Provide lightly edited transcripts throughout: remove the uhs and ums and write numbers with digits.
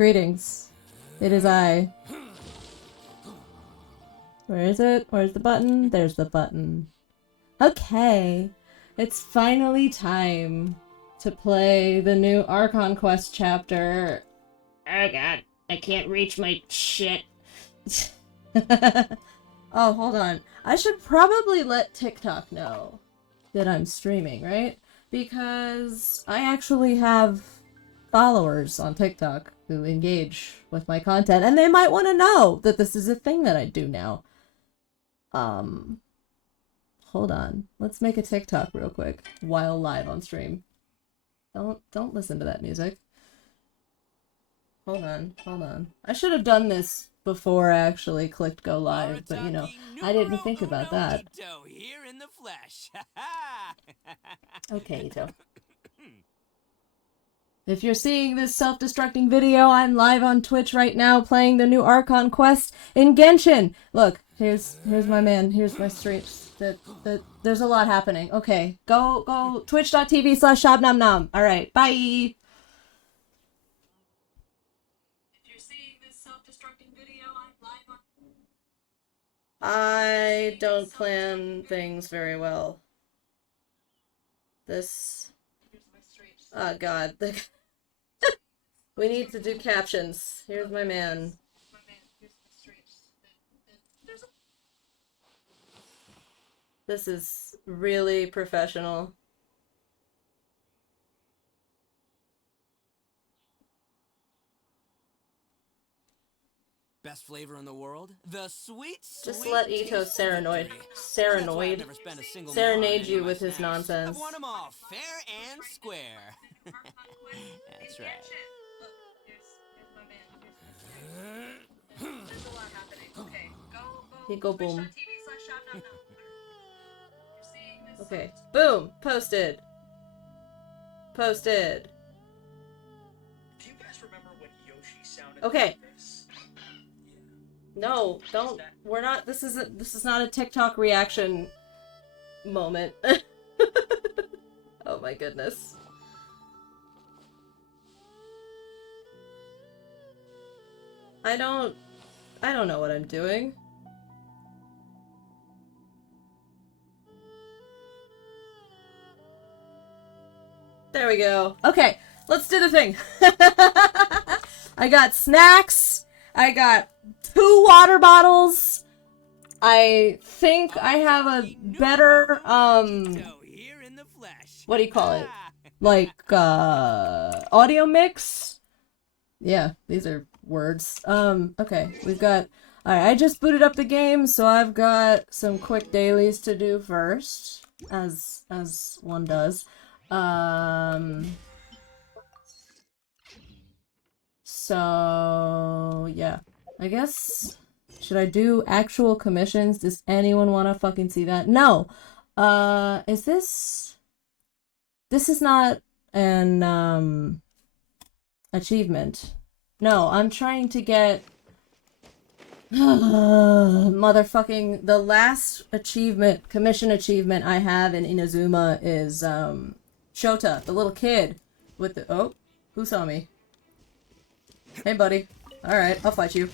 Greetings. It is I. Where is it? Where's the button? There's the button. Okay. It's finally time to play the new Archon Quest chapter. Oh god, I can't reach my shit. Oh, hold on. I should probably let TikTok know that I'm streaming, right? Because I actually have followers on TikTok who engage with my content, and they might want to know that this is a thing that I do now. Hold on. Let's make a TikTok real quick while live on stream. Don't listen to that music. Hold on. I should have done this before I actually clicked go live, but you know, I didn't think about that. Here in the flesh. Okay, Ito. If you're seeing this self-destructing video, I'm live on Twitch right now playing the new Archon Quest in Genshin. Look, here's my man. Here's my streams. There's a lot happening. Okay, go twitch.tv/shabnomnom. All right, bye. If you're seeing this self-destructing video, I'm live on. I don't plan things very well. This. Oh god. We need to do captions. Here's my man. This is really professional. Best flavor in the world? The sweet. Just let Ito serenade you with his nonsense. I want them all fair and square. That's right. There's a lot happening. Okay, go boom. Okay, boom, posted. Do you guys remember when Yoshi sounded okay. like this? No, don't. We're not. This is not a TikTok reaction moment. Oh my goodness. I don't know what I'm doing. There we go. Okay, let's do the thing. I got snacks. I got 2 water bottles. I think I have a better, what do you call it? Like, audio mix? Yeah, these are words. Okay, we've got, alright, I just booted up the game, so I've got some quick dailies to do first, as one does. So, yeah. I guess, should I do actual commissions? Does anyone want to fucking see that? No! Is this... This is not an, achievement. No, I'm trying to get... Motherfucking... The last achievement, commission achievement I have in Inazuma is, Shota, the little kid with the... Oh, who saw me? Hey, buddy. Alright, I'll fight you.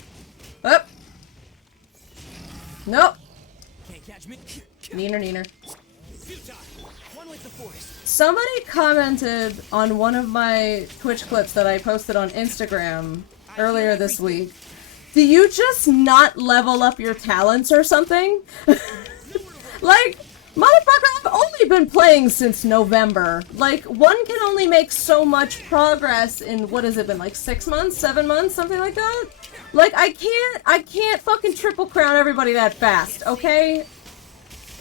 Up! Nope! Neener. Somebody commented on one of my Twitch clips that I posted on Instagram earlier this week. Do you just not level up your talents or something? Like, motherfucker, I've only been playing since November. Like, one can only make so much progress in, what has it been, like 6 months, 7 months, something like that? Like, I can't fucking triple crown everybody that fast, okay?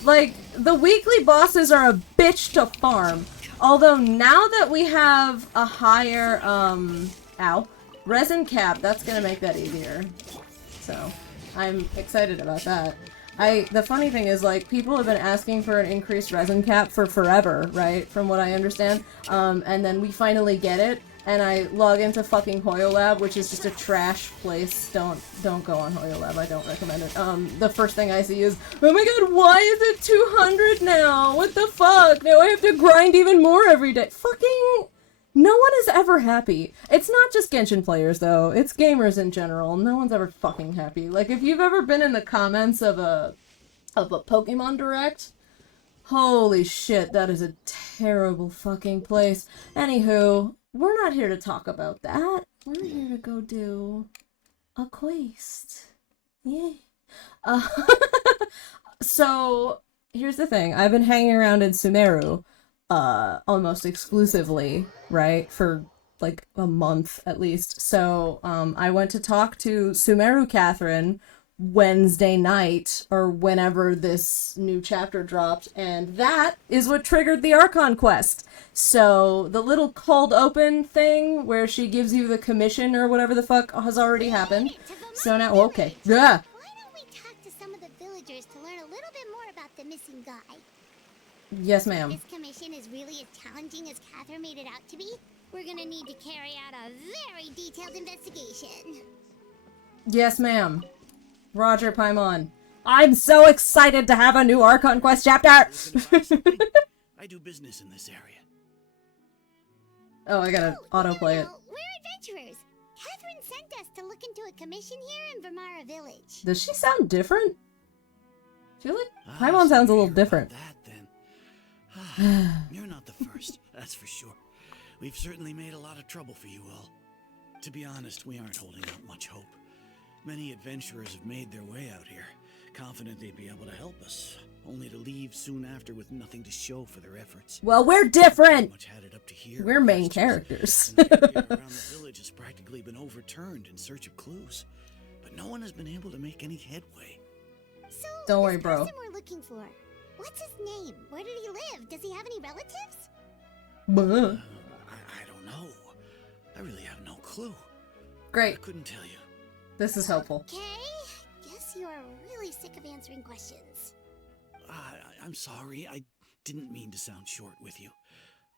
Like, the weekly bosses are a bitch to farm. Although, now that we have a higher, resin cap, that's gonna make that easier. So, I'm excited about that. The funny thing is, like, people have been asking for an increased resin cap for forever, right? From what I understand. And then we finally get it, and I log into fucking HoYoLab, which is just a trash place. Don't go on HoYoLab, I don't recommend it. The first thing I see is, oh my god, why is it 200 now? What the fuck? Now I have to grind even more every day. Fucking... No one is ever happy. It's not just Genshin players, though. It's gamers in general. No one's ever fucking happy. Like, if you've ever been in the comments of a Pokemon Direct, holy shit, that is a terrible fucking place. Anywho, we're not here to talk about that. We're here to go do a quest. Yeah. So, here's the thing. I've been hanging around in Sumeru, almost exclusively, right? For, like, a month, at least. So, I went to talk to Sumeru Catherine Wednesday night, or whenever this new chapter dropped, and that is what triggered the Archon quest. So, the little cold open thing, where she gives you the commission, or whatever the fuck, has already happened. So now, okay. Yeah! Why don't we talk to some of the villagers to learn a little bit more about the missing guy? Yes, ma'am. This commission is really as challenging as Catherine made it out to be. We're gonna need to carry out a very detailed investigation. Yes, ma'am. Roger Paimon. I'm so excited to have a new Archon quest chapter! I do business in this area. Oh, I gotta autoplay it. We're adventurers. Catherine sent us to look into a commission here in Vermara Village. Does she sound different? I feel like Paimon sounds a little different. That, then. You're not the first, that's for sure. We've certainly made a lot of trouble for you all. To be honest, we aren't holding out much hope. Many adventurers have made their way out here, confident they'd be able to help us, only to leave soon after with nothing to show for their efforts. Well, we're different! Much had it up to here. We're main characters. And the area around the village has practically been overturned in search of clues, but no one has been able to make any headway. So, Don't worry, this bro. person we're looking for, what's his name? Where did he live? Does he have any relatives? I don't know. I really have no clue. I Great. couldn't tell you. This is helpful. Okay, guess you are really sick of answering questions. I'm sorry. I didn't mean to sound short with you.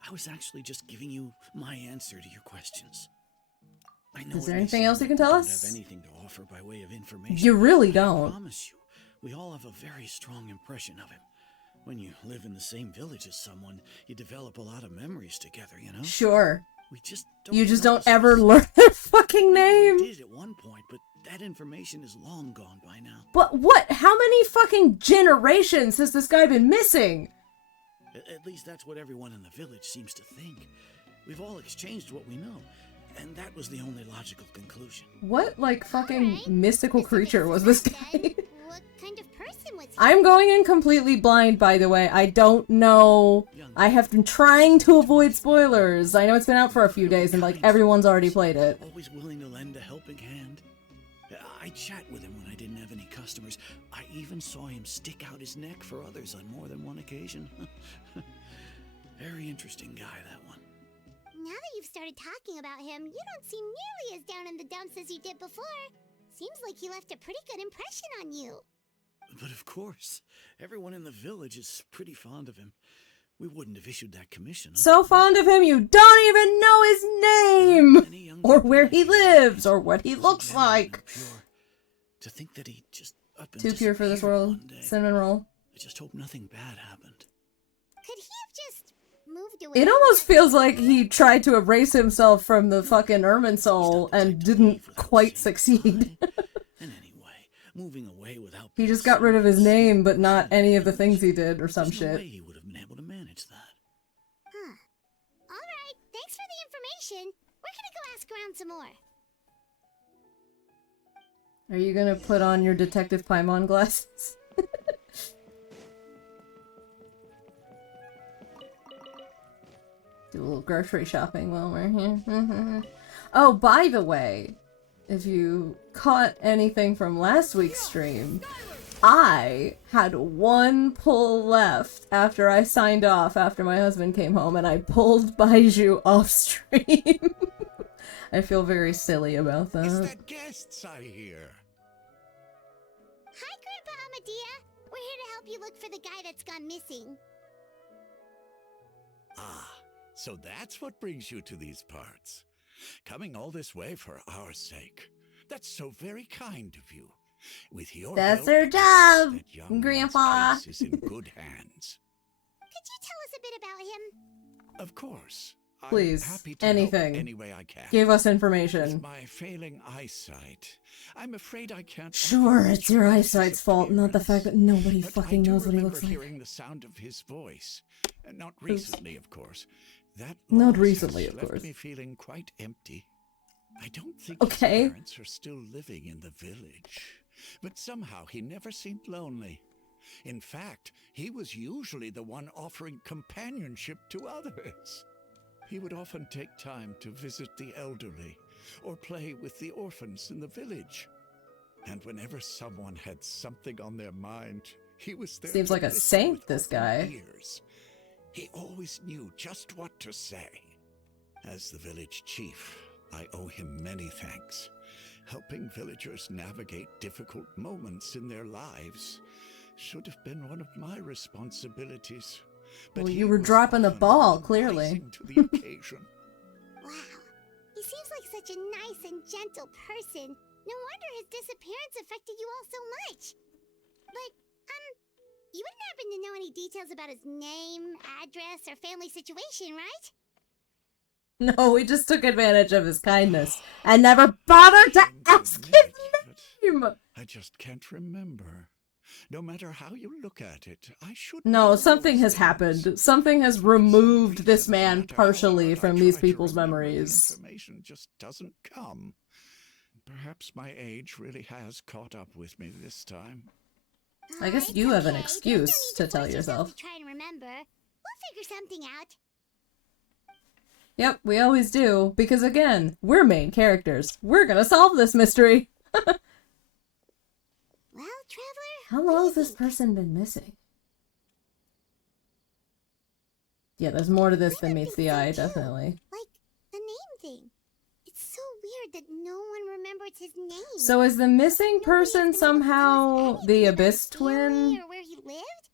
I was actually just giving you my answer to your questions. I know Is there it may anything seem else you like can tell I don't us? have anything to offer by way of information. You really I don't. promise you, we all have a very strong impression of him. When you live in the same village as someone, you develop a lot of memories together, you know? Sure. We just don't You just know don't his ever face. learn their fucking We name. did at one point, but that information is long gone by now. But what? How many fucking generations has this guy been missing? At least that's what everyone in the village seems to think. We've all exchanged what we know, and that was the only logical conclusion. What, like, fucking Alright. mystical Specific creature was to this that, guy? then, what kind of person was he? I'm going in completely blind, by the way. I don't know. I have been trying to avoid spoilers. I know it's been out for a few days and, like, everyone's already played it. Always willing to lend a helping hand. I chat with him when I didn't have any customers. I even saw him stick out his neck for others on more than one occasion. Very interesting guy, that one. Now that you've started talking about him, you don't seem nearly as down in the dumps as you did before. Seems like he left a pretty good impression on you. But of course, everyone in the village is pretty fond of him. We wouldn't have issued that commission. So fond of him, you don't even know his name! Many young Or men where he like lives, him, or what he so looks genuine like. and pure. To think that he just up and Too pure for this disappeared world. one day. Cinnamon roll. I just hope nothing bad happened. Could he have just moved away? It almost feels like he tried to erase himself from the fucking Ermine soul and didn't quite succeed. And anyway, moving away without He just got rid of his name, but not any of the things he did or some There's no way shit. he would have been able to manage that. Huh. Alright, thanks for the information. We're gonna go ask around some more. Are you gonna put on your Detective Paimon glasses? Do a little grocery shopping while we're here. Oh, by the way, if you caught anything from last week's stream, I had one pull left after I signed off after my husband came home, and I pulled Baiju off stream. I feel very silly about Is that. that guests I hear? Hi, Grandpa Amadea. We're here to help you look for the guy that's gone missing. Ah, so that's what brings you to these parts. Coming all this way for our sake. That's so very kind of you. With your That's help, our job, that young man's Grandpa. case is in good hands. Could you tell us a bit about him? Of course. Please, happy to anything. help any way I can. Give us With information. my failing eyesight, I'm afraid I can't. Sure, offer it's much your precise eyesight's fault, not the fact that appearance, nobody but fucking knows what he looks I do like. remember hearing the sound of his voice. Not recently, of course. That Not loss recently, has of left course. me feeling quite empty. I don't think Okay. his parents are still living in the village, but somehow he never seemed lonely. In fact, he was usually the one offering companionship to others. He would often take time to visit the elderly or play with the orphans in the village. And whenever someone had something on their mind, he was there. Seems to like a listen saint, with this open guy. ears. He always knew just what to say. As the village chief, I owe him many thanks. Helping villagers navigate difficult moments in their lives should have been one of my responsibilities. But Well, he you were was dropping the often ball, rising clearly. to the occasion. Wow. He seems like such a nice and gentle person. No wonder his disappearance affected you all so much. But, you wouldn't happen to know any details about his name, address, or family situation, right? No, we just took advantage of his kindness and never bothered to ask his name. I just can't remember. No matter how you look at it, I should No, know something those has things. happened. Something has For some removed this reason, no man matter how partially hard I from these try to people's remember, the memories. information just doesn't come. Perhaps my age really has caught up with me this time. I guess It's you have an okay. excuse There's to no need tell force yourself. To try and remember. We'll figure something out. Yep, we always do. Because again, we're main characters. We're gonna solve this mystery. Well, Traveler, How what do long you has this think? person been missing? Yeah, there's more to this I than would meets think the so, eye, too. definitely. Like, the name thing. It's so weird that no one remembers his name. So is the missing Nobody has person been able to tell us somehow anything the about Abyss his family twin? or where he lived?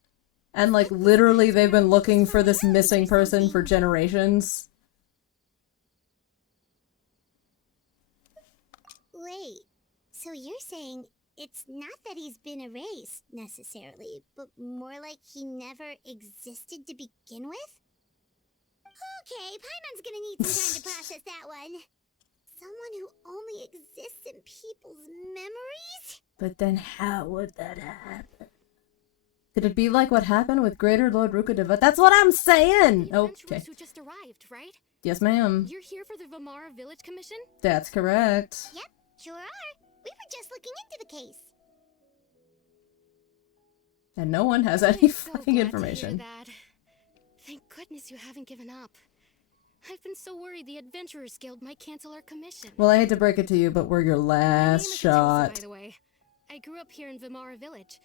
And like literally they've been looking for this missing person for generations? Wait, so you're saying it's not that he's been erased, necessarily, but more like he never existed to begin with? Okay, Paimon's gonna need some time to process that one. Someone who only exists in people's memories? But then how would that happen? Could it be like what happened with Greater Lord Rukadeva? That's what I'm saying! The Okay. adventurers who just arrived, right? Yes, ma'am. You're here for the Vamara Village Commission? That's correct. Yep, sure are. We were just looking into the case. And no one has any I'm so fucking glad to information. hear that. Thank goodness you haven't given up. I've been so worried the Adventurers Guild might cancel our commission. Well, I hate to break it to you, but we're your My name last is Atosa, shot. by the way. I grew up here in Vamara Village.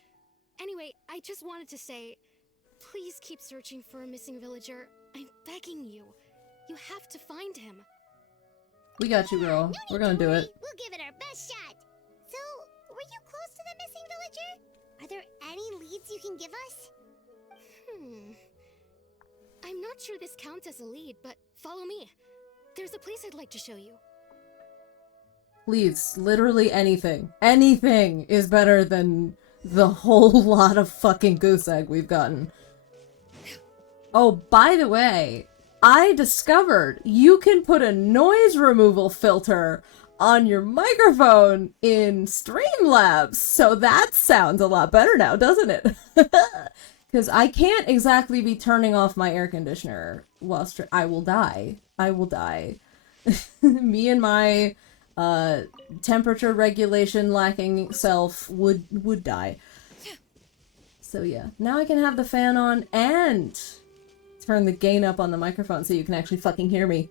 Anyway, I just wanted to say, please keep searching for a missing villager. I'm begging you. You have to find him. We got you, girl. No We're need gonna to do worry. it. We'll give it our best shot. So, were you close to the missing villager? Are there any leads you can give us? I'm not sure this counts as a lead, but follow me. There's a place I'd like to show you. Please, literally anything. Anything is better than the whole lot of fucking goose egg we've gotten. Oh, by the way, I discovered you can put a noise removal filter on your microphone in Streamlabs, so that sounds a lot better now, doesn't it? Because I can't exactly be turning off my air conditioner while I will die. I will die. Me and my temperature regulation lacking self would die. So yeah, now I can have the fan on and turn the gain up on the microphone so you can actually fucking hear me.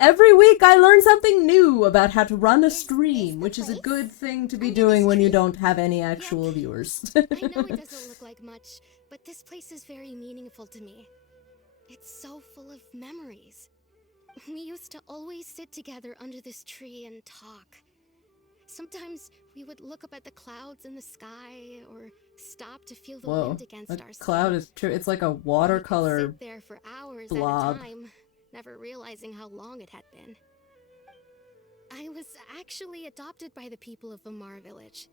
Every week I learn something new about how to run a stream, which is a good thing to be doing when you don't have any actual viewers. I know it doesn't look like much, but this place is very meaningful to me. It's so full of memories. We used to always sit together under this tree and talk. Sometimes we would look up at the clouds in the sky or stop to feel the Whoa, wind against a our cloud skin. is true. It's like a We could watercolor. sit there for hours blob. at a time, never realizing how long it had been. I was actually adopted by the people of Vamara Village.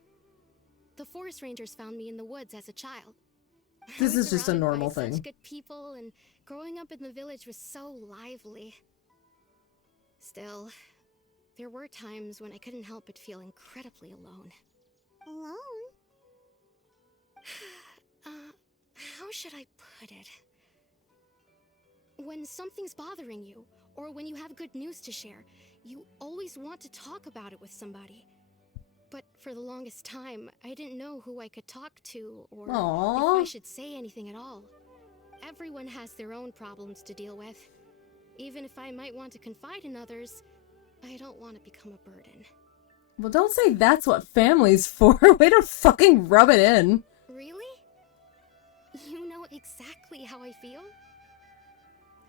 The forest rangers found me in the woods as a child. This I was is just a surrounded by normal such thing. good people, and growing up in the village was so lively. Still, there were times when I couldn't help but feel incredibly alone. Alone? How should I put it? When something's bothering you, or when you have good news to share, you always want to talk about it with somebody. But for the longest time, I didn't know who I could talk to, or Aww. if I should say anything at all. Everyone has their own problems to deal with. Even if I might want to confide in others, I don't want to become a burden. Well, don't say that's what family's for. Way to fucking rub it in. Really? You know exactly how I feel?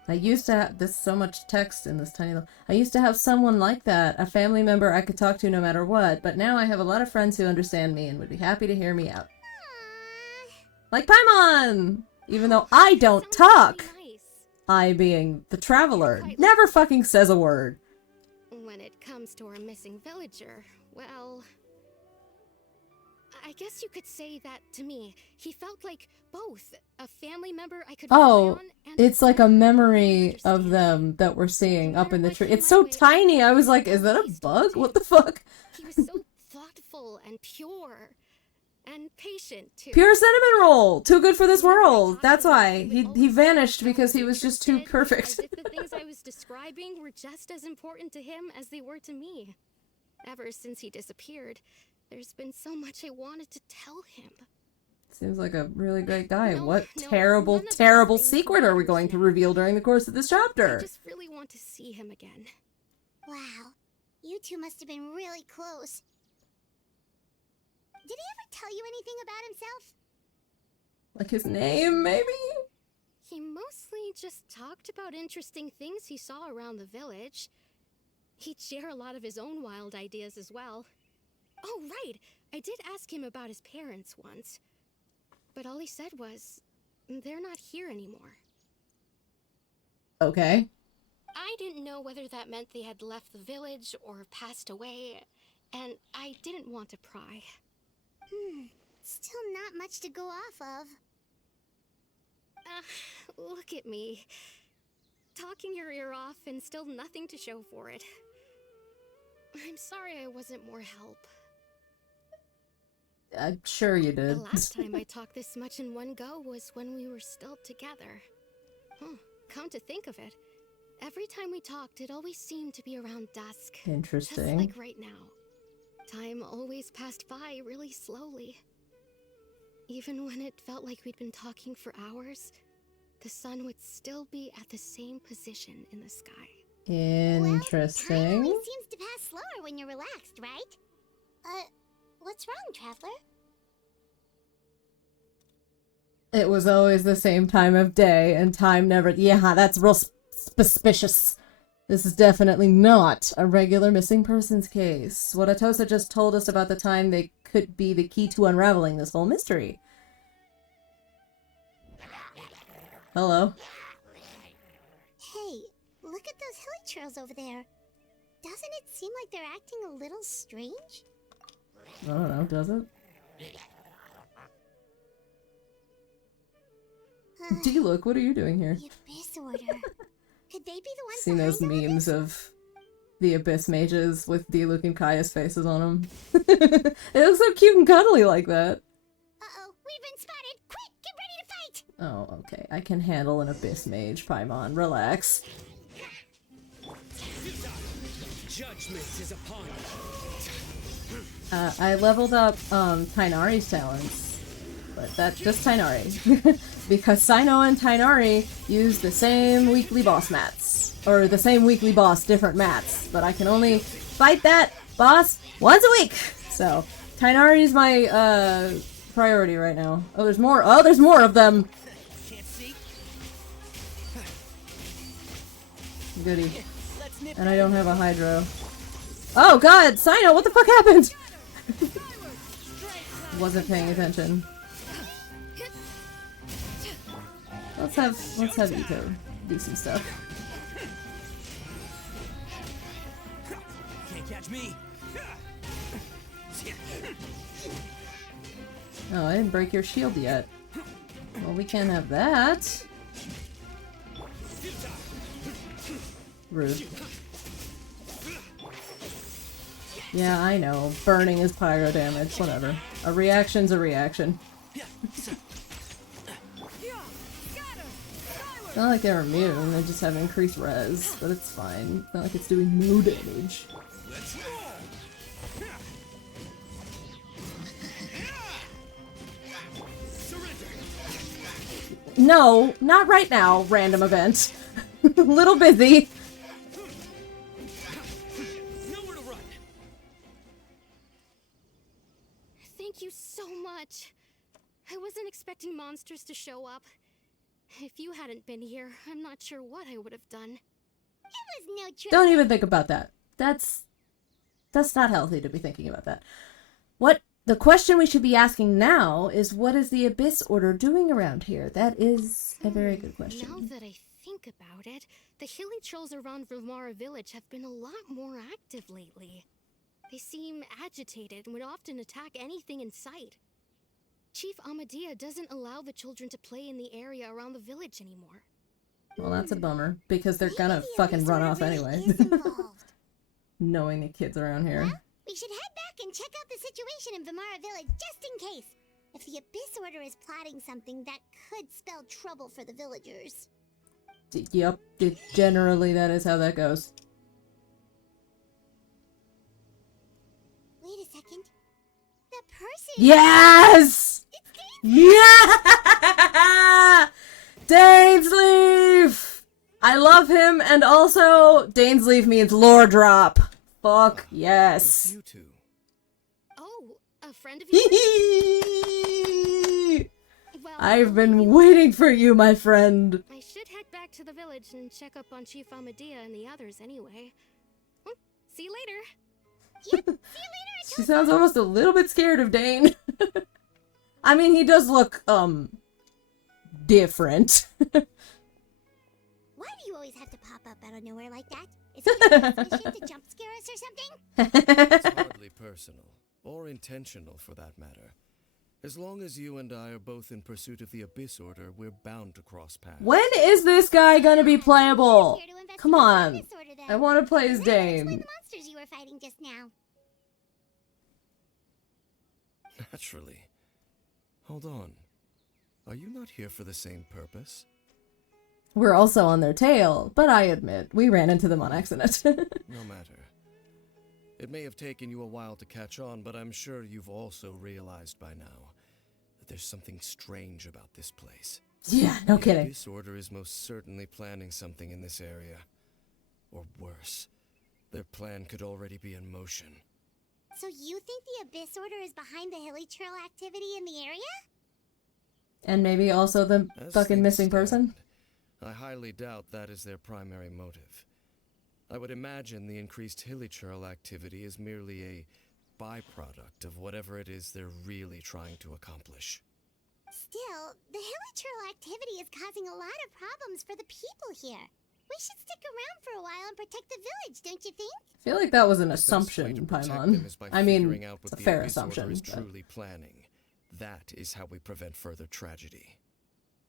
I used to have, there's so much text in this tiny little, I used to have someone like that, a family member I could talk to no matter what, but now I have a lot of friends who understand me and would be happy to hear me out. Like Paimon! Even though I don't Sounds talk! really nice. I, being the traveler, never fucking says a word. When it comes to our missing villager, well, I guess you could say that to me. He felt like both a family member I could rely Oh, on and it's like a friend who memory really of understands. them that we're seeing No up in the matter tree. what It's came so my way, tiny, I was like, is that a always bug? told What him. the fuck? He was so thoughtful and pure and patient too. Pure cinnamon roll! Too good for this Whenever I world! talked That's to him, why. would He always vanished sound because he was just too interested, perfect. As if the things I was describing were just as important to him as they were to me. Ever since he disappeared, there's been so much I wanted to tell him. Seems like a really great guy. No, What no, terrible, none of those terrible things secret are we matters going to now. reveal during the course of this I chapter? just really want to see him again. Wow. You two must have been really close. Did he ever tell you anything about himself? Like his name, maybe? He mostly just talked about interesting things he saw around the village. He'd share a lot of his own wild ideas as well. Oh, right! I did ask him about his parents once. But all he said was, they're not here anymore. Okay. I didn't know whether that meant they had left the village or passed away, and I didn't want to pry. Still not much to go off of. Look at me. Talking your ear off and still nothing to show for it. I'm sorry I wasn't more help. I'm sure you The did. last time I talked this much in one go was when we were still together. Come to think of it, every time we talked, it always seemed to be around dusk. Just Interesting. like right now. Time always passed by really slowly. Even when it felt like we'd been talking for hours, the sun would still be at the same position in the sky. Well, time Interesting. always seems to pass slower when you're relaxed, right? What's wrong, Traveler? It was always the same time of day, and time never... Yeah, that's real suspicious. This is definitely not a regular missing persons case. What Atosa just told us about the time they could be the key to unraveling this whole mystery. Hello. Hey, look at those hilly trails over there. Doesn't it seem like they're acting a little strange? I don't know, does it? D-Look, what are you doing here? The Abyss Order. Could they be the ones Seen behind those all memes this? of the Abyss mages with D-Look and Kaya's faces on them. It looks so cute and cuddly like that. Uh-oh, we've been spotted! Quick, get ready to fight! Oh, okay. I can handle an Abyss mage, Paimon. Relax. Judgment is upon I leveled up Tainari's talents, but just Tainari. Because Cyno and Tainari use the same weekly boss mats. Or the same weekly boss, different mats. But I can only fight that boss once a week! So, Tainari's my priority right now. Oh, there's more. Oh, there's more of them! Can't see. Goody. And I don't have a Hydro. Oh god! Cyno, what the fuck happened? Wasn't paying attention. Let's have Ito do some stuff. Can't catch me. Oh, I didn't break your shield yet. Well, we can't have that. Rude. Yeah, I know. Burning is pyro damage. Whatever. A reaction's a reaction. It's not like they're immune, they just have increased res, but it's fine. It's not like it's doing no damage. No, not right now, random event. Little busy. Nowhere to run. Thank you so much. I wasn't expecting monsters to show up. If you hadn't been here, I'm not sure what I would have done. It was no trouble. Don't even think about that. That's not healthy to be thinking about that. What the question we should be asking now is, what is the Abyss Order doing around here? That is a very good question. Now that I think about it, the hilly trolls around Vimara village have been a lot more active lately. They seem agitated and would often attack anything in sight. Chief Amadea doesn't allow the children to play in the area around the village anymore. Well, that's a bummer, because they're gonna fucking run off anyway. Knowing the kids around here. Well, we should head back and check out the situation in Vimara village just in case. If the Abyss Order is plotting something that could spell trouble for the villagers. Yep, generally that is how that goes. Wait a second. The person. Yes! Yeah! Dainsleif! I love him, and also Dainsleif means lore drop. Fuck yes. You two. Oh, a friend of yours? Well, I've been waiting for you, my friend. I should head back to the village and check up on Chief Amadea and the others anyway. Well, see you later. Yep, see you later. She sounds almost a little bit scared of Dane. I mean, he does look, different. Why do you always have to pop up out of nowhere like that? Is it your mission to jump scare us or something? It's hardly personal, or intentional for that matter. As long as you and I are both in pursuit of the Abyss Order, we're bound to cross paths. When is this guy gonna be playable? Here to investigate Come the on. Abyss Order, then. I want to play as Now explain Dane. the monsters you were fighting just now. Naturally. Hold on. Are you not here for the same purpose? We're also on their tail, but I admit, we ran into them on accident. No matter. It may have taken you a while to catch on, but I'm sure you've also realized by now that there's something strange about this place. Yeah, no The kidding. Abyss Order is most certainly planning something in this area. Or worse, their plan could already be in motion. So you think the Abyss Order is behind the hilly trail activity in the area? And maybe also the As fucking things missing person? stand, I highly doubt that is their primary motive. I would imagine the increased hilly trail activity is merely a byproduct of whatever it is they're really trying to accomplish. Still, the hilly trail activity is causing a lot of problems for the people here. We should stick around for a while and protect the village, don't you think? I feel like that was an The best way assumption, to protect them Paimon. is by I mean, figuring out it's what a the fair Abyss Order assumption. is But... truly planning. That is how we prevent further tragedy.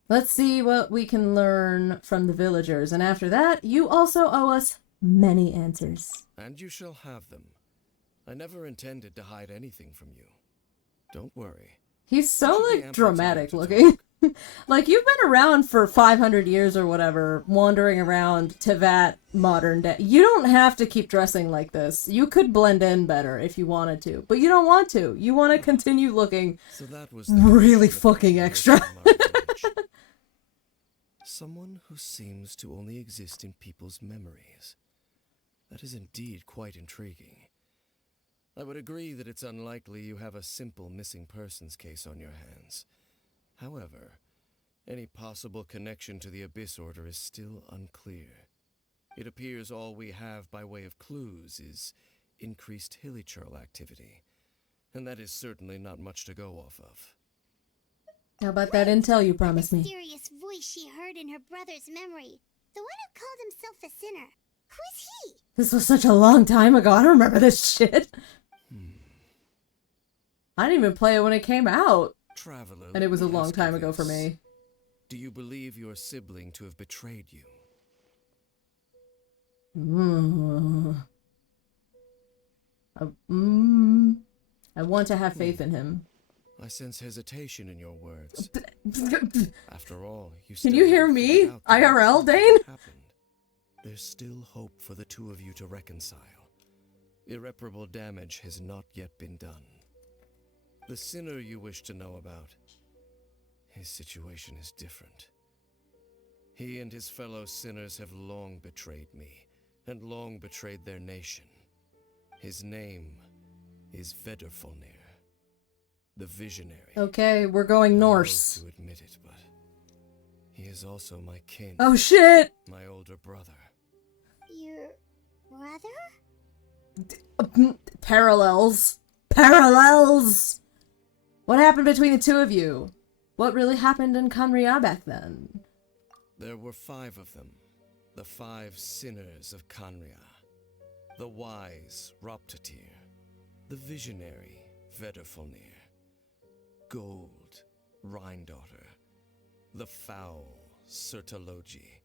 Let's see what we can learn from the villagers, and after that, you also owe us many answers. And you shall have them. I never intended to hide anything from you. Don't worry. He's so, Should be like, ample dramatic time to looking. Like, you've been around for 500 years or whatever, wandering around Tevat modern day. You don't have to keep dressing like this. You could blend in better if you wanted to, but you don't want to. You want to continue looking So that was really question of fucking the extra. Mars village. Someone who seems to only exist in people's memories. That is indeed quite intriguing. I would agree that it's unlikely you have a simple missing persons case on your hands. However, any possible connection to the Abyss Order is still unclear. It appears all we have by way of clues is increased hilly trail activity, and that is certainly not much to go off of. How about that intel you promised The me? mysterious voice she heard in her brother's memory. The one who called himself a sinner. Who is he? This was such a long time ago. I don't remember this shit. I didn't even play it when it came out. Traveler, And it was a let me long ask time you ago for this. me. Do you believe your sibling to have betrayed you? I want to have faith in him. I sense hesitation in your words. After all, you Can still you hear haven't me? figured out the IRL, truth of Dane? what happened. There's still hope for the two of you to reconcile. Irreparable damage has not yet been done. The sinner you wish to know about, his situation is different. He and his fellow sinners have long betrayed me, and long betrayed their nation. His name is Vedrfolnir, the Visionary. Okay, we're going I'm Norse. loath to admit it, but he is also my kin. Oh shit! My older brother. Your brother? Parallels. Parallels! What happened between the two of you? What really happened in Kanria back then? There were 5 of them, the 5 sinners of Kanria. The wise Roptatir, the visionary Vedrfolnir, Gold Rhindaughter, the foul Sertalogi,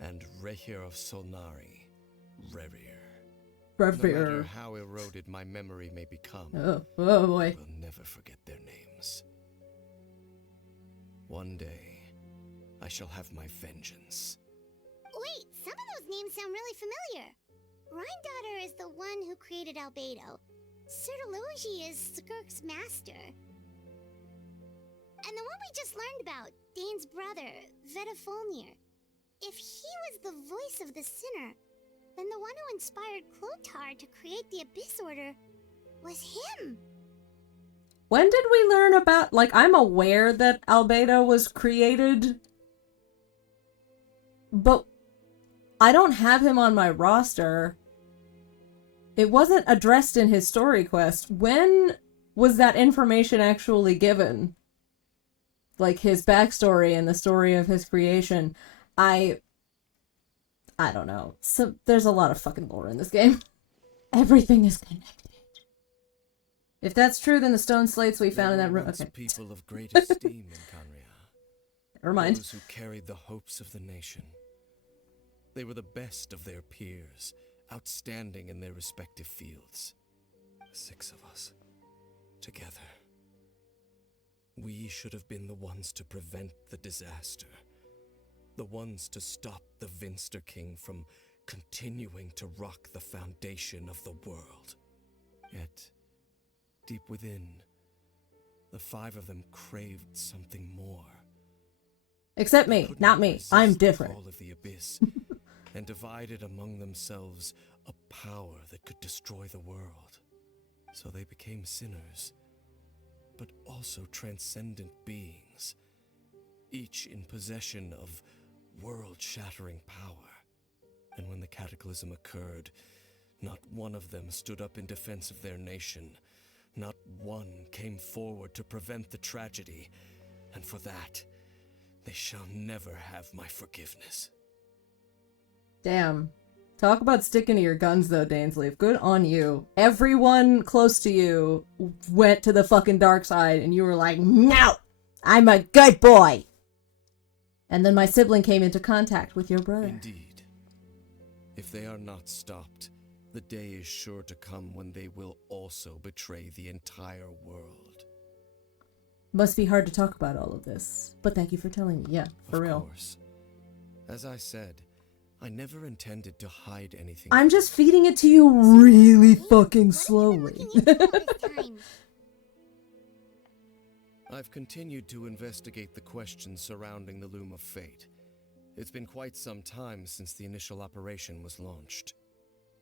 and Rehir of Solnari, Rerir. No matter how eroded my memory may become, Oh boy. I will never forget their names. One day, I shall have my vengeance. Wait, some of those names sound really familiar. Rhindaughter is the one who created Albedo. Sertalogi is Skirk's master. And the one we just learned about, Dane's brother, Vedrfolnir. If he was the voice of the sinner, then the one who inspired Clotar to create the Abyss Order was him. When did we learn about, like, I'm aware that Albedo was created, but I don't have him on my roster. It wasn't addressed in his story quest. When was that information actually given? Like, his backstory and the story of his creation. I don't know. So there's a lot of fucking lore in this game. Everything is connected. If that's true, then the stone slates we found in that room. Okay. People of great esteem in Kanria. Never mind. Those who carried the hopes of the nation. They were the best of their peers, outstanding in their respective fields. 6 of us, together. We should have been the ones to prevent the disaster. The ones to stop the Vinster King from continuing to rock the foundation of the world. Yet, deep within, the 5 of them craved something more. Except me, not me. I'm different. All of the abyss, and divided among themselves a power that could destroy the world. So they became sinners, but also transcendent beings, each in possession of world-shattering power. And when the cataclysm occurred, not one of them stood up in defense of their nation. Not one came forward to prevent the tragedy. And for that, they shall never have my forgiveness. Damn. Talk about sticking to your guns, though, Dainsleif. Good on you. Everyone close to you went to the fucking dark side, and you were like, no! I'm a good boy! And then my sibling came into contact with your brother. Indeed. If they are not stopped, the day is sure to come when they will also betray the entire world. Must be hard to talk about all of this, but thank you for telling me. Yeah, for real. Of course. As I said, I never intended to hide anything. I'm just feeding it to you really fucking slowly. I've continued to investigate the questions surrounding the Loom of Fate. It's been quite some time since the initial operation was launched.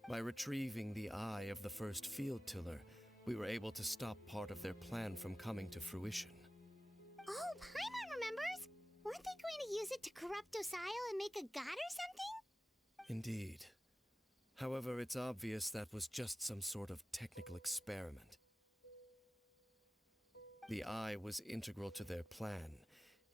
By retrieving the eye of the first field tiller, we were able to stop part of their plan from coming to fruition. Oh, Paimon remembers! Weren't they going to use it to corrupt Osial and make a god or something? Indeed. However, it's obvious that was just some sort of technical experiment. The eye was integral to their plan,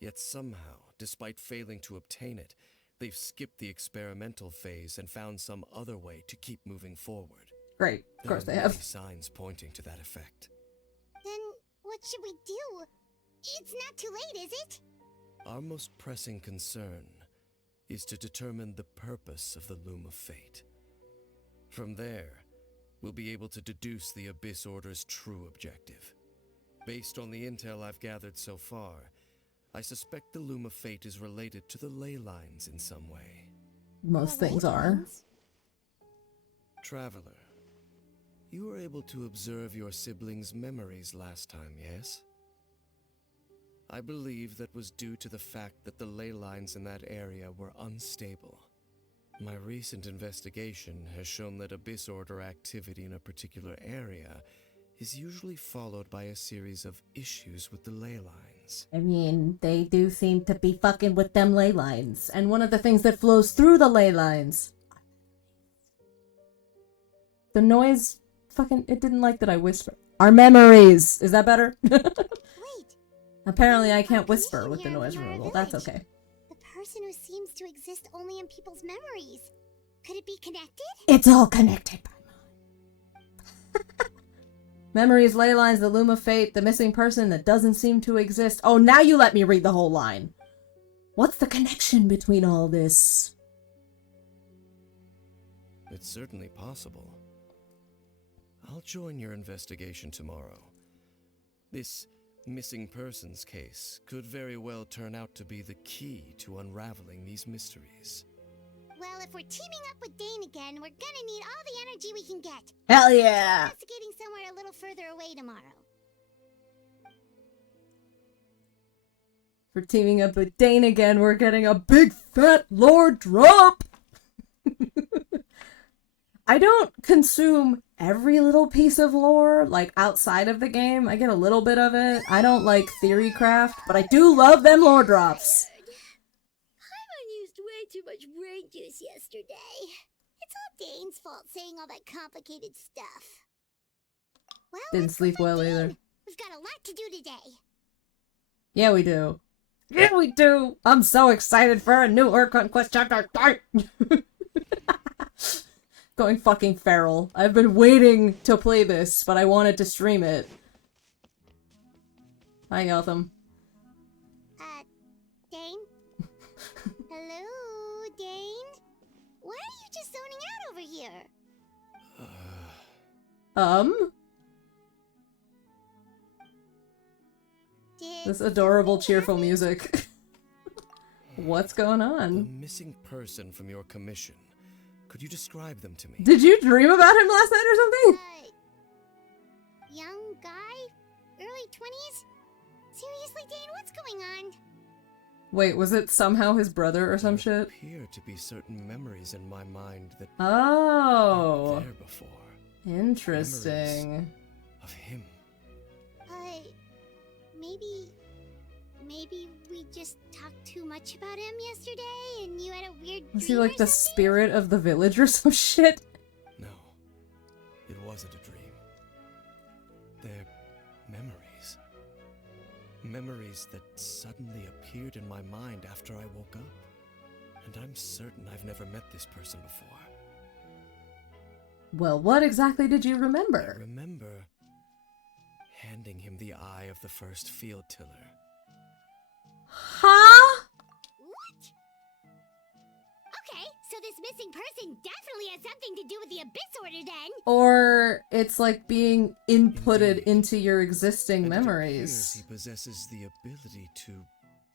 yet somehow, despite failing to obtain it, they've skipped the experimental phase and found some other way to keep moving forward. Great, of course they have. Many signs pointing to that effect. Then what should we do? It's not too late, is it? Our most pressing concern is to determine the purpose of the Loom of Fate. From there, we'll be able to deduce the Abyss Order's true objective. Based on the intel I've gathered so far, I suspect the Loom of Fate is related to the ley lines in some way. Most things are. Traveler, you were able to observe your siblings' memories last time, yes? I believe that was due to the fact that the ley lines in that area were unstable. My recent investigation has shown that Abyss Order activity in a particular area is usually followed by a series of issues with the ley lines. I mean, they do seem to be fucking with them ley lines. And one of the things that flows through the ley lines... The noise... Fucking... It didn't like that I whisper. Our memories! Is that better? Wait. Apparently I can't whisper with the noise removal. That's okay. The person who seems to exist only in people's memories. Could it be connected? It's all connected. Memories, ley lines, the Loom of Fate, the missing person that doesn't seem to exist. Oh, now you let me read the whole line. What's the connection between all this? It's certainly possible. I'll join your investigation tomorrow. This missing persons case could very well turn out to be the key to unraveling these mysteries. Well, if we're teaming up with Dane again, we're gonna need all the energy we can get. Hell yeah! Investigating somewhere a little further away tomorrow. For teaming up with Dane again, we're getting a big fat lore drop! I don't consume every little piece of lore, like, outside of the game. I get a little bit of it. I don't like theory craft, but I do love them lore drops. Paimon used way too much brain juice yesterday. It's all Dane's fault saying all that complicated stuff. Well, Didn't sleep well either. We've got a lot to do today. Yeah, we do. Yeah, we do! I'm so excited for a new Archon Quest chapter 3! Going fucking feral. I've been waiting to play this, but I wanted to stream it. Hi, Gotham. Dane? Hello, Dane? Why are you just zoning out over here? This adorable, cheerful music. What's going The on? missing person from your commission. Could you describe them to me? Did you dream about him last night or something? Young guy? Early 20s? Seriously, Dane, what's going on? Wait, was it somehow his brother or some shit? There appear to be certain memories in my mind that Oh, weren't there before. interesting. Of him. Maybe we just talked too much about him yesterday and you had a weird Was dream he like or the something? spirit of the village or some shit? No, it wasn't a dream. They're memories. Memories that suddenly appeared in my mind after I woke up. And I'm certain I've never met this person before. Well, what exactly did you I remember? remember handing him the eye of the first field tiller. Huh? What? Okay, so this missing person definitely has something to do with the Abyss Order then. Or it's like being inputted Indeed. into your existing And it appears memories. he possesses the ability to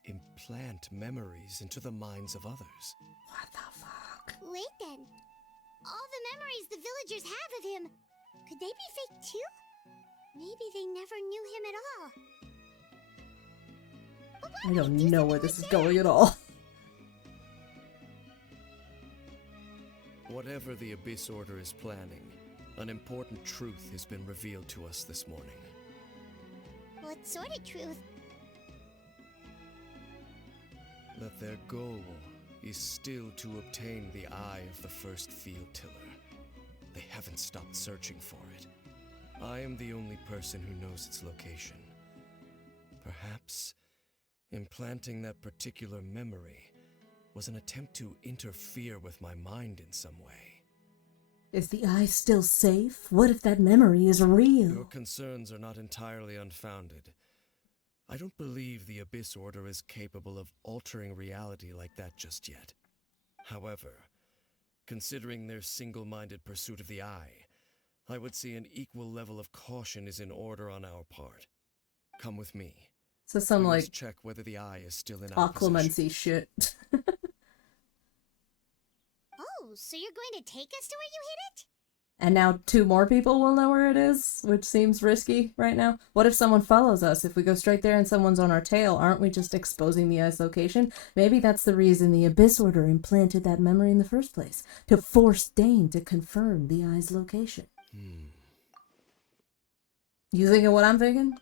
implant memories into the minds of others. What the fuck? Wait then. All the memories the villagers have of him, could they be fake too? Maybe they never knew him at all. But why I would don't he do know something where this like is that? going at all. Whatever the Abyss Order is planning, an important truth has been revealed to us this morning. What sort of truth? That their goal is still to obtain the eye of the first field tiller. They haven't stopped searching for it. I am the only person who knows its location. Perhaps implanting that particular memory was an attempt to interfere with my mind in some way. Is the eye still safe? What if that memory is Your real? concerns are not entirely unfounded. I don't believe the Abyss Order is capable of altering reality like that just yet. However, considering their single-minded pursuit of the Eye, I would say an equal level of caution is in order on our part. Come with me. So some We like must check whether the Eye is still in our possession. occlumency shit. Oh, so you're going to take us to where you hid it? And now 2 more people will know where it is, which seems risky right now. What if someone follows us? If we go straight there and someone's on our tail, aren't we just exposing the Eye's location? Maybe that's the reason the Abyss Order implanted that memory in the first place, to force Dane to confirm the Eye's location. You thinking what I'm thinking?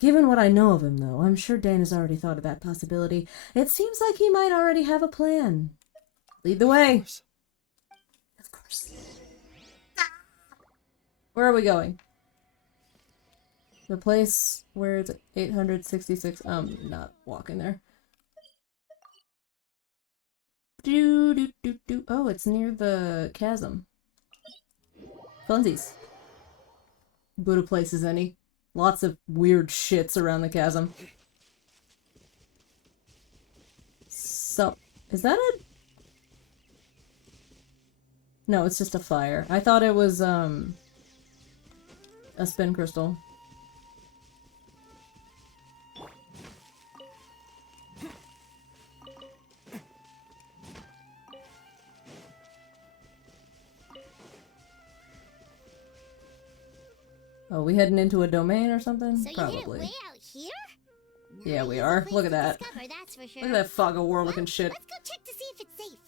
Given what I know of him, though, I'm sure Dane has already thought of that possibility. It seems like he might already have a plan. Lead the way. Of course. Where are we going? The place where it's 866. Not walking there. Oh, it's near the chasm. Funsies. Good a place as any. Lots of weird shits around the chasm. So, is that a... No, it's just a fire. I thought it was, a spin crystal. Oh, we heading into a domain or something? So you hid it Probably. way out here? Yeah, Not we easy are. place Look at to that. discover, that's for sure. Look at that fog of war looking Well, shit. Let's go check to see if it's safe.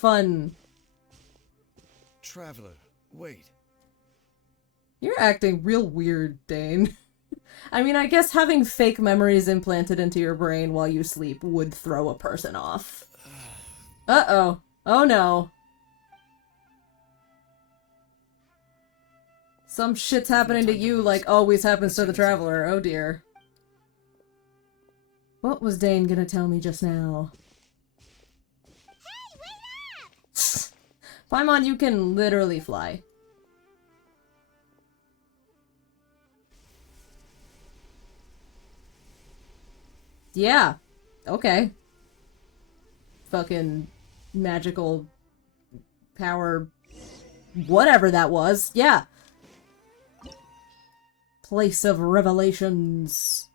Fun. Traveler, wait. You're acting real weird, Dane. I mean, I guess having fake memories implanted into your brain while you sleep would throw a person off. Uh-oh. Oh no. Some shit's happening to you like always happens to the Traveler. Oh dear. What was Dane gonna tell me just now? Hey, wait up! Paimon, you can literally fly. Yeah. Okay. Fucking magical power. Whatever that was. Yeah. Place of revelations.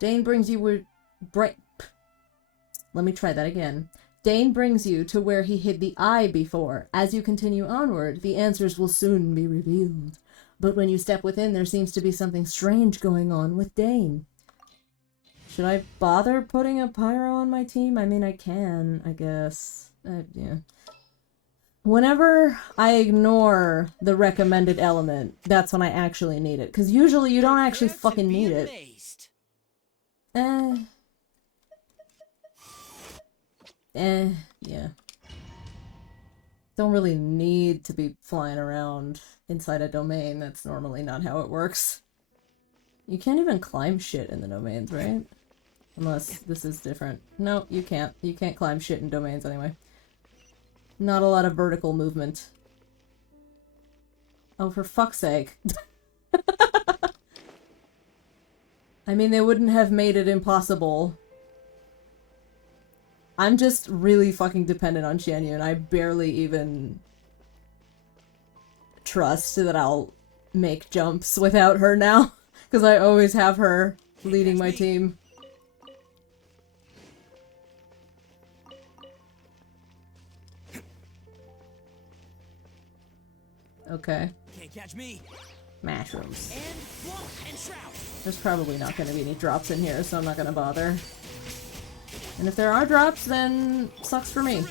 Dane brings you where... Let me try that again. Dane brings you to where he hid the eye before. As you continue onward, the answers will soon be revealed. But when you step within, there seems to be something strange going on with Dane. Should I bother putting a pyro on my team? I mean, I can, I guess. Yeah. Whenever I ignore the recommended element, that's when I actually need it. Because usually you don't actually fucking need it. Yeah. Don't really need to be flying around inside a domain. That's normally not how it works. You can't even climb shit in the domains, right? Unless this is different. No, you can't. You can't climb shit in domains anyway. Not a lot of vertical movement. Oh, for fuck's sake. I mean, they wouldn't have made it impossible. I'm just really fucking dependent on Xianyun. I barely even trust that I'll make jumps without her now. Because I always have her leading my team. Okay. Can't catch me. Mushrooms. And shroud. There's probably not going to be any drops in here, so I'm not going to bother. And if there are drops, then sucks for me.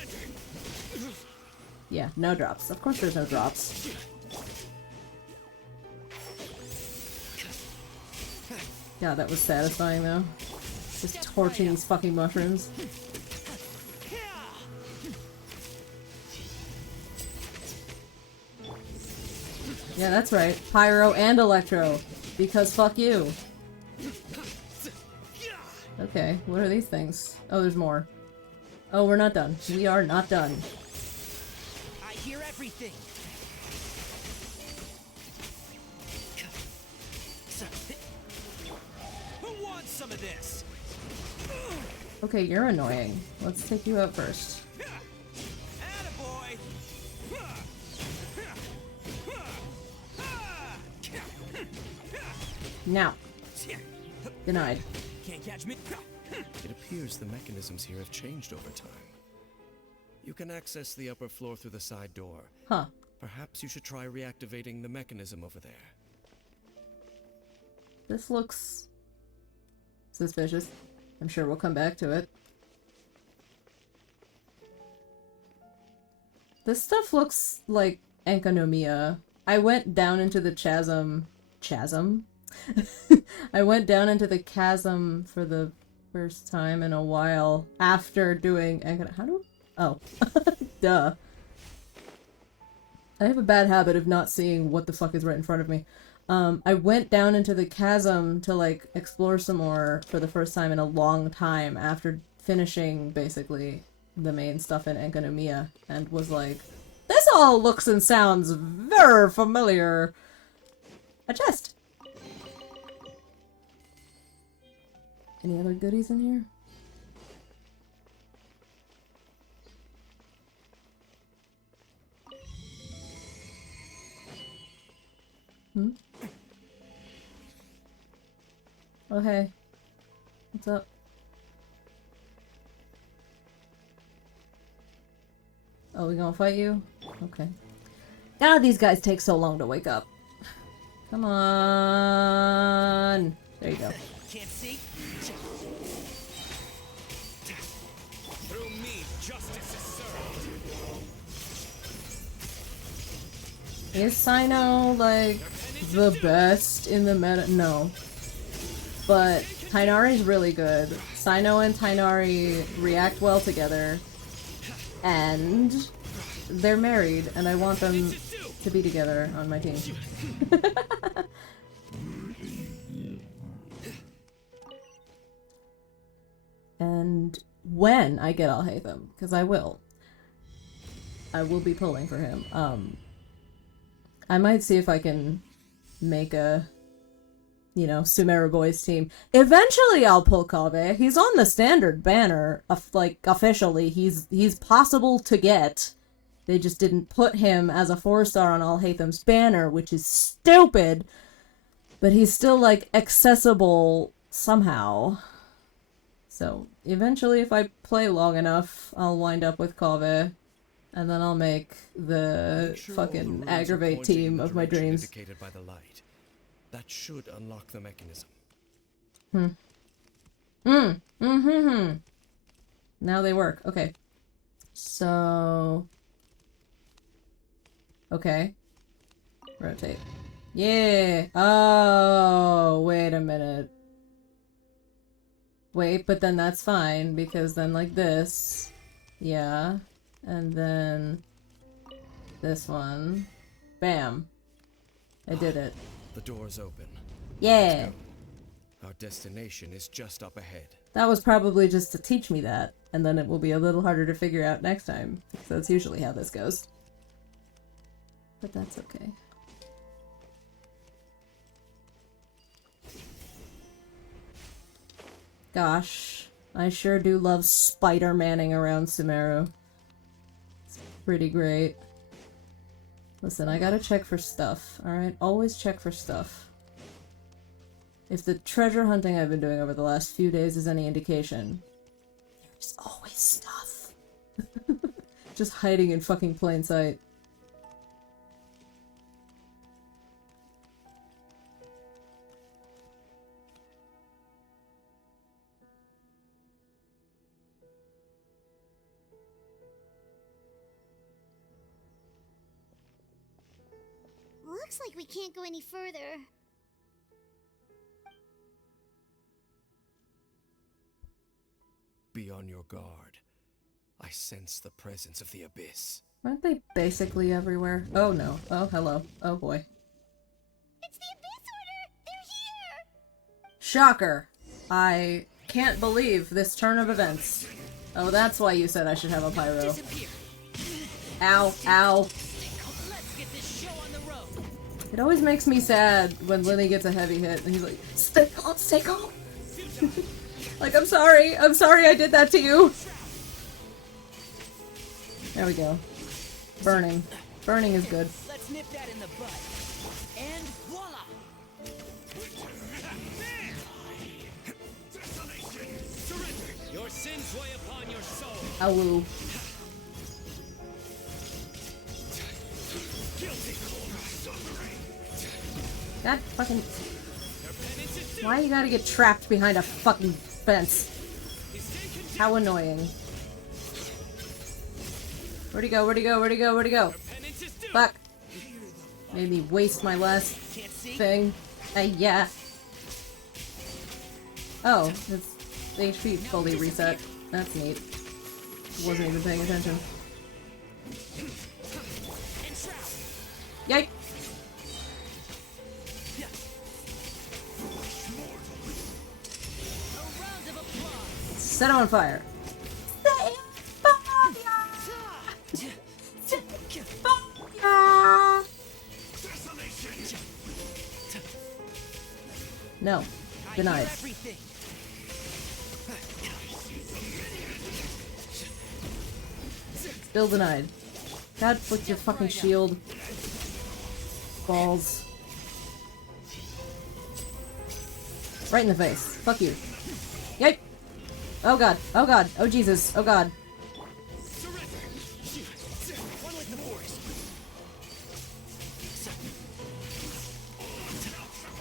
Yeah, no drops. Of course there's no drops. God, that was satisfying, though. Just torching these fucking mushrooms. Yeah, that's right. Pyro and Electro. Because fuck you. Okay, what are these things? Oh, there's more. Oh, we're not done. We are not done. I hear everything. want some of this? Okay, you're annoying. Let's take you out first. Attaboy! Now. Denied. Can't catch me. It appears the mechanisms here have changed over time. You can access the upper floor through the side door. Huh. Perhaps you should try reactivating the mechanism over there. This looks suspicious. I'm sure we'll come back to it. This stuff looks like enconomia. I went down into the chasm. I went down into the chasm for the first time in a while after doing oh. Duh. I have a bad habit of not seeing what the fuck is right in front of me. I went down into the chasm to, like, explore some more for the first time in a long time after finishing, basically, the main stuff in Enkanomiya, and was like, this all looks and sounds very familiar. A chest! Any other goodies in here? Hmm? Oh, hey. What's up? Oh, we gonna fight you? Okay. God, these guys take so long to wake up. Come on! There you go. Can't see? Through me, justice is served. Is Sino, like, the best in the meta? No. But Tainari's really good. Sino and Tainari react well together. And they're married, and I want them to be together on my team. And when I get Alhaitham, because I will be pulling for him. I might see if I can make a, you know, Sumeru Boys team. Eventually I'll pull Kaveh. He's on the standard banner, like, officially. He's possible to get. They just didn't put him as a 4-star on Alhaitham's banner, which is stupid. But he's still, like, accessible somehow. So, eventually, if I play long enough, I'll wind up with Kaveh. And then I'll make the fucking aggravate team of my dreams. Indicated by the light. That should unlock the mechanism. Now they work. Okay. So... Okay. Rotate. Yeah! Oh, wait a minute. Wait, but then that's fine, because then like this. Yeah. And then... this one. Bam. I did it. The door's open. Yeah! Our destination is just up ahead. That was probably just to teach me that, and then it will be a little harder to figure out next time. So that's usually how this goes. But that's okay. Gosh, I sure do love Spider-Manning around Sumeru. It's pretty great. Listen, I gotta check for stuff, alright? Always check for stuff. If the treasure hunting I've been doing over the last few days is any indication, there's always stuff. Just hiding in fucking plain sight. Looks like we can't go any further. Be on your guard. I sense the presence of the abyss. Aren't they basically everywhere? Oh no. Oh, hello. Oh boy. It's the Abyss Order! They're here! Shocker. I can't believe this turn of events. Oh, that's why you said I should have a pyro. Ow, ow. Let's get this show on the road. It always makes me sad when Lily gets a heavy hit and he's like, stay calm, stay calm. Like, I'm sorry I did that to you. There we go. Burning. Burning is good. Let's nip that in the bud. And voila! Your sins weigh upon your soul. Awoo. God fucking... Why you gotta get trapped behind a fucking fence? How annoying. Where'd he go? Where'd he go? Where'd he go? Where'd he go? Fuck. Made me waste my last thing. Yeah. Oh, it's the HP fully reset. That's neat. Wasn't even paying attention. Yike! Set him on fire. No. Denied. Still denied. God, with your fucking shield. Balls. Right in the face. Fuck you. Yike! Oh god. Oh god. Oh Jesus. Oh god.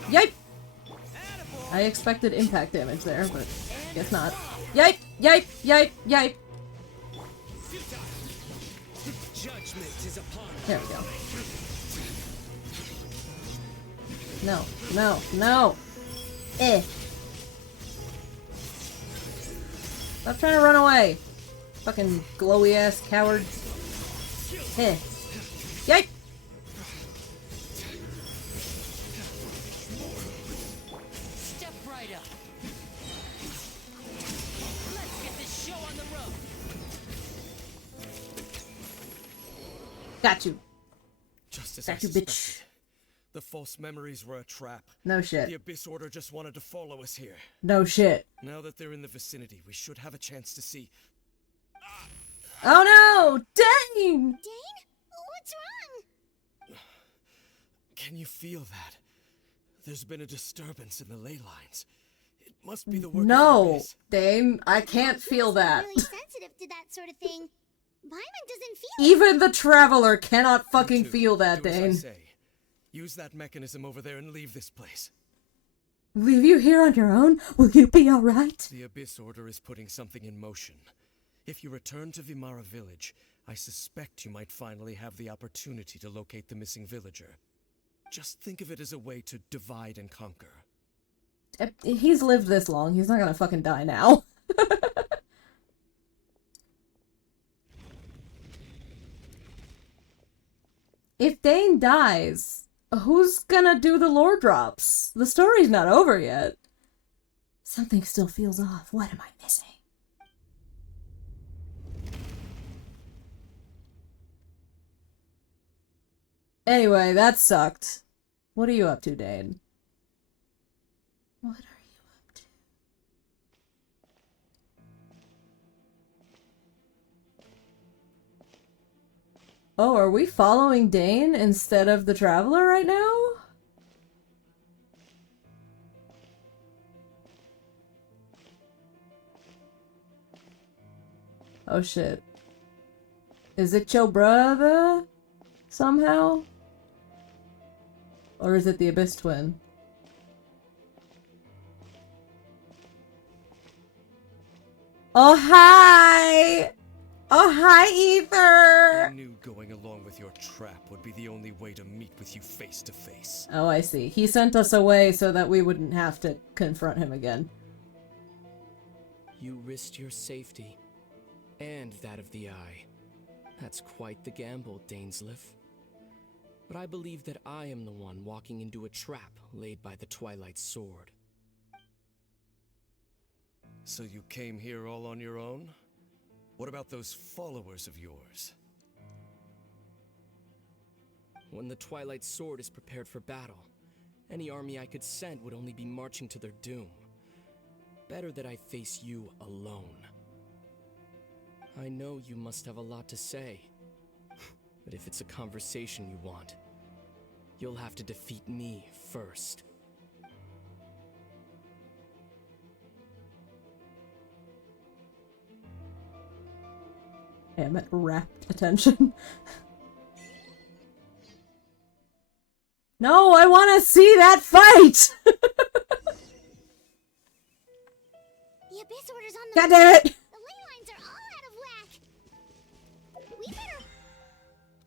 Yipe! I expected impact damage there, but guess not. Yipe! Yipe! Yipe! Yipe! There we go. No. No. No! Eh. Stop trying to run away! Fucking glowy ass coward. Eh. Yipe! Step right up. Let's get this show on the road. Got you. Just as Got I you, suspected. bitch. The false memories were a trap. No The shit. Abyss Order just wanted to follow us here. No shit. Now that they're in the vicinity, we should have a chance to see. Oh no! Dane! Dane? What's wrong? Can you feel that? There's been a disturbance in the ley lines. It must be the work of the No, Abyss. Dane, I can't feel that. Really sensitive to that sort of thing. Paimon doesn't feel Even the Traveler cannot fucking You two, feel that, do as I Dane. say. Use that mechanism over there and leave this place. Leave you here on your own? Will you be alright? The Abyss Order is putting something in motion. If you return to Vimara Village, I suspect you might finally have the opportunity to locate the missing villager. Just think of it as a way to divide and conquer. He's lived this long, he's not gonna fucking die now. If Dane dies, who's gonna do the lore drops? The story's not over yet. Something still feels off. What am I missing? Anyway, that sucked. What are you up to, Dane? What are you up to? Oh, are we following Dane instead of the Traveler right now? Oh shit. Is it your brother? Somehow? Or is it the Abyss Twin? Oh, hi! Oh, hi, I Ether! knew going along with your trap would be the only way to meet with you face to face. Oh, I see. He sent us away so that we wouldn't have to confront him again. You risked your safety, and that of the Eye. That's quite the gamble, Dainsleif. But I believe that I am the one walking into a trap laid by the Twilight Sword. So you came here all on your own? What about those followers of yours? When the Twilight Sword is prepared for battle, any army I could send would only be marching to their doom. better that I face you alone. I know you must have a lot to say, but if it's a conversation you want, you'll have to defeat me first. Damn it, rapt attention. No, I want to see that fight! The Abyss Order's on the God damn it! The ley lines are all out of whack. We better...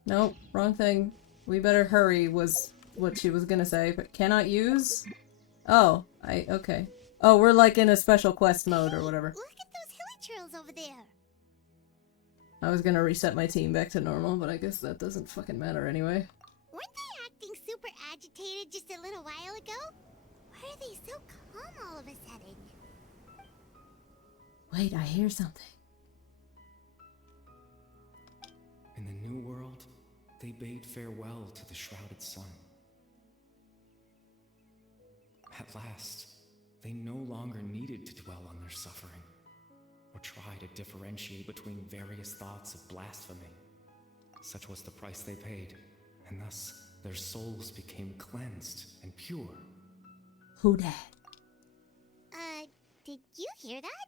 Nope, wrong thing. We better hurry was what she was gonna say, but cannot use? Oh, okay. Oh, we're like in a special quest mode or whatever. Look at those hilly trails over there. I was gonna reset my team back to normal, but I guess that doesn't fucking matter anyway. Weren't they acting super agitated just a little while ago? Why are they so calm all of a sudden? Wait, I hear something. In the New World, they bade farewell to the shrouded sun. At last, they no longer needed to dwell on their suffering, or try to differentiate between various thoughts of blasphemy. Such was the price they paid, and thus their souls became cleansed and pure. Who dat? Did you hear that?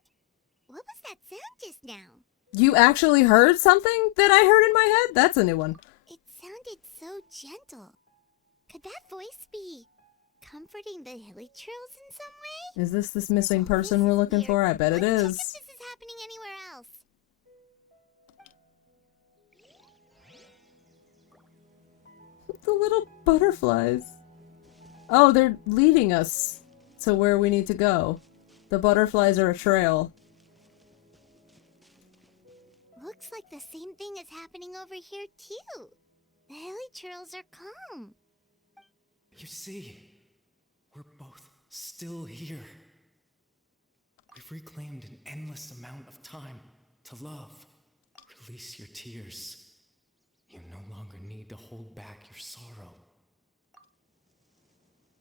What was that sound just now? You actually heard something that I heard in my head? That's a new one. It sounded so gentle. Could that voice be comforting the hilly trails in some way? Is this missing person we're looking for? I bet it Let's is. check if this is happening anywhere else. The little butterflies. Oh, they're leading us to where we need to go. The butterflies are a trail. Looks like the same thing is happening over here too. The hilly trails are calm. You see, we're both still here. We've reclaimed an endless amount of time to love. Release your tears. You no longer need to hold back your sorrow.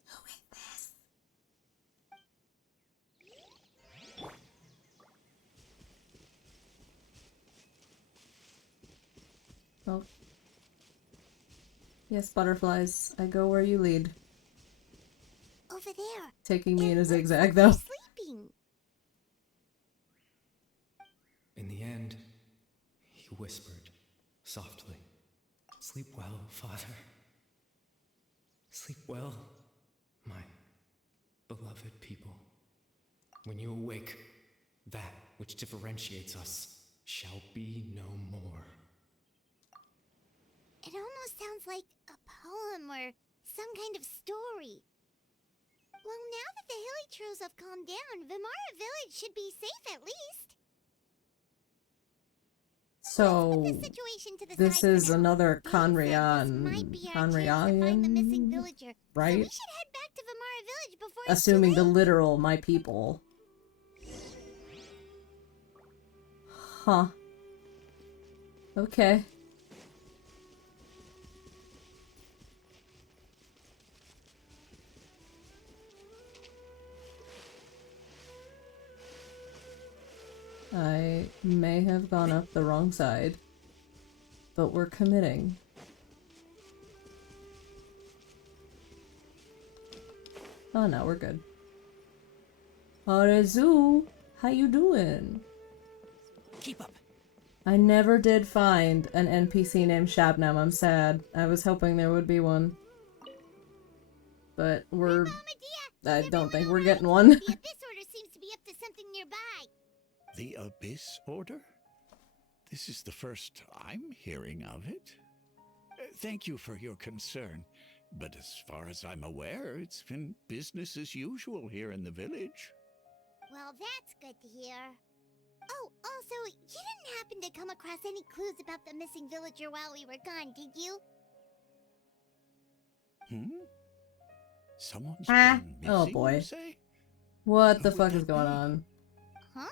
Who is this? Oh. Yes, butterflies. I go where you lead. Over there. Taking me in a It looks zigzag, like though. they're sleeping. In the end, he whispered softly, "Sleep well, Father. Sleep well, my beloved people. When you awake, that which differentiates us shall be no more." It almost sounds like a poem or some kind of story. Well, now that the hilly trails have calmed down, Vimara Village should be safe at least. So, Let's put the situation to the this side is for now. another This might be our chance to find the missing Conrian, villager. So we right? should head back to Vimara Village before it's Assuming too the late. literal my people. Huh. Okay. I may have gone up the wrong side, but we're committing. Oh no, we're good. Arezu, how you doing? Keep up. I never did find an NPC named Shabnom. I'm sad. I was hoping there would be one. But we're... I don't think we're getting one. The Abyss Order seems to be up to something nearby. The Abyss Order? This is the first I'm hearing of it. Thank you for your concern, but as far as I'm aware, it's been business as usual here in the village. Well, that's good to hear. Oh, also, you didn't happen to come across any clues about the missing villager while we were gone, did you? Someone's Ah. been missing, Oh boy. you say? What the Who would fuck that is going be? on? Huh?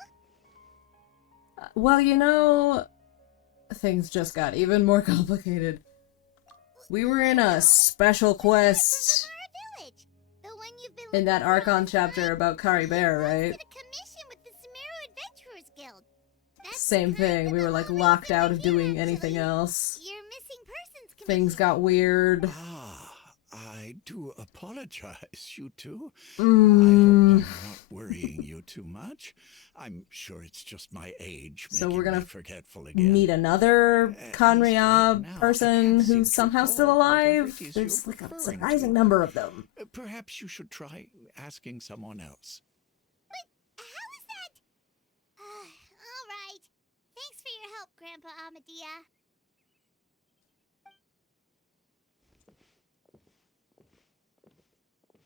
Well, you know, things just got even more complicated. We were in a special quest Vimara Village, the one you've been in that looking for all Archon this chapter time. about Kari Bear, He right? posted a commission same thing. We were like locked out of doing anything else. Your missing persons Things got weird. I do apologize, you two. I hope Mm. I'm not worrying you too much. I'm sure it's just my age So making we're gonna me forgetful again. meet another At Conriab least right now, I person can't seem who's to somehow still recall whatever alive. it is There's you're like a referring surprising to. number of them. Perhaps you should try asking someone else. How is that? All right. Thanks for your help, Grandpa Amadia.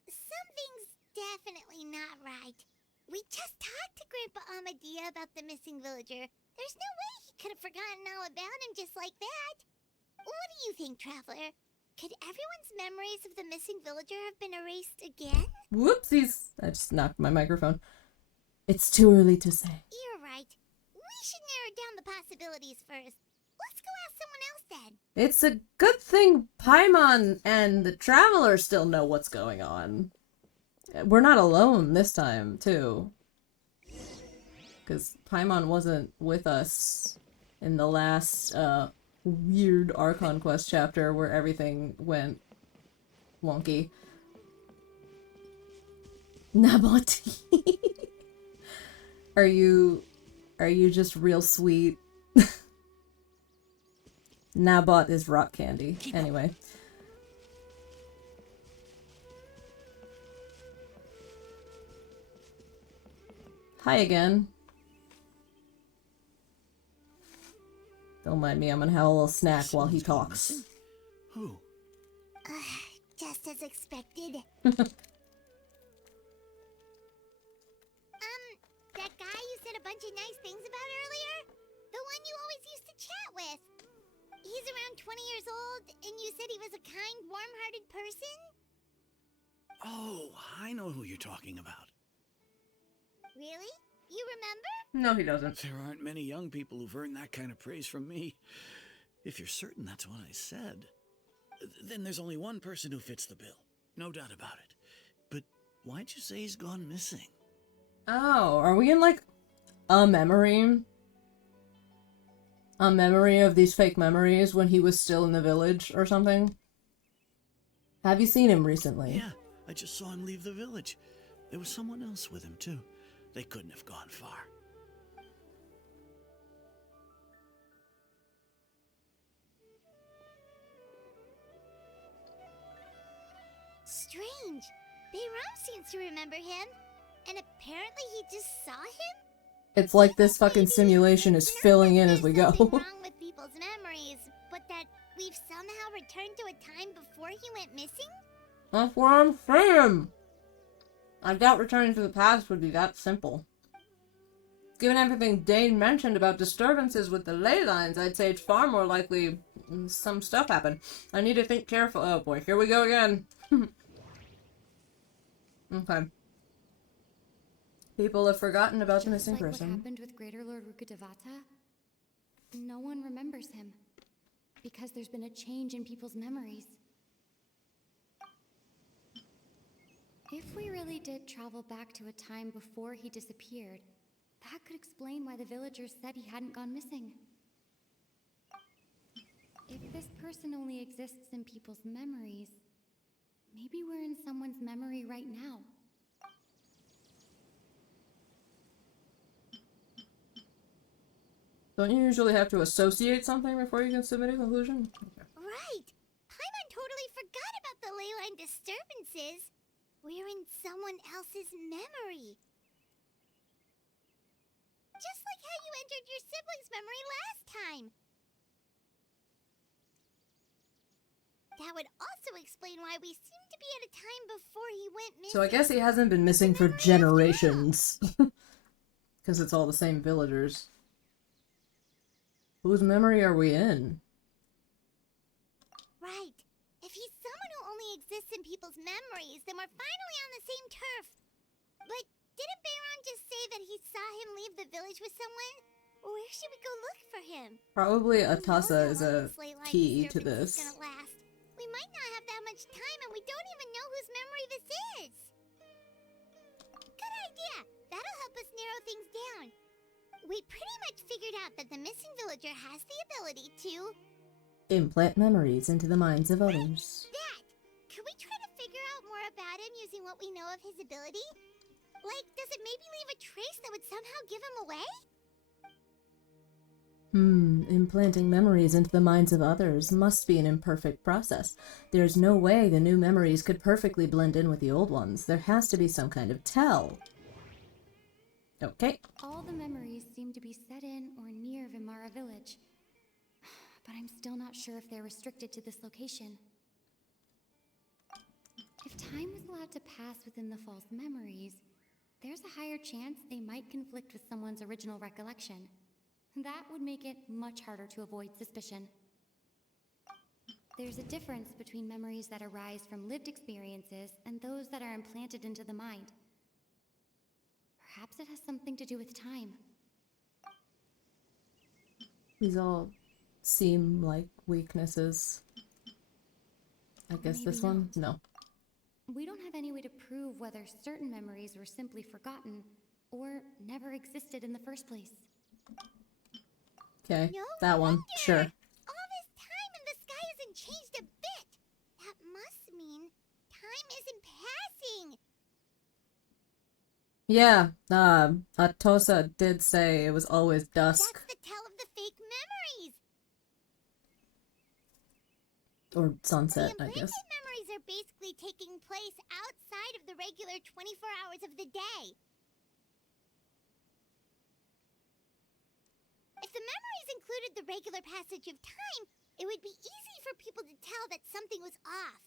Something's definitely not right. We just talked to Grandpa Amadia about the missing villager. There's no way he could have forgotten all about him just like that. What do you think, Traveler? Could everyone's memories of the missing villager have been erased again? Whoopsies! I just knocked my microphone. It's too early to say. You're right. We should narrow down the possibilities first. Let's go ask someone else then. It's a good thing Paimon and the Traveler still know what's going on. We're not alone this time, too. Because Paimon wasn't with us in the last, weird Archon Quest chapter where everything went wonky. Naboti. Are you just real sweet? Nabot is rock candy. Anyway. Hi again. Don't mind me, I'm gonna have a little snack while he talks. Who? Just as expected. That guy you said a bunch of nice things about earlier? The one you always used to chat with. He's around 20 years old, and you said he was a kind, warm-hearted person? Oh, I know who you're talking about. Really? You remember? No, he doesn't. There aren't many young people who've earned that kind of praise from me. If you're certain that's what I said, then there's only one person who fits the bill. No doubt about it. But why'd you say he's gone missing? Oh, are we in like a memory? A memory of these fake memories when he was still in the village or something? Have you seen him recently? Yeah, I just saw him leave the village. There was someone else with him, too. They couldn't have gone far. Strange. Bayram seems to remember him, and apparently he just saw him? It's like this fucking simulation is filling in as we go. There's nothing wrong with people's memories, but that we've somehow returned to a time before he went missing? That's what I'm saying! I doubt returning to the past would be that simple. Given everything Dane mentioned about disturbances with the ley lines, I'd say it's far more likely some stuff happened. I need to think careful. Oh boy, here we go again. Okay. People have forgotten about the missing Just like person. what happened with Greater Lord Rukkhadevata, no one remembers him because there's been a change in people's memories. If we really did travel back to a time before he disappeared, that could explain why the villagers said he hadn't gone missing. If this person only exists in people's memories, maybe we're in someone's memory right now. Don't you usually have to associate something before you can submit a conclusion? Okay. Right. Paimon totally forgot about the ley line disturbances. We're in someone else's memory. Just like how you entered your sibling's memory last time. That would also explain why we seem to be at a time before he went missing. So I guess he hasn't been missing for generations. Because it's all the same villagers. Whose memory are we in? Right. If he's someone who only exists in people's memories, then we're finally on the same turf. But didn't Bayron just say that he saw him leave the village with someone? Where should we go look for him? Probably Who knows Atasa how is long a this ley line key to disturbance is this. gonna last. We might not have that much time, and we don't even know whose memory this is. Good idea. That'll help us narrow things down. We pretty much figured figured out that the missing villager has the ability to... Implant memories into the minds of others. That! Could we try to figure out more about him using what we know of his ability? Like, does it maybe leave a trace that would somehow give him away? Implanting memories into the minds of others must be an imperfect process. There's no way the new memories could perfectly blend in with the old ones. There has to be some kind of tell. Okay. All the memories seem to be set in or near Vimara village. But I'm still not sure if they're restricted to this location. If time was allowed to pass within the false memories, there's a higher chance they might conflict with someone's original recollection. That would make it much harder to avoid suspicion. There's a difference between memories that arise from lived experiences and those that are implanted into the mind. Perhaps it has something to do with time. These all seem like weaknesses. I guess Maybe this one? No. We don't have any way to prove whether certain memories were simply forgotten or never existed in the first place. Okay, No that one. wonder. Sure. All this time and the sky hasn't changed a bit. That must mean time isn't passing. Yeah, Atosa did say it was always dusk. That's the tell of the fake memories. Or sunset, The I guess. implanted memories are basically taking place outside of the regular 24 hours of the day. If the memories included the regular passage of time, it would be easy for people to tell that something was off.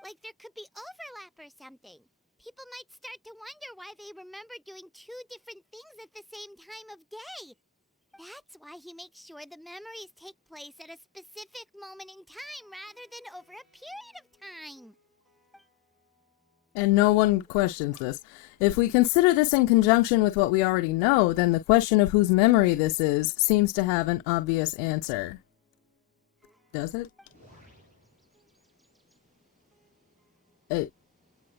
Like there could be overlap or something. People might start to wonder why they remember doing two different things at the same time of day. That's why he makes sure the memories take place at a specific moment in time rather than over a period of time. And no one questions this. If we consider this in conjunction with what we already know, then the question of whose memory this is seems to have an obvious answer. Does it?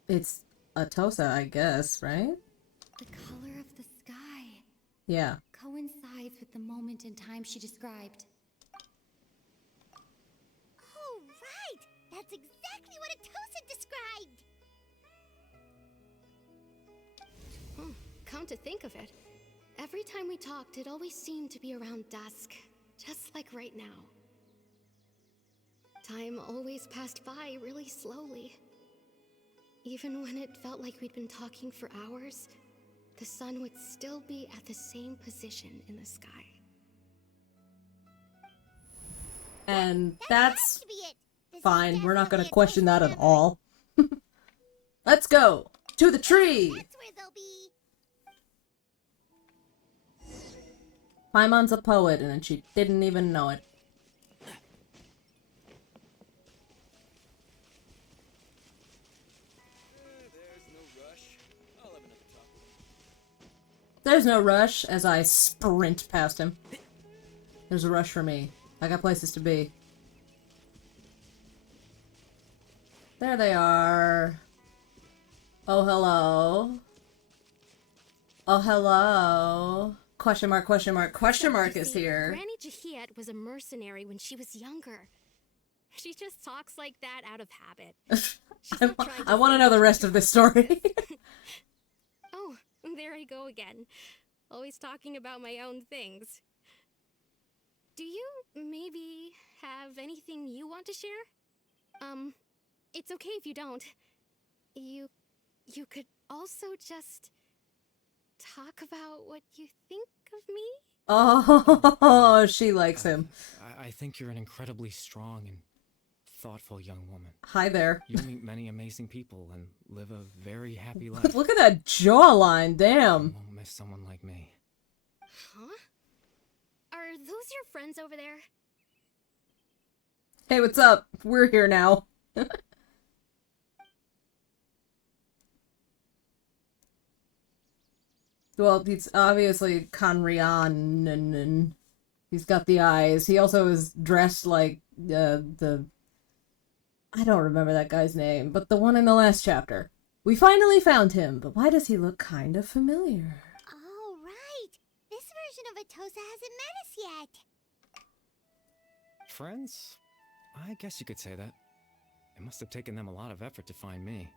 It's Atosa, I guess, right? The color of the sky Yeah. coincides with the moment in time she described. Oh, right! That's exactly what Atosa described! Come to think of it, every time we talked, it always seemed to be around dusk, just like right now. Time always passed by really slowly. Even when it felt like we'd been talking for hours, the sun would still be at the same position in the sky. And That has that's to be it. This is fine. We're not going to definitely question Atosa's that at memory. all. Let's go to the tree. That's where they'll be. Paimon's a poet, and she didn't even know it. There's no rush as I sprint past him. There's a rush for me. I got places to be. There they are. Oh, hello. Oh, hello. Question mark, question mark, question mark You is see, here. Granny Jahiet was a mercenary when she was younger. She just talks like that out of habit. I want to know the rest of this story. Oh, there I go again. Always talking about my own things. Do you maybe have anything you want to share? It's okay if you don't. You could also just talk about what you think of me? Oh, she likes him. I think you're an incredibly strong and thoughtful young woman. Hi there. You'll meet many amazing people and live a very happy life. Look at that jawline, damn. You won't miss someone like me. Huh? Are those your friends over there? Hey, what's up? We're here now. Well, he's obviously Kanrian, and he's got the eyes. He also is dressed like the... I don't remember that guy's name, but the one in the last chapter. We finally found him, but why does he look kind of familiar? Oh, right. This version of Atosa hasn't met us yet. Friends? I guess you could say that. It must have taken them a lot of effort to find me.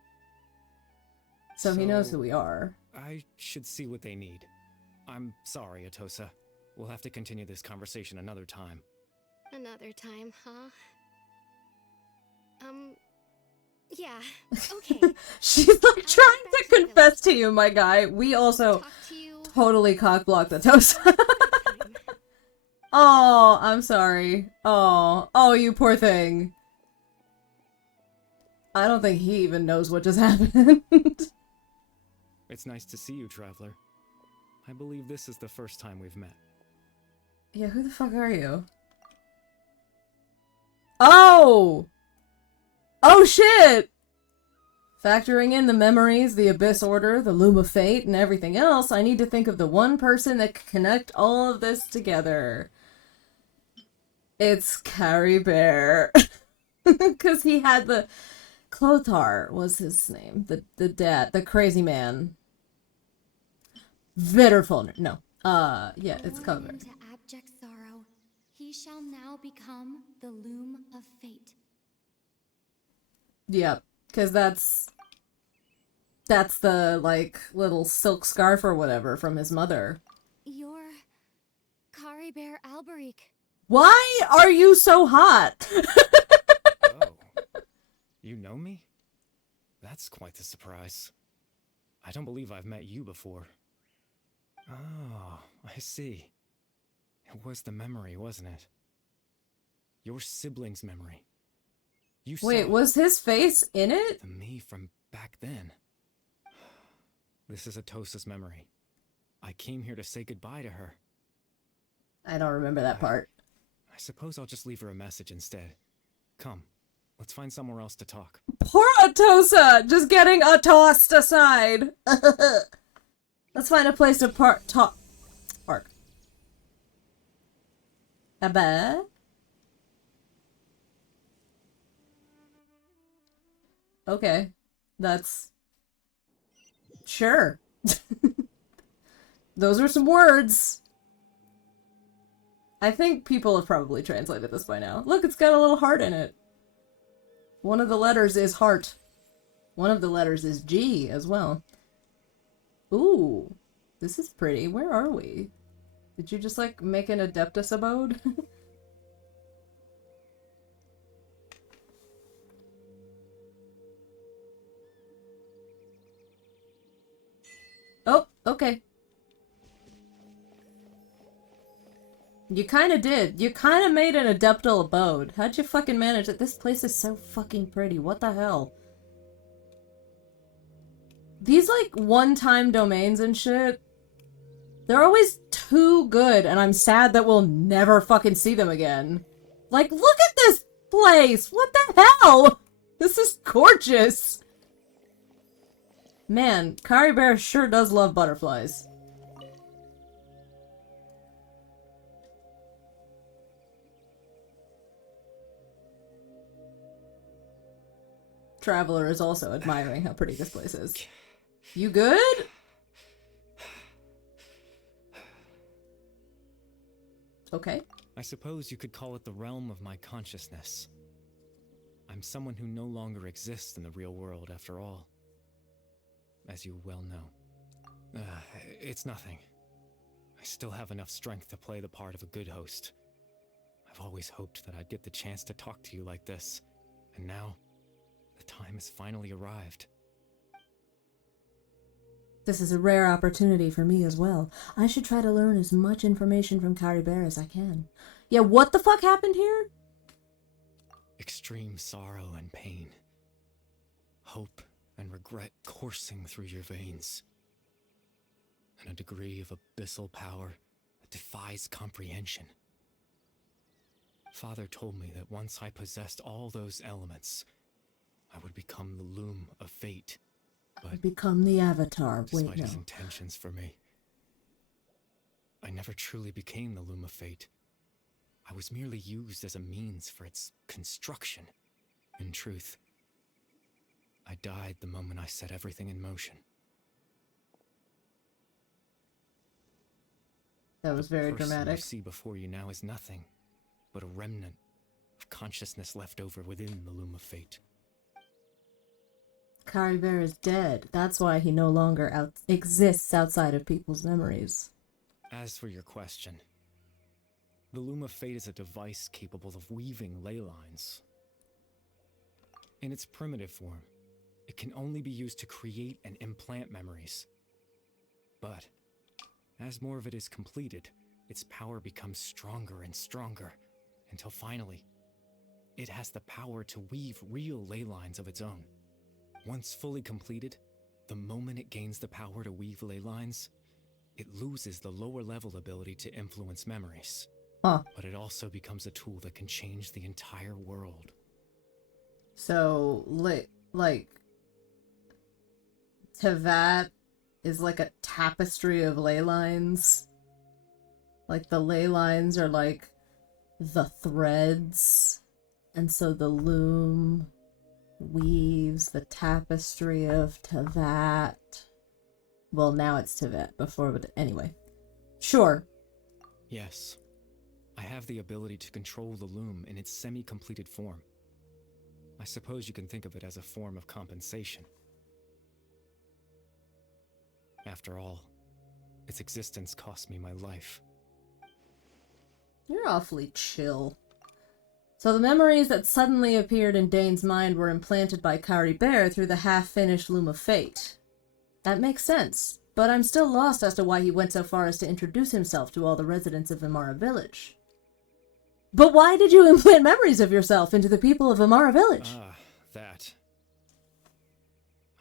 So he knows who we are. I should see what they need. I'm sorry, Atosa. We'll have to continue this conversation another time. Another time, huh? Yeah, okay. She's like trying to confess to you, my guy. We also totally cockblocked the toast. Oh, I'm sorry. Oh, you poor thing. I don't think he even knows what just happened. It's nice to see you, Traveler. I believe this is the first time we've met. Yeah, who the fuck are you? Oh! Oh shit! Factoring in the memories, the Abyss Order, the Loom of Fate, and everything else, I need to think of the one person that can connect all of this together. It's Carrie Bear. Because he had the... Clothar was his name. The dad. The crazy man. Vitterfulner. No. Yeah, it's covered. Into abject sorrow, he shall now become the Loom of Fate. Yep. Because that's the, like, little silk scarf or whatever from his mother. You're Carrie Bear Alberic. Why are you so hot? Oh. You know me? That's quite the surprise. I don't believe I've met you before. Oh, I see. It was the memory, wasn't it? Your sibling's memory. You Wait, saw was his face in it? the me from back then. This is Atosa's memory. I came here to say goodbye to her. I don't remember that part. I suppose I'll just leave her a message instead. Come, let's find somewhere else to talk. Poor Atosa! Just getting tossed aside. Let's find a place to park. Abba? Okay. That's... Sure. Those are some words. I think people have probably translated this by now. Look, it's got a little heart in it. One of the letters is heart. One of the letters is G as well. Ooh, this is pretty. Where are we? Did you just, like, make an Adeptus abode? Oh, okay. You kinda did. You kinda made an adeptal abode. How'd you fucking manage it? This place is so fucking pretty. What the hell? These, like, one-time domains and shit, they're always too good, and I'm sad that we'll never fucking see them again. Like, look at this place! What the hell? This is gorgeous! Man, Carrie Bear sure does love butterflies. Traveler is also admiring how pretty this place is. You good? Okay. I suppose you could call it the realm of my consciousness. I'm someone who no longer exists in the real world, after all. As you well know. It's nothing. I still have enough strength to play the part of a good host. I've always hoped that I'd get the chance to talk to you like this, and now, the time has finally arrived. This is a rare opportunity for me as well. I should try to learn as much information from Carrie Bear as I can. Yeah, what the fuck happened here? Extreme sorrow and pain. Hope and regret coursing through your veins. And a degree of abyssal power that defies comprehension. Father told me that once I possessed all those elements, I would become the Loom of Fate. But Become the Avatar. despite Wait, no. his intentions for me, I never truly became the Loom of Fate. I was merely used as a means for its construction. In truth, I died the moment I set everything in motion. That was The very person dramatic. you see before you now is nothing but a remnant of consciousness left over within the loom of fate. Kari Bear is dead. That's why he no longer exists outside of people's memories. As for your question, the loom of fate is a device capable of weaving ley lines. In its primitive form, it can only be used to create and implant memories. But as more of it is completed, its power becomes stronger and stronger, until finally, it has the power to weave real ley lines of its own. Once fully completed, the moment it gains the power to weave ley lines, it loses the lower level ability to influence memories. Huh. But it also becomes a tool that can change the entire world. So, like, Tevat is like a tapestry of ley lines. Like, the ley lines are like the threads, and so the loom weaves the tapestry of Tevat. Well, now it's Tevat, before, but anyway. Sure. Yes, I have the ability to control the loom in its semi-completed form. I suppose you can think of it as a form of compensation. After all, its existence cost me my life. You're awfully chill. So the memories that suddenly appeared in Dane's mind were implanted by Kari Bear through the half-finished Loom of Fate. That makes sense, but I'm still lost as to why he went so far as to introduce himself to all the residents of Amara Village. But why did you implant memories of yourself into the people of Amara Village? Ah, that.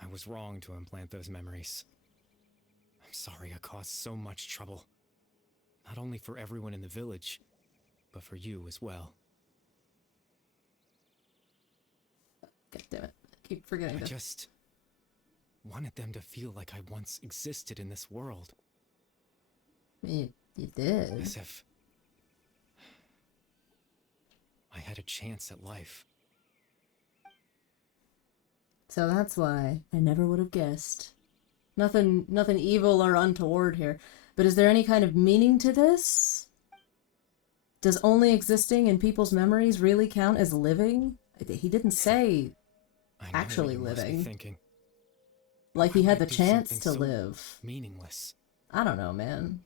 I was wrong to implant those memories. I'm sorry I caused so much trouble. Not only for everyone in the village, but for you as well. God damn it. I keep forgetting I this. just wanted them to feel like I once existed in this world. You did. As if I had a chance at life. So that's why I never would have guessed. Nothing evil or untoward here. But is there any kind of meaning to this? Does only existing in people's memories really count as living? He didn't say actually living. Thinking, like he had the do chance something to so live. Meaningless. I don't know, man.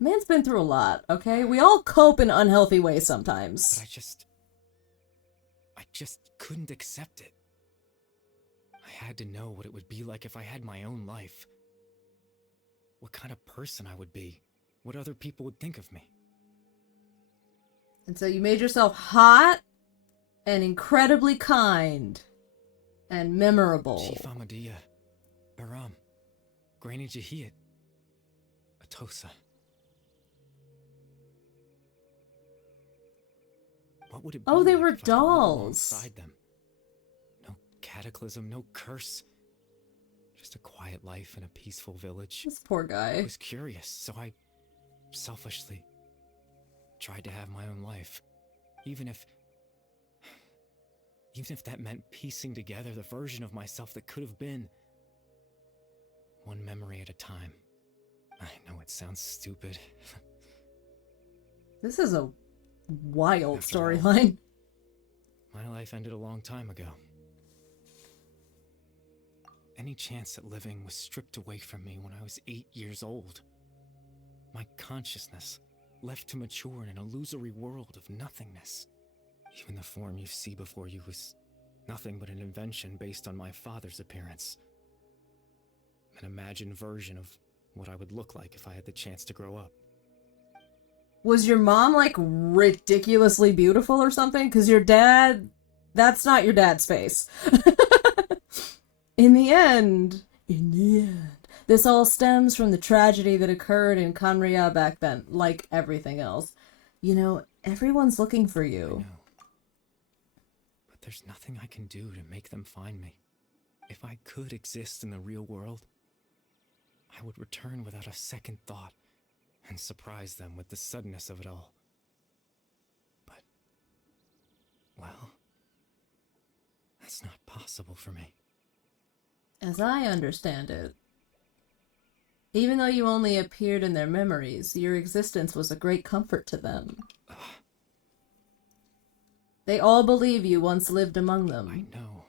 Man's been through a lot, okay? We all cope in unhealthy ways sometimes. But I just couldn't accept it. I had to know what it would be like if I had my own life. What kind of person I would be. What other people would think of me. And so you made yourself hot and incredibly kind and memorable. Chief Amadia, Baram, Granny Jahiyat, Atosa. What would it be Oh, they like were if I could live dolls. alongside them? No cataclysm, no curse. Just a quiet life in a peaceful village. This poor guy. I was curious, so I selfishly tried to have my own life. Even if that meant piecing together the version of myself that could have been. One memory at a time. I know it sounds stupid. This is a wild After all, storyline. My life ended a long time ago. Any chance at living was stripped away from me when I was 8 years old. My consciousness left to mature in an illusory world of nothingness. Even the form you see before you was nothing but an invention based on my father's appearance. An imagined version of what I would look like if I had the chance to grow up. Was your mom, like, ridiculously beautiful or something? Because your dad... That's not your dad's face. In the end, this all stems from the tragedy that occurred in Kanria back then, like everything else. You know, everyone's looking for you. I know. But there's nothing I can do to make them find me. If I could exist in the real world, I would return without a second thought and surprise them with the suddenness of it all. But, well, that's not possible for me. As I understand it, Even though you only appeared in their memories, your existence was a great comfort to them. They all believe you once lived among them. I know.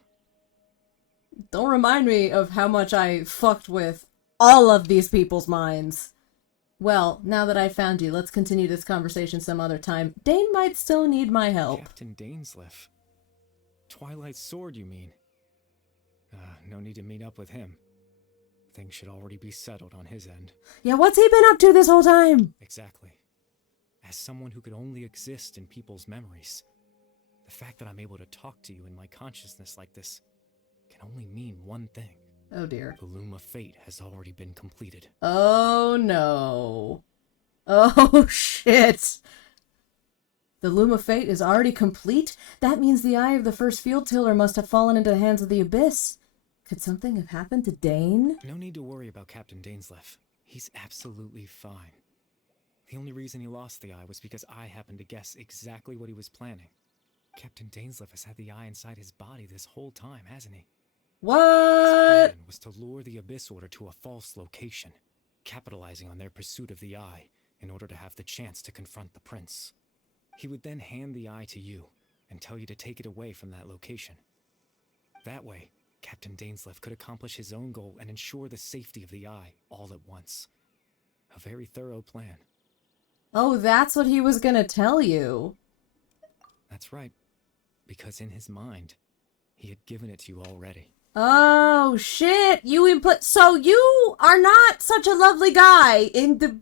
Don't remind me of how much I fucked with all of these people's minds. Well, now that I found you, let's continue this conversation some other time. Dane might still need my help. Captain Dainsleif. Twilight Sword, you mean? No need to meet up with him. Things should already be settled on his end. Yeah, what's he been up to this whole time? Exactly. As someone who could only exist in people's memories, the fact that I'm able to talk to you in my consciousness like this can only mean one thing. Oh dear. The Loom of Fate has already been completed. Oh no. Oh shit. The Loom of Fate is already complete? That means the eye of the first field tiller must have fallen into the hands of the Abyss. Could something have happened to Dane? No need to worry about Captain Dainsleif. He's absolutely fine. The only reason he lost the eye was because I happened to guess exactly what he was planning. Captain Dainsleif has had the eye inside his body this whole time, hasn't he? What? His plan was to lure the Abyss Order to a false location, capitalizing on their pursuit of the eye in order to have the chance to confront the prince. He would then hand the eye to you and tell you to take it away from that location. That way, Captain Dainsleif could accomplish his own goal and ensure the safety of the eye all at once. A very thorough plan. Oh, that's what he was gonna tell you. That's right, because in his mind, he had given it to you already. Oh shit, so you are not such a lovely guy in the...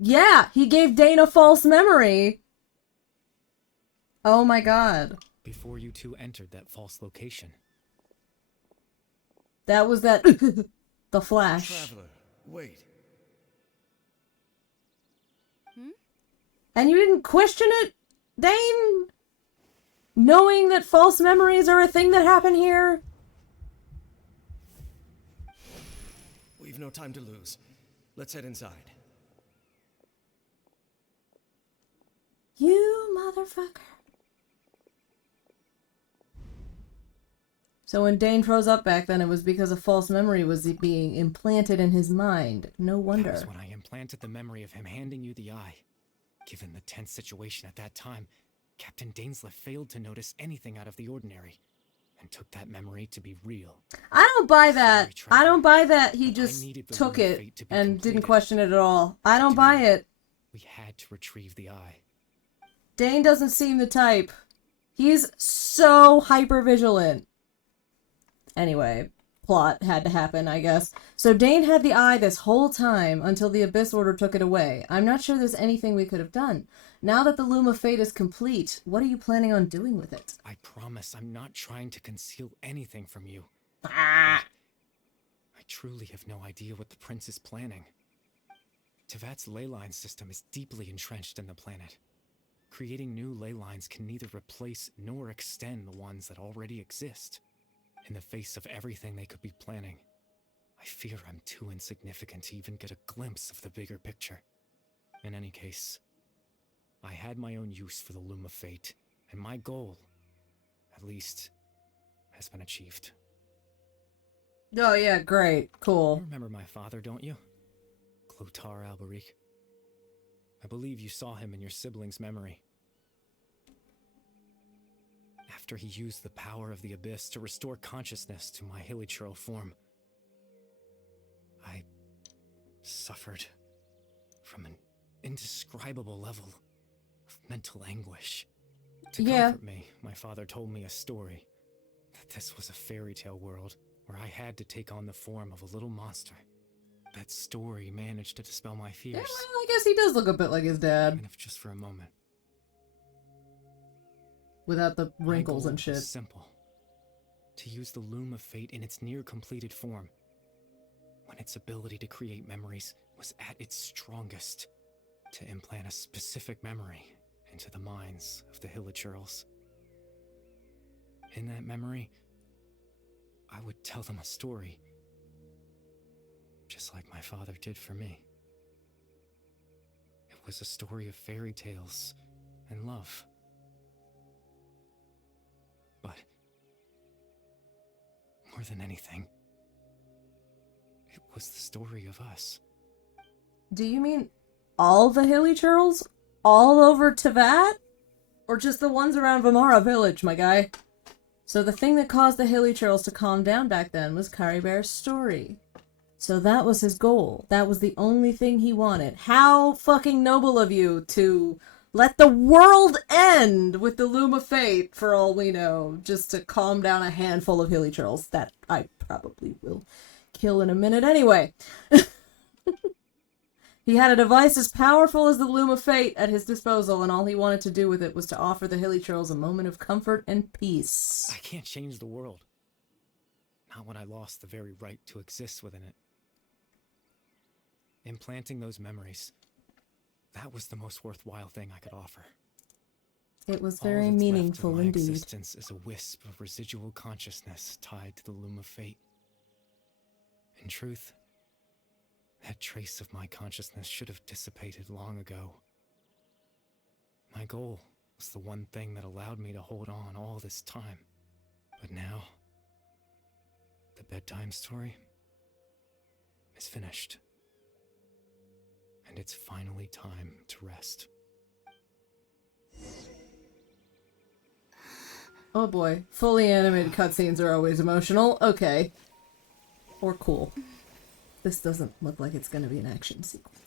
Yeah, he gave Dane a false memory. Oh my god. Before you two entered that false location. That was that... the Flash. Traveler, wait. And you didn't question it, Dane? Knowing that false memories are a thing that happen here? We've no time to lose. Let's head inside. You motherfucker. So when Dane froze up back then, it was because a false memory was being implanted in his mind. No wonder. That was when I implanted the memory of him handing you the eye. Given the tense situation at that time, Captain Dainsleif failed to notice anything out of the ordinary, and took that memory to be real. I don't buy that. I don't buy that he just took it and didn't question it at all. I don't buy it. We had to retrieve the eye. Dane doesn't seem the type. He's so hyper-vigilant. Anyway, plot had to happen, I guess. So Dane had the eye this whole time until the Abyss Order took it away. I'm not sure there's anything we could have done. Now that the Loom of Fate is complete, what are you planning on doing with it? I promise I'm not trying to conceal anything from you. Ah! I truly have no idea what the prince is planning. Tevat's ley line system is deeply entrenched in the planet. Creating new ley lines can neither replace nor extend the ones that already exist. In the face of everything they could be planning, I fear I'm too insignificant to even get a glimpse of the bigger picture. In any case, I had my own use for the Loom of Fate, and my goal, at least, has been achieved. Oh yeah, great. Cool. You remember my father, don't you? Clotar Alberic. I believe you saw him in your sibling's memory. After he used the power of the Abyss to restore consciousness to my hilichurl form, I suffered from an indescribable level of mental anguish. To comfort me, my father told me a story, that this was a fairy tale world where I had to take on the form of a little monster. That story managed to dispel my fears. Yeah, well, I guess he does look a bit like his dad. Even if just for a moment. Without the wrinkles and shit. Was simple. To use the Loom of Fate in its near-completed form, when its ability to create memories was at its strongest, to implant a specific memory into the minds of the hilichurls. In that memory, I would tell them a story, just like my father did for me. It was a story of fairy tales and love. But more than anything, it was the story of us. Do you mean all the hilly churls? All over Teyvat? Or just the ones around Vamara village, my guy? So the thing that caused the hilly churls to calm down back then was Caribear's story. So that was his goal. That was the only thing he wanted. How fucking noble of you to let the world end with the Loom of Fate, for all we know, just to calm down a handful of hilly churls that I probably will kill in a minute anyway. He had a device as powerful as the Loom of Fate at his disposal, and all he wanted to do with it was to offer the hilly churls a moment of comfort and peace. I can't change the world. Not when I lost the very right to exist within it. Implanting those memories, that was the most worthwhile thing I could offer. It was All very that's left of meaningful my indeed. existence is a wisp of residual consciousness tied to the Loom of Fate. In truth, that trace of my consciousness should have dissipated long ago. My goal was the one thing that allowed me to hold on all this time. But now, the bedtime story is finished. And it's finally time to rest. Oh boy. Fully animated cutscenes are always emotional. Okay. Or cool. This doesn't look like it's gonna be an action sequence.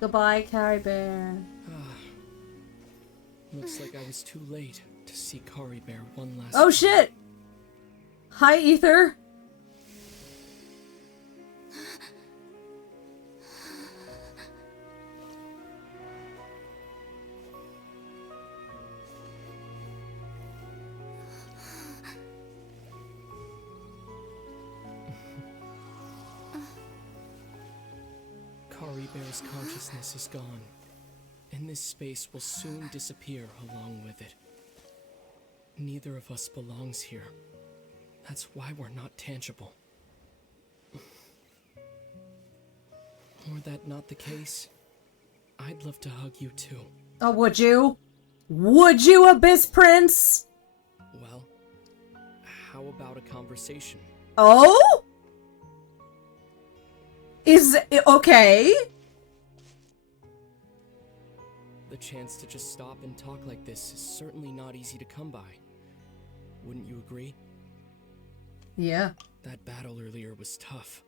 Goodbye, Caribear. Looks like I was too late to see Caribear one last Oh time. shit! Hi, Ether! Caribear's consciousness is gone, and this space will soon disappear along with it. Neither of us belongs here. That's why we're not tangible. Were that not the case, I'd love to hug you too. Oh, would you? Would you, Abyss Prince? Well, how about a conversation? Oh? Is it okay? The chance to just stop and talk like this is certainly not easy to come by. Wouldn't you agree? Yeah. That battle earlier was tough.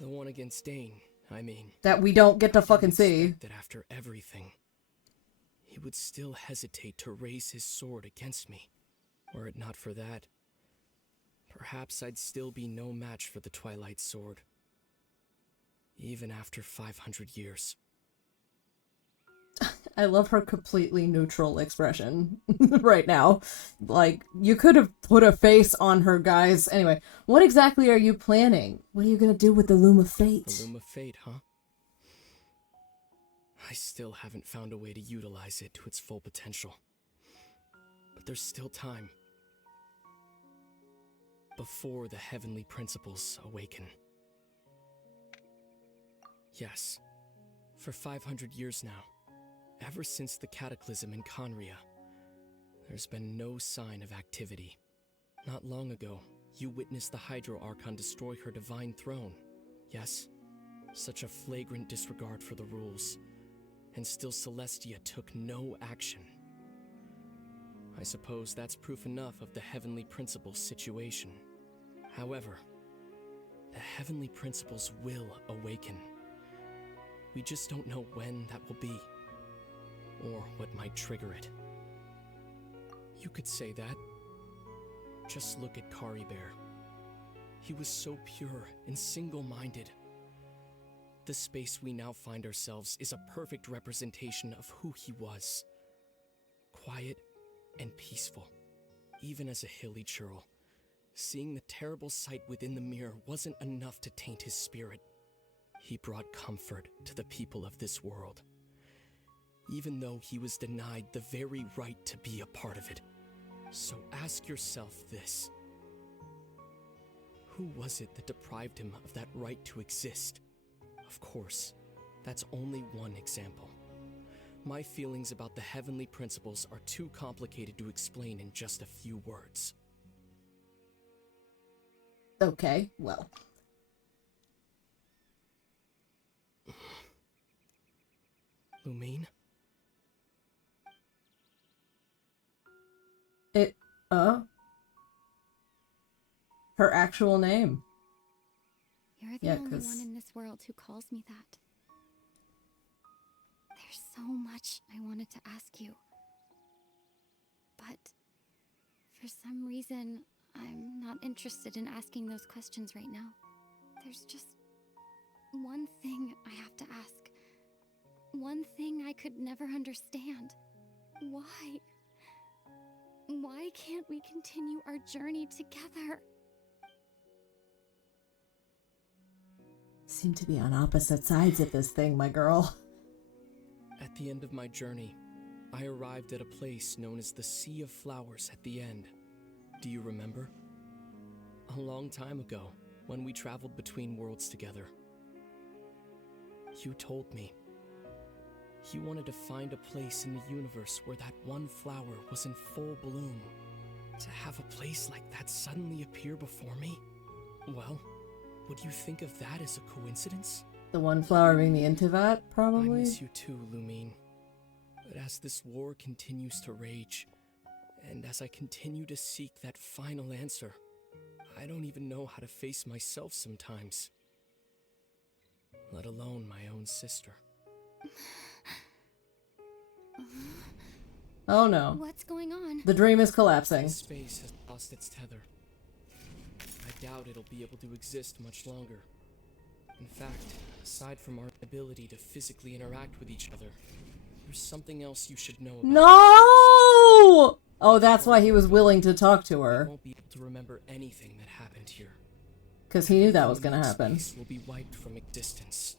The one against Dane, I mean. That we don't get to fucking see. That after everything, he would still hesitate to raise his sword against me. Were it not for that, perhaps I'd still be no match for the Twilight Sword. Even after 500 years. I love her completely neutral expression right now. Like, you could have put a face on her, guys. Anyway, what exactly are you planning? What are you gonna do with the Loom of Fate? The Loom of Fate, huh? I still haven't found a way to utilize it to its full potential. But there's still time. Before the heavenly principles awaken. Yes, for 500 years now, ever since the cataclysm in Conria, there's been no sign of activity. Not long ago, you witnessed the Hydro Archon destroy her divine throne. Yes, such a flagrant disregard for the rules, and still Celestia took no action. I suppose that's proof enough of the heavenly principles situation. However, the heavenly principles will awaken. We just don't know when that will be, or what might trigger it. You could say that. Just look at Caribear. He was so pure and single-minded. The space we now find ourselves is a perfect representation of who he was. Quiet and peaceful, even as a hilly churl. Seeing the terrible sight within the mirror wasn't enough to taint his spirit. he brought comfort to the people of this world, even though he was denied the very right to be a part of it. So ask yourself this. Who was it that deprived him of that right to exist? Of course, that's only one example. My feelings about the heavenly principles are too complicated to explain in just a few words. Okay, well. Lumine? Her actual name. You're the only one in this world who calls me that. There's so much I wanted to ask you. But for some reason, I'm not interested in asking those questions right now. There's just one thing I have to ask. One thing I could never understand. Why? Why can't we continue our journey together? Seem to be on opposite sides of this thing, my girl. At the end of my journey, I arrived at a place known as the Sea of Flowers at the end. Do you remember? A long time ago, when we traveled between worlds together. You told me you wanted to find a place in the universe where that one flower was in full bloom. To have a place like that suddenly appear before me? Well, would you think of that as a coincidence? The one flower being the Intivat, I probably? miss you too, Lumine. But as this war continues to rage, and as I continue to seek that final answer, I don't even know how to face myself sometimes. Let alone my own sister. Oh no. What's going on? The dream is collapsing. This space has lost its tether. I doubt it'll be able to exist much longer. In fact, aside from our ability to physically interact with each other, there's something else you should know about. No! Oh, that's why he was willing to talk to I her. won't be able to remember anything that happened here. Because he knew that was gonna Everything in happen. space will be wiped from existence,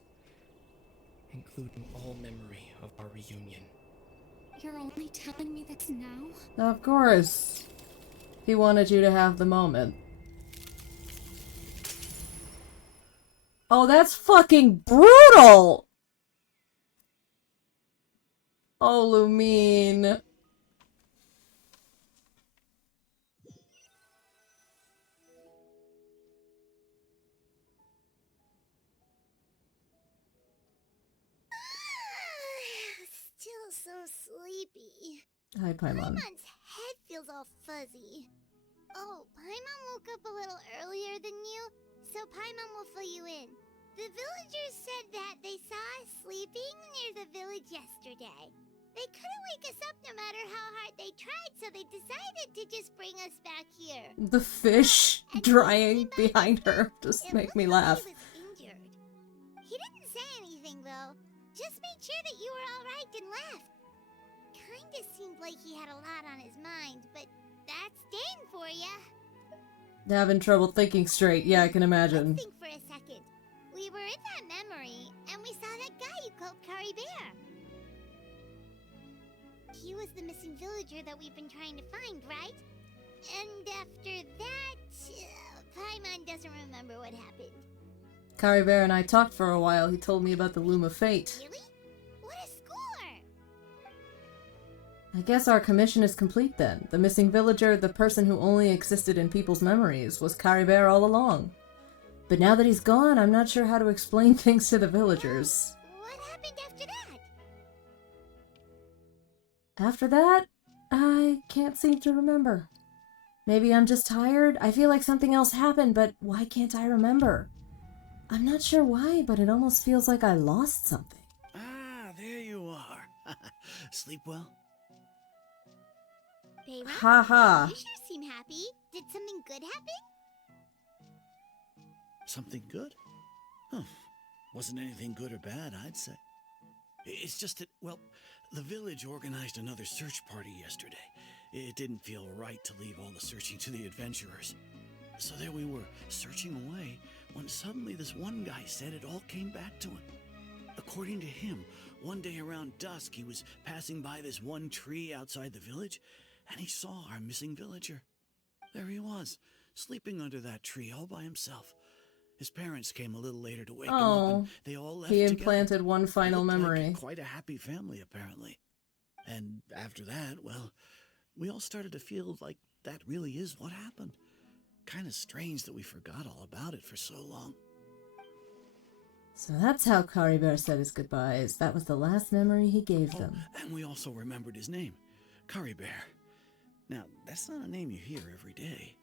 including all memory of our reunion. You're only telling me this now? Of course. He wanted you to have the moment. Oh, that's fucking brutal! Oh, Lumine. Still so sleepy. Hi, Paimon. Paimon's head feels all fuzzy. Oh, Paimon woke up a little earlier than you, so Paimon will fill you in. The villagers said that they saw us sleeping near the village yesterday. They couldn't wake us up no matter how hard they tried, so they decided to just bring us back here. The fish drying behind her just make me laugh. He was injured. He didn't say anything though. Just made sure that you were all right and left. Kinda seemed like he had a lot on his mind, but that's Dane for ya. Having trouble thinking straight. Yeah, I can imagine. Let's think for a second. We were in that memory, and we saw that guy you called Kari Bear. He was the missing villager that we've been trying to find, right? And after that, Paimon doesn't remember what happened. Kari Bear and I talked for a while. He told me about the Loom of Fate. Really? What a score! I guess our commission is complete then. The missing villager, the person who only existed in people's memories, was Kari Bear all along. But now that he's gone, I'm not sure how to explain things to the villagers. What happened after that? After that, I can't seem to remember. Maybe I'm just tired? I feel like something else happened, but why can't I remember? I'm not sure why, but it almost feels like I lost something. Ah, there you are. Sleep well? Paimon? Ha-ha. You sure seem happy. Did something good happen? Something good? Huh. Wasn't anything good or bad, I'd say. It's just that, well, the village organized another search party yesterday. It didn't feel right to leave all the searching to the adventurers. So there we were, searching away, when suddenly this one guy said it all came back to him. According to him, one day around dusk, he was passing by this one tree outside the village, and he saw our missing villager. There he was, sleeping under that tree all by himself. His parents came a little later to wake him up, and they all left he together. implanted one final Looked like memory. quite a happy family, apparently. And after that, well, we all started to feel like that really is what happened. Kind of strange that we forgot all about it for so long. So that's how Caribert said his goodbyes. That was the last memory he gave them. And we also remembered his name, Caribert. Now, that's not a name you hear every day.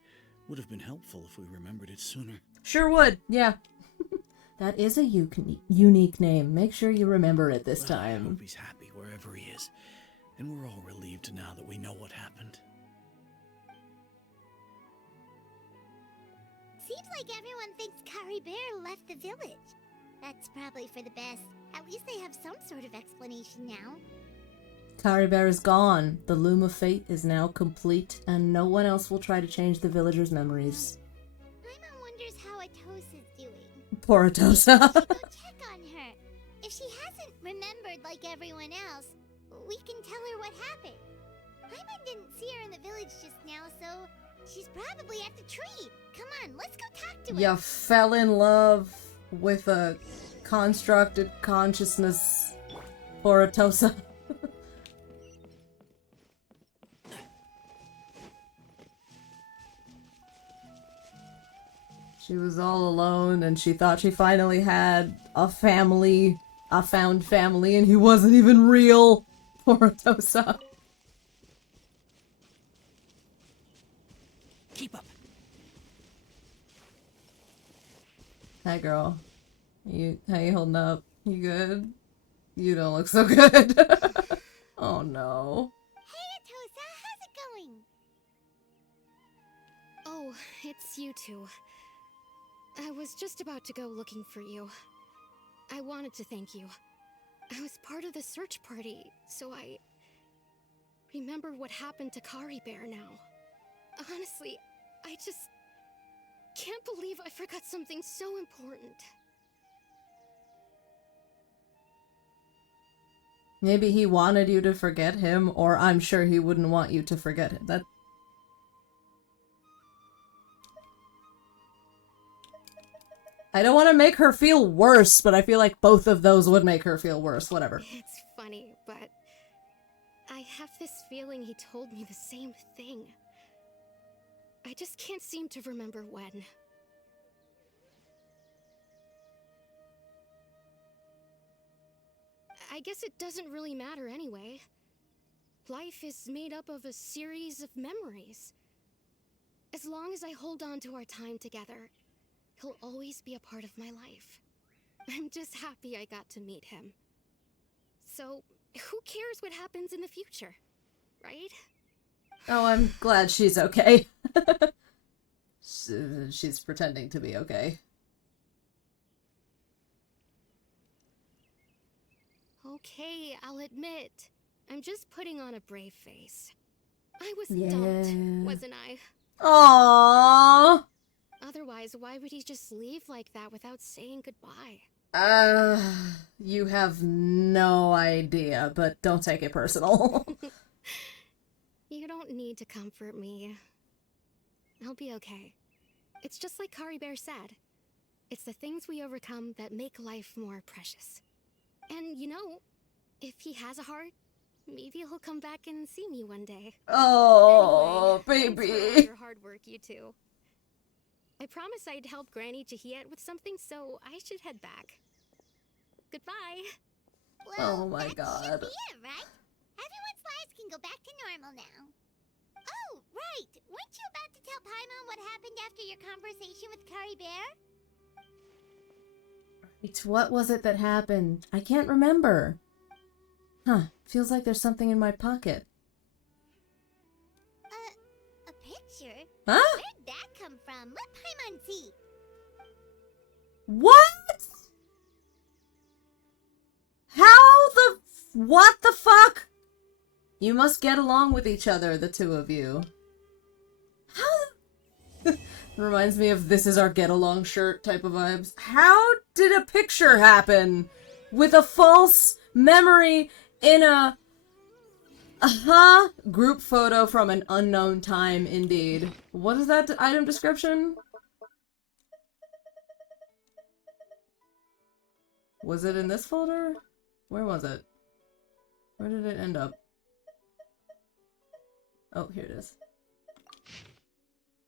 Would have been helpful if we remembered it sooner. Sure would, yeah. That is a unique name. Make sure you remember it this I time. hope he's happy wherever he is. And we're all relieved now that we know what happened. Seems like everyone thinks Caribert left the village. That's probably for the best. At least they have some sort of explanation now. Caribert is gone. The loom of fate is now complete, and no one else will try to change the villagers' memories. Paimon wonders how Atosa's doing. Poor Atosa. Go check on her. If she hasn't remembered like everyone else, we can tell her what happened. Paimon didn't see her in the village just now, so she's probably at the tree. Come on, let's go talk to her. You fell in love with a constructed consciousness. Poor Atosa. She was all alone, and she thought she finally had a family, a found family, and he wasn't even real. Poor Atosa. Keep up. Hi, girl. How you holding up? You good? You don't look so good. Oh no. Hey, Atosa, how's it going? Oh, it's you two. I was just about to go looking for you. I wanted to thank you. I was part of the search party, so I remembered what happened to Caribert now. Honestly, I just can't believe I forgot something so important. Maybe he wanted you to forget him, or I'm sure he wouldn't want you to forget him. I don't want to make her feel worse, but I feel like both of those would make her feel worse. Whatever. It's funny, but I have this feeling he told me the same thing. I just can't seem to remember when. I guess it doesn't really matter anyway. Life is made up of a series of memories. As long as I hold on to our time together, he'll always be a part of my life. I'm just happy I got to meet him. So, who cares what happens in the future, right? Oh, I'm glad she's okay. She's pretending to be okay. Okay, I'll admit. I'm just putting on a brave face. I was Yeah. dumped, wasn't I? Aww. Otherwise, why would he just leave like that without saying goodbye? You have no idea, but don't take it personal. You don't need to comfort me. I'll be okay. It's just like Caribert said. It's the things we overcome that make life more precious. And you know, if he has a heart, maybe he'll come back and see me one day. Oh, anyway, baby. thanks for all your hard work, you two. I promised I'd help Granny Jahiet with something, so I should head back. Goodbye. Well, Oh my that God. should be it, right? Everyone's lives can go back to normal now. Oh, right. Weren't you about to tell Paimon what happened after your conversation with Caribert? What was it that happened? I can't remember. Huh, feels like there's something in my pocket. A picture? Huh? Where'd that come from? Let Paimon see. What? What the fuck? You must get along with each other, the two of you. How? Reminds me of this is our get along shirt type of vibes. How did a picture happen with a false memory in a group photo from an unknown time indeed? What is that item description? Was it in this folder? Where was it? Where did it end up? Oh, here it is.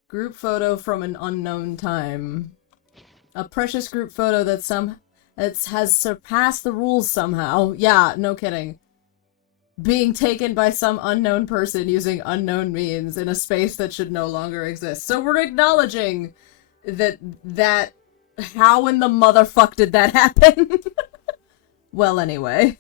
Group photo from an unknown time. A precious group photo that has surpassed the rules somehow. Yeah, no kidding. Being taken by some unknown person using unknown means in a space that should no longer exist. So we're acknowledging that how in the motherfuck did that happen? Well, anyway.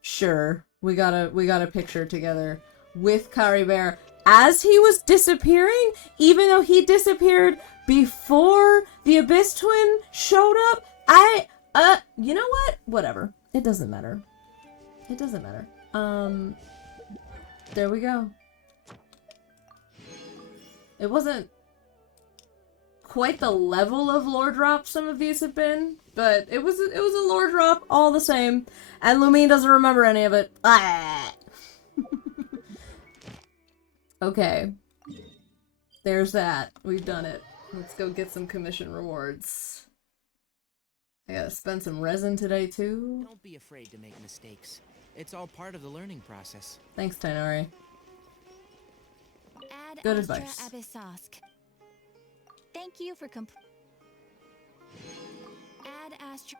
Sure. We got a picture together with Caribert as he was disappearing, even though he disappeared before the Abyss Twin showed up. You know what? Whatever. It doesn't matter. It doesn't matter. There we go. It wasn't quite the level of lore drop some of these have been, but it was a lore drop all the same, and Lumine doesn't remember any of it. Okay. There's that. We've done it. Let's go get some commission rewards. I gotta spend some resin today too. Don't be afraid to make mistakes. It's all part of the learning process. Thanks, Tainari. Ad Good Astra advice. Abyssosk. Thank you for Ad Astra.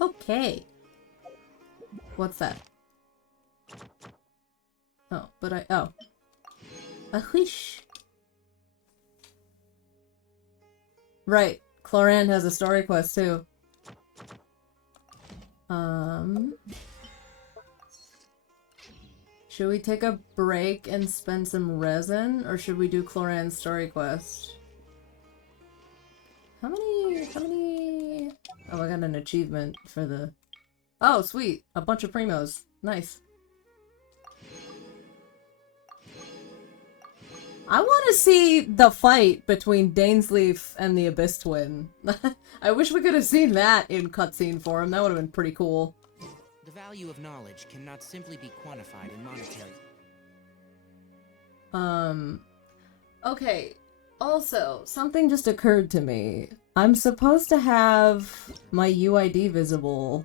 Okay. What's that? Oh, but oh. A wish. Right. Clorinde has a story quest too. Should we take a break and spend some resin, or should we do Clorinde's story quest? How many? Oh, I got an achievement for the... Oh, sweet! A bunch of primos. Nice. I want to see the fight between Dainsleif and the Abyss Twin. I wish we could have seen that in cutscene form. That would have been pretty cool. The value of knowledge cannot simply be quantified in monetary. Okay. Also, something just occurred to me. I'm supposed to have my UID visible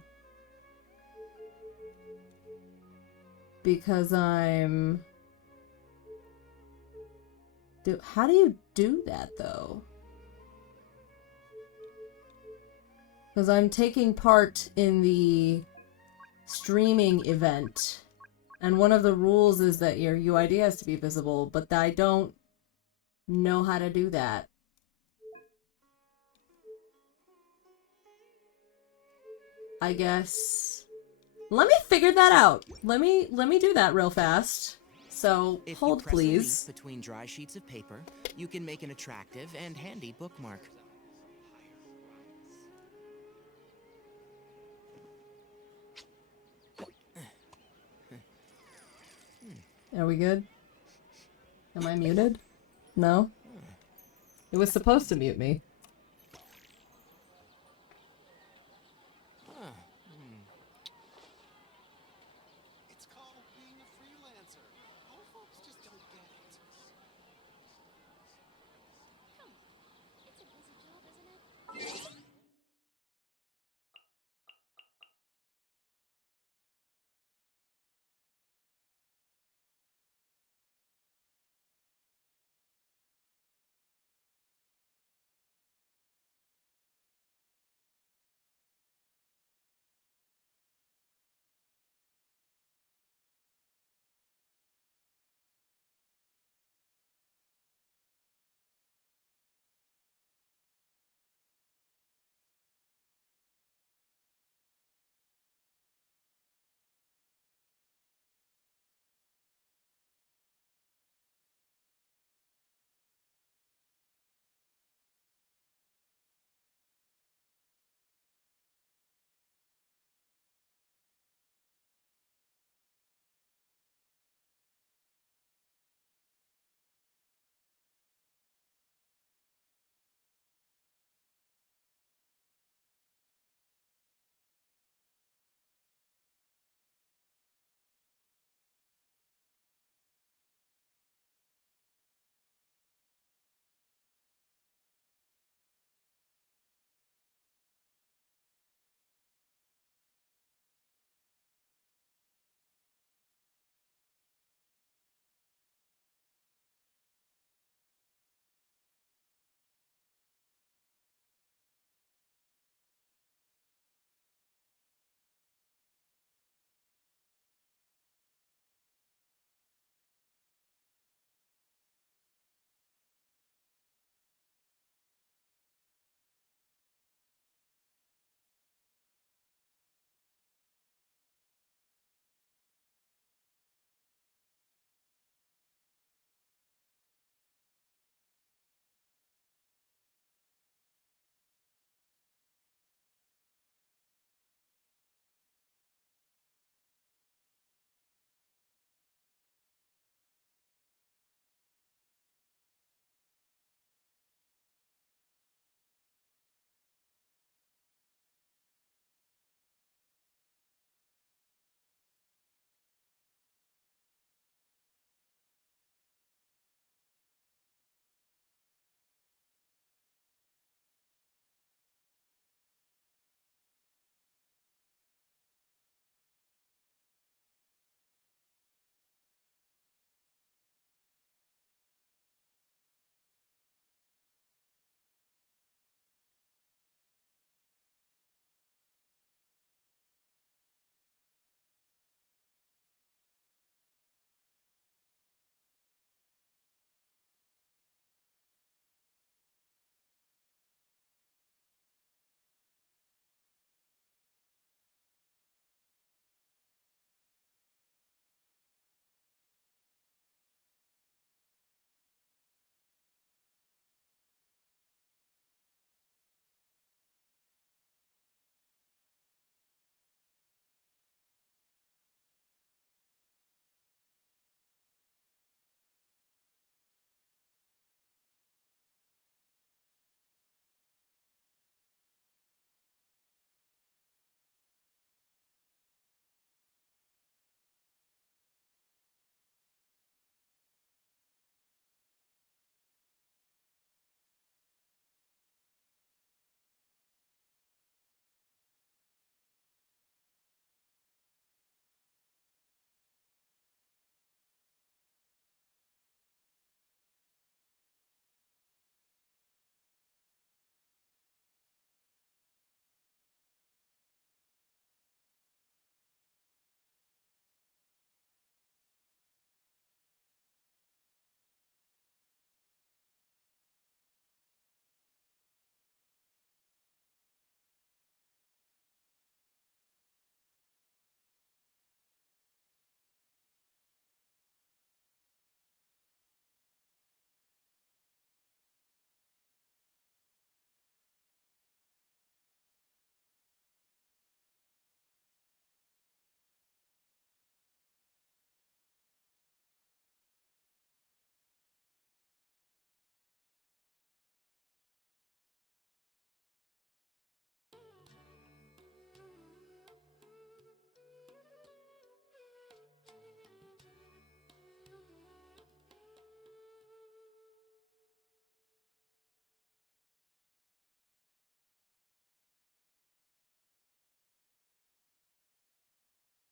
because I'm... How do you do that, though? Because I'm taking part in the streaming event, and one of the rules is that your UID has to be visible, but I don't know how to do that. I guess... Let me figure that out. Let me do that real fast. So, If hold you press please. A leaf between dry sheets of paper, you can make an attractive and handy bookmark. Are we good? Am I muted? No? It was supposed to mute me.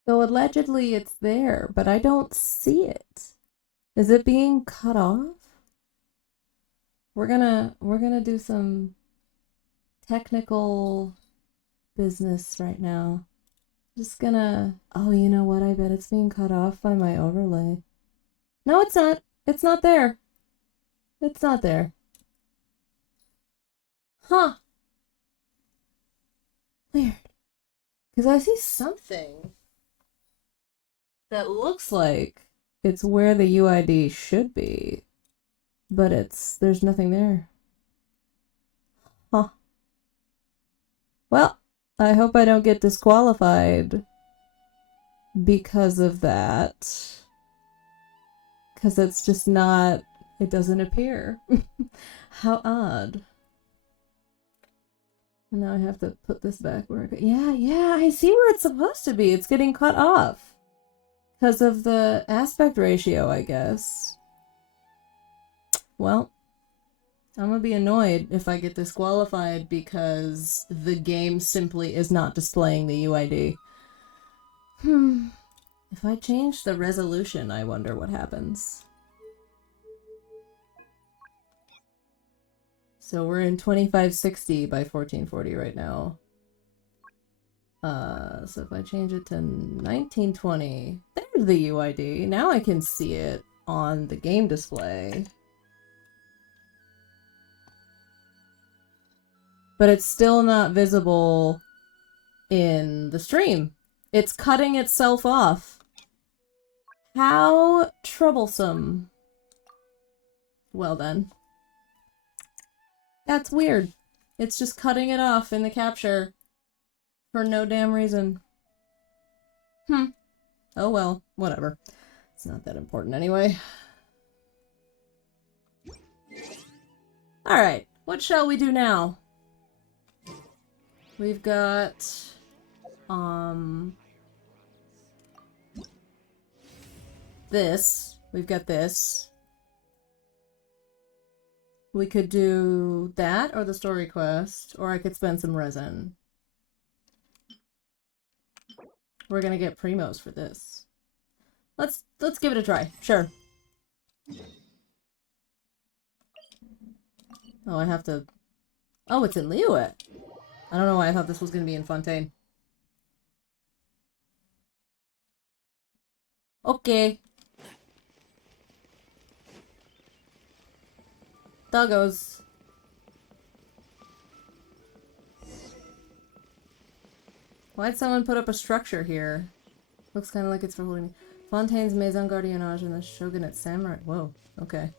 So allegedly it's there, but I don't see it. Is it being cut off? We're gonna do some technical business right now. Just gonna... Oh, you know what? I bet it's being cut off by my overlay. No, it's not. It's not there. It's not there. Huh. Weird. Because I see something that looks like it's where the UID should be, but there's nothing there. Huh. Well, I hope I don't get disqualified because of that. Because it's just not, it doesn't appear. How odd. And now I have to put this back where yeah, I see where it's supposed to be. It's getting cut off. Because of the aspect ratio, I guess. Well, I'm gonna be annoyed if I get disqualified because the game simply is not displaying the UID. If I change the resolution, I wonder what happens. So we're in 2560 by 1440 right now. So if I change it to 1920, there's the UID. Now I can see it on the game display. But it's still not visible in the stream. It's cutting itself off. How troublesome. Well then. That's weird. It's just cutting it off in the capture. For no damn reason. Oh well, whatever. It's not that important anyway. Alright, what shall we do now? We've got... this. We've got this. We could do that or the story quest, or I could spend some resin. We're gonna get primos for this. Let's give it a try. Sure. Oh, I have to... Oh, it's in Liyue. I don't know why I thought this was gonna be in Fontaine. Okay. Doggos. Why'd someone put up a structure here? Looks kind of like it's for holding... Fontaine's Maison Gardiennage and the Shogunate Samurai... Whoa, okay.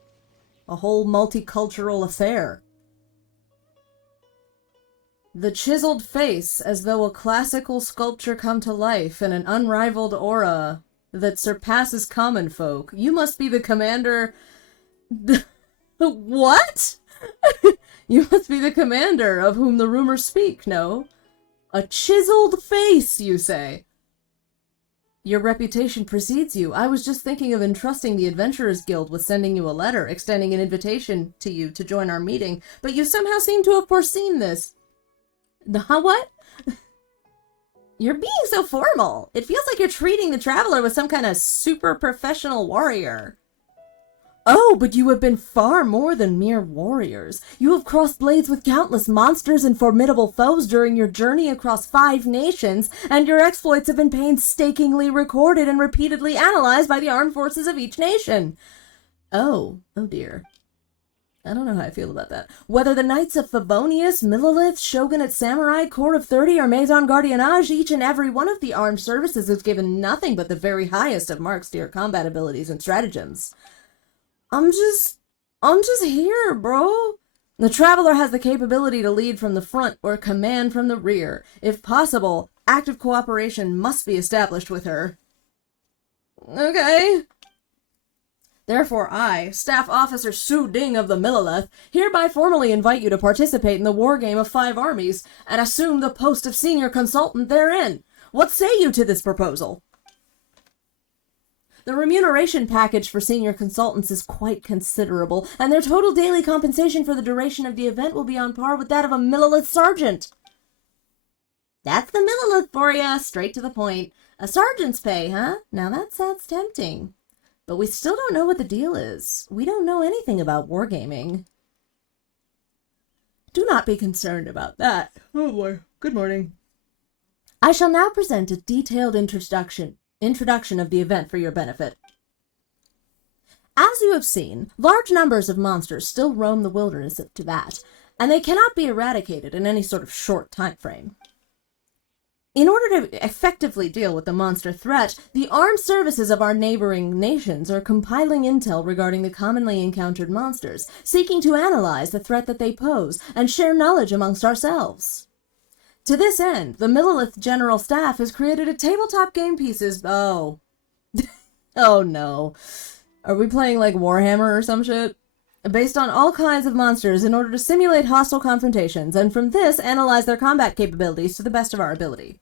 A whole multicultural affair. The chiseled face, as though a classical sculpture come to life, and an unrivaled aura that surpasses common folk. You must be the commander... What? You must be the commander of whom the rumors speak, no? A chiseled face, you say? Your reputation precedes you. I was just thinking of entrusting the Adventurers Guild with sending you a letter, extending an invitation to you to join our meeting, but you somehow seem to have foreseen this. Huh, what? You're being so formal. It feels like you're treating the traveler with some kind of super professional warrior. Oh, but you have been far more than mere warriors. You have crossed blades with countless monsters and formidable foes during your journey across 5 nations, and your exploits have been painstakingly recorded and repeatedly analyzed by the armed forces of each nation. Oh dear. I don't know how I feel about that. Whether the Knights of Favonius, Millilith, Shogunate Samurai, Corps of 30, or Maison Gardiennage, each and every one of the armed services has given nothing but the very highest of marks to your combat abilities and stratagems. I'm just here, bro. The Traveler has the capability to lead from the front or command from the rear. If possible, active cooperation must be established with her. Okay. Therefore I, Staff Officer Su Ding of the Millilith, hereby formally invite you to participate in the war game of 5 armies, and assume the post of senior consultant therein. What say you to this proposal? The remuneration package for senior consultants is quite considerable, and their total daily compensation for the duration of the event will be on par with that of a Millilith sergeant. That's the Millilith for ya, straight to the point. A sergeant's pay, huh? Now that sounds tempting. But we still don't know what the deal is. We don't know anything about wargaming. Do not be concerned about that. Oh boy, good morning. I shall now present a detailed introduction of the event for your benefit. As you have seen, large numbers of monsters still roam the wilderness of Tibet, and they cannot be eradicated in any sort of short time frame. In order to effectively deal with the monster threat, the armed services of our neighboring nations are compiling intel regarding the commonly encountered monsters, seeking to analyze the threat that they pose and share knowledge amongst ourselves. To this end, the Millilith General Staff has created a tabletop game pieces. Oh. Oh no. Are we playing like Warhammer or some shit? Based on all kinds of monsters in order to simulate hostile confrontations, and from this, analyze their combat capabilities to the best of our ability.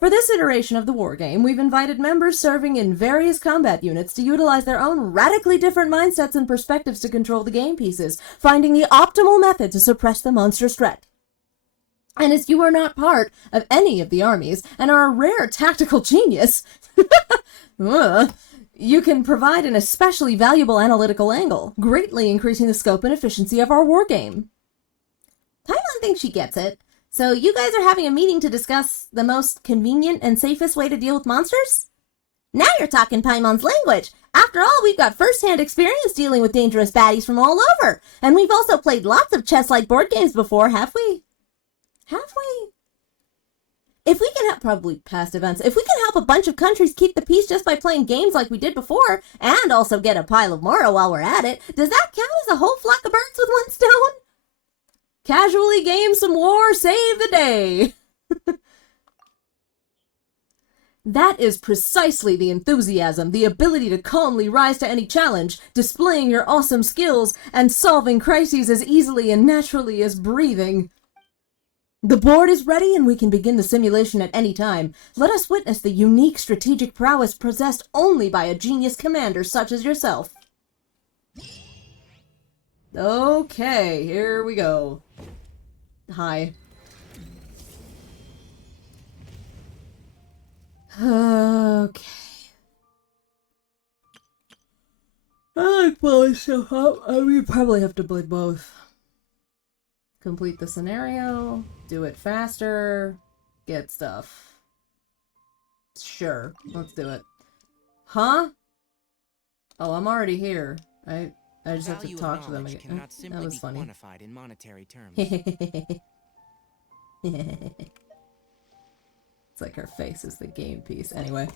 For this iteration of the wargame, we've invited members serving in various combat units to utilize their own radically different mindsets and perspectives to control the game pieces, finding the optimal method to suppress the monster's threat. And as you are not part of any of the armies, and are a rare tactical genius, you can provide an especially valuable analytical angle, greatly increasing the scope and efficiency of our wargame. Paimon thinks she gets it. So you guys are having a meeting to discuss the most convenient and safest way to deal with monsters? Now you're talking Paimon's language. After all, we've got first-hand experience dealing with dangerous baddies from all over. And we've also played lots of chess-like board games before, have we? Have we? If we can help, probably past events, if we can help a bunch of countries keep the peace just by playing games like we did before, and also get a pile of Mora while we're at it, does that count as a whole flock of birds with one stone? Casually game some war, save the day! That is precisely the enthusiasm, the ability to calmly rise to any challenge, displaying your awesome skills, and solving crises as easily and naturally as breathing. The board is ready and we can begin the simulation at any time. Let us witness the unique strategic prowess possessed only by a genius commander such as yourself. Okay, here we go. Hi. Okay. I like blowing stuff up. We probably have to play both. Complete the scenario, do it faster, get stuff. Sure, let's do it. Huh? Oh, I'm already here. I just have to talk to them again. That was funny. Quantified in monetary terms. It's like her face is the game piece. Anyway.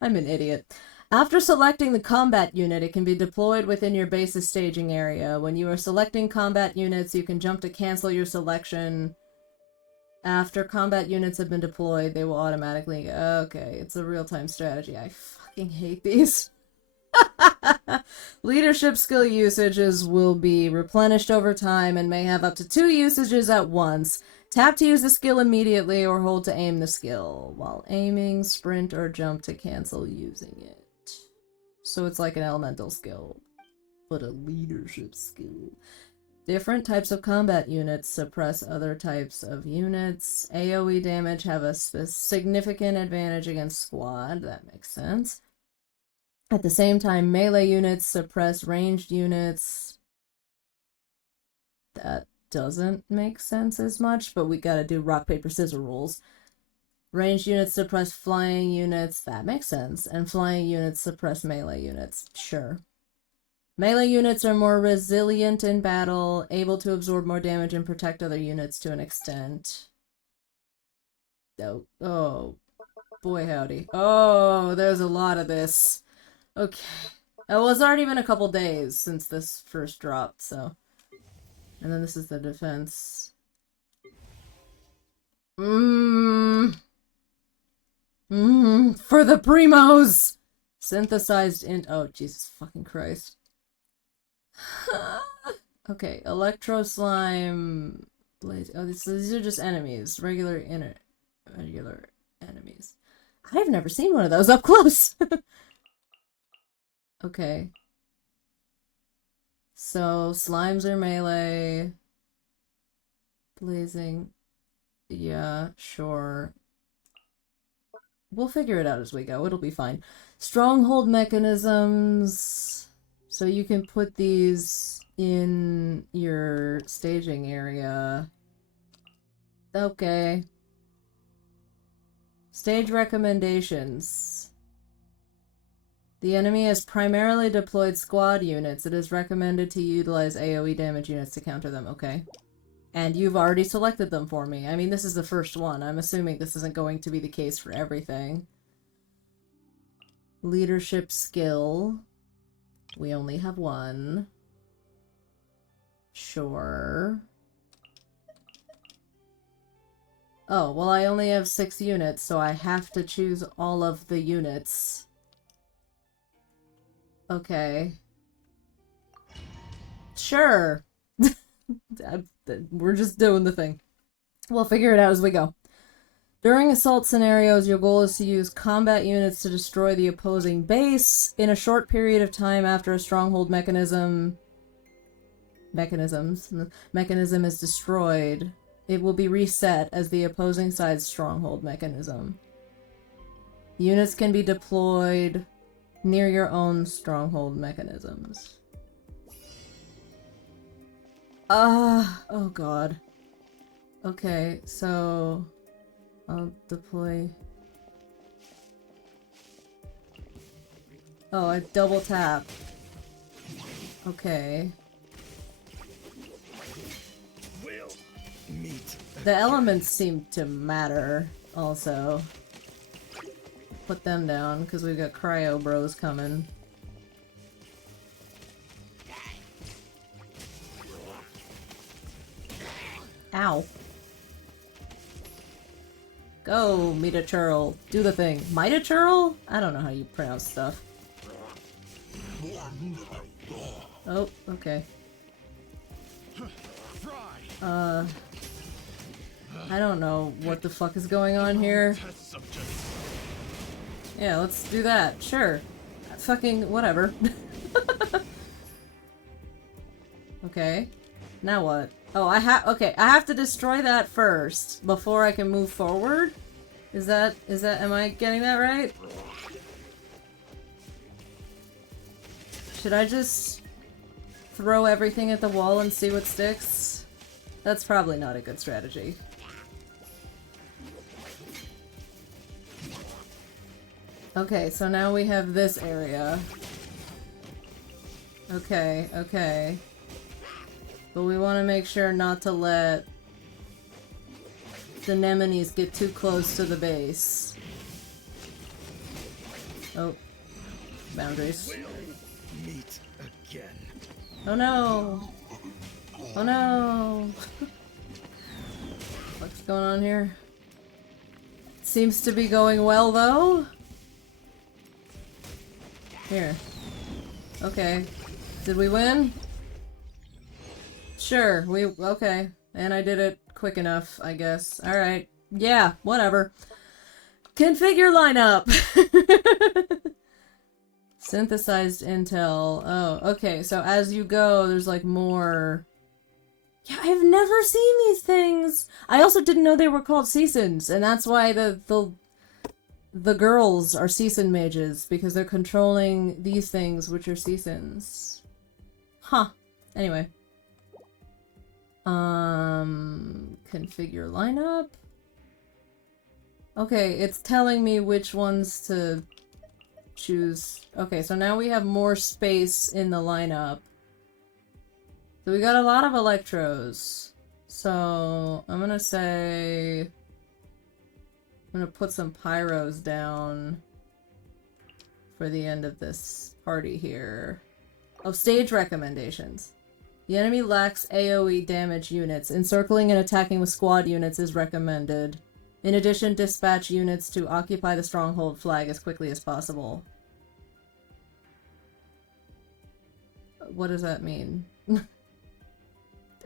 I'm an idiot. After selecting the combat unit, it can be deployed within your base's staging area. When you are selecting combat units, you can jump to cancel your selection. After combat units have been deployed, they will automatically... Okay, it's a real-time strategy. I fucking hate these. Leadership skill usages will be replenished over time and may have up to 2 usages at once. Tap to use the skill immediately or hold to aim the skill. While aiming, sprint or jump to cancel using it. So it's like an elemental skill, but a leadership skill. Different types of combat units suppress other types of units. AoE damage have a significant advantage against squad. That makes sense. At the same time, melee units suppress ranged units. That doesn't make sense as much, but we gotta do rock, paper, scissors rules. Ranged units suppress flying units. That makes sense. And flying units suppress melee units. Sure. Melee units are more resilient in battle, able to absorb more damage and protect other units to an extent. Oh, boy howdy. Oh, there's a lot of this. Okay. Well, it's already been a couple days since this first dropped, so... And then this is the defense. For the primos! Synthesized int. Oh, Jesus fucking Christ. Okay, Electro Slime. Blaze. Oh, these are just enemies. Regular enemies. I've never seen one of those up close! Okay. So, slimes are melee. Blazing. Yeah, sure. We'll figure it out as we go. It'll be fine. Stronghold mechanisms. So you can put these in your staging area. Okay. Stage recommendations. The enemy has primarily deployed squad units. It is recommended to utilize AoE damage units to counter them. Okay. And you've already selected them for me. I mean, this is the first one. I'm assuming this isn't going to be the case for everything. Leadership skill. We only have one. Sure. Oh, well, I only have 6 units, so I have to choose all of the units. Okay. Sure. We're just doing the thing. We'll figure it out as we go. During assault scenarios, your goal is to use combat units to destroy the opposing base in a short period of time after a stronghold mechanism is destroyed. It will be reset as the opposing side's stronghold mechanism. Units can be deployed near your own stronghold mechanisms. Oh god. Okay, so I'll deploy. Oh, I double tap. Okay. The elements seem to matter also. Put them down because we've got cryo bros coming. Ow. Go, Mitachurl. Do the thing. Mitachurl? I don't know how you pronounce stuff. Oh, okay. I don't know what the fuck is going on here. Yeah, let's do that. Sure. Fucking whatever. Okay. Now what? Oh, okay, I have to destroy that first before I can move forward? Am I getting that right? Should I just throw everything at the wall and see what sticks? That's probably not a good strategy. Okay, so now we have this area. Okay, okay. But we want to make sure not to let the anemones get too close to the base. Oh. Boundaries. Meet again. Oh no! Oh no! What's going on here? Seems to be going well though. Here. Okay. Did we win? Sure, okay. And I did it quick enough, I guess. Alright. Yeah, whatever. Configure lineup! Synthesized intel. Oh, okay, so as you go, there's like more... Yeah, I've never seen these things! I also didn't know they were called seasons, and that's why the girls are season mages, because they're controlling these things, which are seasons. Huh. Anyway. Configure lineup? Okay, it's telling me which ones to choose. Okay, so now we have more space in the lineup. So we got a lot of electros. So I'm gonna say... I'm gonna put some pyros down for the end of this party here. Oh, stage recommendations. The enemy lacks AoE damage units. Encircling and attacking with squad units is recommended. In addition, dispatch units to occupy the stronghold flag as quickly as possible. What does that mean?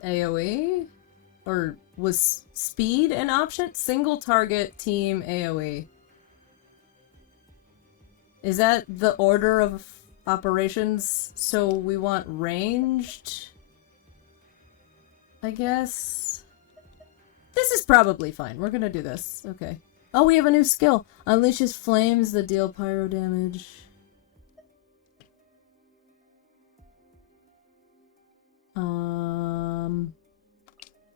AoE? Or was speed an option? Single target team AoE. Is that the order of operations? So we want ranged? I guess? This is probably fine. We're gonna do this. Okay. Oh, we have a new skill. Unleashes flames that deal pyro damage.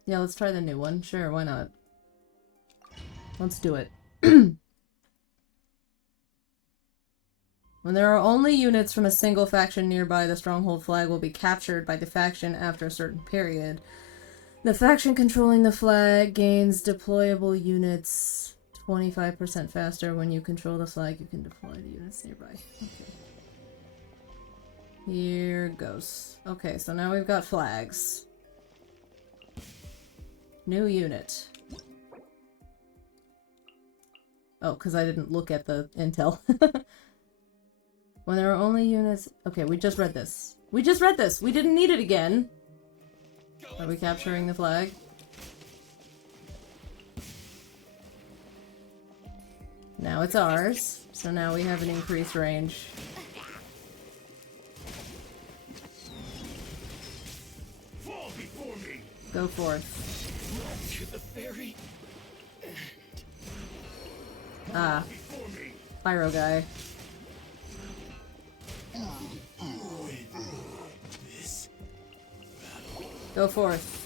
Yeah, let's try the new one. Sure, why not? Let's do it. When there are only units from a single faction nearby, the stronghold flag will be captured by the faction after a certain period. The faction controlling the flag gains deployable units 25% faster. When you control the flag, you can deploy the units nearby. Okay. Here goes. Okay, so now we've got flags. New unit. Oh, because I didn't look at the intel. When there are only units... Okay, we just read this. We just read this! We didn't need it again! Are we capturing the flag? Now it's ours. So now we have an increased range. Go forth. To the ferry. Ah. Pyro guy. Go forth.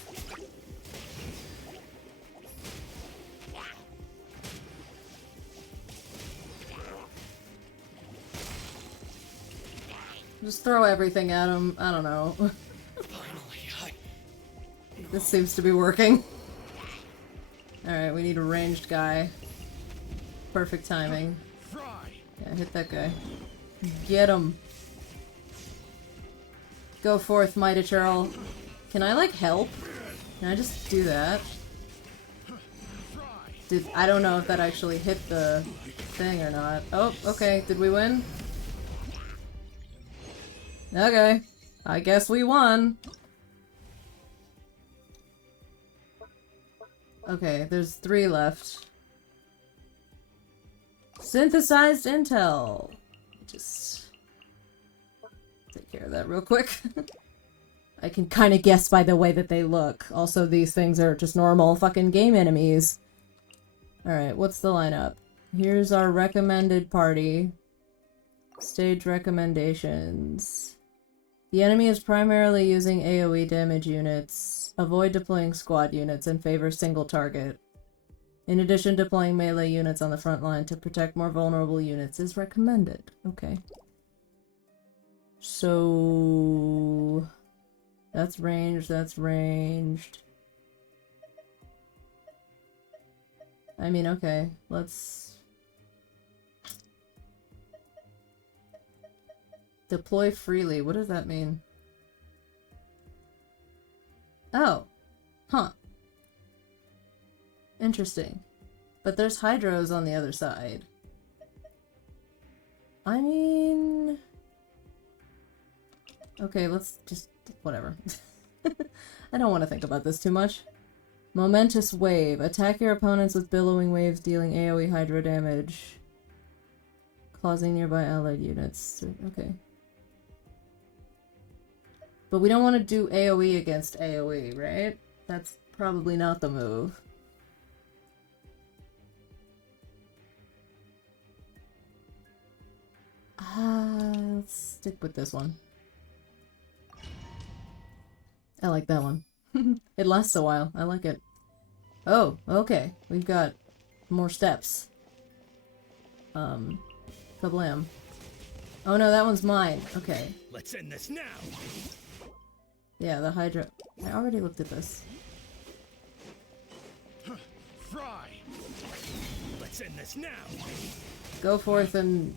Just throw everything at him. I don't know. This seems to be working. Alright, we need a ranged guy. Perfect timing. Yeah, hit that guy. Get him. Go forth, mighty churl. Can I, like, help? Can I just do that? I don't know if that actually hit the thing or not. Oh, okay. Did we win? Okay. I guess we won. Okay, there's 3 left. Synthesized intel. Just take care of that real quick. I can kind of guess by the way that they look. Also, these things are just normal fucking game enemies. Alright, what's the lineup? Here's our recommended party. Stage recommendations. The enemy is primarily using AoE damage units. Avoid deploying squad units and favor single target. In addition, deploying melee units on the front line to protect more vulnerable units is recommended. Okay. So... that's ranged, that's ranged. I mean, okay, let's... deploy freely, what does that mean? Oh. Huh. Interesting. But there's hydros on the other side. I mean... okay, let's just... whatever. I don't want to think about this too much. Momentous wave. Attack your opponents with billowing waves dealing AoE hydro damage. Causing nearby allied units. Okay. But we don't want to do AoE against AoE, right? That's probably not the move. Let's stick with this one. I like that one. It lasts a while. I like it. Oh, okay. We've got more steps. Kablam. Oh no, that one's mine. Okay. Let's end this now. Yeah, the Hydra. I already looked at this. Fry. Let's end this now. Go forth and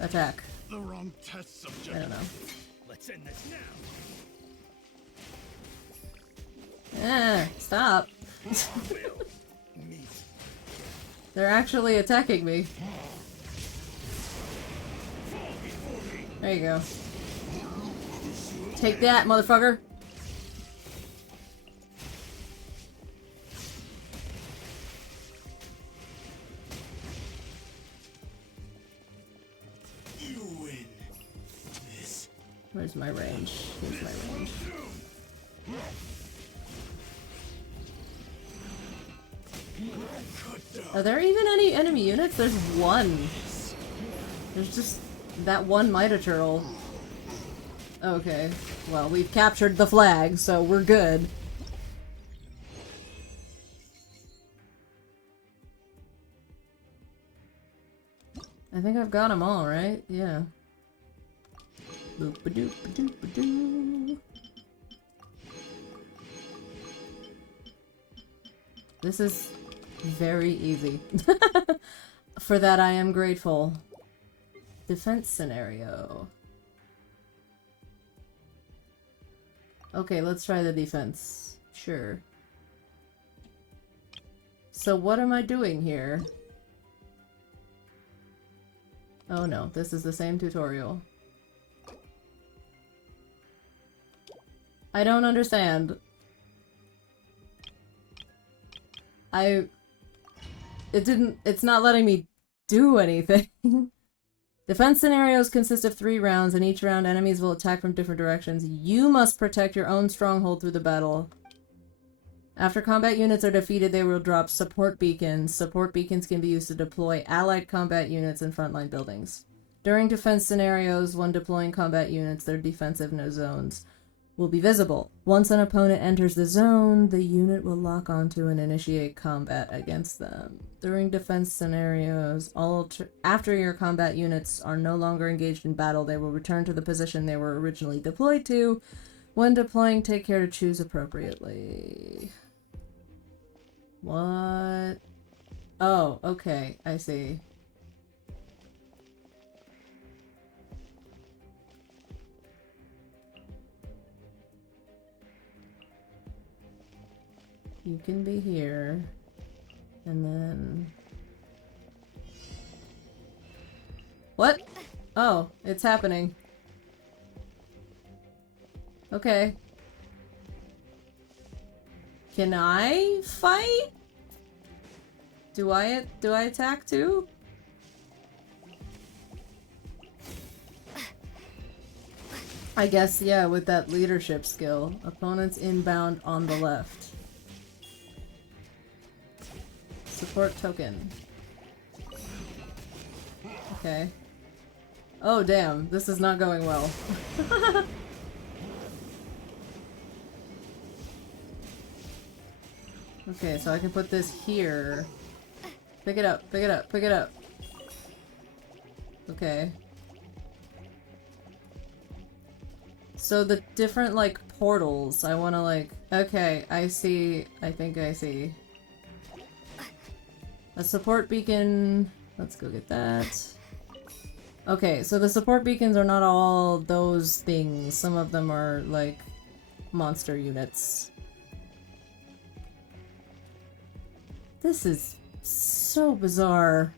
attack. The wrong test subject. I don't know. Let's end this now. Stop. They're actually attacking me. There you go. Take that, motherfucker. You win. This. Where's my range? Here's my range. Are there even any enemy units? There's one. There's just that one Mitoturtle. Okay. Well, we've captured the flag, so we're good. I think I've got them all, right? Yeah. Boop-a-doop-a-doop-a-doo. This is very easy. For that I am grateful. Defense scenario. Okay, let's try the defense. Sure. So what am I doing here? Oh no, this is the same tutorial. I don't understand. It's not letting me do anything. Defense scenarios consist of 3 rounds, and each round enemies will attack from different directions. You must protect your own stronghold through the battle. After combat units are defeated, they will drop support beacons. Support beacons can be used to deploy allied combat units in frontline buildings. During defense scenarios, when deploying combat units, their defensive zones will be visible. Once an opponent enters the zone, the unit will lock onto and initiate combat against them. During defense scenarios, after your combat units are no longer engaged in battle, they will return to the position they were originally deployed to. When deploying, take care to choose appropriately. What? Oh, okay, I see. You can be here, and then... What? Oh, it's happening. Okay. Can I fight? Do I attack too? I guess, yeah, with that leadership skill. Opponents inbound on the left. Support token. Okay. Oh damn, this is not going well. Okay, so I can put this here. Pick it up, pick it up, pick it up. Okay. So the different, like, portals, I wanna, like... Okay, I see. I think I see. A support beacon. Let's go get that. Okay, so the support beacons are not all those things. Some of them are, like, monster units. This is so bizarre.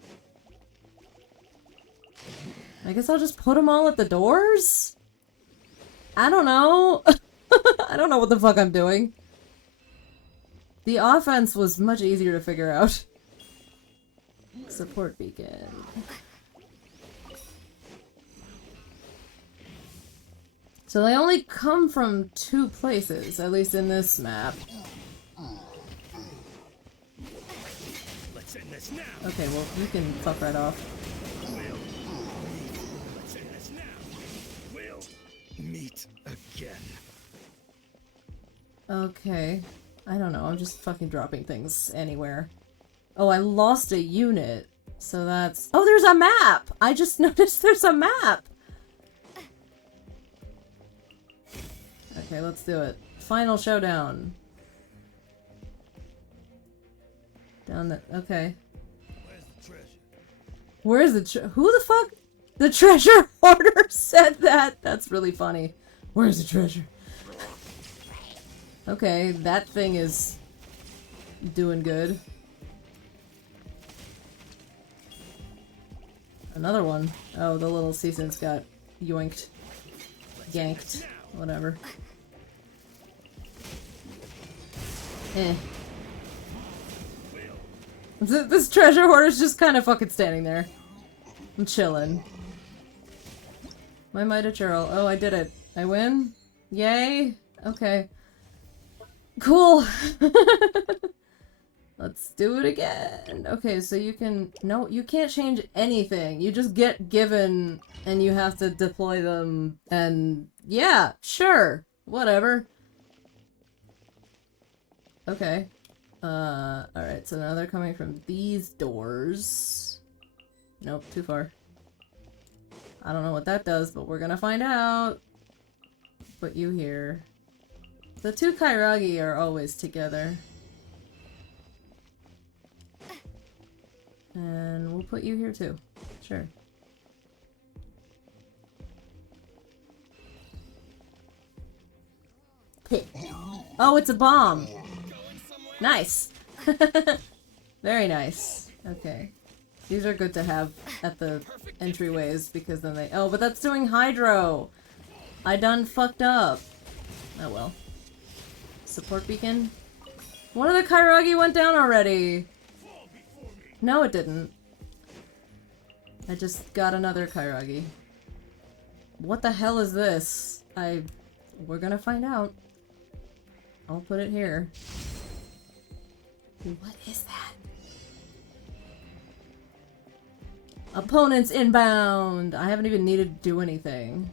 I guess I'll just put them all at the doors? I don't know. I don't know what the fuck I'm doing. The offense was much easier to figure out. Support beacon. So they only come from 2 places, at least in this map. Let's end this now. Okay, well, you can fuck right off. Let's end this now. We'll meet again. Okay. I don't know, I'm just fucking dropping things anywhere. Oh, I lost a unit. So that's... Oh, there's a map! I just noticed there's a map! Okay, let's do it. Final showdown. Down the... Okay. Where's the treasure? Where's the who the fuck? The treasure hoarder said that! That's really funny. Where's the treasure? Okay, that thing is... doing good. Another one. Oh, the little seasons got yoinked. Yanked. Whatever. Eh. This treasure hoarder's just kind of fucking standing there. I'm chilling. My Mitoturtle. Oh, I did it. I win? Yay? Okay. Cool. Let's do it again. Okay, so you can... No, you can't change anything. You just get given and you have to deploy them and... Yeah, sure. Whatever. Okay. Alright, so now they're coming from these doors. Nope, too far. I don't know what that does, but we're gonna find out. Put you here. The two Kairagi are always together. And we'll put you here too. Sure. Oh, it's a bomb! Nice! Very nice. Okay. These are good to have at the entryways because then they- Oh, but that's doing hydro! I done fucked up. Oh well. Support beacon? One of the Kairagi went down already! No, it didn't. I just got another Kairagi. What the hell is this? We're gonna find out. I'll put it here. What is that? Opponents inbound! I haven't even needed to do anything.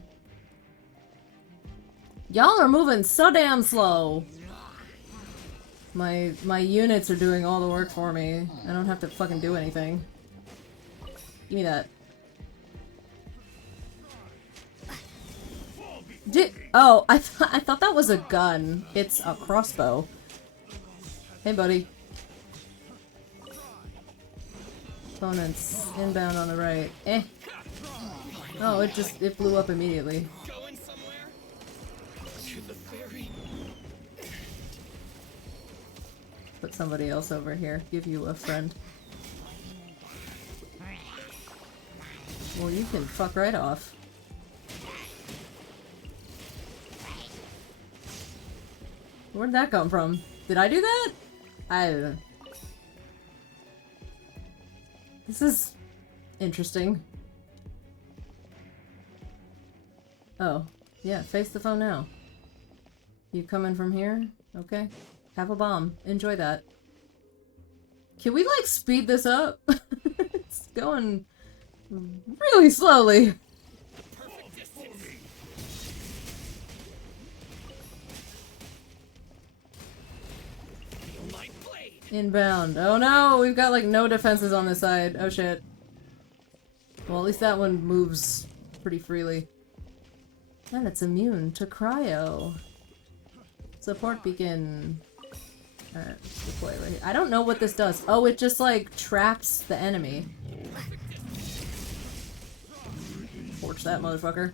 Y'all are moving so damn slow! My units are doing all the work for me. I don't have to fucking do anything. Give me that. Oh, I thought that was a gun. It's a crossbow. Hey, buddy. Opponents inbound on the right. Eh. Oh, it blew up immediately. Put somebody else over here. Give you a friend. Well, you can fuck right off. Where'd that come from? Did I do that? This is interesting. Oh, yeah, face the phone now. You coming from here? Okay. Have a bomb. Enjoy that. Can we, like, speed this up? It's going really slowly. Inbound. Oh no! We've got, like, no defenses on this side. Oh shit. Well, at least that one moves pretty freely. And it's immune to cryo. Support beacon. Alright, deploy right here. I don't know what this does. Oh, it just, like, traps the enemy. Torch that motherfucker.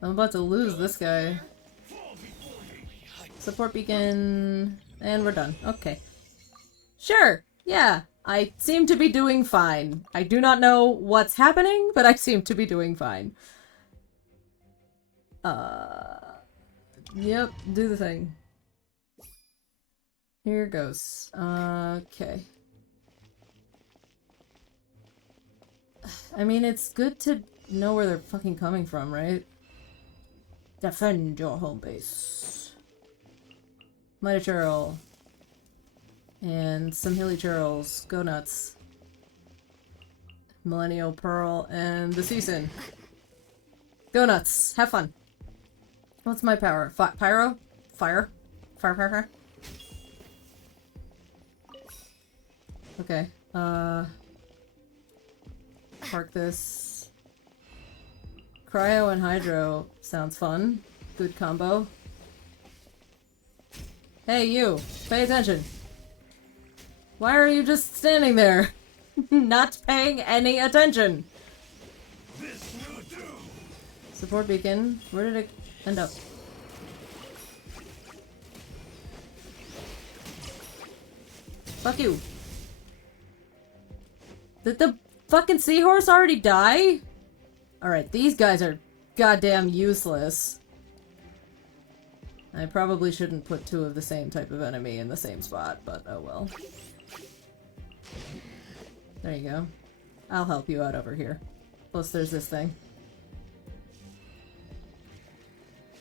I'm about to lose this guy. Support beacon. And we're done. Okay. Sure! Yeah, I seem to be doing fine. I do not know what's happening, but I seem to be doing fine. Yep, do the thing. Here goes. Okay. I mean, it's good to know where they're fucking coming from, right? Defend your home base. Mighty Churl. And some Hilly Churls. Go nuts. Millennial Pearl and the Season. Go nuts. Have fun. What's my power? Pyro? Fire? Fire. Okay. Park this. Cryo and Hydro sounds fun. Good combo. Hey, you! Pay attention! Why are you just standing there? Not paying any attention! Support beacon. Where did it end up? Fuck you! Did the fucking seahorse already die? Alright, these guys are goddamn useless. I probably shouldn't put two of the same type of enemy in the same spot, but oh well. There you go. I'll help you out over here. Plus there's this thing.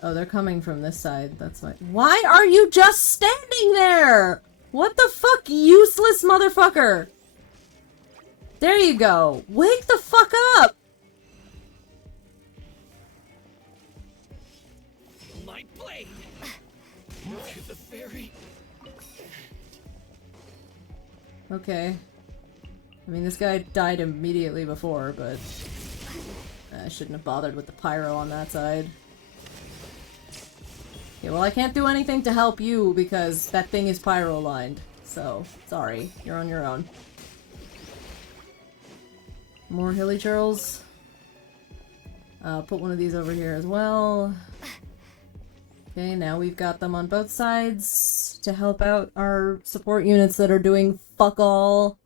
Oh, they're coming from this side. That's why. Why are you just standing there? What the fuck, useless motherfucker? There you go. Wake the fuck up! My blade! To the fairy. Okay. I mean, this guy died immediately before, but I shouldn't have bothered with the pyro on that side. Okay, well, I can't do anything to help you because that thing is pyro-lined. So, sorry. You're on your own. More hilly churls. Put one of these over here as well. Okay, now we've got them on both sides to help out our support units that are doing fuck all.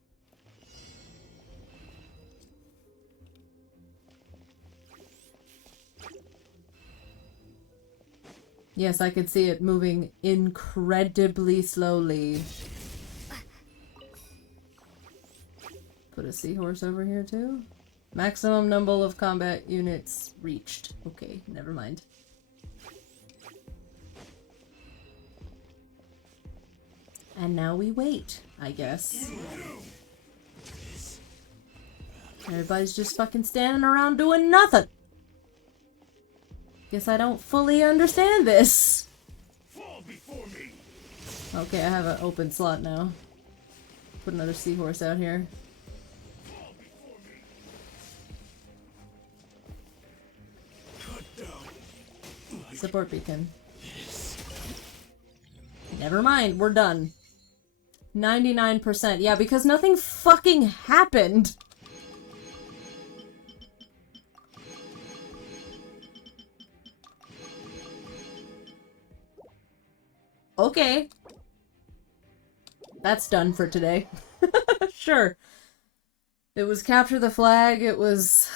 Yes, I could see it moving incredibly slowly. Put a seahorse over here too. Maximum number of combat units reached. Okay, never mind. And now we wait, I guess. Everybody's just fucking standing around doing nothing. Guess I don't fully understand this. Okay, I have an open slot now. Put another seahorse out here. Support beacon. Never mind, we're done. 99%. Yeah, because nothing fucking happened. Okay. That's done for today. Sure. It was capture the flag, it was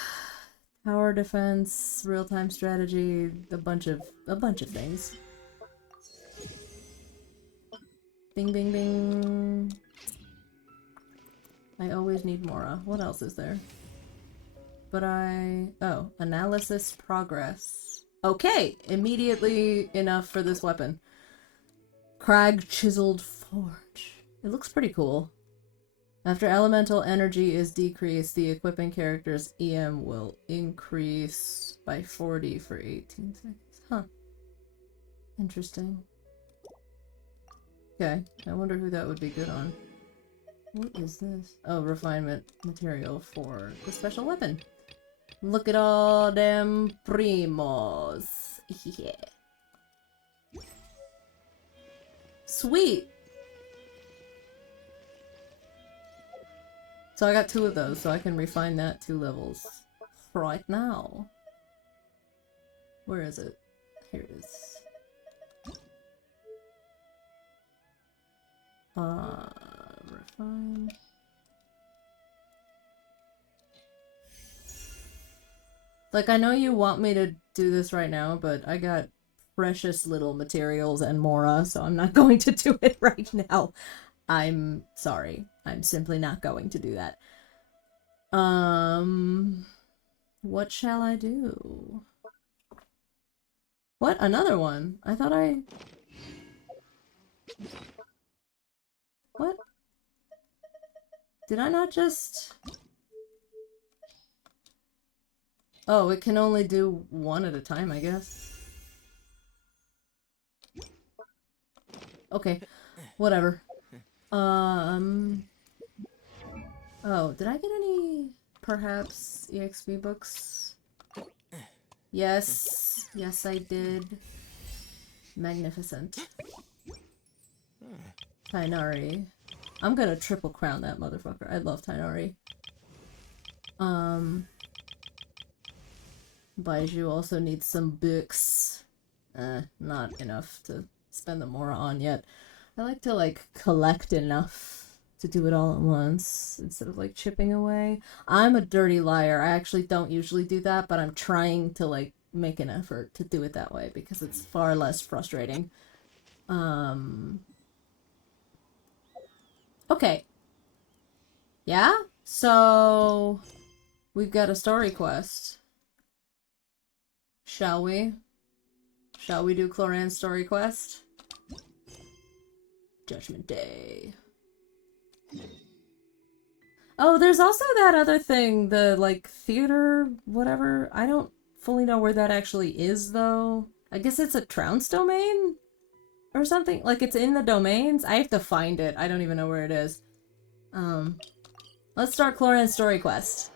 tower defense, real-time strategy, a bunch of things. Bing bing bing. I always need Mora. What else is there? Oh, analysis progress. Okay, immediately enough for this weapon. Crag Chiseled Forge. It looks pretty cool. After elemental energy is decreased, the equipping character's EM will increase by 40 for 18 seconds. Huh. Interesting. Okay, I wonder who that would be good on. What is this? Oh, refinement material for the special weapon. Look at all them primos. Yeah. Sweet! So I got 2 of those, so I can refine that 2 levels right now. Where is it? Here it is. Refine. Like, I know you want me to do this right now, but I got precious little materials and Mora, so I'm not going to do it right now. I'm sorry. I'm simply not going to do that. What shall I do? What? Another one? I thought I... What? Did I not just... Oh, it can only do one at a time, I guess. Okay, whatever. Oh, did I get any, perhaps, EXP books? Yes. Yes, I did. Magnificent. Tainari. I'm gonna triple crown that motherfucker. I love Tainari. Baiju also needs some books. Not enough to spend the Mora on yet. I like to, like, collect enough to do it all at once, instead of, like, chipping away. I'm a dirty liar. I actually don't usually do that, but I'm trying to, like, make an effort to do it that way, because it's far less frustrating. Okay. Yeah? So... we've got a story quest. Shall we? Shall we do Clorinde's story quest? Judgment Day. Oh, there's also that other thing, the, like, theater, whatever. I don't fully know where that actually is, though. I guess it's a Trounce domain? Or something? Like, it's in the domains? I have to find it. I don't even know where it is. Let's start Clorinde's story quest.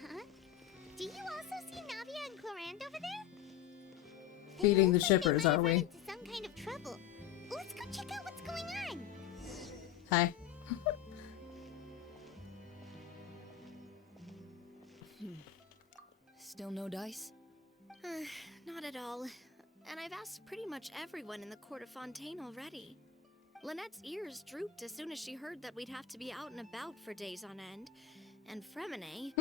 Huh? Do you also see Navia and Clorinde over there? Feeding the shippers, are we? Into some kind of trouble. Let's go check out what's going on. Hi. Still no dice? Not at all. And I've asked pretty much everyone in the court of Fontaine already. Lynette's ears drooped as soon as she heard that we'd have to be out and about for days on end. And Fremine,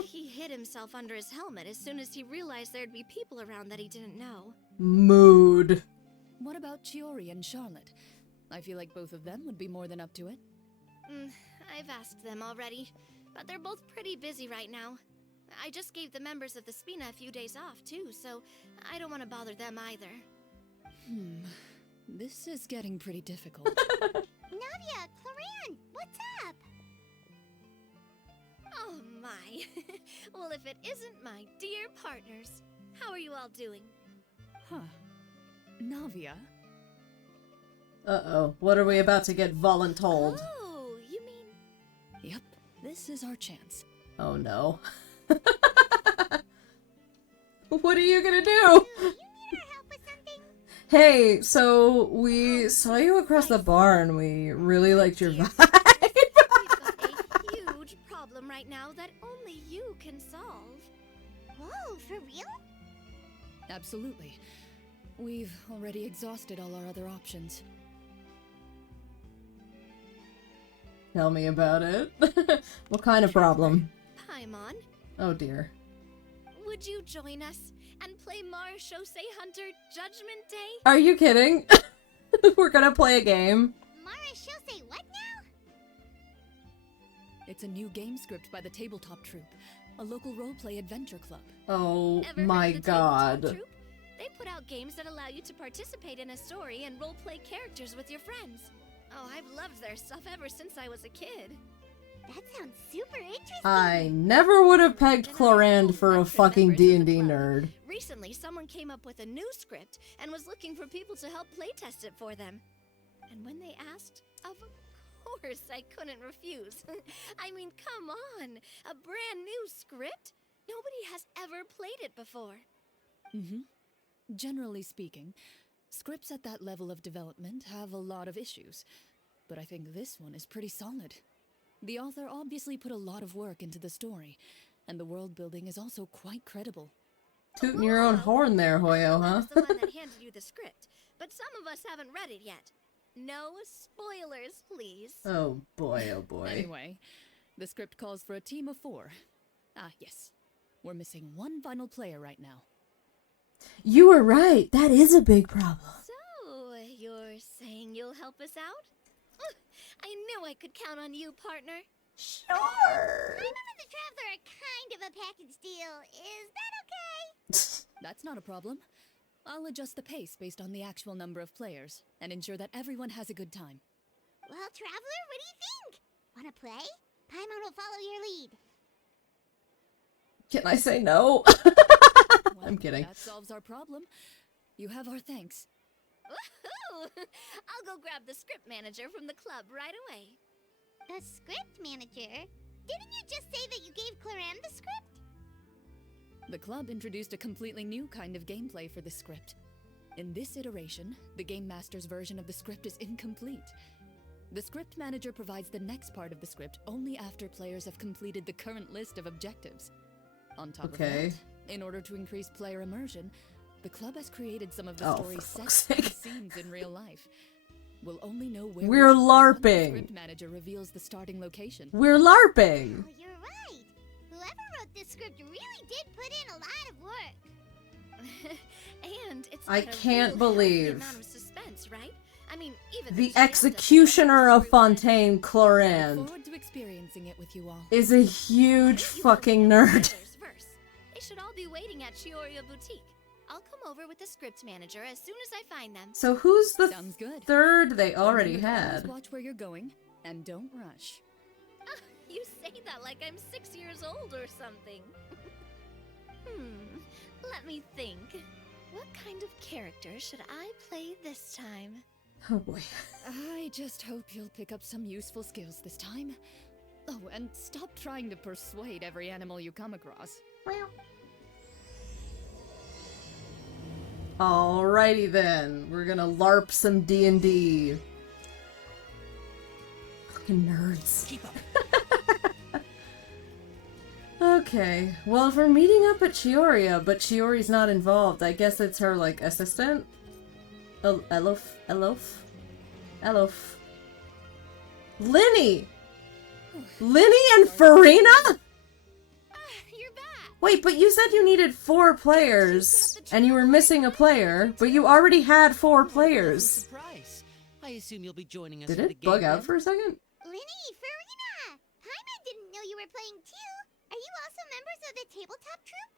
he hid himself under his helmet as soon as he realized there'd be people around that he didn't know. Mood. What about Chiori and Charlotte? I feel like both of them would be more than up to it. I've asked them already, but they're both pretty busy right now. I just gave the members of the Spina a few days off, too, so I don't want to bother them either. This is getting pretty difficult. Navia, Clorinde, what's up? Oh my. Well, if it isn't my dear partners. How are you all doing? Huh. Navia? Uh-oh. What are we about to get voluntold? Oh, you mean... Yep, this is our chance. Oh no. What are you gonna do? Do you need our help with something? Hey, so we saw you across the bar and we really liked your vibe. We've got a huge problem right now that only you can solve. Whoa, for real? Absolutely. We've already exhausted all our other options. Tell me about it. What kind of problem? Paimon, Oh dear. would you join us and play Marechaussee Hunter Judgment Day? Are you kidding? We're gonna play a game. Marechaussee what now? It's a new game script by the Tabletop Troupe, a local roleplay adventure club. Oh Ever my heard of the Tabletop god. Troupe? They put out games that allow you to participate in a story and roleplay characters with your friends. Oh, I've loved their stuff ever since I was a kid. That sounds super interesting. I never would have pegged Clorinde for a fucking D&D nerd. Recently, someone came up with a new script and was looking for people to help playtest it for them. And when they asked, of course I couldn't refuse. I mean, come on, a brand new script? Nobody has ever played it before. Generally speaking, scripts at that level of development have a lot of issues, but I think this one is pretty solid. The author obviously put a lot of work into the story, and the world building is also quite credible. Tooting your own horn there, Hoyo, I huh? was the one that handed you the script, but some of us haven't read it yet. No spoilers, please. Oh boy, oh boy. Anyway, the script calls for a team of 4. Ah, yes. We're missing one final player right now. You were right. That is a big problem. So, you're saying you'll help us out? I knew I could count on you, partner. Sure. I'm and the Traveler are kind of a package deal. Is that okay? That's not a problem. I'll adjust the pace based on the actual number of players, and ensure that everyone has a good time. Well, Traveler, what do you think? Wanna play? Paimon will follow your lead. Can I say no? Well, I'm kidding. That solves our problem. You have our thanks. Woohoo! I'll go grab the script manager from the club right away. The script manager? Didn't you just say that you gave Clorinde the script? The club introduced a completely new kind of gameplay for the script. In this iteration, the Game Master's version of the script is incomplete. The script manager provides the next part of the script only after players have completed the current list of objectives. On top of that, in order to increase player immersion, the club has created some of the story's sets and scenes in real life. We'll only know where we're LARPing. The script manager reveals the starting location. We're LARPing. Oh, you're right. Whoever wrote this script really did put in a lot of work. And it's I got a can't real believe healthy amount of suspense, right? I mean, even the GM doesn't executioner of Fontaine, Look Clorinde, forward to experiencing it with you all. is a huge fucking nerd. They should all be waiting at Chioria Boutique. I'll come over with the script manager as soon as I find them. So who's the Sounds good. third they already Remember to always had? watch where you're going and don't rush. You say that like I'm 6 years old or something. Let me think. What kind of character should I play this time? Oh boy. I just hope you'll pick up some useful skills this time. Oh, and stop trying to persuade every animal you come across. Alrighty then, we're gonna LARP some D&D. Fucking nerds. Keep up. Okay, well if we're meeting up at Chioria, but Chiori's not involved, I guess it's her, like, assistant? Elof? Linny! Linny and Farina? You're back! Wait, but you said you needed 4 players, and you were missing a player, but you already had 4 players. Surprise! I assume you'll be joining us. Did for the it bug game out then? for a second? Linny, Farina! Paimon didn't know you were playing too. Are you also members of the tabletop troupe?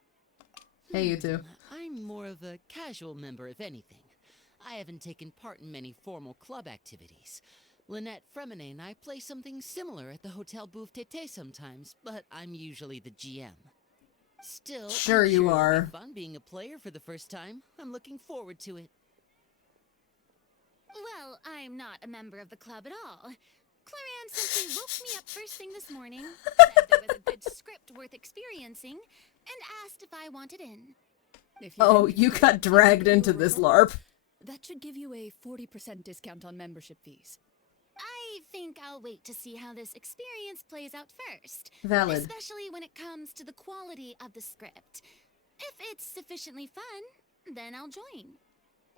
Hey, you two. I'm more of a casual member, if anything. I haven't taken part in many formal club activities. Lynette Fremine and I play something similar at the Hotel Bouffe Tété sometimes, but I'm usually the GM. Still, Sure I'm you it'll be are. fun being a player for the first time. I'm looking forward to it. Well, I'm not a member of the club at all. Clorinde simply woke me up first thing this morning, said there was a good script worth experiencing, and asked if I wanted in. If Oh, interested, you got dragged into this LARP. That should give you a 40% discount on membership fees. I think I'll wait to see how this experience plays out first. Valid. Especially when it comes to the quality of the script. If it's sufficiently fun, then I'll join.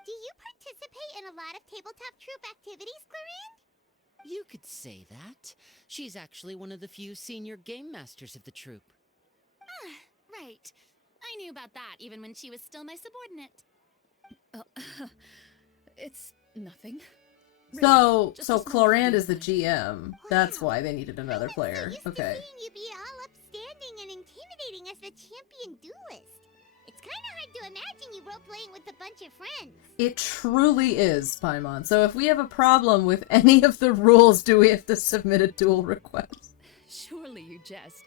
Do you participate in a lot of tabletop troupe activities, Clorinde? You could say that. She's actually one of the few senior game masters of the troupe. Right. I knew about that even when she was still my subordinate. It's nothing. So, just so a small Clorinde hobby is the of mine. GM. That's why they needed another I'm player. so used to Okay. seeing you be all upstanding and intimidating as the champion duelist. It's kind of hard to imagine you role-playing with a bunch of friends. It truly is, Paimon. So if we have a problem with any of the rules, do we have to submit a duel request? Surely you jest.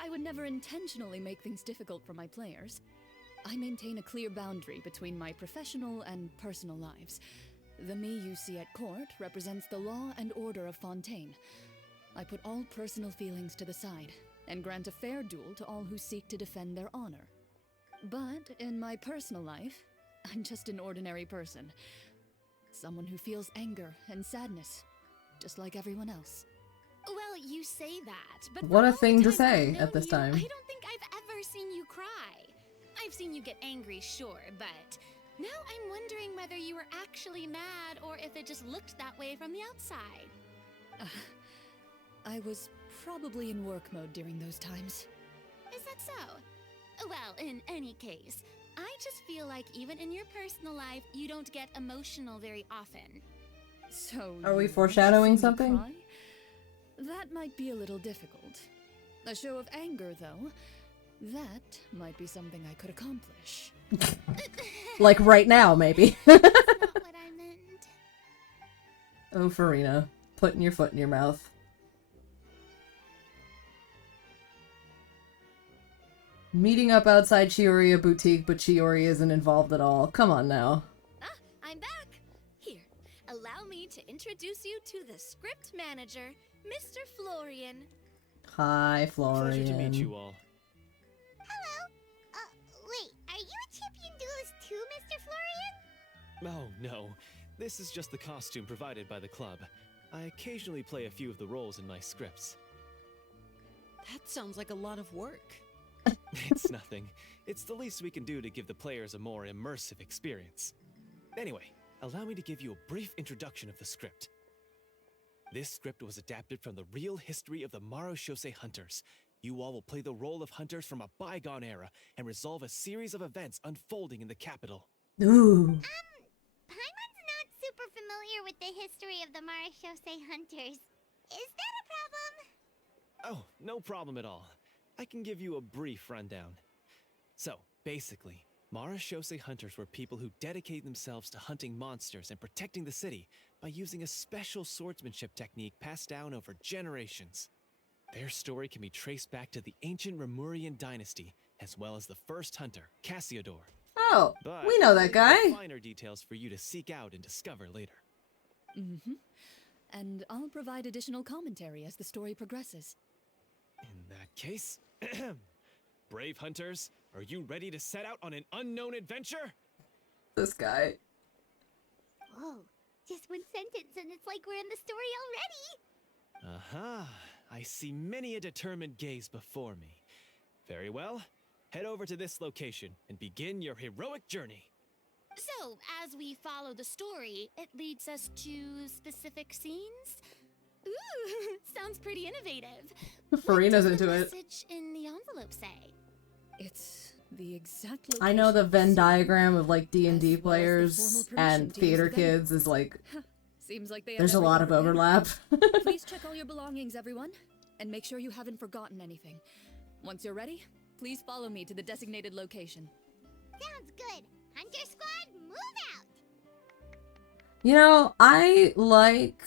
I would never intentionally make things difficult for my players. I maintain a clear boundary between my professional and personal lives. The me you see at court represents the law and order of Fontaine. I put all personal feelings to the side and grant a fair duel to all who seek to defend their honor. But in my personal life, I'm just an ordinary person. Someone who feels anger and sadness, just like everyone else. Well, you say that, but What for a all the thing to time I've say known at this you, time. I don't think I've ever seen you cry. I've seen you get angry, sure, but now I'm wondering whether you were actually mad or if it just looked that way from the outside. I was probably in work mode during those times. Is that so? Well, in any case, I just feel like even in your personal life, you don't get emotional very often. So Are we you foreshadowing wish to see me something? cry? That might be a little difficult. A show of anger, though, that might be something I could accomplish. Like right now, maybe. That's not what I meant. Oh, Farina, putting your foot in your mouth. Meeting up outside Chioria Boutique, but Chiori isn't involved at all. Come on now. I'm back. Here, allow me to introduce you to the script manager, Mr. Florian. Hi, Florian. Pleasure to meet you all. Hello. Wait, are you a champion duelist too, Mr. Florian? Oh, no. This is just the costume provided by the club. I occasionally play a few of the roles in my scripts. That sounds like a lot of work. It's nothing. It's the least we can do to give the players a more immersive experience. Anyway, allow me to give you a brief introduction of the script. This script was adapted from the real history of the Maroshose hunters. You all will play the role of hunters from a bygone era and resolve a series of events unfolding in the capital. Ooh. Paimon's not super familiar with the history of the Marashose hunters. Is that a problem? Oh, no problem at all. I can give you a brief rundown. So, basically, Marashose hunters were people who dedicate themselves to hunting monsters and protecting the city by using a special swordsmanship technique passed down over generations. Their story can be traced back to the ancient Remurian dynasty, as well as the first hunter, Cassiodor. Oh, But we know that there are guy. finer details for you to seek out and discover later. And I'll provide additional commentary as the story progresses. In that case, brave hunters, are you ready to set out on an unknown adventure? This guy. Whoa, just one sentence and it's like we're in the story already. Aha, I see many a determined gaze before me. Very well, head over to this location and begin your heroic journey. So, as we follow the story, it leads us to specific scenes? Ooh, sounds pretty innovative. Farina's into What it. does the message in the envelope say? It's the exact I know the location Venn of the diagram of like D&D as well as the players formal permission and to use theater the venue. kids is like Seems like they have there's a lot of everything prepared. overlap. Please check all your belongings, everyone, and make sure you haven't forgotten anything. Once you're ready, please follow me to the designated location. Sounds good. Hunter Squad, move out! You know, I like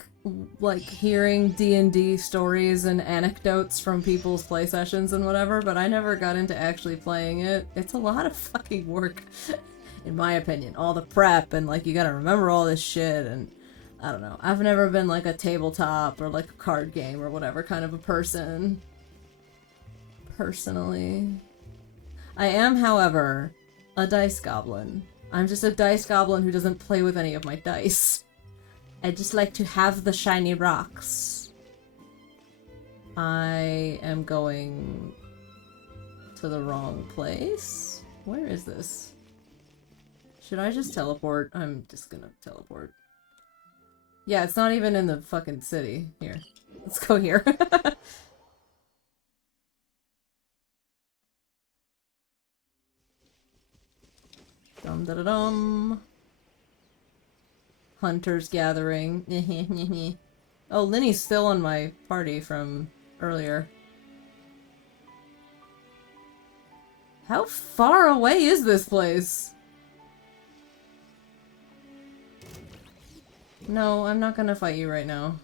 hearing D&D stories and anecdotes from people's play sessions and whatever, but I never got into actually playing it. It's a lot of fucking work, in my opinion. All the prep and like you gotta remember all this shit and I don't know. I've never been like a tabletop or like a card game or whatever kind of a person. Personally. I am, however, a dice goblin. I'm just a dice goblin who doesn't play with any of my dice. I just like to have the shiny rocks. I am going to the wrong place? Where is this? Should I just teleport? I'm just gonna teleport. Yeah, it's not even in the fucking city. Here. Let's go here. Dum da da dum. Hunters gathering. Oh, Linny's still on my party from earlier. How far away is this place? No, I'm not gonna fight you right now.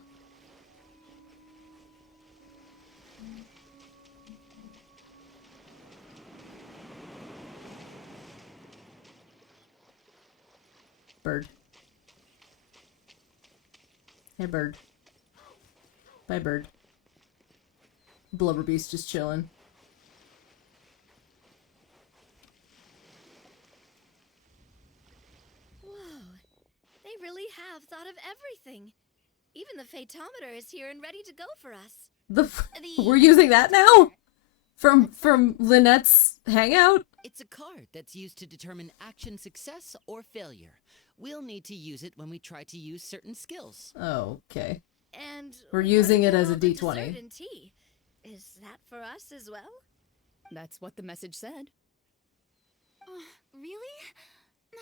Bird. Hey, bird. Bye, bird. Blubber Beast just chilling. Whoa, they really have thought of everything. Even the phaetometer is here and ready to go for us. We're using that now? From Lynette's hangout? It's a card that's used to determine action success or failure. We'll need to use it when we try to use certain skills. Oh, okay. And we're using it as a the D20. dessert and tea? Is that for us as well? That's what the message said. Really?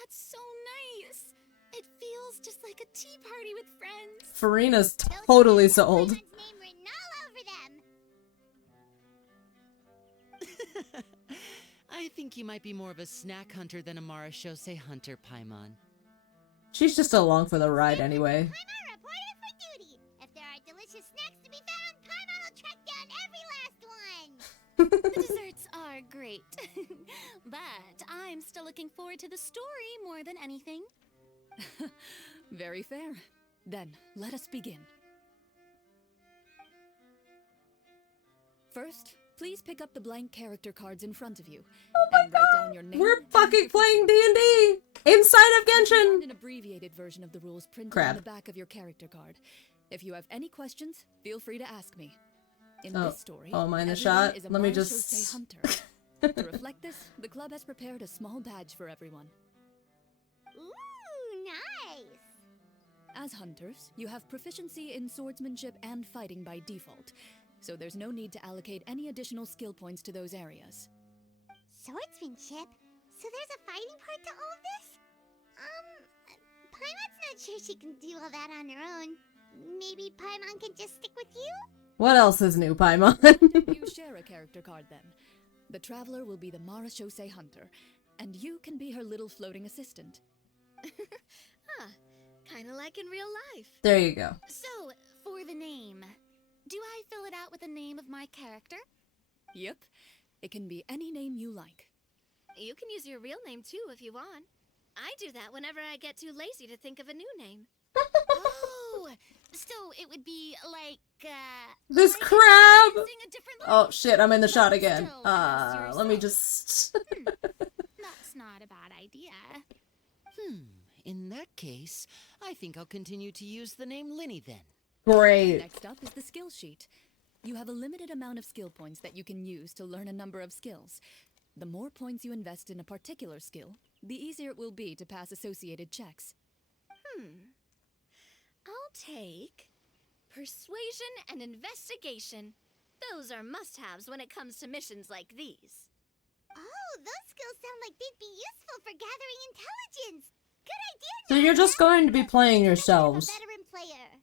That's so nice. It feels just like a tea party with friends. Farina's totally sold. Name written all over them. I think you might be more of a snack hunter than a Marashose hunter, Paimon. She's just along for the ride anyway. Paimon reported for duty. If there are delicious snacks to be found, Paimon will track down every last one. The desserts are great. But I'm still looking forward to the story more than anything. Very fair. Then, let us begin. First, please pick up the blank character cards in front of you. And write down your name. We're fucking playing D&D inside of You Genshin. find an abbreviated version of the rules printed on the back of your character card. If you have any questions, feel free to ask me. In this story, oh, am I in the everyone shot? is a Let me Marashose just... hunter. To reflect this, the club has prepared a small badge for everyone. Ooh, nice. As hunters, you have proficiency in swordsmanship and fighting by default. so there's no need to allocate any additional skill points to those areas. Swordsmanship? So there's a fighting part to all this? Paimon's not sure she can do all that on her own. Maybe Paimon can just stick with you? What else is new, Paimon? You share a character card then. The Traveler will be the Marachose Hunter, and you can be her little floating assistant. Kinda like in real life. There you go. So, for the name, do I fill it out with the name of my character? Yep. It can be any name you like. You can use your real name too if you want. I do that whenever I get too lazy to think of a new name. Oh, so it would be like, This like crab! experiencing a different Oh life. shit, I'm in the shot again. Still as Let me yourself. just... That's not a bad idea. In that case, I think I'll continue to use the name Linny then. Great. Next up is the skill sheet. You have a limited amount of skill points that you can use to learn a number of skills. The more points you invest in a particular skill, the easier it will be to pass associated checks. I'll take persuasion and investigation. Those are must-haves when it comes to missions like these. Oh, those skills sound like they'd be useful for gathering intelligence. Good idea. So you're just going to be playing yourselves. Veteran player.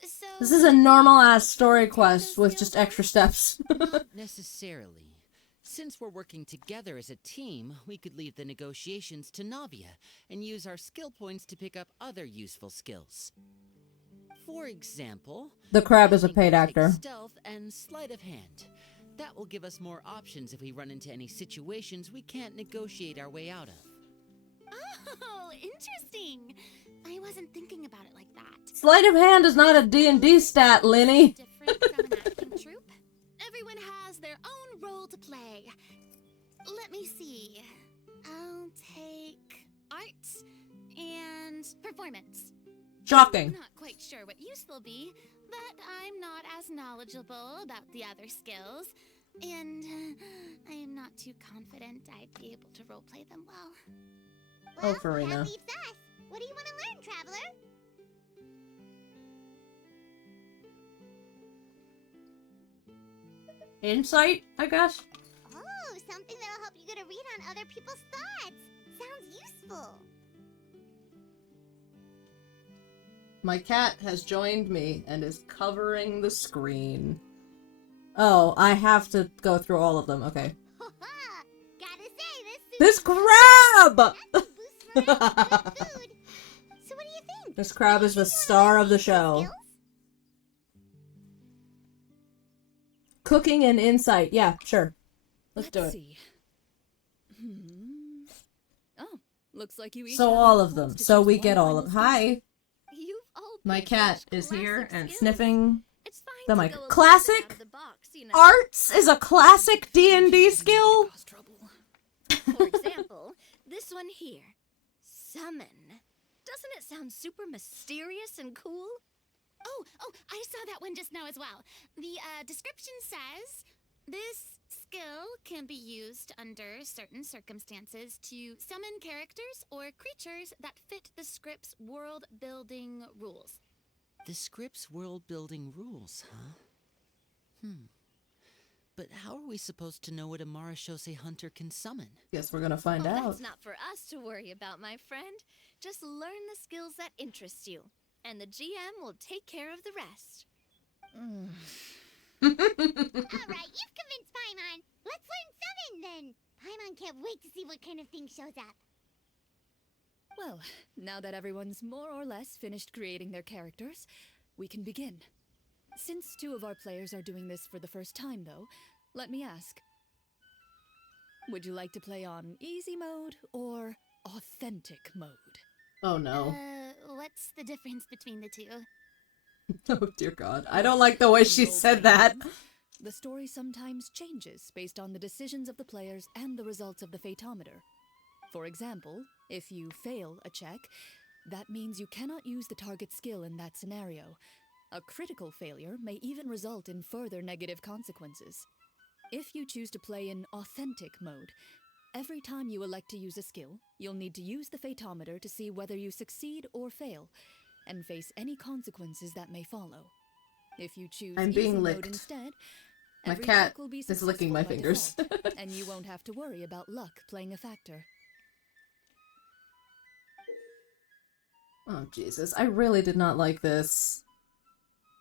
So This is a normal-ass story quest with just extra steps. Not necessarily. Since we're working together as a team, we could leave the negotiations to Navia and use our skill points to pick up other useful skills. For example, The crab is a I think paid we'll take actor. Stealth and sleight of hand. That will give us more options if we run into any situations we can't negotiate our way out of. Oh, interesting. I wasn't thinking about it like that. Sleight of hand is not a D&D stat, Linny. Different from an acting troupe. Everyone has their own role to play. Let me see. I'll take arts and performance. Shocking. I'm not quite sure what use they'll be, but I'm not as knowledgeable about the other skills, and I am not too confident I'd be able to roleplay them well. Oh, Farina. That leaves us. What do you want to learn, Traveler? Insight, I guess? Oh, something that'll help you get a read on other people's thoughts. Sounds useful. My cat has joined me and is covering the screen. Oh, I have to go through all of them. Okay. Gotta say, This crab! food. So what do you think? This crab is the star of the show. Skills? Cooking and insight. Yeah, sure. Let's do it. See. Oh, looks like you each So have all enough of them. points to So choose we one get all final of... skill. Hi. You've all My picked cat such is here classic and skills. sniffing It's fine the to mic. go a little bit Classic? out of the box, you know. Arts is a classic D&D skill? For example, this one here. Summon. Doesn't it sound super mysterious and cool? Oh, I saw that one just now as well. The description says, this skill can be used under certain circumstances to summon characters or creatures that fit the script's world-building rules. The script's world-building rules, huh? But how are we supposed to know what a Marachose hunter can summon? Guess we're gonna find out. That's not for us to worry about, my friend. Just learn the skills that interest you, and the GM will take care of the rest. All right, you've convinced Paimon. Let's learn summon then. Paimon can't wait to see what kind of thing shows up. Well, now that everyone's more or less finished creating their characters, we can begin. Since 2 of our players are doing this for the first time, though, let me ask. Would you like to play on easy mode or authentic mode? Oh no. What's the difference between the two? Oh dear god. I don't like the way she said that. The story sometimes changes based on the decisions of the players and the results of the Fatometer. For example, if you fail a check, that means you cannot use the target skill in that scenario. A critical failure may even result in further negative consequences. If you choose to play in authentic mode, every time you elect to use a skill, you'll need to use the Fatometer to see whether you succeed or fail, and face any consequences that may follow. If you choose I'm easy being mode licked. instead, My every cat check will be is licking my successful by fingers. default, and you won't have to worry about luck playing a factor. Oh, Jesus. I really did not like this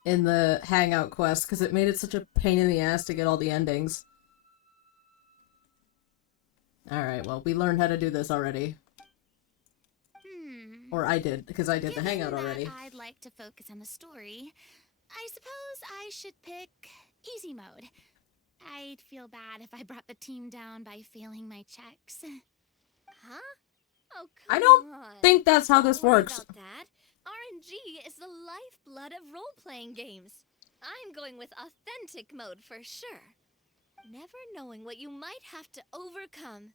in the Hangout quest, because it made it such a pain in the ass to get all the endings. Alright, well, we learned how to do this already. Or I did, because I did the Hangout already. I'd like to focus on the story. I suppose I should pick easy mode. I'd feel bad if I brought the team down by failing my checks. Huh? Oh, come I don't on. think that's how this Don't worry works. about that. RNG is the lifeblood of role-playing games. I'm going with authentic mode for sure. Never knowing what you might have to overcome.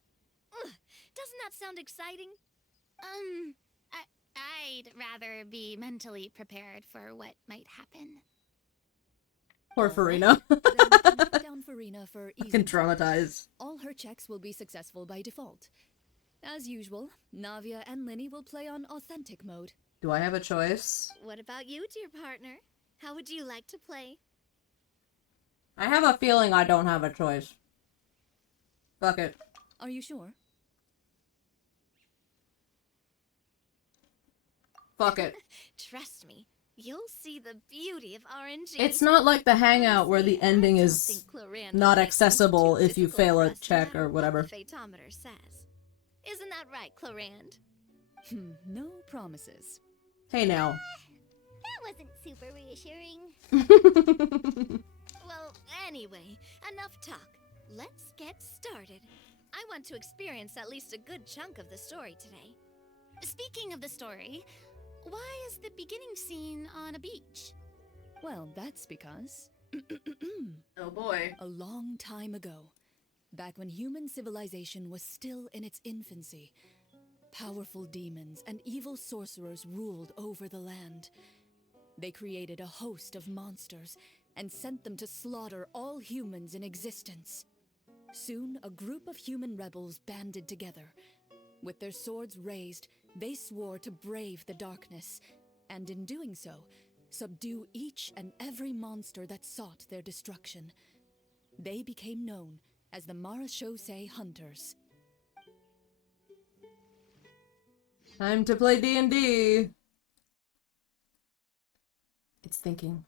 Ugh, doesn't that sound exciting? I'd rather be mentally prepared for what might happen. Poor Farina. Mark down Farina for easy Fucking mode. traumatized. All her checks will be successful by default. As usual, Navia and Linny will play on authentic mode. Do I have a choice? What about you, dear partner? How would you like to play? I have a feeling I don't have a choice. Fuck it. Are you sure? Fuck it. Trust me, you'll see the beauty of RNG. It's not like the Hangout where the ending is not accessible if you fail a check or whatever. The phaetometer says. Isn't that right, Clorinde? No promises. Hey now. That wasn't super reassuring. Well, anyway, enough talk. Let's get started. I want to experience at least a good chunk of the story today. Speaking of the story, why is the beginning scene on a beach? Well, that's because... Oh boy. A long time ago, back when human civilization was still in its infancy, powerful demons and evil sorcerers ruled over the land. They created a host of monsters and sent them to slaughter all humans in existence. Soon, a group of human rebels banded together. With their swords raised, they swore to brave the darkness, and in doing so, subdue each and every monster that sought their destruction. They became known as the Marachose Hunters. Time to play D&D. It's thinking.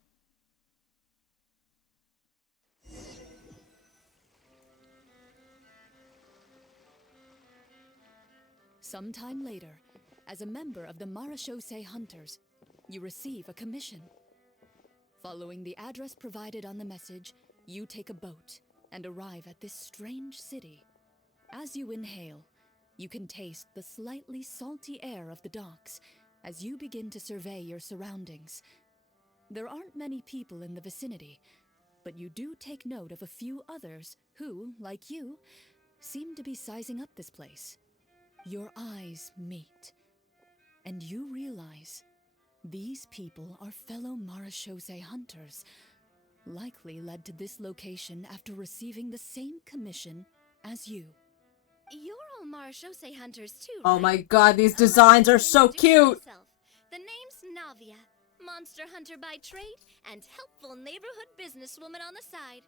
Sometime later, as a member of the Marachose Hunters, you receive a commission. Following the address provided on the message, you take a boat and arrive at this strange city. As you inhale, you can taste the slightly salty air of the docks as you begin to survey your surroundings. There aren't many people in the vicinity, but you do take note of a few others who, like you, seem to be sizing up this place. Your eyes meet, and you realize these people are fellow Marachose Hunters, likely led to this location after receiving the same commission as you. You're all Marachose Hunters too, Oh right? my god, these designs are so cute! The name's Navia, monster hunter by trade and helpful neighborhood businesswoman on the side.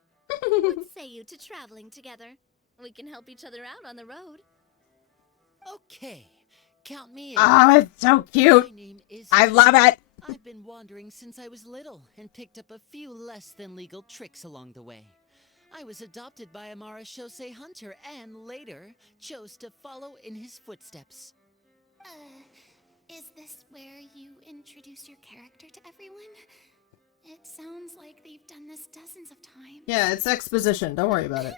What say you to traveling together? We can help each other out on the road. Okay, count me in. Oh, it's so cute! My name is I love it! I've been wandering since I was little and picked up a few less than legal tricks along the way. I was adopted by a Marachose hunter and later chose to follow in his footsteps. Is this where you introduce your character to everyone? It sounds like they've done this dozens of times. Yeah, it's exposition. Don't worry about it.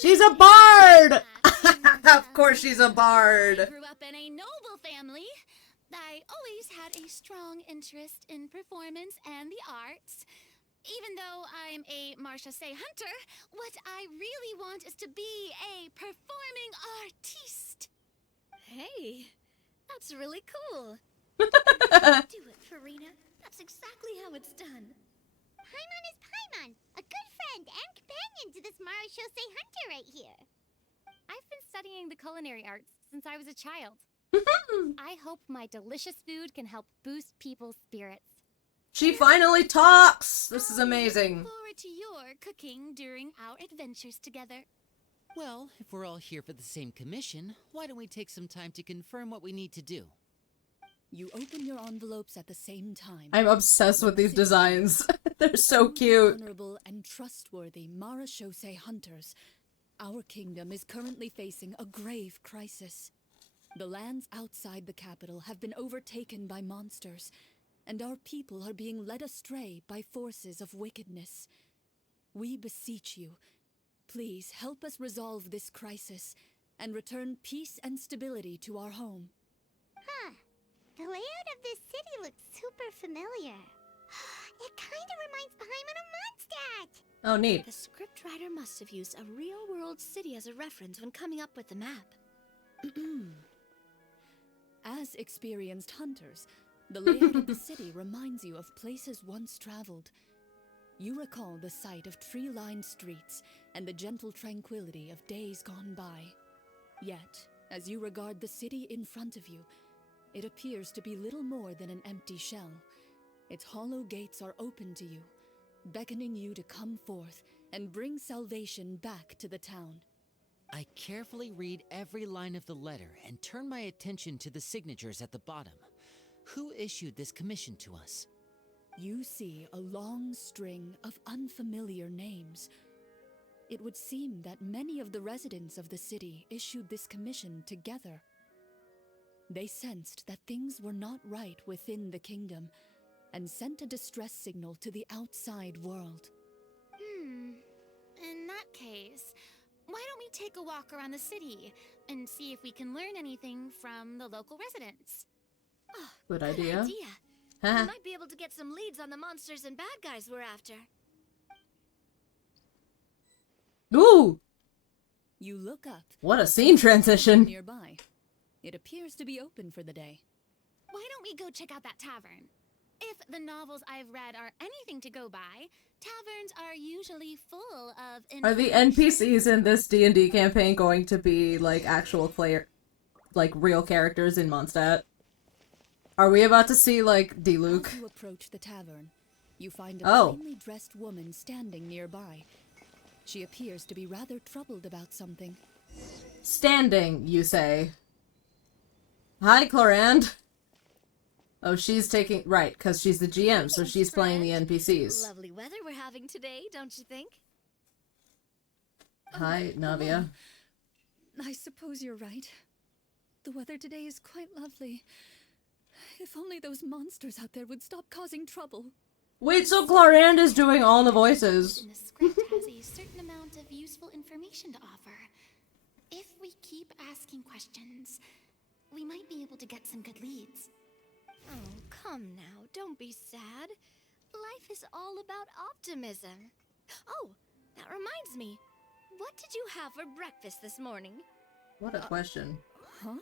She's a bard! Of course she's a bard! I grew up in a noble family. I always had a strong interest in performance and the arts. Even though I'm a Marachose hunter, what I really want is to be a performing artiste. Hey, that's really cool. Do it, Farina. That's exactly how it's done. Paimon is Paimon, a good friend and companion to this Marachose hunter right here. I've been studying the culinary arts since I was a child. I hope my delicious food can help boost people's spirits. She finally talks! This is amazing. Forward to your cooking during our adventures together. Well, if we're all here for the same commission, why don't we take some time to confirm what we need to do? You open your envelopes at the same time. I'm obsessed with these designs. They're so cute. Honorable and trustworthy Marachose hunters, our kingdom is currently facing a grave crisis. The lands outside the capital have been overtaken by monsters, and our people are being led astray by forces of wickedness. We beseech you, please help us resolve this crisis and return peace and stability to our home. Huh. The layout of this city looks super familiar. It kind of reminds Paimon of Mondstadt. Oh, neat. The scriptwriter must have used a real-world city as a reference when coming up with the map. As experienced hunters, the layout of the city reminds you of places once traveled. You recall the sight of tree-lined streets and the gentle tranquility of days gone by. Yet, as you regard the city in front of you, it appears to be little more than an empty shell. Its hollow gates are open to you, beckoning you to come forth and bring salvation back to the town. I carefully read every line of the letter and turn my attention to the signatures at the bottom. Who issued this commission to us? You see a long string of unfamiliar names. It would seem that many of the residents of the city issued this commission together. They sensed that things were not right within the kingdom and sent a distress signal to the outside world. In that case, why don't we take a walk around the city and see if we can learn anything from the local residents? Oh, Good idea. We might be able to get some leads on the monsters and bad guys we're after. Ooh! You look up. What a scene transition. Nearby. It appears to be open for the day. Why don't we go check out that tavern? If the novels I've read are anything to go by, taverns are usually full of Are the NPCs in this D&D campaign going to be, like, actual player... like, real characters in Mondstadt? Are we about to see, like, D-Luke? As you approach the tavern, you find a Oh. plainly dressed woman standing nearby. She appears to be rather troubled about something. Standing, you say. Hi, Clorinde. Oh, she's taking... Right, because she's the GM, so she's playing the NPCs. Lovely weather we're having today, don't you think? Hi, Navia. I suppose you're right. The weather today is quite lovely. If only those monsters out there would stop causing trouble. Wait, so Clorinde is doing all the voices. And the script has a certain amount of useful information to offer. If we keep asking questions, we might be able to get some good leads. Oh, come now, don't be sad. Life is all about optimism. Oh, that reminds me. What did you have for breakfast this morning? What a question. Huh?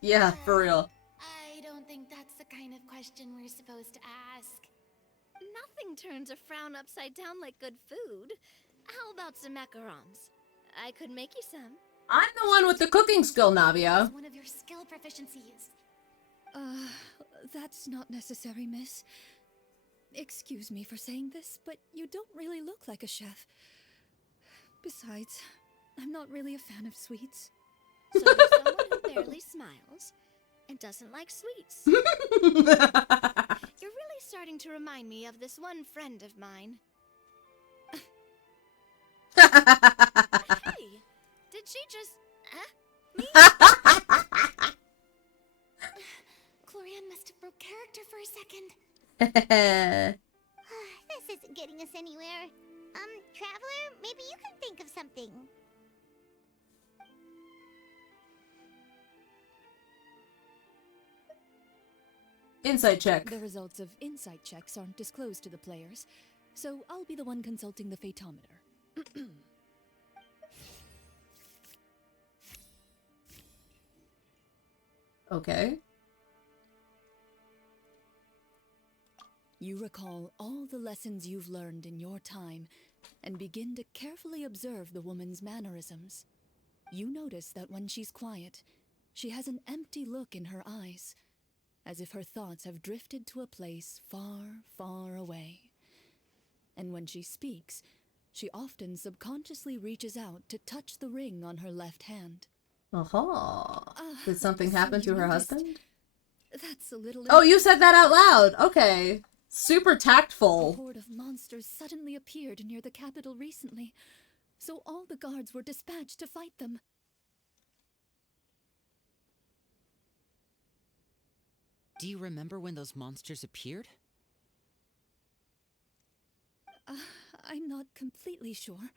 Yeah, for real. I don't think that's the kind of question we're supposed to ask. Nothing turns a frown upside down like good food. How about some macarons? I could make you some. I'm the one with the cooking skill, Navia. It's one of your skill proficiencies. That's not necessary, miss. Excuse me for saying this, but you don't really look like a chef. Besides, I'm not really a fan of sweets. So you're someone who barely smiles and doesn't like sweets. You're really starting to remind me of this one friend of mine. Hey, did she just... me? Clorinde must have broke character for a second. This isn't getting us anywhere. Traveler, maybe you can think of something. Insight check. The results of insight checks aren't disclosed to the players, so I'll be the one consulting the phaetometer. Okay. You recall all the lessons you've learned in your time and begin to carefully observe the woman's mannerisms. You notice that when she's quiet, she has an empty look in her eyes, as if her thoughts have drifted to a place far, far away. And when she speaks, she often subconsciously reaches out to touch the ring on her left hand. Did something happen to her husband? That's a little... Oh, you said that out loud! Okay. Super A tactful. horde of monsters suddenly appeared near the capital recently, so all the guards were dispatched to fight them. Do you remember when those monsters appeared? I'm not completely sure.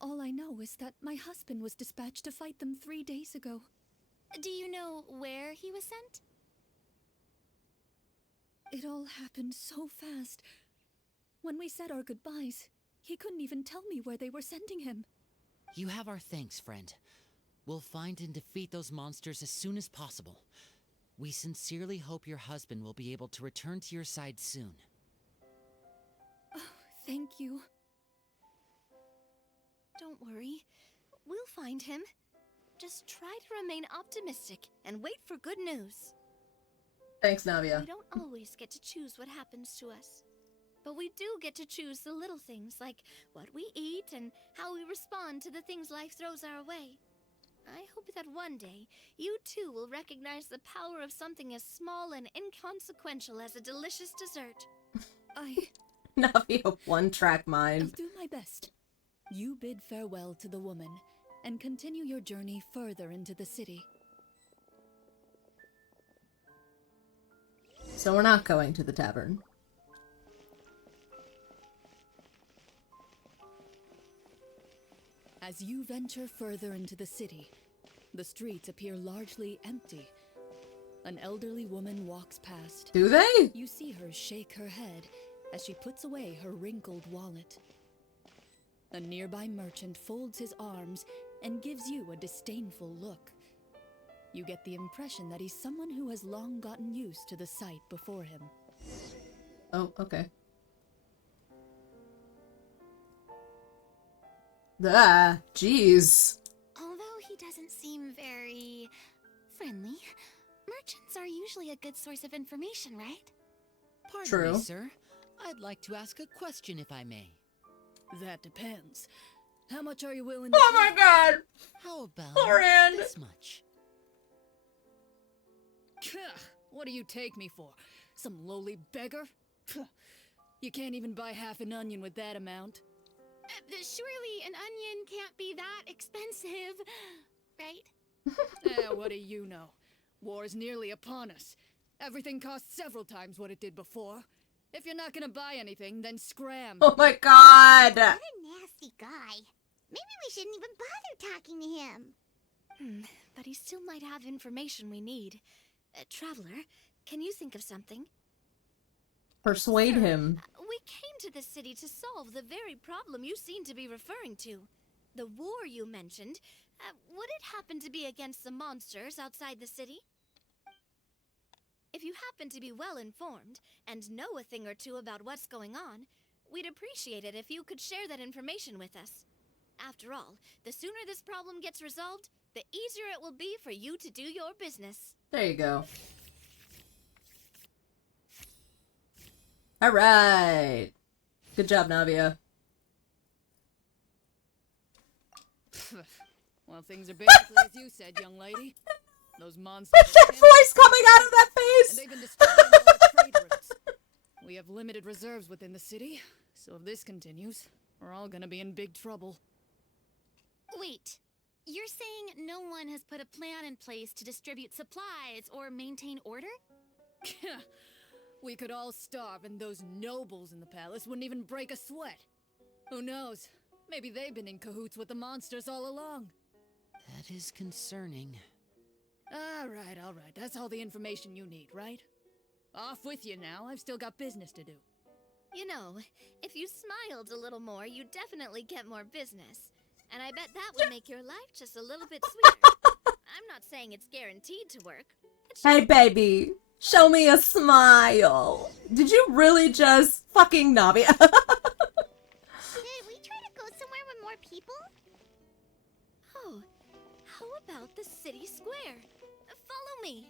All I know is that my husband was dispatched to fight them 3 days ago. Do you know where he was sent? It all happened so fast. When we said our goodbyes, he couldn't even tell me where they were sending him. You have our thanks, friend. We'll find and defeat those monsters as soon as possible. We sincerely hope your husband will be able to return to your side soon. Oh, thank you. Don't worry. We'll find him. Just try to remain optimistic and wait for good news. Thanks, Navia. We don't always get to choose what happens to us. But we do get to choose the little things, like what we eat and how we respond to the things life throws our way. I hope that one day, you too will recognize the power of something as small and inconsequential as a delicious dessert. Navia, one-track I'll mind. do my best. You bid farewell to the woman, and continue your journey further into the city. So we're not going to the tavern. As you venture further into the city, the streets appear largely empty. An elderly woman walks past. Do they? You see her shake her head as she puts away her wrinkled wallet. A nearby merchant folds his arms and gives you a disdainful look. You get the impression that he's someone who has long gotten used to the sight before him. Oh, okay. Ah, jeez. Although he doesn't seem very friendly, merchants are usually a good source of information, right? Pardon me, sir. I'd like to ask a question, if I may. That depends. How much are you willing to Oh my god! How about Clorinde! this much? What do you take me for? Some lowly beggar? You can't even buy half an onion with that amount. Surely an onion can't be that expensive, right? What do you know? War is nearly upon us. Everything costs several times what it did before. If you're not gonna buy anything, then scram. Oh my god! What a nasty guy. Maybe we shouldn't even bother talking to him. But he still might have information we need. Traveler, can you think of something? Persuade him. We came to this city to solve the very problem you seem to be referring to. The war you mentioned, would it happen to be against the monsters outside the city? If you happen to be well informed and know a thing or two about what's going on, we'd appreciate it if you could share that information with us. After all, the sooner this problem gets resolved, the easier it will be for you to do your business. There you go. Alright. Good job, Navia. Well, things are basically as you said, young lady. Those monsters... What's that voice coming out of that face? And they've been destroying all our trade routes. We have limited reserves within the city, so if this continues, we're all gonna be in big trouble. Wait, you're saying no one has put a plan in place to distribute supplies or maintain order? We could all starve and those nobles in the palace wouldn't even break a sweat. Who knows? Maybe they've been in cahoots with the monsters all along. That is concerning. All right. That's all the information you need, right? Off with you now. I've still got business to do. You know, if you smiled a little more, you'd definitely get more business. And I bet that would make your life just a little bit sweeter. I'm not saying it's guaranteed to work. Hey, baby. Show me a smile. Did you really just fucking Navia? Did we try to go somewhere with more people? Oh, how about the city square? Follow me.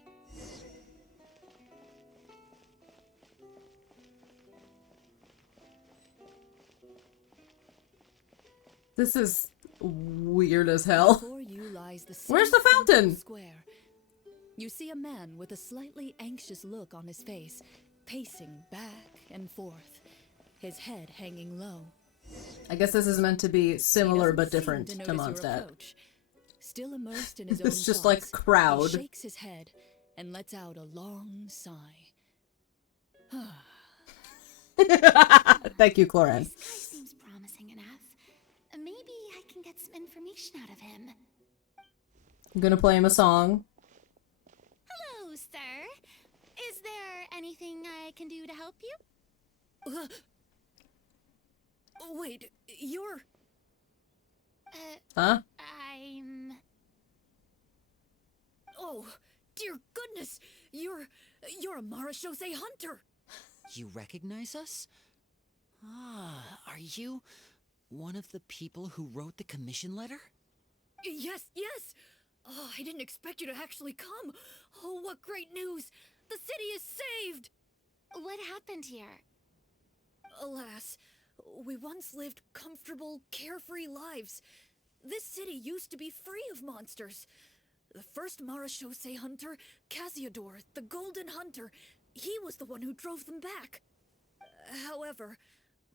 This is weird as hell. Before you lies the Where's the city's central fountain? Square. You see a man with a slightly anxious look on his face, pacing back and forth, his head hanging low. I guess this is meant to be similar He but doesn't different seem to notice your Mondstadt. approach. Still immersed in his own It's just thoughts, like crowd. He shakes his head and lets out a long sigh. Thank you, Clorinde. This guy seems promising enough. Maybe I can get some information out of him. I'm gonna play him a song. Hello, sir. Is there anything I can do to help you? Wait, you're... Huh? I'm... Oh, dear goodness! You're a Marashose hunter! You recognize us? Ah, are you one of the people who wrote the commission letter? Yes, yes! Oh, I didn't expect you to actually come! Oh, what great news! The city is saved! What happened here? Alas, we once lived comfortable, carefree lives. This city used to be free of monsters. The first Marashose hunter, Casiodor, the Golden Hunter, he was the one who drove them back. However,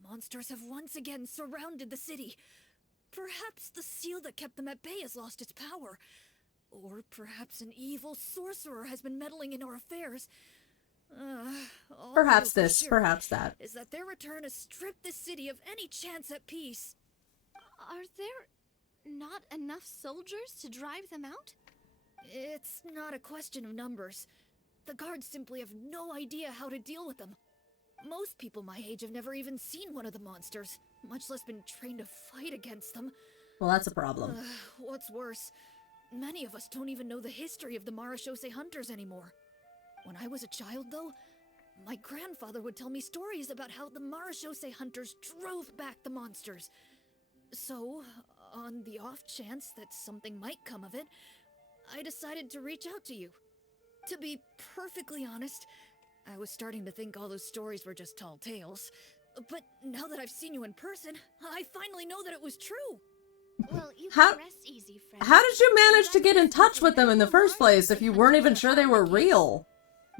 monsters have once again surrounded the city. Perhaps the seal that kept them at bay has lost its power. Or perhaps an evil sorcerer has been meddling in our affairs. All I Perhaps know for this, sure perhaps that. is that their return has stripped the city of any chance at peace. Are there not enough soldiers to drive them out? It's not a question of numbers. The guards simply have no idea how to deal with them. Most people my age have never even seen one of the monsters, much less been trained to fight against them. Well, that's a problem. What's worse, many of us don't even know the history of the Marashose hunters anymore. When I was a child, though, my grandfather would tell me stories about how the Marashose hunters drove back the monsters. So, on the off chance that something might come of it, I decided to reach out to you. To be perfectly honest, I was starting to think all those stories were just tall tales. But now that I've seen you in person, I finally know that it was true. Well, you How- can rest easy, friend. How did you manage to get in touch with them in the first place if you weren't even sure they were real?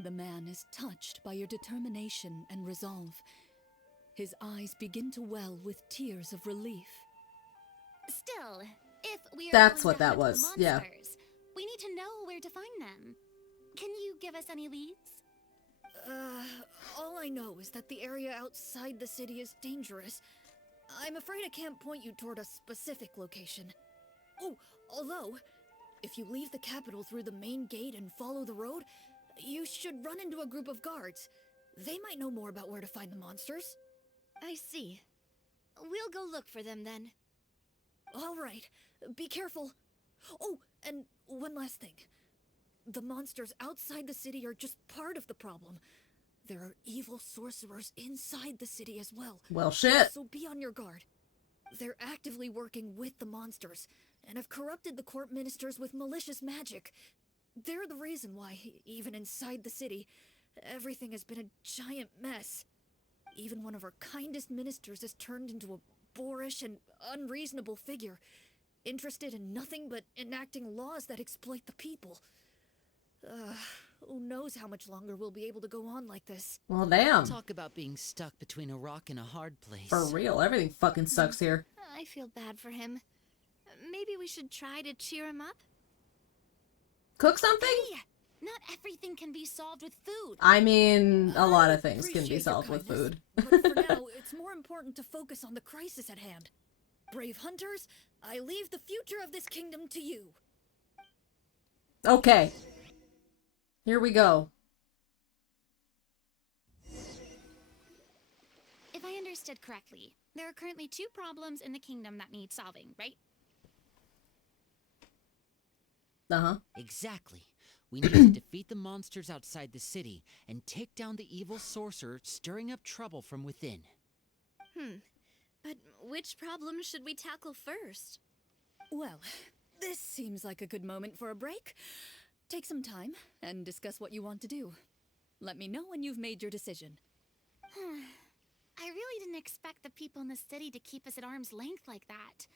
The man is touched by your determination and resolve. His eyes begin to well with tears of relief. Still, if we are That's going what to that hunt the was, yeah. monsters, we need to know where to find them. Can you give us any leads? All I know is that the area outside the city is dangerous. I'm afraid I can't point you toward a specific location. Oh, although, if you leave the capital through the main gate and follow the road, you should run into a group of guards. They might know more about where to find the monsters. I see. We'll go look for them then. All right, be careful. Oh, and one last thing. The monsters outside the city are just part of the problem. There are evil sorcerers inside the city as well. Well, shit. So be on your guard. They're actively working with the monsters, and have corrupted the court ministers with malicious magic. They're the reason why, even inside the city, everything has been a giant mess. Even one of our kindest ministers has turned into a boorish and unreasonable figure, interested in nothing but enacting laws that exploit the people. Who knows how much longer we'll be able to go on like this. Well, damn. Talk about being stuck between a rock and a hard place. For real, everything fucking sucks here. I feel bad for him. Maybe we should try to cheer him up? Cook something? Hey, not everything can be solved with food. I mean, a lot of things can be Appreciate your solved with kindness, food. But for now, it's more important to focus on the crisis at hand. Brave hunters, I leave the future of this kingdom to you. Okay. Here we go. If I understood correctly, there are currently 2 problems in the kingdom that need solving, right? Uh-huh. Exactly. We need to defeat the monsters outside the city and take down the evil sorcerer stirring up trouble from within. But which problem should we tackle first? Well, this seems like a good moment for a break. Take some time and discuss what you want to do. Let me know when you've made your decision. I really didn't expect the people in the city to keep us at arm's length like that.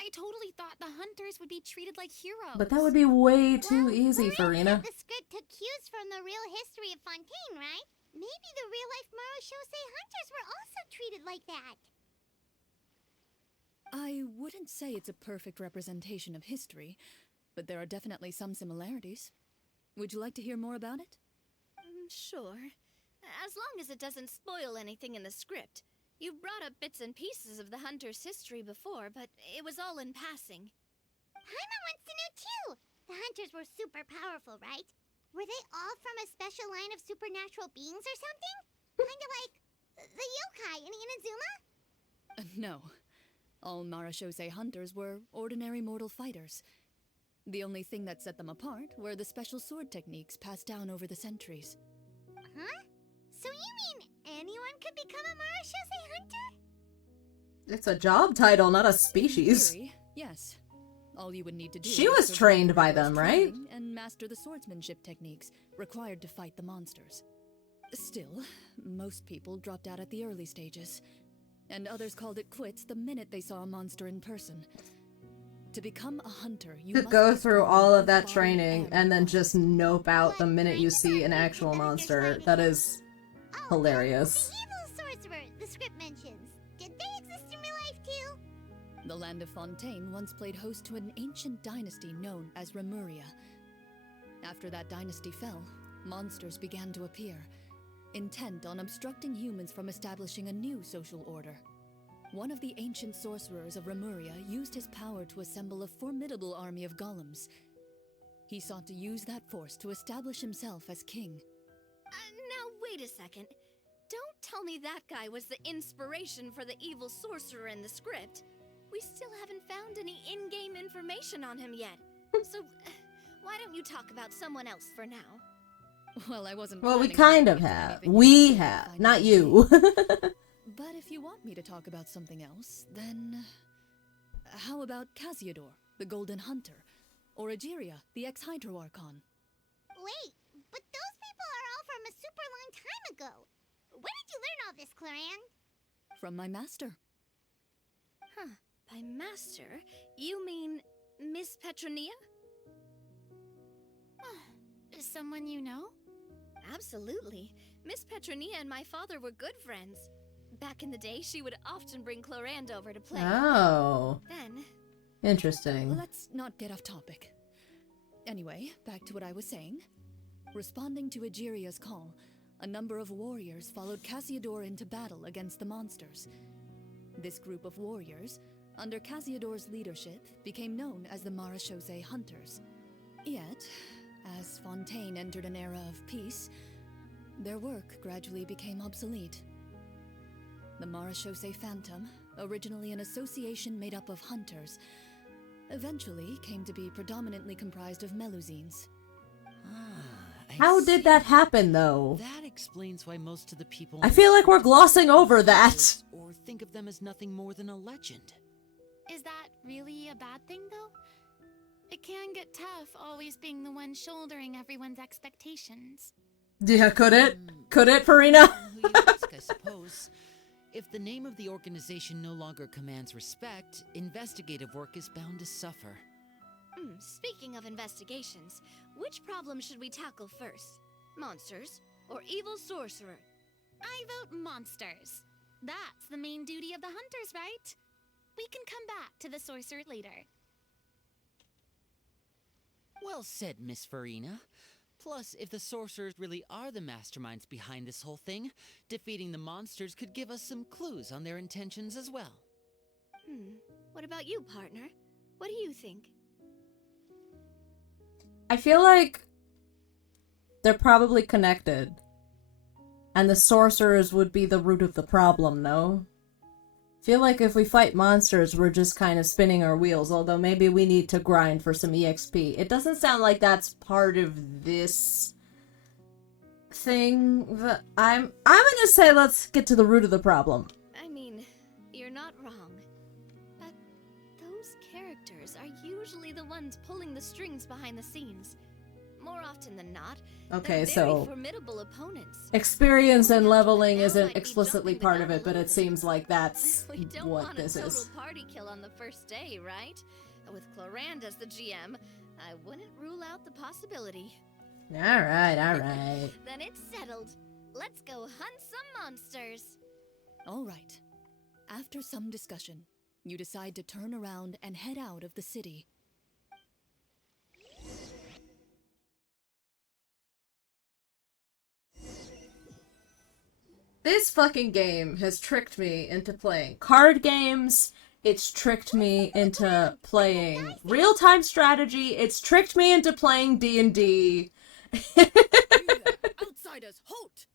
I totally thought the hunters would be treated like heroes. But that would be way too easy, Farina. Farina. The script took cues from the real history of Fontaine, right? Maybe the real-life Marashosei hunters were also treated like that. I wouldn't say it's a perfect representation of history, but there are definitely some similarities. Would you like to hear more about it? Sure. As long as it doesn't spoil anything in the script. You brought up bits and pieces of the hunter's history before, but it was all in passing. Paima wants to know too! The hunters were super powerful, right? Were they all from a special line of supernatural beings or something? Kinda like the yokai in Inazuma? No. All Marashosei hunters were ordinary mortal fighters. The only thing that set them apart were the special sword techniques passed down over the centuries. Huh? So you mean anyone could become a Marashosei hunter? It's a job title, not a species. In theory, yes. All you would need to do She is was survive trained the by rigorous them, right? training and master the swordsmanship techniques required to fight the monsters. Still, most people dropped out at the early stages, and others called it quits the minute they saw a monster in person. To become a hunter, you To must go be through strong all in of that both training body and then just nope out the minute you see an actual monster. That is hilarious. The evil sorcerer the script mentions. Did they exist in real life too? The land of Fontaine once played host to an ancient dynasty known as Remuria. After that dynasty fell, monsters began to appear, intent on obstructing humans from establishing a new social order. One of the ancient sorcerers of Remuria used his power to assemble a formidable army of golems. He sought to use that force to establish himself as king. Now wait a second. Don't tell me that guy was the inspiration for the evil sorcerer in the script. We still haven't found any in-game information on him yet. So, why don't you talk about someone else for now? Well, I wasn't Well, we planning on kind of getting into have. anything We else have, if I not know you. But if you want me to talk about something else, then how about Casiodor, the Golden Hunter, or Egeria, the ex-Hydro Archon? Wait, but those people are all from a super long time ago. Where did you learn all this, Clorinde? From my master. Huh. By master, you mean Miss Petronia? Someone you know? Absolutely. Miss Petronia and my father were good friends. Back in the day, she would often bring Clorinde over to play. Oh. Then... Interesting. Let's not get off topic. Anyway, back to what I was saying. Responding to Egeria's call, a number of warriors followed Casiodor into battle against the monsters. This group of warriors, under Casiodor's leadership, became known as the Marashosei Hunters. Yet, as Fontaine entered an era of peace, their work gradually became obsolete. The Marashosei Phantom, originally an association made up of hunters, eventually came to be predominantly comprised of Melusines. How did that happen, though? That explains why most of the people... I feel like we're glossing over that. Or think of them as nothing more than a legend. Is that really a bad thing, though? It can get tough always being the one shouldering everyone's expectations. Yeah, could it? Could it, Farina? Who you ask, I suppose. If the name of the organization no longer commands respect, investigative work is bound to suffer. Speaking of investigations, which problem should we tackle first? Monsters or evil sorcerer? I vote monsters. That's the main duty of the hunters, right? We can come back to the sorcerer later. Well said, Miss Farina. Plus, if the sorcerers really are the masterminds behind this whole thing, defeating the monsters could give us some clues on their intentions as well. What about you, partner? What do you think? I feel like they're probably connected. And the sorcerers would be the root of the problem, no? I feel like if we fight monsters, we're just kind of spinning our wheels, although maybe we need to grind for some EXP. It doesn't sound like that's part of this thing. I'm gonna say let's get to the root of the problem. I mean, you're not wrong. But those characters are usually the ones pulling the strings behind the scenes. More often than not, Okay, they're so very formidable opponents. experience and leveling isn't explicitly part of it, but it seems like that's We don't what want this a total is. party party kill on the first day, right? With Clorinde as the GM, I wouldn't rule out the possibility. Alright, alright. Then it's settled. Let's go hunt some monsters. All right. After some discussion, you decide to turn around and head out of the city. This fucking game has tricked me into playing card games. It's tricked me into playing real-time strategy. It's tricked me into playing D&D. Outsiders, halt!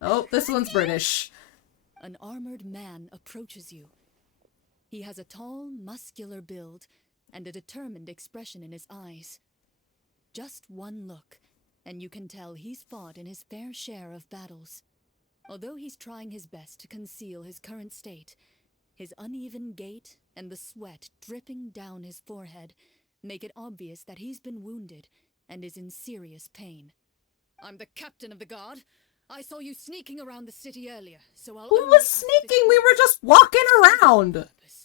Oh, this one's British. An armored man approaches you. He has a tall, muscular build and a determined expression in his eyes. Just one look, and you can tell he's fought in his fair share of battles. Although he's trying his best to conceal his current state, his uneven gait and the sweat dripping down his forehead make it obvious that he's been wounded and is in serious pain. I'm the captain of the guard. I saw you sneaking around the city earlier, so I'll... Who was sneaking? We were just walking around.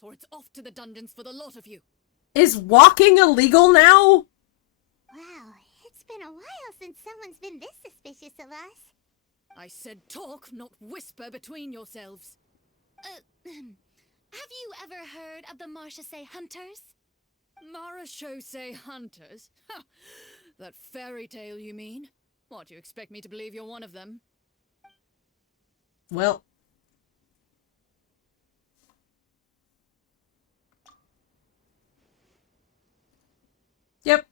Or it's off to the dungeons for the lot of you. Is walking illegal now? Wow, it's been a while since someone's been this suspicious of us. I said talk, not whisper between yourselves. Have you ever heard of the Marchese Hunters? Marachose hunters? Ha! That fairy tale, you mean? What, do you expect me to believe you're one of them? Well. Yep.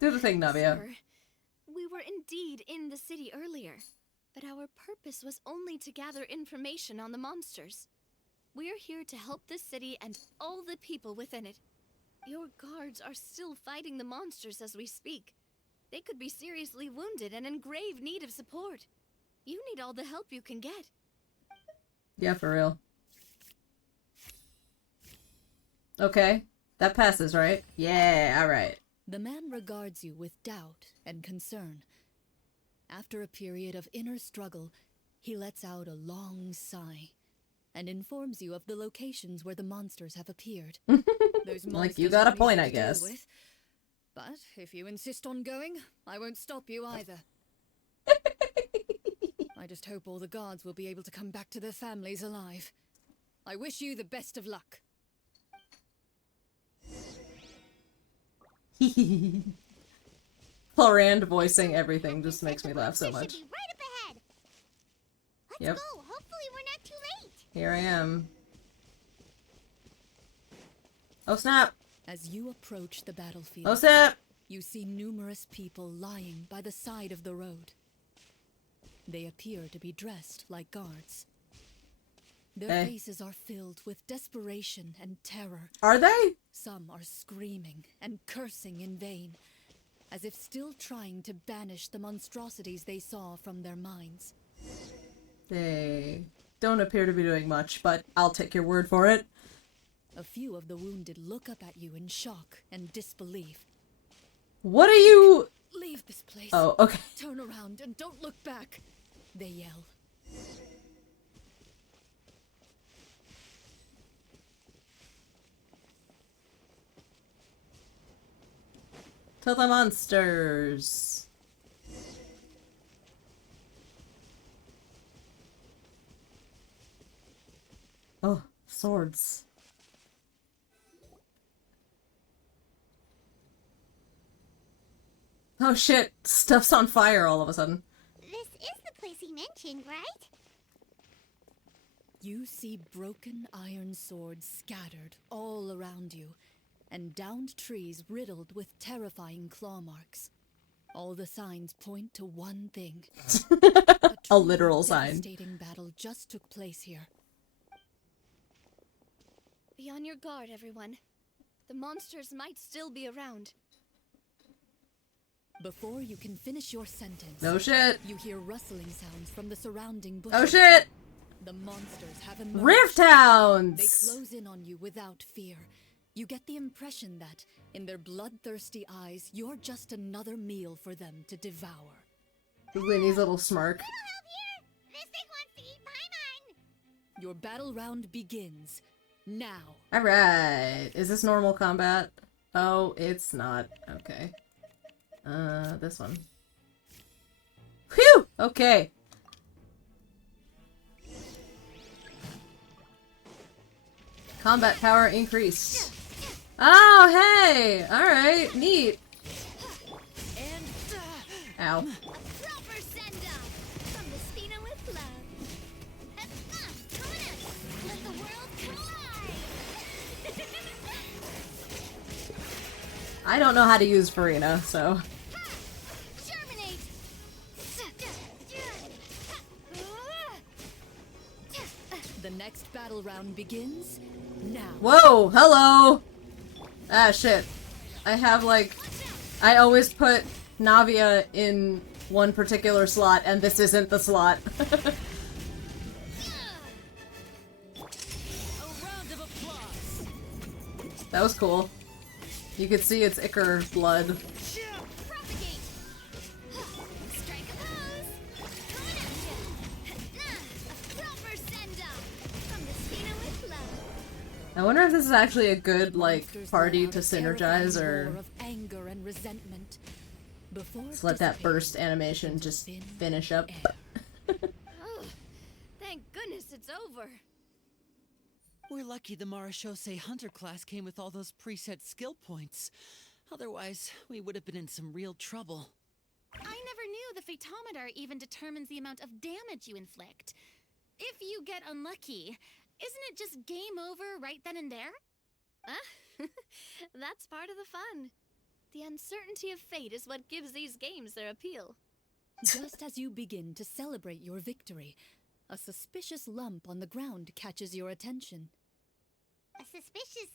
Do the thing, Navia. Sir, we were indeed in the city earlier, but our purpose was only to gather information on the monsters. We're here to help this city and all the people within it. Your guards are still fighting the monsters as we speak. They could be seriously wounded and in grave need of support. You need all the help you can get. Yeah, for real. Okay. That passes, right? Yeah, alright. The man regards you with doubt and concern. After a period of inner struggle, he lets out a long sigh and informs you of the locations where the monsters have appeared. Those Like, you got a point, I monsters are easy to guess. deal with, but if you insist on going, I won't stop you either. I just hope all the guards will be able to come back to their families alive. I wish you the best of luck. Clorinde voicing everything just makes me laugh so much. Should be right up ahead. Let's Yep. go. Hopefully we're not too late. Here I am. Oh snap! As you approach the battlefield, Oh snap! you see numerous people lying by the side of the road. They appear to be dressed like guards. Their faces are filled with desperation and terror. Are they? Some are screaming and cursing in vain, as if still trying to banish the monstrosities they saw from their minds. They don't appear to be doing much, but I'll take your word for it. A few of the wounded look up at you in shock and disbelief. What are you... Leave this place. Oh, okay. Turn around and don't look back, they yell. To the monsters. Oh, swords. Oh shit, stuff's on fire all of a sudden. This is the place he mentioned, right? You see broken iron swords scattered all around you, and downed trees riddled with terrifying claw marks. All the signs point to one thing. A literal sign. Devastating battle just took place here. Be on your guard, everyone. The monsters might still be around. Before you can finish your sentence, No shit. you hear rustling sounds from the surrounding bushes. Oh shit! The monsters have emerged. Rift Hounds! They close in on you without fear. You get the impression that, in their bloodthirsty eyes, you're just another meal for them to devour. Winnie's little smirk. Little help here. This thing wants to eat Paimon. Your battle round begins. now. Alright. Is this normal combat? Oh, it's not. Okay. This one. Phew! Okay. Combat power increased. Oh, hey! Alright, neat. Ow. Proper send-off from the Spina with love. Coming up. Let the world collide. I don't know how to use Farina, so... Germinate. The next battle round begins now. Whoa! Hello! Ah, shit. I have, like... I always put Navia in one particular slot, and this isn't the slot. That was cool. You could see its ichor blood. I wonder if this is actually a good, like, party to synergize, or just let that burst animation just finish up. Oh, thank goodness it's over. We're lucky the Marashose Hunter class came with all those preset skill points. Otherwise, we would have been in some real trouble. I never knew the phytometer even determines the amount of damage you inflict. If you get unlucky, isn't it just game over right then and there? That's part of the fun. The uncertainty of fate is what gives these games their appeal. Just as you begin to celebrate your victory, a suspicious lump on the ground catches your attention. A suspicious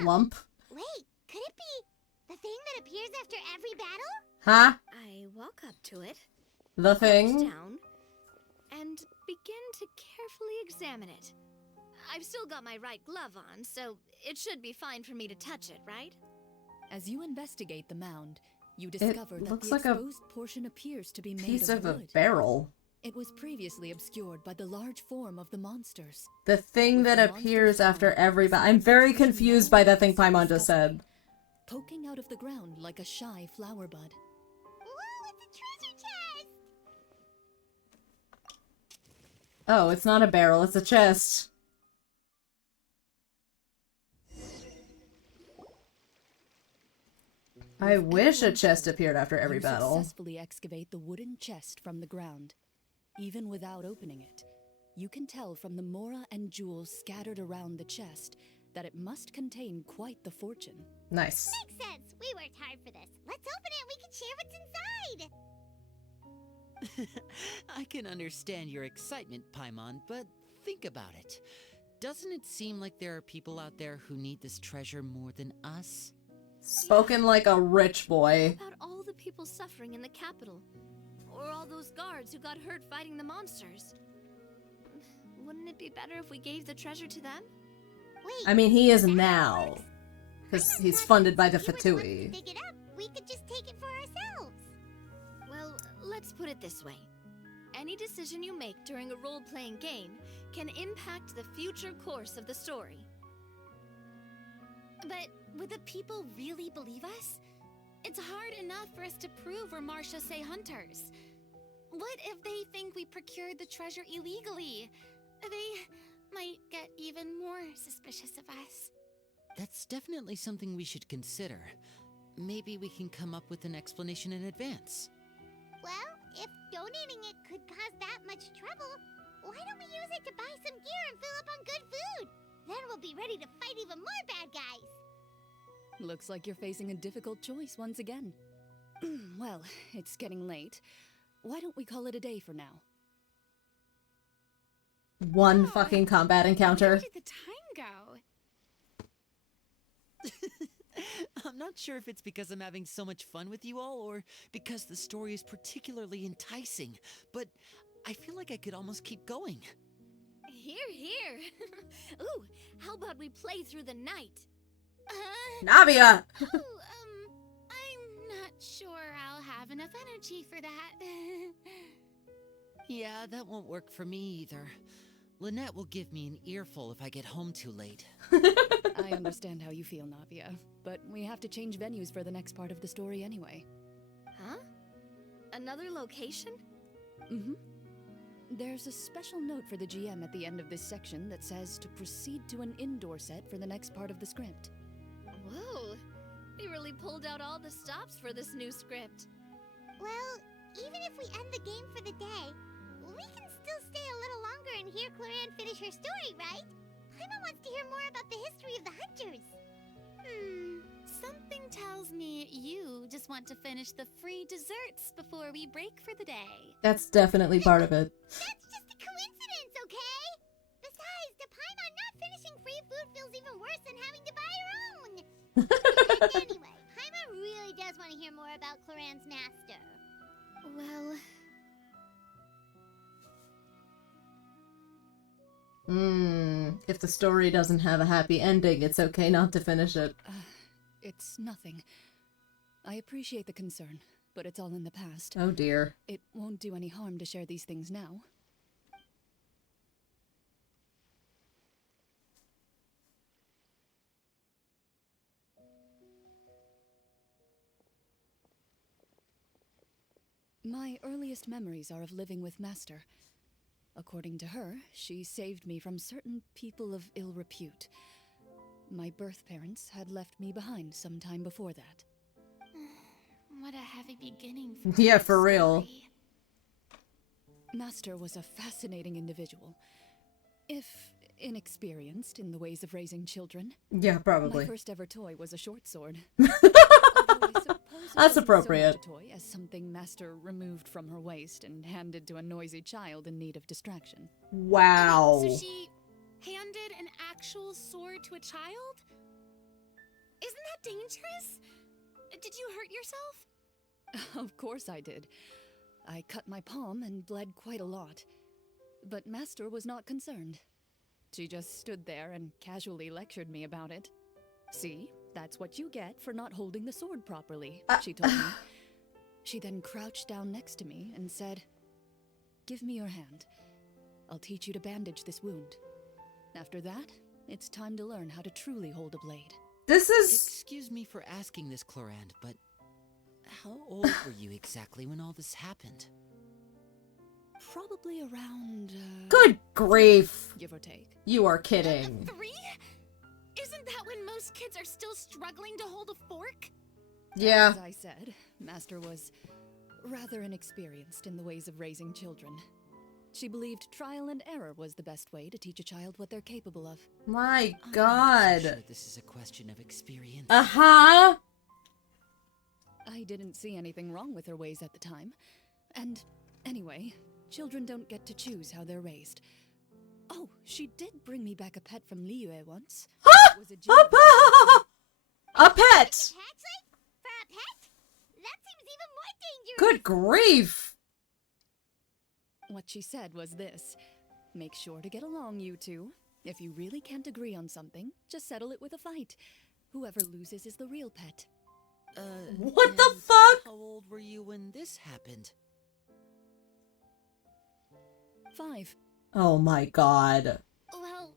Lump? Wait, could it be the thing that appears after every battle? Huh? I walk up to it, The thing? down, and begin to carefully examine it. I've still got my right glove on, so it should be fine for me to touch it, right? As you investigate the mound, you discover that looks the like a exposed portion appears to be made piece of of a wood. barrel. It was previously obscured by the large form of the monsters. The thing that appears after every I'm very confused by that thing Paimon just said. Poking out of the ground like a shy flower bud. Whoa, it's a treasure chest! Oh, it's not a barrel, it's a chest. I wish a chest appeared after every battle. Successfully excavate the wooden chest from the ground. Even without opening it, you can tell from the mora and jewels scattered around the chest that it must contain quite the fortune. Nice. Makes sense. We worked hard for this. Let's open it and we can share what's inside. I can understand your excitement, Paimon, but think about it. Doesn't it seem like there are people out there who need this treasure more than us? Spoken like a rich boy. About all the people suffering in the capital, or all those guards who got hurt fighting the monsters. Wouldn't it be better if we gave the treasure to them? Wait, I mean, he is now. Because he's funded by the Fatui. dig it up. We could just take it for ourselves. Well, let's put it this way. Any decision you make during a role-playing game can impact the future course of the story. But would the people really believe us? It's hard enough for us to prove we're Marashose hunters. What if they think we procured the treasure illegally? They might get even more suspicious of us. That's definitely something we should consider. Maybe we can come up with an explanation in advance. Well, if donating it could cause that much trouble, why don't we use it to buy some gear and fill up on good food? Then we'll be ready to fight even more bad guys. Looks like you're facing a difficult choice once again. Well, it's getting late. Why don't we call it a day for now? One fucking combat encounter. Where did the time go? I'm not sure if it's because I'm having so much fun with you all, or because the story is particularly enticing, but I feel like I could almost keep going. Here, here. Ooh, how about we play through the night? Navia! I'm not sure I'll have enough energy for that. Yeah, that won't work for me either. Lynette will give me an earful if I get home too late. I understand how you feel, Navia, but we have to change venues for the next part of the story anyway. Huh? Another location? Mm-hmm. There's a special note for the GM at the end of this section that says to proceed to an indoor set for the next part of the script. Whoa! They really pulled out all the stops for this new script. Well, even if we end the game for the day, we can still stay a little longer and hear Clorinde finish her story, right? Paimon wants to hear more about the history of the hunters. Something tells me you just want to finish the free desserts before we break for the day. That's definitely part of it. That's just a coincidence, okay? Besides, to Paimon, not finishing free food feels even worse than having to buy your own. Anyway, Paimon really does want to hear more about Clorinde's master. Well... If the story doesn't have a happy ending, it's okay not to finish it. It's nothing. I appreciate the concern, but it's all in the past. Oh dear. It won't do any harm to share these things now. My earliest memories are of living with Master. According to her, she saved me from certain people of ill repute. My birth parents had left me behind some time before that. What a heavy beginning for Yeah, that for real. story. Master was a fascinating individual. If inexperienced in the ways of raising children. Yeah, probably. My first ever toy was a short sword. That's appropriate. So much a toy as something Master removed from her waist and handed to a noisy child in need of distraction. Wow. So she handed an actual sword to a child? Isn't that dangerous? Did you hurt yourself? Of course I did. I cut my palm and bled quite a lot. But Master was not concerned. She just stood there and casually lectured me about it. See? That's what you get for not holding the sword properly, she told me. She then crouched down next to me and said, "Give me your hand. I'll teach you to bandage this wound. After that, it's time to learn how to truly hold a blade." This is... Excuse me for asking this, Clorinde, but how old were you exactly when all this happened? Probably around, Good grief! give or take. You are kidding. 3? Isn't that when most kids are still struggling to hold a fork? Yeah. As I said, Master was rather inexperienced in the ways of raising children. She believed trial and error was the best way to teach a child what they're capable of. My I'm god. sure this is a question of experience. Uh-huh. I didn't see anything wrong with her ways at the time. And anyway, children don't get to choose how they're raised. Oh, she did bring me back a pet from Liyue once. It was a A pet! Hatchling? For a pet? That seems even more dangerous. Good grief! What she said was this: make sure to get along, you two. If you really can't agree on something, just settle it with a fight. Whoever loses is the real pet. What the fuck? How old were you when this happened? 5. Oh my god. Well,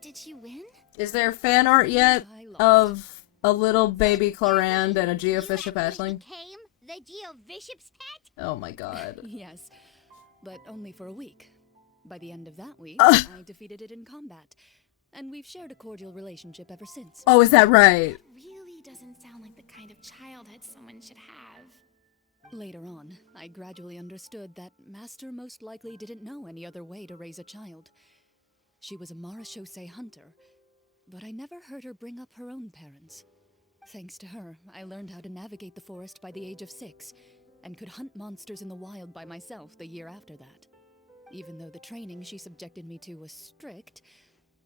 did you win? Is there fan art yet of a little baby Clorinde and a geofiship hatchling? Became the Geoviship's pet? Oh my god. Yes, but only for a week. By the end of that week, Ugh. I defeated it in combat, and we've shared a cordial relationship ever since. Oh, is that right? That really doesn't sound like the kind of childhood someone should have. Later on, I gradually understood that Master most likely didn't know any other way to raise a child. She was a Marachose hunter, but I never heard her bring up her own parents. Thanks to her, I learned how to navigate the forest by the age of 6, and could hunt monsters in the wild by myself the year after that. Even though the training she subjected me to was strict,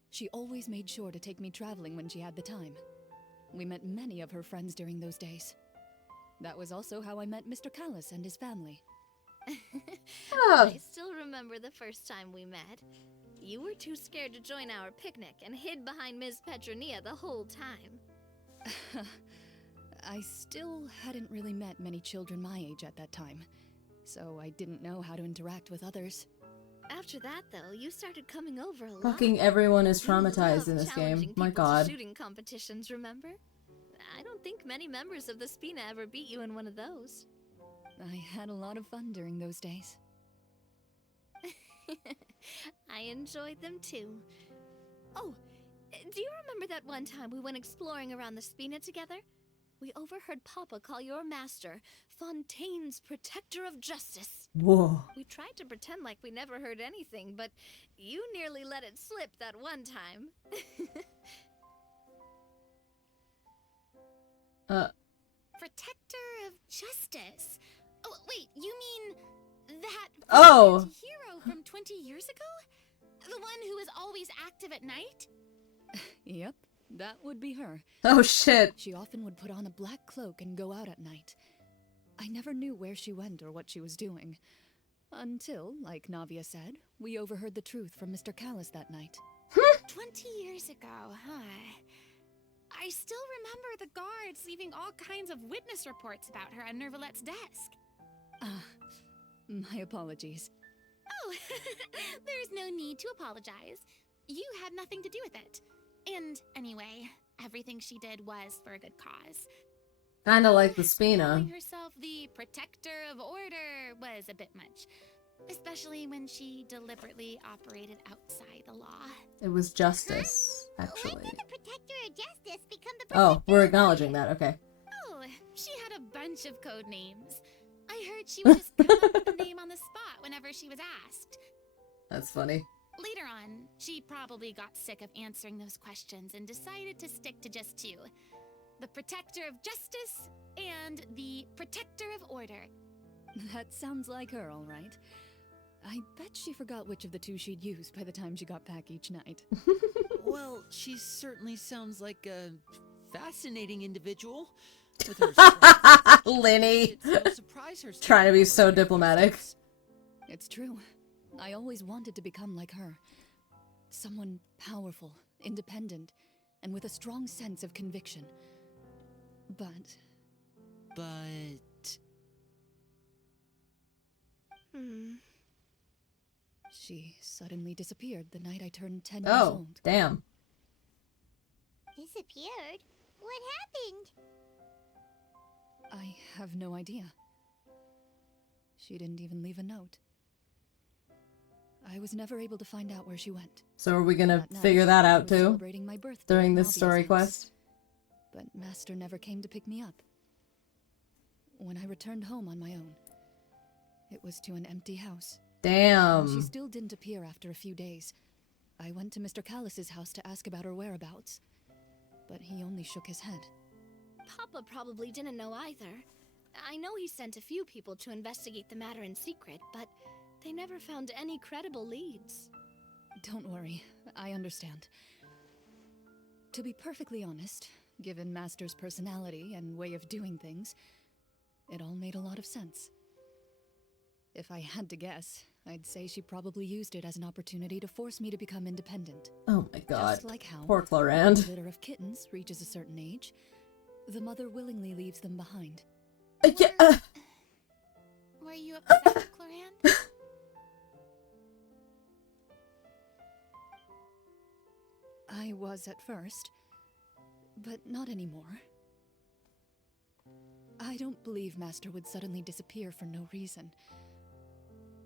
she always made sure to take me traveling when she had the time. We met many of her friends during those days. That was also how I met Mr. Callis and his family. I still remember the first time we met. You were too scared to join our picnic and hid behind Ms. Petronia the whole time. I still hadn't really met many children my age at that time, so I didn't know how to interact with others. After that, though, you started coming over a lot. Fucking everyone is You traumatized loved in this game. challenging My people to god. shooting competitions, remember? I don't think many members of the Spina ever beat you in one of those. I had a lot of fun during those days. I enjoyed them too. Oh, do you remember that one time we went exploring around the Spina together? We overheard Papa call your master Fontaine's Protector of Justice. Whoa. We tried to pretend like we never heard anything, but you nearly let it slip that one time. Protector of Justice. Oh, wait, you mean that hero from 20 years ago? The one who is always active at night? Yep, that would be her. Oh shit. She often would put on a black cloak and go out at night. I never knew where she went or what she was doing. Until, like Navia said, we overheard the truth from Mr. Callis that night. 20 years ago, huh? I still remember the guards leaving all kinds of witness reports about her on Nervalette's desk. My apologies. Oh, there's no need to apologize. You had nothing to do with it. And anyway, everything she did was for a good cause. Kinda like the Spina. Calling herself the Protector of Order was a bit much. Especially when she deliberately operated outside the law. It was justice, actually. When did the Protector of Justice become the Oh, we're acknowledging that, okay. Oh, she had a bunch of code names. I heard she would just come up with a name on the spot whenever she was asked. That's funny. Later on, she probably got sick of answering those questions and decided to stick to just two. The Protector of Justice and the Protector of Order. That sounds like her, all right. I bet she forgot which of the two she'd use by the time she got back each night. Well, she certainly sounds like a fascinating individual. With her Linny. it's no surprise her Trying to be so diplomatic. It's true. I always wanted to become like her. Someone powerful, independent, and with a strong sense of conviction. But... She suddenly disappeared the night I turned 10 years old. Oh, damn. Disappeared? What happened? I have no idea. She didn't even leave a note. I was never able to find out where she went. So are we gonna That night, figure that I out was too? celebrating my birthday During at this Navia's story house. quest? But Master never came to pick me up. When I returned home on my own, it was to an empty house. Damn. She still didn't appear after a few days. I went to Mr. Callis's house to ask about her whereabouts, but he only shook his head. Papa probably didn't know either. I know he sent a few people to investigate the matter in secret, but they never found any credible leads. Don't worry, I understand. To be perfectly honest, given Master's personality and way of doing things, it all made a lot of sense. If I had to guess, I'd say she probably used it as an opportunity to force me to become independent. Oh my god. Just like how Poor when Clorinde. a litter of kittens reaches a certain age, the mother willingly leaves them behind. Were you upset, Clorinde? I was at first, but not anymore. I don't believe Master would suddenly disappear for no reason.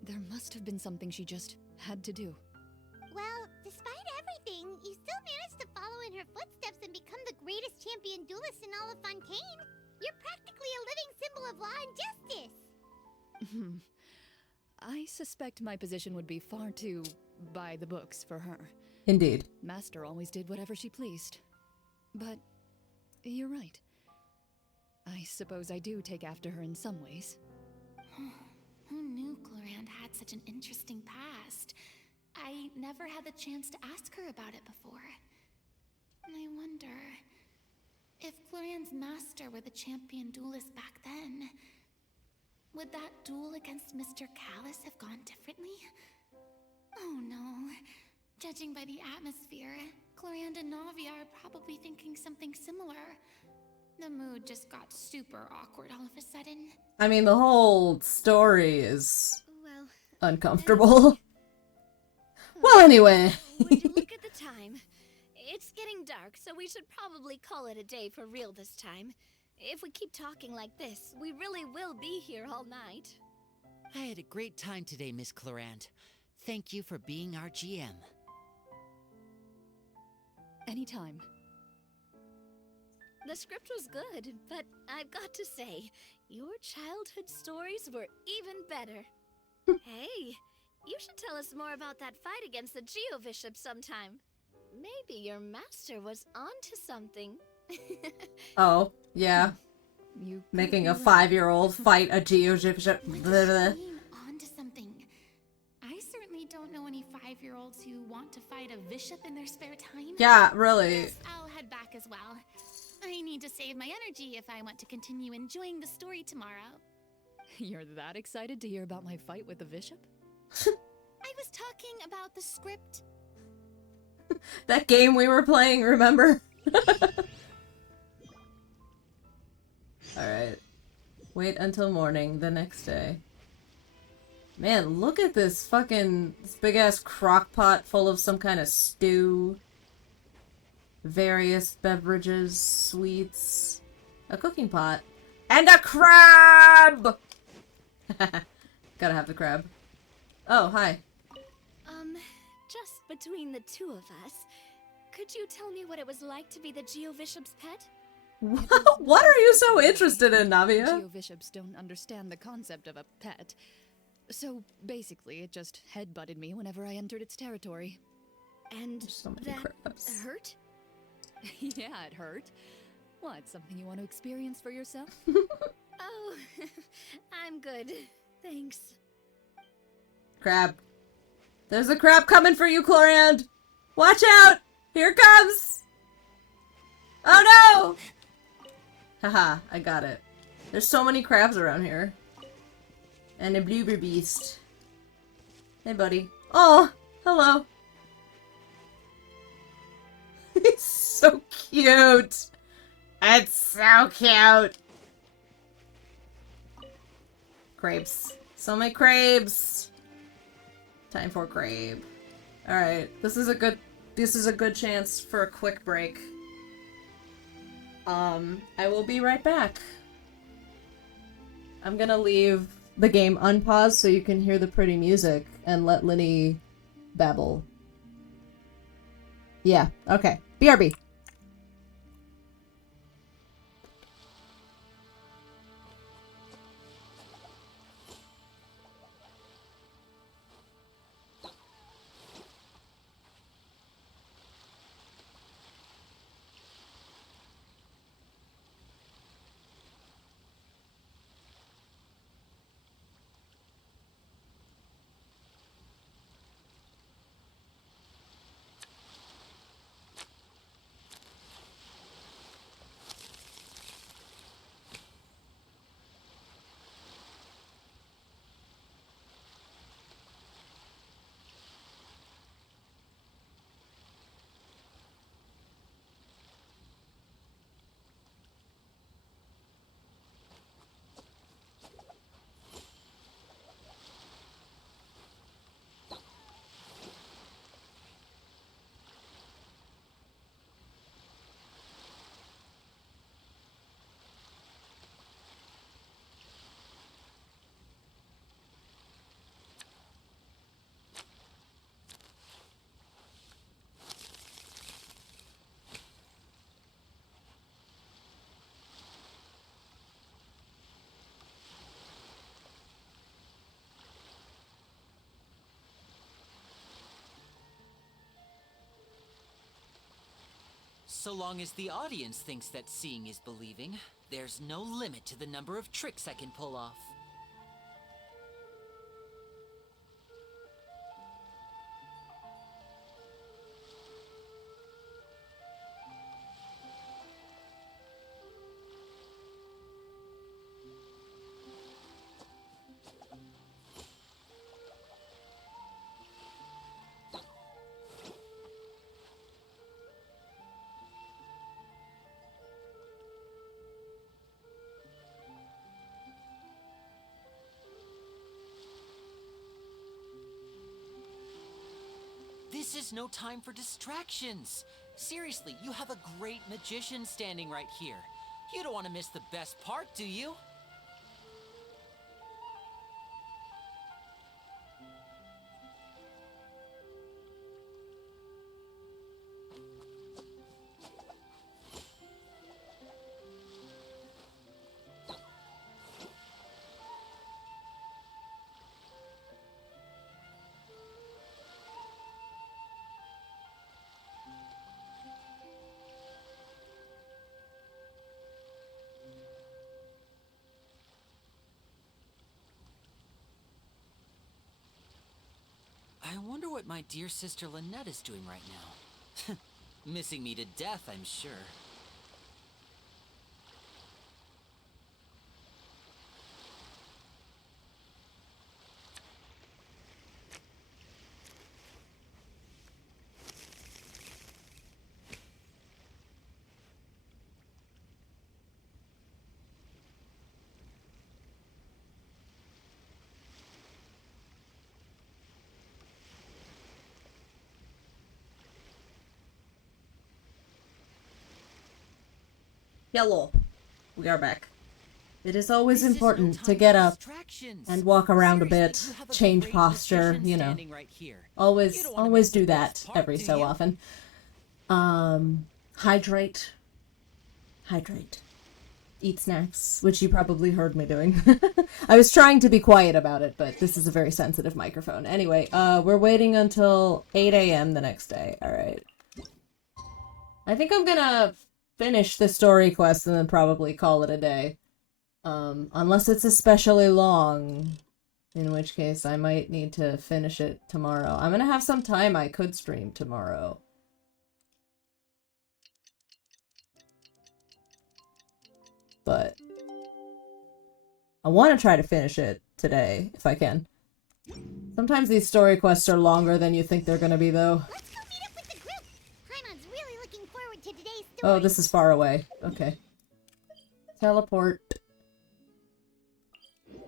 There must have been something she just had to do. Well, despite everything, you still managed to follow in her footsteps and become the greatest champion duelist in all of Fontaine. You're practically a living symbol of law and justice. I suspect my position would be far too by the books for her. Indeed. Master always did whatever she pleased. But you're right. I suppose I do take after her in some ways. Who knew Clorinde had such an interesting past? I never had the chance to ask her about it before. And I wonder if Clorinde's master were the champion duelist back then. Would that duel against Mr. Callis have gone differently? Oh no. Judging by the atmosphere, Clorinde and Navia are probably thinking something similar. The mood just got super awkward all of a sudden. I mean, the whole story is Well, uncomfortable. Well, anyway. Would you look at the time? It's getting dark, so we should probably call it a day for real this time. If we keep talking like this, we really will be here all night. I had a great time today, Miss Clorinde. Thank you for being our GM. Anytime. The script was good, but I've got to say, your childhood stories were even better. Hey, you should tell us more about that fight against the Geo-Bishop sometime. Maybe your master was onto something. Oh, yeah. You Making a 5-year-old fight a Geo-Bishop. Onto something. I certainly don't know any 5-year-olds who want to fight a bishop in their spare time. Yeah, really. Yes, I'll head back as well. I need to save my energy if I want to continue enjoying the story tomorrow. You're that excited to hear about my fight with the bishop? I was talking about the script. That game we were playing, remember? Alright. Wait until morning the next day. Man, look at this big-ass crock pot full of some kind of stew. Various beverages, sweets, a cooking pot, and a crab! Gotta have the crab. Oh, hi. Just between the two of us, could you tell me what it was like to be the Geo-Bishop's pet? What are you so interested in, Navia? Geo-Bishops don't understand the concept of a pet. So basically, it just headbutted me whenever I entered its territory. And so many that crabs. hurt? Yeah, it hurt. What, something you want to experience for yourself? Oh, I'm good. Thanks. Crab. There's a crab coming for you, Clorinde! Watch out! Here it comes! Oh no! Haha, I got it. There's so many crabs around here. And a bloober beast. Hey, buddy. Oh, hello. He's so cute. It's so cute. Crabes. So many crabes. Time for crab. Alright, this is a good chance for a quick break. I will be right back. I'm gonna leave the game unpaused so you can hear the pretty music and let Linny babble. Yeah, okay. BRB. So long as the audience thinks that seeing is believing, there's no limit to the number of tricks I can pull off. This is no time for distractions. Seriously, you have a great magician standing right here. You don't want to miss the best part, do you? I wonder what my dear sister Lynette is doing right now. Missing me to death, I'm sure. Hello. We are back. It is always important to get up and walk around a bit, change posture, you know. Always do that every so often. Hydrate. Eat snacks, which you probably heard me doing. I was trying to be quiet about it, but this is a very sensitive microphone. Anyway, we're waiting until 8 a.m. the next day. Alright. I think I'm gonna finish the story quest and then probably call it a day. Unless it's especially long, in which case I might need to finish it tomorrow. I'm gonna have some time I could stream tomorrow. But I want to try to finish it today, if I can. Sometimes these story quests are longer than you think they're gonna be, though. Let's go meet up with the group. Paimon's really looking forward to today's story. Oh, this is far away. Okay. Teleport.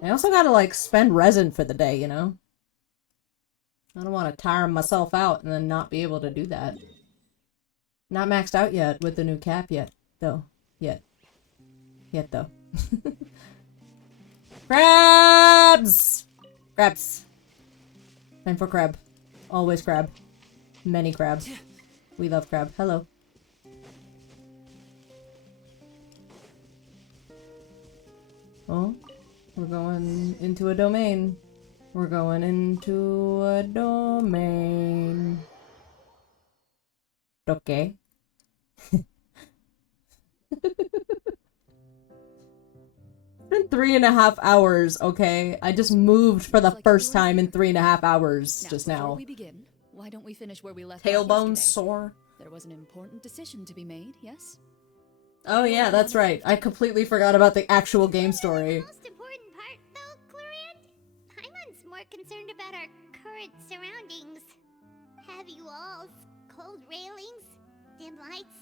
I also gotta, like, spend resin for the day, you know? I don't want to tire myself out and then not be able to do that. Not maxed out yet with the new cap yet, though. Yet, though. Crabs! Crabs. Time for crab. Always crab. Many crabs. We love crab. Hello. Oh, we're going into a domain. We're going into a domain. Okay. It's been 3.5 hours, okay? I just moved for the first time in 3.5 hours just now. Before we begin, why don't we finish where we left off Tailbones yesterday? sore. There was an important decision to be made, yes? Oh yeah, that's right. I completely forgot about the actual game story. The most important part, though, Clorinde, Paimon's more concerned about our current surroundings. Heavy walls, cold railings, dim lights.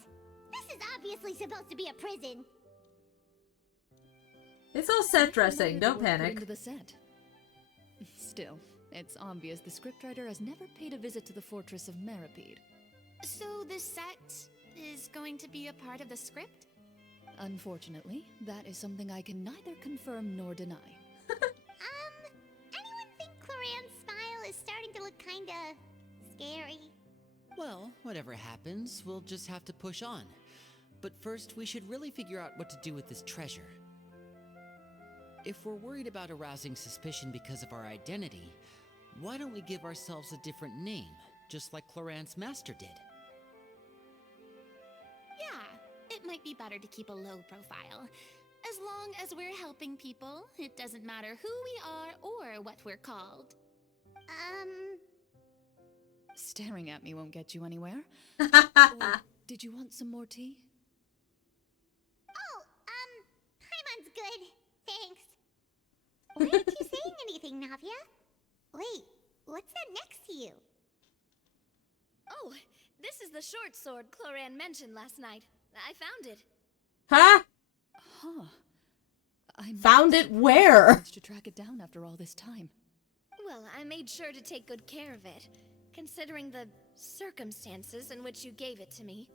This is obviously supposed to be a prison. It's all set dressing, don't Put panic. into the set. Still, it's obvious the scriptwriter has never paid a visit to the fortress of Meripede. So the set is going to be a part of the script? Unfortunately, that is something I can neither confirm nor deny. Anyone think Clorinde's smile is starting to look kinda scary? Well, whatever happens, we'll just have to push on. But first, we should really figure out what to do with this treasure. If we're worried about arousing suspicion because of our identity, why don't we give ourselves a different name, just like Clorinde's master did? Yeah, it might be better to keep a low profile. As long as we're helping people, it doesn't matter who we are or what we're called. Staring at me won't get you anywhere. Or did you want some more tea? Oh, Paimon's good. Thanks. Why aren't you saying anything, Navia? Wait, what's that next to you? Oh, this is the short sword Clorinde mentioned last night. I found it. Huh? Huh. I Found it where? managed to track it down after all this time. Well, I made sure to take good care of it, considering the circumstances in which you gave it to me.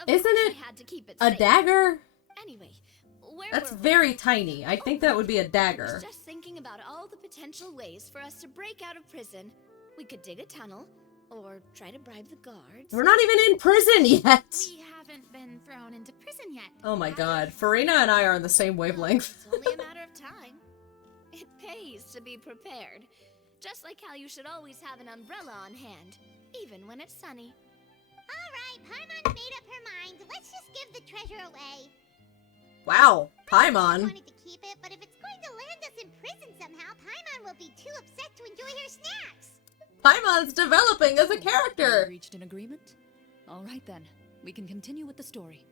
Of Isn't course it I had to keep it a safe. dagger? Anyway, where That's were we? very tiny. I think that would be a I was dagger. just thinking about all the potential ways for us to break out of prison. We could dig a tunnel, or try to bribe the guards. We're not even in prison yet! We haven't been thrown into prison yet. Oh my god. Farina and I are on the same wavelength. It's only a matter of time. It pays to be prepared. Just like how you should always have an umbrella on hand, even when it's sunny. Alright, Paimon's made up her mind. Let's just give the treasure away. Wow. I Paimon. wanted to keep it, but if it's going to land us in prison somehow, Paimon will be too upset to enjoy her snacks. Paimon's developing as a We character! reached an agreement? All right then, we can continue with the story.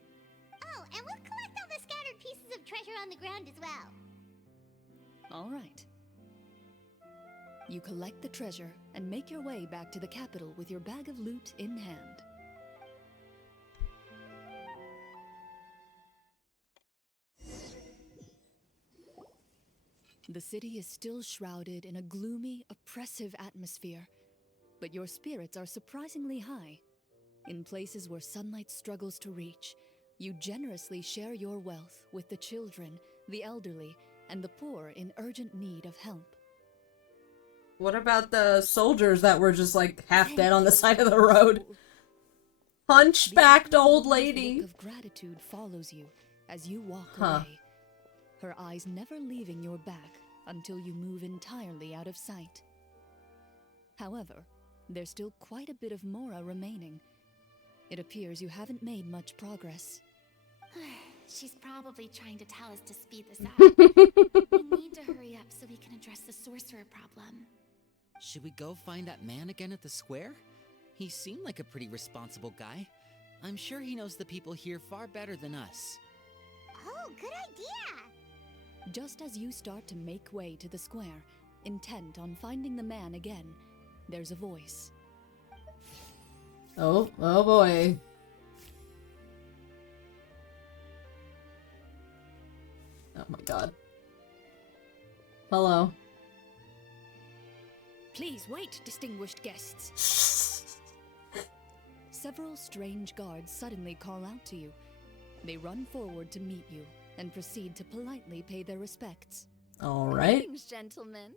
Oh, and we'll collect all the scattered pieces of treasure on the ground as well. All right. You collect the treasure and make your way back to the capital with your bag of loot in hand. The city is still shrouded in a gloomy, oppressive atmosphere, but your spirits are surprisingly high. In places where sunlight struggles to reach, you generously share your wealth with the children, the elderly, and the poor in urgent need of help. What about the soldiers that were just like half dead on the side of the road? Hunchbacked old lady. Look of gratitude follows you as you walk Huh. away, her eyes never leaving your back until you move entirely out of sight. However, there's still quite a bit of Mora remaining. It appears you haven't made much progress. She's probably trying to tell us to speed this up. We need to hurry up so we can address the sorcerer problem. Should we go find that man again at the square? He seemed like a pretty responsible guy. I'm sure he knows the people here far better than us. Oh, good idea! Just as you start to make way to the square, intent on finding the man again, there's a voice. Oh boy. Oh my god. Hello. Please wait, distinguished guests. Several strange guards suddenly call out to you. They run forward to meet you and proceed to politely pay their respects. Alright. Greetings, gentlemen.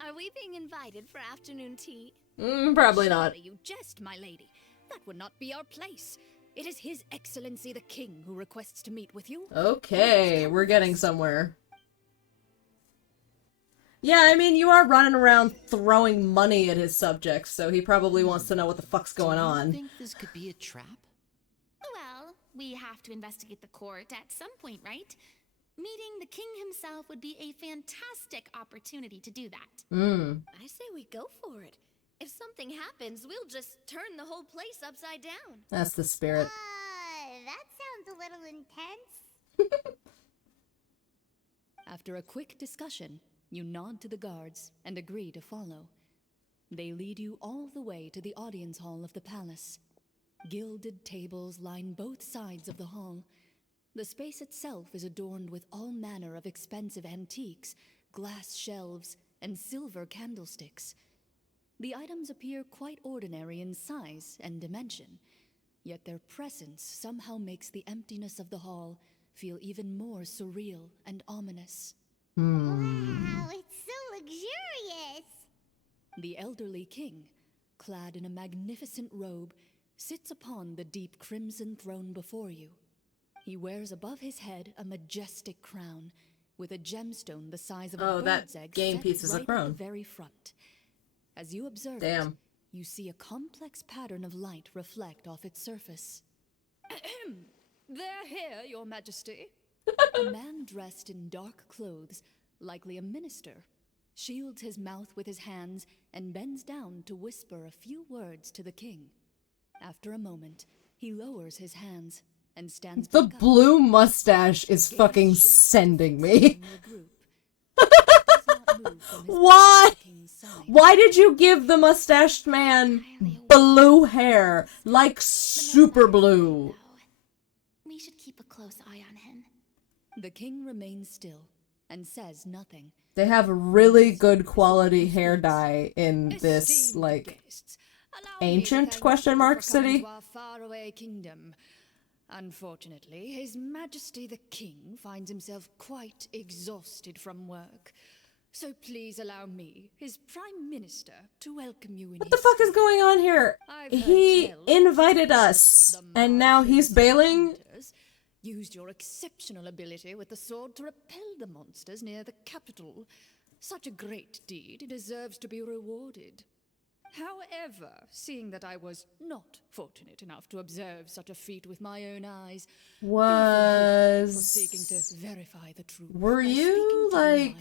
Are we being invited for afternoon tea? Probably not. Surely you jest, my lady. That would not be our place. It is His Excellency the King who requests to meet with you. Okay, we're getting somewhere. Yeah, I mean, you are running around throwing money at his subjects, so he probably wants to know what the fuck's going Do you on. think this could be a trap? Well, we have to investigate the court at some point, right? Meeting the king himself would be a fantastic opportunity to do that. I say we go for it. If something happens, we'll just turn the whole place upside down. That's the spirit. That sounds a little intense. After a quick discussion, you nod to the guards and agree to follow. They lead you all the way to the audience hall of the palace. Gilded tables line both sides of the hall. The space itself is adorned with all manner of expensive antiques, glass shelves, and silver candlesticks. The items appear quite ordinary in size and dimension, yet their presence somehow makes the emptiness of the hall feel even more surreal and ominous. Wow, it's so luxurious! The elderly king, clad in a magnificent robe, sits upon the deep crimson throne before you. He wears above his head a majestic crown, with a gemstone the size of a bird's egg game set piece is a right crown. at the very front. As you observe Damn. it, you see a complex pattern of light reflect off its surface. They're here, your majesty. A man dressed in dark clothes, likely a minister, shields his mouth with his hands and bends down to whisper a few words to the king. After a moment, he lowers his hands and stands The back up. blue mustache is fucking sending me. Why? Why did you give the mustached man blue hair? Like super blue. We should keep a close eye on him. The king remains still and says nothing. They have really good quality hair dye in this, like... ancient question mark city? Our faraway kingdom. Unfortunately, His Majesty the King finds himself quite exhausted from work. So please allow me, his Prime Minister, to welcome you in What the fuck is going on here? He invited us, and now he's bailing? Used your exceptional ability with the sword to repel the monsters near the capital. Such a great deed deserves to be rewarded. However, seeing that I was not fortunate enough to observe such a feat with my own eyes, for seeking to verify the truth. Were you like?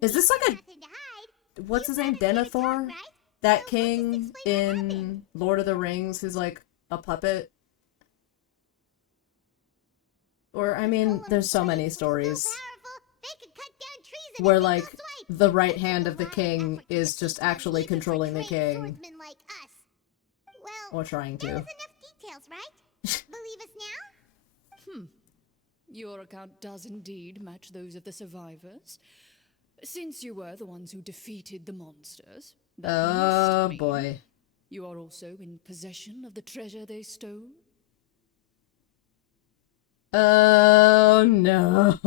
Is this like a what's his name? Denethor? That king in Lord of the Rings who's like a puppet? Or I mean, there's so many stories where like the right hand of the king is just actually controlling the king. Or trying to. Details, right? Believe us now? Your account does indeed match those of the survivors. Since you were the ones who defeated the monsters, that must mean boy. You are also in possession of the treasure they stole? Oh no.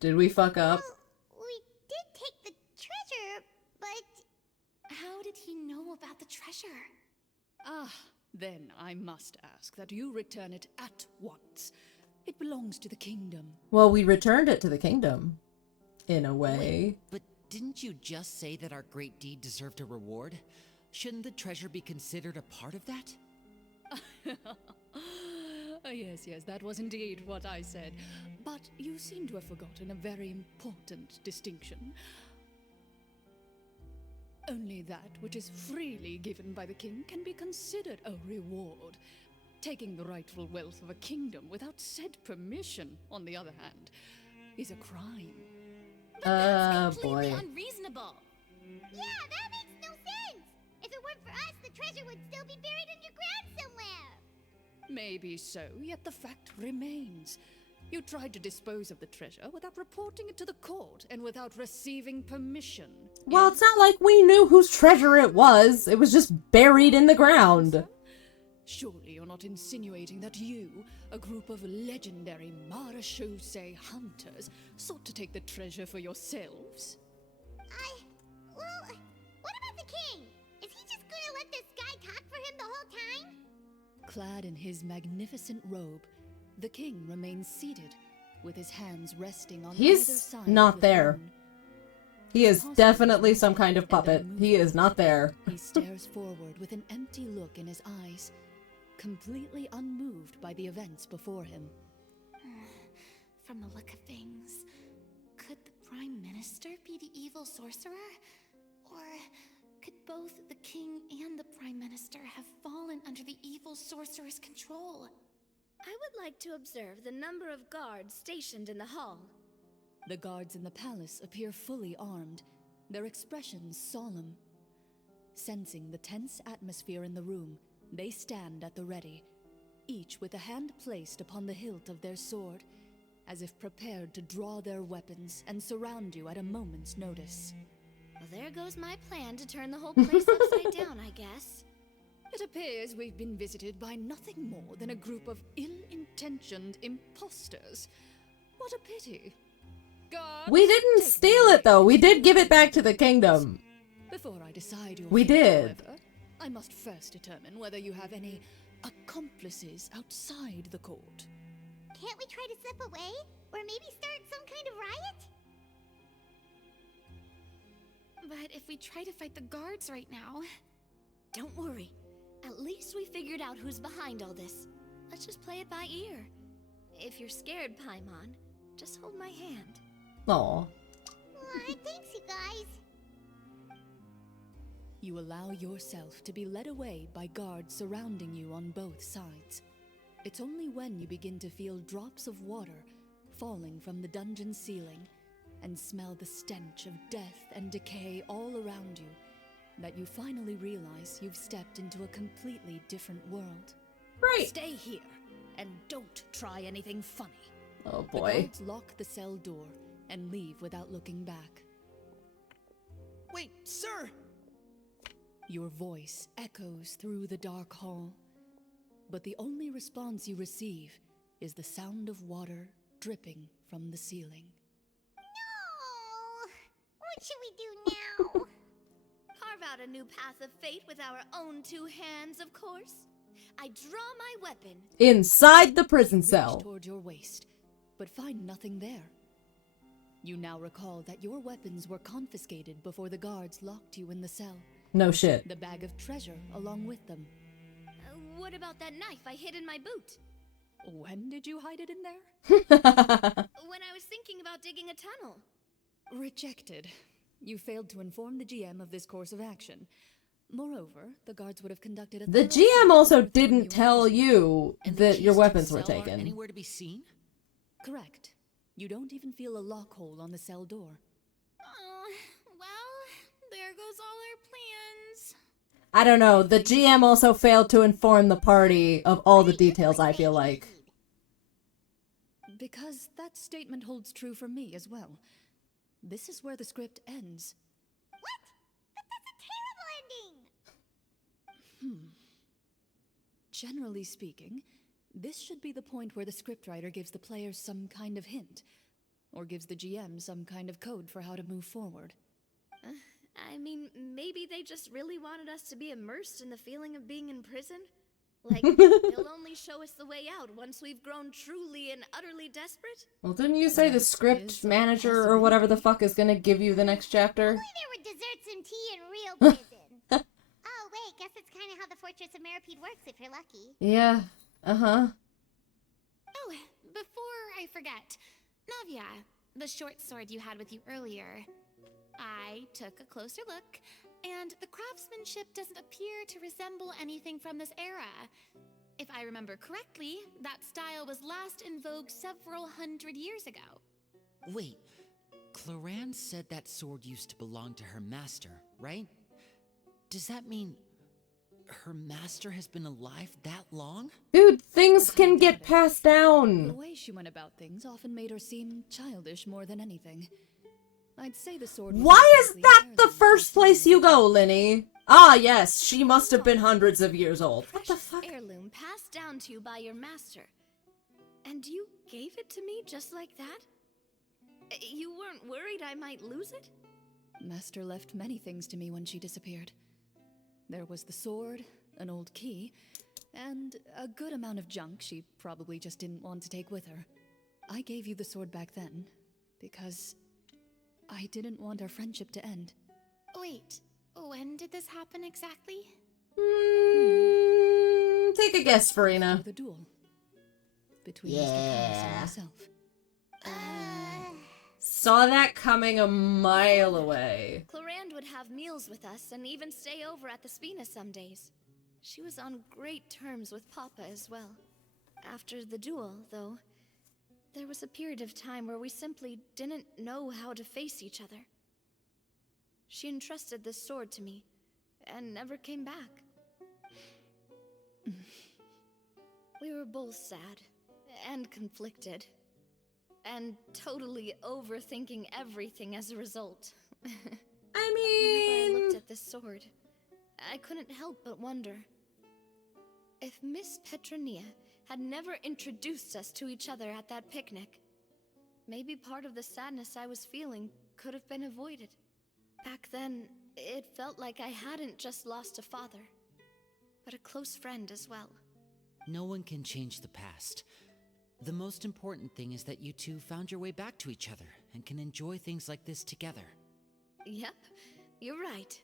Did we fuck up? We did take the treasure, but how did he know about the treasure? Then I must ask that you return it at once. It belongs to the kingdom. Well, we returned it to the kingdom. In a way. Wait, but didn't you just say that our great deed deserved a reward? Shouldn't the treasure be considered a part of that? Yes, that was indeed what I said. But you seem to have forgotten a very important distinction. Only that which is freely given by the king can be considered a reward. Taking the rightful wealth of a kingdom without said permission, on the other hand, is a crime. That's boy. completely unreasonable. Yeah, that makes no sense! If it weren't for us, the treasure would still be buried underground somewhere! Maybe so, yet the fact remains. You tried to dispose of the treasure without reporting it to the court and without receiving permission. Well, it's not like we knew whose treasure it was. It was just buried in the ground. Surely you're not insinuating that you, a group of legendary Marachose hunters, sought to take the treasure for yourselves? Well, what about the king? Is he just gonna let this guy talk for him the whole time? Clad in his magnificent robe, the king remains seated, with his hands resting on either He's side not of the there. throne. He is definitely some kind of puppet. He is not there. He stares forward with an empty look in his eyes, completely unmoved by the events before him. From the look of things, could the Prime Minister be the evil sorcerer? Or could both the King and the Prime Minister have fallen under the evil sorcerer's control? I would like to observe the number of guards stationed in the hall. The guards in the palace appear fully armed, their expressions solemn. Sensing the tense atmosphere in the room, they stand at the ready, each with a hand placed upon the hilt of their sword, as if prepared to draw their weapons and surround you at a moment's notice. Well, there goes my plan to turn the whole place upside down, I guess. It appears we've been visited by nothing more than a group of ill-intentioned imposters. What a pity. Guards, We didn't steal it though. We did give it back to the kingdom. Before I decide your We fate, did. however, I must first determine whether you have any accomplices outside the court. Can't we try to slip away? Or maybe start some kind of riot? But if we try to fight the guards right now... Don't worry. At least we figured out who's behind all this. Let's just play it by ear. If you're scared, Paimon, just hold my hand. Aw. Aw, thanks, you guys. You allow yourself to be led away by guards surrounding you on both sides. It's only when you begin to feel drops of water falling from the dungeon ceiling and smell the stench of death and decay all around you that you finally realize you've stepped into a completely different world. Right. Stay here and don't try anything funny. Oh The boy. guards lock the cell door and leave without looking back. Wait, sir! Your voice echoes through the dark hall, but the only response you receive is the sound of water dripping from the ceiling. No! What should we do now? Carve out a new path of fate with our own two hands, of course. I draw my weapon. Inside the prison Reach cell. toward your waist, but find nothing there. You now recall that your weapons were confiscated before the guards locked you in the cell. No shit. The bag of treasure along with them. What about that knife I hid in my boot? When did you hide it in there? When I was thinking about digging a tunnel. Rejected. You failed to inform the GM of this course of action. Moreover, the guards would have conducted a The thorough GM search also before didn't you tell entered. you And the that your keys to weapons the were cell aren't taken. anywhere to be seen? Correct. You don't even feel a lock hole on the cell door. Oh, well, there goes all our plans. I don't know. The GM also failed to inform the party of all the details, I feel like. Because that statement holds true for me as well. This is where the script ends. What? But that's a terrible ending! Generally speaking, this should be the point where the scriptwriter gives the players some kind of hint, or gives the GM some kind of code for how to move forward. I mean, maybe they just really wanted us to be immersed in the feeling of being in prison. Like, they'll only show us the way out once we've grown truly and utterly desperate. Well, didn't you say the script manager or whatever the fuck is gonna give you the next chapter? Only there were desserts and tea in real prison. Oh, wait, guess it's kind of how the Fortress of Meripede works if you're lucky. Yeah. Uh-huh. Oh, before I forget, Navia, the short sword you had with you earlier. I took a closer look, and the craftsmanship doesn't appear to resemble anything from this era. If I remember correctly, that style was last in vogue several hundred years ago. Wait, Clorinde said that sword used to belong to her master, right? Does that mean her master has been alive that long? Dude, things can get passed The down. way she went about things often made her seem childish more than anything. I'd say the sword was Why is definitely that heirloom the first place you go, Linny? Ah, yes, she must have been hundreds of years old. What the Precious fuck? heirloom passed down to you by your master. And you gave it to me just like that? You weren't worried I might lose it? Master left many things to me when she disappeared. There was the sword, an old key, and a good amount of junk she probably just didn't want to take with her. I gave you the sword back then, because I didn't want our friendship to end. Wait, when did this happen exactly? Take a guess, Farina. The duel between Mr. Paris and myself. Saw that coming a mile away. Clorinde would have meals with us and even stay over at the Spina some days. She was on great terms with Papa as well. After the duel, though, there was a period of time where we simply didn't know how to face each other. She entrusted this sword to me, and never came back. We were both sad, and conflicted, and totally overthinking everything as a result. I Whenever I looked at this sword, I couldn't help but wonder if Miss Petronia had never introduced us to each other at that picnic. Maybe part of the sadness I was feeling could have been avoided. Back then, it felt like I hadn't just lost a father, but a close friend as well. No one can change the past. The most important thing is that you two found your way back to each other and can enjoy things like this together. Yep, you're right.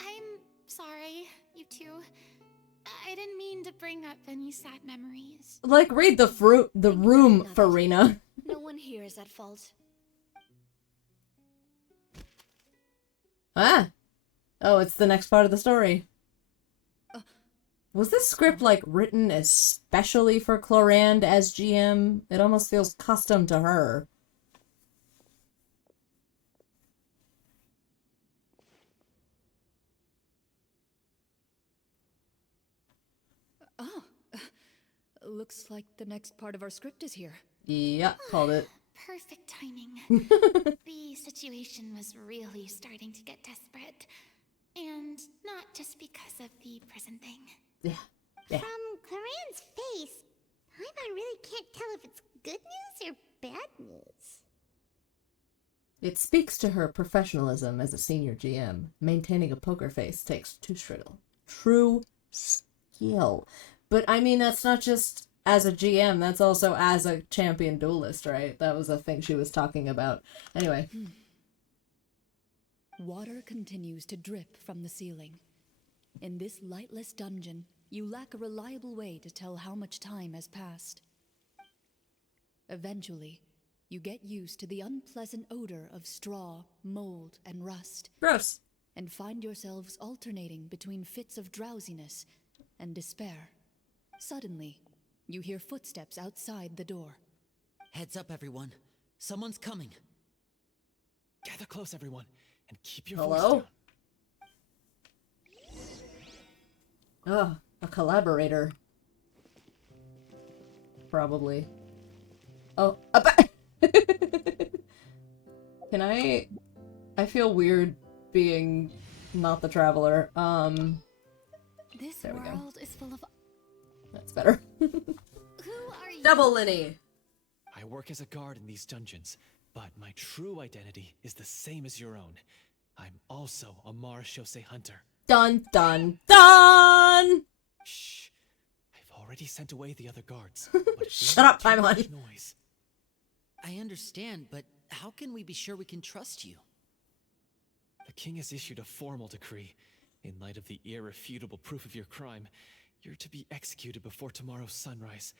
I'm sorry, you two. I didn't mean to bring up any sad memories. Like, read the room, Farina. No one here is at fault. Ah. Oh, it's the next part of the story. Was this script, like, written especially for Clorinde as GM? It almost feels custom to her. Looks like the next part of our script is here. Yeah, called it. Perfect timing. The situation was really starting to get desperate. And not just creepy prison thing. Yeah. Yeah. From Clarenne's face, Paimon really can't tell if it's good news or bad news. It speaks to her professionalism as a senior GM. Maintaining a poker face takes true skill. But I mean, that's not just as a GM, that's also as a champion duelist, right? That was a thing she was talking about. Anyway. Water continues to drip from the ceiling. In this lightless dungeon, you lack a reliable way to tell how much time has passed. Eventually, you get used to the unpleasant odor of straw, mold, and rust. Gross. And find yourselves alternating between fits of drowsiness and despair. Suddenly, you hear footsteps outside the door. Heads up, everyone. Someone's coming. Gather close, everyone, and keep your Hello? voice down. Ugh, a collaborator. Probably. Oh, Can I feel weird being not the traveler. This there we go. world is full of... That's better. Who are you? Double Linny! I work as a guard in these dungeons, but my true identity is the same as your own. I'm also a Marashose hunter. Dun dun dun! Shh. I've already sent away the other guards. But if Shut up, too much Paimon. noise. I understand, but how can we be sure we can trust you? The king has issued a formal decree. In light of the irrefutable proof of your crime, you're to be executed before tomorrow's sunrise.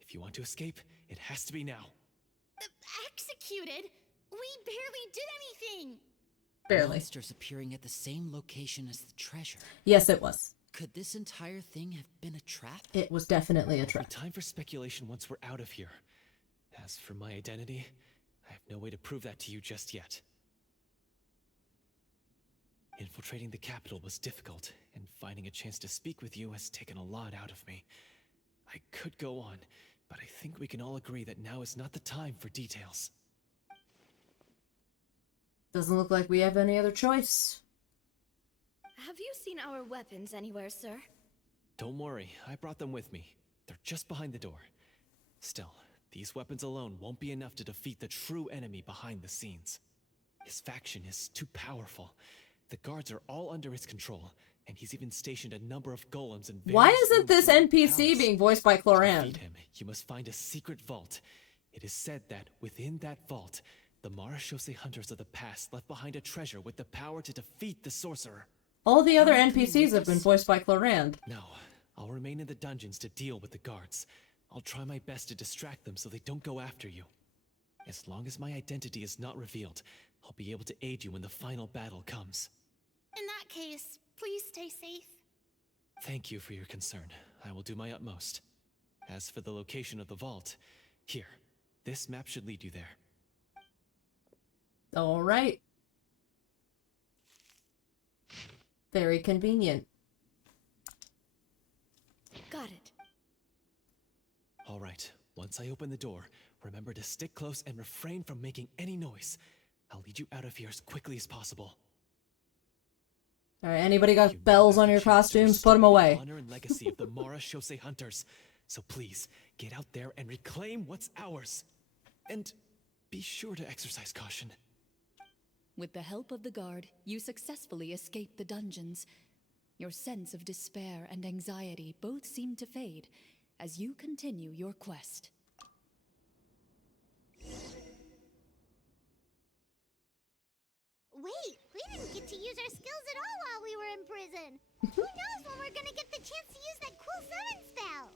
If you want to escape, it has to be now. Executed? We barely did anything! Barely. Monsters appearing at the same location as the treasure. Yes, it was. Could this entire thing have been a trap? It was definitely a There'll trap. be time for speculation once we're out of here. As for my identity, I have no way to prove that to you just yet. Infiltrating the capital was difficult, and finding a chance to speak with you has taken a lot out of me. I could go on, but I think we can all agree that now is not the time for details. Doesn't look like we have any other choice. Have you seen our weapons anywhere, sir? Don't worry, I brought them with me. They're just behind the door. Still, these weapons alone won't be enough to defeat the true enemy behind the scenes. His faction is too powerful. The guards are all under his control, and he's even stationed a number of golems in various Why isn't rooms this throughout the NPC palace. being voiced by To Clorinde? defeat him, you must find a secret vault. It is said that within that vault, the Marashose hunters of the past left behind a treasure with the power to defeat the sorcerer. All the other NPCs have been voiced by Clorinde. No, I'll remain in the dungeons to deal with the guards. I'll try my best to distract them so they don't go after you. As long as my identity is not revealed, I'll be able to aid you when the final battle comes. In that case, please stay safe. Thank you for your concern. I will do my utmost. As for the location of the vault, here, this map should lead you there. All right. Very convenient. Got it. All right, once I open the door, remember to stick close and refrain from making any noise. I'll lead you out of here as quickly as possible. All right, anybody got bells on your costumes? Put them away. Honor and legacy of the Marashose hunters. So please, get out there and reclaim what's ours. And be sure to exercise caution. With the help of the guard, you successfully escape the dungeons. Your sense of despair and anxiety both seem to fade as you continue your quest. Wait, we didn't get to use our skills at all while we were in prison. Who knows when we're gonna get the chance to use that cool summon spell?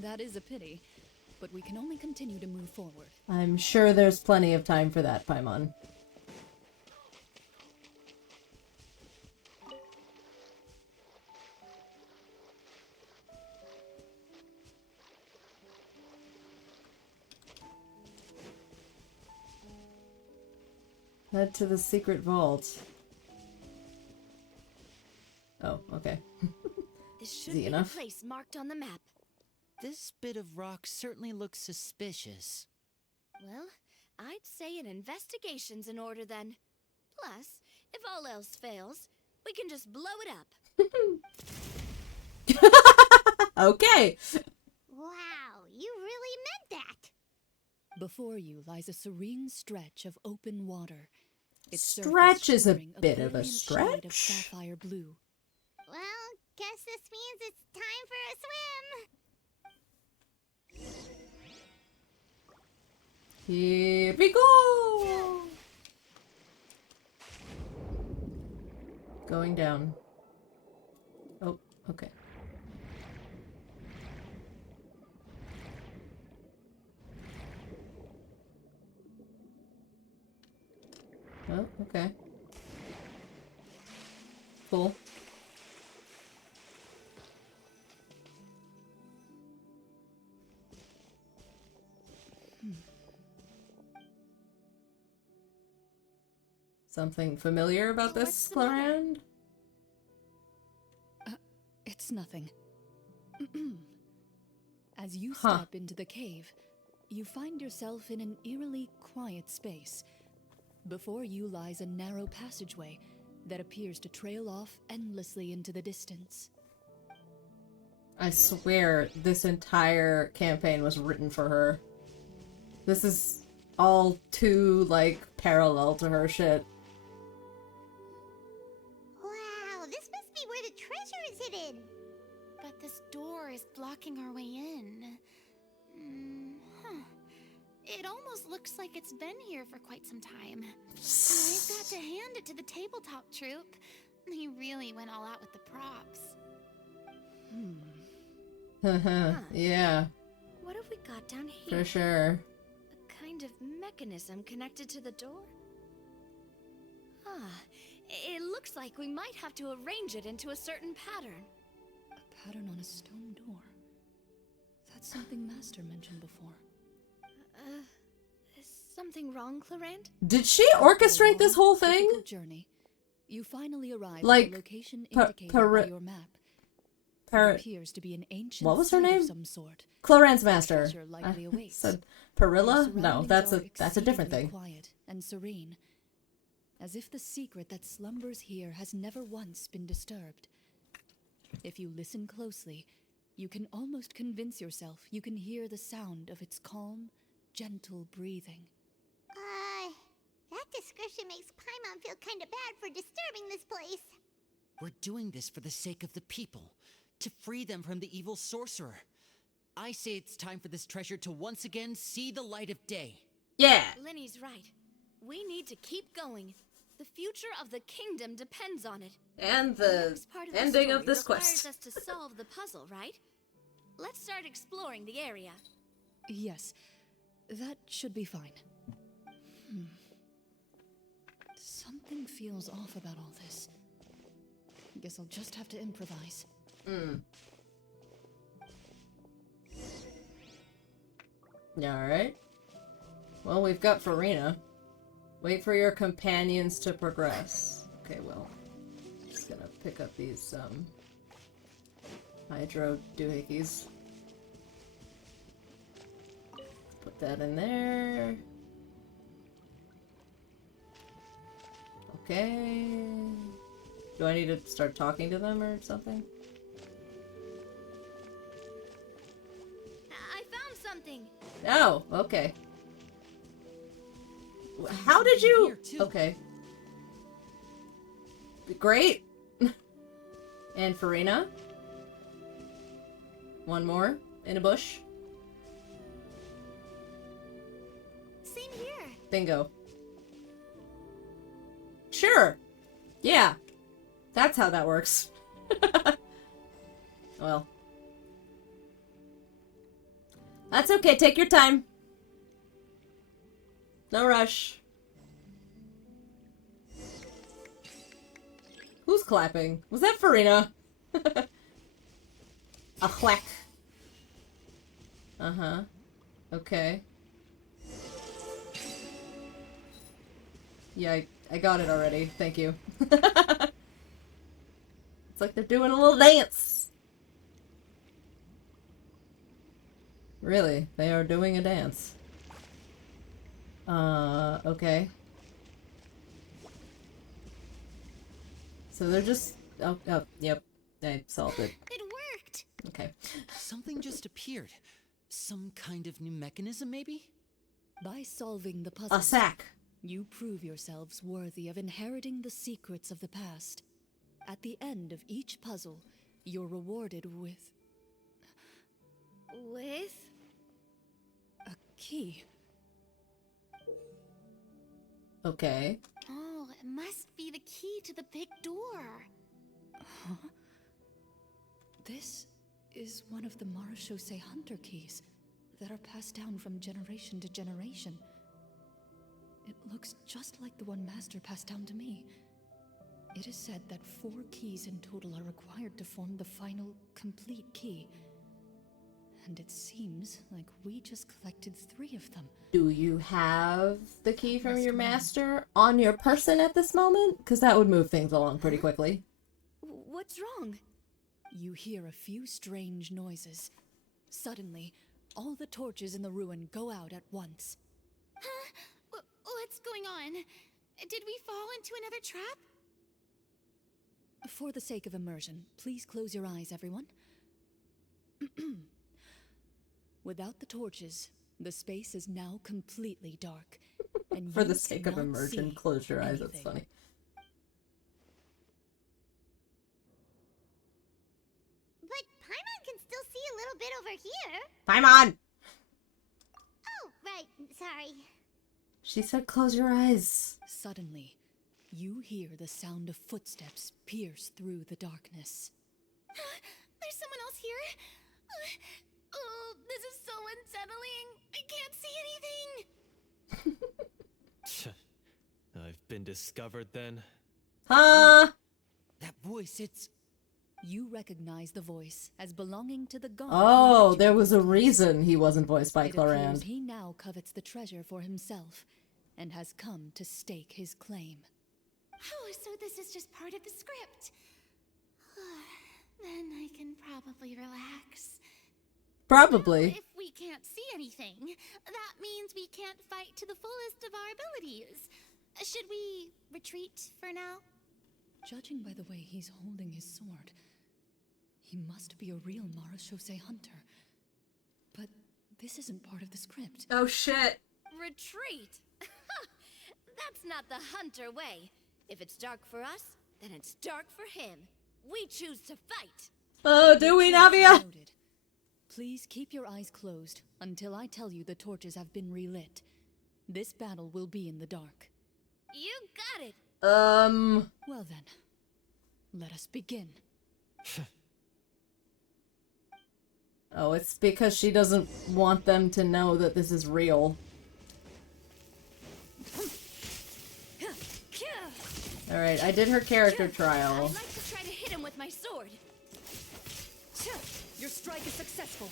That is a pity, but we can only continue to move forward. I'm sure there's plenty of time for that, Paimon. Head to the secret vault. Oh, okay. This should Easy be enough. the place marked on the map. This bit of rock certainly looks suspicious. Well, I'd say an investigation's in order then. Plus, if all else fails, we can just blow it up. Okay. Wow, you really meant that. Before you lies a serene stretch of open water. Its Stretch surface is a shimmering bit of a brilliant shade of stretch. sapphire blue. Well, guess this means it's time for a swim. Here we go. Going down. Oh, okay. Oh, okay. Cool. Something familiar about this, Clorinde? It's nothing. As you step into the cave, you find yourself in an eerily quiet space. Before you lies a narrow passageway that appears to trail off endlessly into the distance. I swear this entire campaign was written for her. This is all too, like, parallel to her shit. Wow, this must be where the treasure is hidden. But this door is blocking our way in. Huh. It almost looks like it's been here for quite some time. I've got to hand it to the tabletop troupe. They really went all out with the props. Yeah, What have we got down here? for sure. A kind of mechanism connected to the door? Ah, it looks like we might have to arrange it into a certain pattern. A pattern on a stone door. That's something Master mentioned before. Is something wrong, Clorinde? Did she orchestrate this whole thing? Difficult journey. You finally arrive Like, at the location indicated by your map. It appears to be an ancient what was her site of name? some sort. Clorinde's master. Treasure likely awaits. Said Perilla? The No, surroundings that's are a different exceedingly thing. Quiet and serene, as if the secret that slumbers here has never once been disturbed. If you listen closely, you can almost convince yourself you can hear the sound of its calm, gentle breathing. That description makes Paimon feel kinda bad for disturbing this place. We're doing this for the sake of the people, to free them from the evil sorcerer. I say it's time for this treasure to once again see the light of day. Yeah. Linny's right. We need to keep going. The future of the kingdom depends on it. And the next part ending story of this requires quest. us to solve the puzzle, right? Let's start exploring the area. Yes, that should be fine. Something feels off about all this. Guess I'll just have to improvise. Alright. Well, we've got Farina. Wait for your companions to progress. Okay, well. Just gonna pick up these, hydro doohickeys. Put that in there. Okay. Do I need to start talking to them or something? I found something. Oh, okay. How did you... Okay. Great. And Farina. One more in a bush. Same here. Bingo. Sure. Yeah. That's how that works. Well. That's okay. Take your time. No rush. Who's clapping? Was that Farina? A whack. Uh-huh. Okay. Yeah, I got it already. Thank you. It's like they're doing a little dance. Really, they are doing a dance. Okay. So they're just... Oh, yep. I solved it. It worked! Okay. Something just appeared. Some kind of new mechanism, maybe? By solving the puzzle, A sack. you prove yourselves worthy of inheriting the secrets of the past. At the end of each puzzle, you're rewarded with With? a key. Okay. Oh, it must be the key to the big door. Huh? This is one of the Marechaussee Hunter keys that are passed down from generation to generation. It looks just like the one Master passed down to me. It is said that 4 keys in total are required to form the final, complete key. And it seems like we just collected 3 of them. Do you have the key from your master on your person at this moment? Because that would move things along pretty quickly. What's wrong? You hear a few strange noises. Suddenly, all the torches in the ruin go out at once. Huh? What's going on? Did we fall into another trap? For the sake of immersion, please close your eyes, everyone. Without the torches, the space is now completely dark. And For you the sake of cannot immersion, see close your eyes. That's anything. funny. But Paimon can still see a little bit over here. Paimon! Oh, right. Sorry. She said close your eyes. Suddenly, you hear the sound of footsteps pierce through the darkness. There's someone else here? Oh, this is so unsettling. I can't see anything. I've been discovered then. Huh? That voice, it's... You recognize the voice as belonging to the god. Oh, there was a reason he wasn't voiced by It appears Clorinde. he now covets the treasure for himself and has come to stake his claim. Oh, so this is just part of the script. Then I can probably relax. Probably. If we can't see anything, that means we can't fight to the fullest of our abilities. Should we retreat for now? Judging by the way he's holding his sword, he must be a real Marechaussee Hunter. But this isn't part of the script. Oh shit. Retreat? That's not the Hunter way. If it's dark for us, then it's dark for him. We choose to fight. Oh, do we, Navia? Noted. Please keep your eyes closed until I tell you the torches have been relit. This battle will be in the dark. You got it. Well then, let us begin. Oh, it's because she doesn't want them to know that this is real. Alright, I did her character trial. I'd like to try to hit him with my sword. Your strike is successful.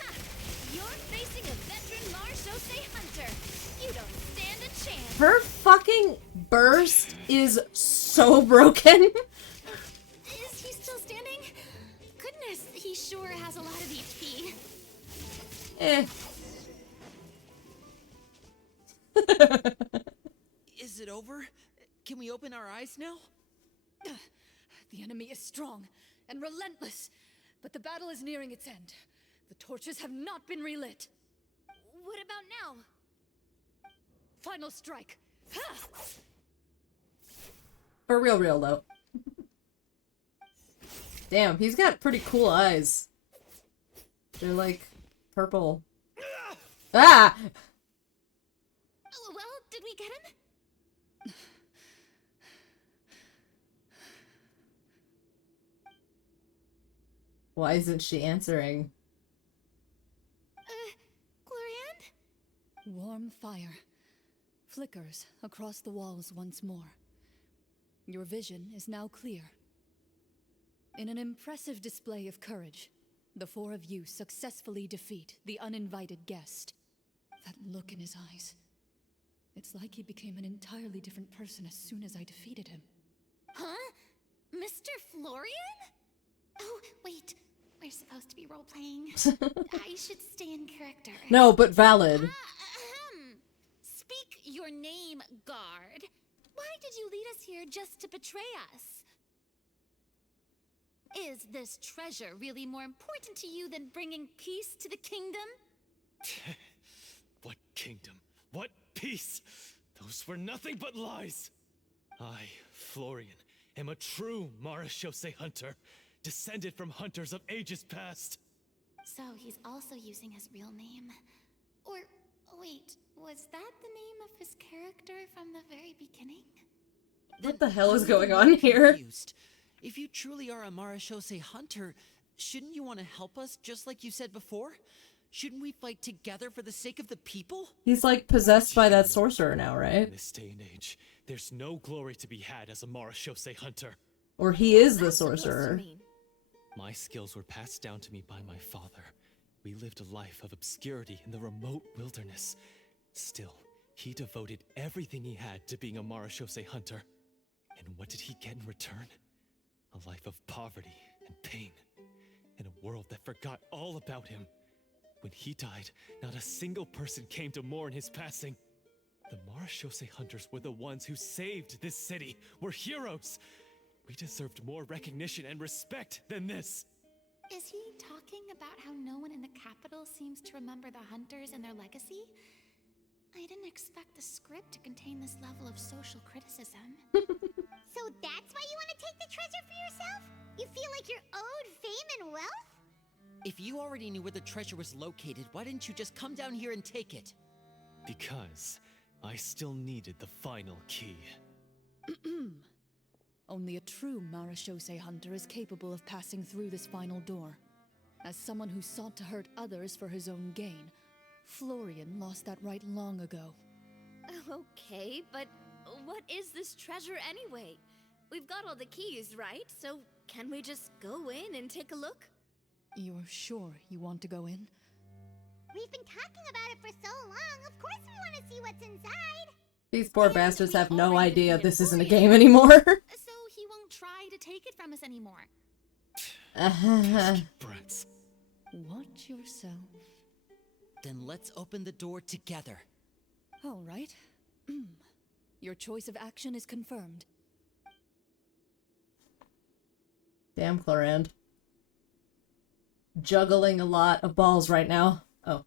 Ha! You're facing a veteran Marechaussee Hunter. You don't stand a chance. Her fucking burst is so broken. Is he still standing? Goodness, he sure has a lot of HP. Eh. Is it over? Can we open our eyes now? The enemy is strong and relentless, but the battle is nearing its end. The torches have not been relit. What about now? Final strike. Ha! For real though. Damn, he's got pretty cool eyes. They're like purple. Ah! Oh, well, did we get him? Why isn't she answering? Clorinde? Warm fire flickers across the walls once more. Your vision is now clear. In an impressive display of courage, the 4 of you successfully defeat the uninvited guest. That look in his eyes. It's like he became an entirely different person as soon as I defeated him. Huh? Mr. Florian? Oh, wait. We're supposed to be role-playing. I should stay in character. No, but valid. Speak your name, guard. Why did you lead us here just to betray us? Is this treasure really more important to you than bringing peace to the kingdom? What kingdom? What peace? Those were nothing but lies! I, Florian, am a true Marachose hunter, descended from hunters of ages past. So he's also using his real name. Or, wait, was that the name of his character from the very beginning? What the hell is going on here? Confused. If you truly are a Marachose hunter, shouldn't you want to help us just like you said before? Shouldn't we fight together for the sake of the people? He's like possessed by that sorcerer now, In right? this day and age, there's no glory to be had as a Marachose hunter. Or he is the sorcerer. My skills were passed down to me by my father. We lived a life of obscurity in the remote wilderness. Still, he devoted everything he had to being a Marachose hunter. And what did he get in return? A life of poverty and pain. In a world that forgot all about him. When he died, not a single person came to mourn his passing. The Marachose hunters were the ones who saved this city. We're heroes. We deserved more recognition and respect than this. Is he talking about how no one in the capital seems to remember the hunters and their legacy? I didn't expect the script to contain this level of social criticism. So that's why you want to take the treasure for yourself? You feel like you're owed fame and wealth? If you already knew where the treasure was located, why didn't you just come down here and take it? Because I still needed the final key. Only a true Marachose hunter is capable of passing through this final door. As someone who sought to hurt others for his own gain, Florian lost that right long ago. Okay, but what is this treasure anyway? We've got all the keys, right? So can we just go in and take a look? You're sure you want to go in? We've been talking about it for so long. Of course we want to see what's inside. These poor bastards have no idea this isn't a game anymore. So he won't try to take it from us anymore. Brats. Watch yourself. Then let's open the door together. All right. Your choice of action is confirmed. Damn, Clorinde. Juggling a lot of balls right now. Oh.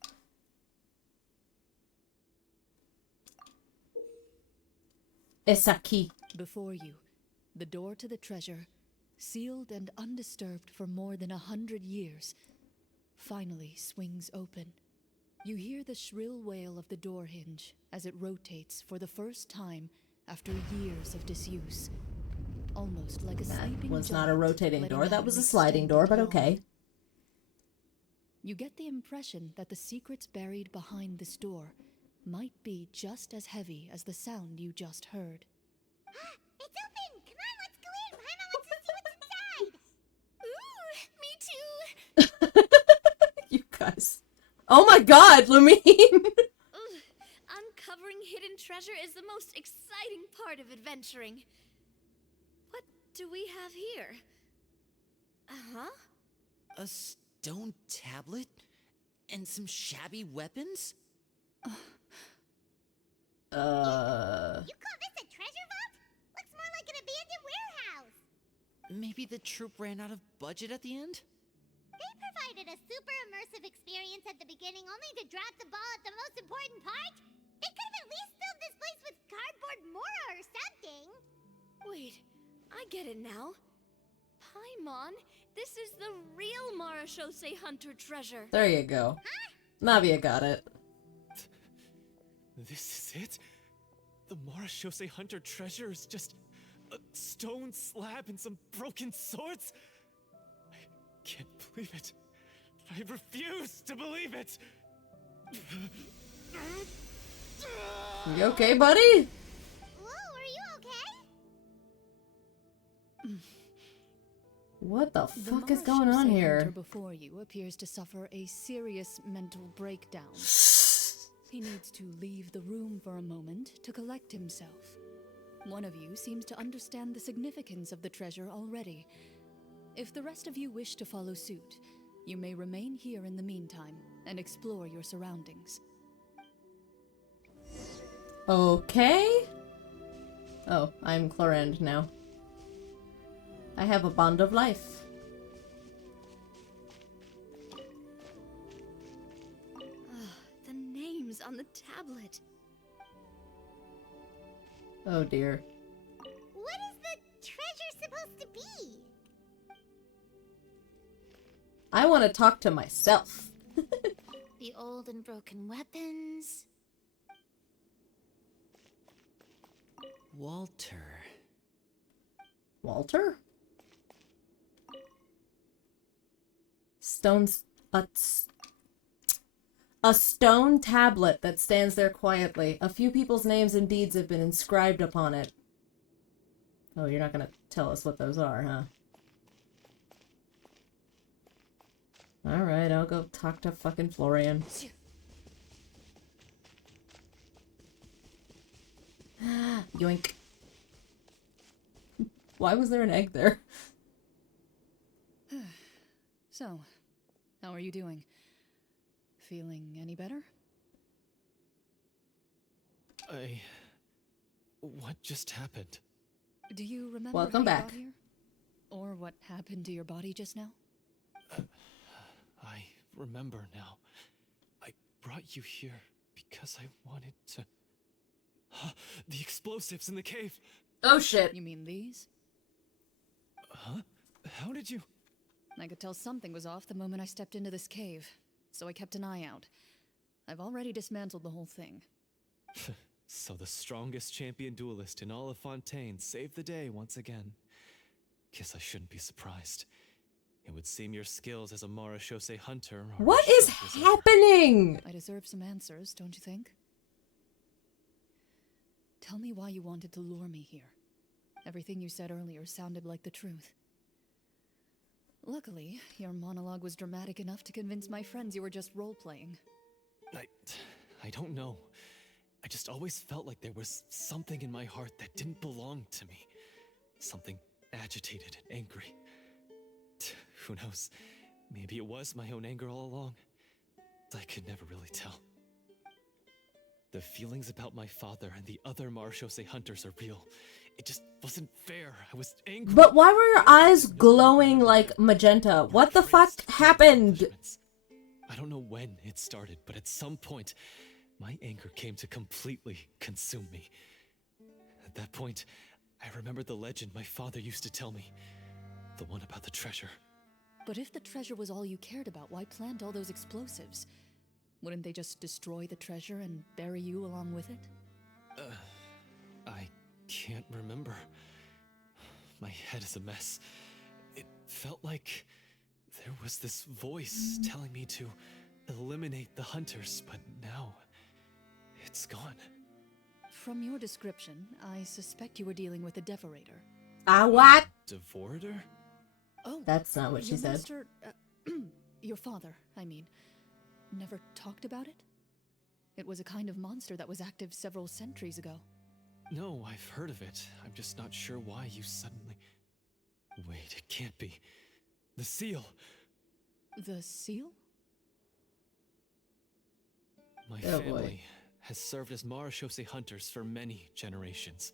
Esaki. Before you, the door to the treasure, sealed and undisturbed for more than 100 years, finally swings open. You hear the shrill wail of the door hinge as it rotates for the first time after years of disuse. Almost like a sleeping That was not a giant rotating letting door, out that was an a sliding door, but extended yawn. okay. You get the impression that the secrets buried behind this door might be just as heavy as the sound you just heard. It's open! Come on, let's go in! Paimon wants to see what's inside! Ooh, me too! You guys. Oh my god, Lumine! Uncovering hidden treasure is the most exciting part of adventuring. What do we have here? Uh-huh. A stone tablet? And some shabby weapons? You call this a treasure vault? Looks more like an abandoned warehouse. Maybe the troop ran out of budget at the end? They provided a super immersive experience at the beginning only to drop the ball at the most important part. They could have at least filled this place with cardboard Mora or something. Wait, I get it now. Paimon, this is the real Marachose hunter treasure. There you go. Navia got it. This is it? The Marachose hunter treasure is just a stone slab and some broken swords? I can't believe it. I refuse to believe it. You okay, buddy? Whoa, are you okay? What the The fuck is going on Marachose here? hunter before you appears to suffer a serious mental breakdown. He needs to leave the room for a moment to collect himself. One of you seems to understand the significance of the treasure already. If the rest of you wish to follow suit, you may remain here in the meantime and explore your surroundings. Okay. Oh, I'm Clorinde now. I have a bond of life. on the tablet. Oh dear. What is the treasure supposed to be? I want to talk to myself. The old and broken weapons. Walter. Walter? Stone's... A stone tablet that stands there quietly. A few people's names and deeds have been inscribed upon it. Oh, you're not gonna tell us what those are, huh? Alright, I'll go talk to fucking Florian. Yoink. Why was there an egg there? So, how are you doing? Feeling any better? What just happened? Do you remember Welcome how you back. got here? Or what happened to your body just now? I remember now. I brought you here because I wanted to... The explosives in the cave! Oh shit. You mean these? Huh? How did you... I could tell something was off the moment I stepped into this cave, so I kept an eye out. I've already dismantled the whole thing. So the strongest champion duelist in all of Fontaine saved the day once again. Guess I shouldn't be surprised. It would seem your skills as a Marashose hunter are What as is sharp as ever. happening? I deserve some answers, don't you think? Tell me why you wanted to lure me here. Everything you said earlier sounded like the truth. Luckily, your monologue was dramatic enough to convince my friends you were just role-playing. I don't know. I just always felt like there was something in my heart that didn't belong to me. Something agitated and angry. Who knows? Maybe it was my own anger all along. I could never really tell. The feelings about my father and the other Marashose hunters are real. It just wasn't fair. I was angry. But why were your eyes glowing like magenta? What the fuck happened? I don't know when it started, but at some point, my anger came to completely consume me. At that point, I remembered the legend my father used to tell me. The one about the treasure. But if the treasure was all you cared about, why plant all those explosives? Wouldn't they just destroy the treasure and bury you along with it? I can't remember. My head is a mess. It felt like there was this voice telling me to eliminate the hunters, but now it's gone. From your description, I suspect you were dealing with a devorator. What? Devorator? Oh, That's not what she your said. master, your father, I mean, never talked about it? It was a kind of monster that was active several centuries ago. No, I've heard of it. I'm just not sure why you suddenly... Wait, it can't be. The seal! The seal? My Oh, boy. family has served as Marashose hunters for many generations.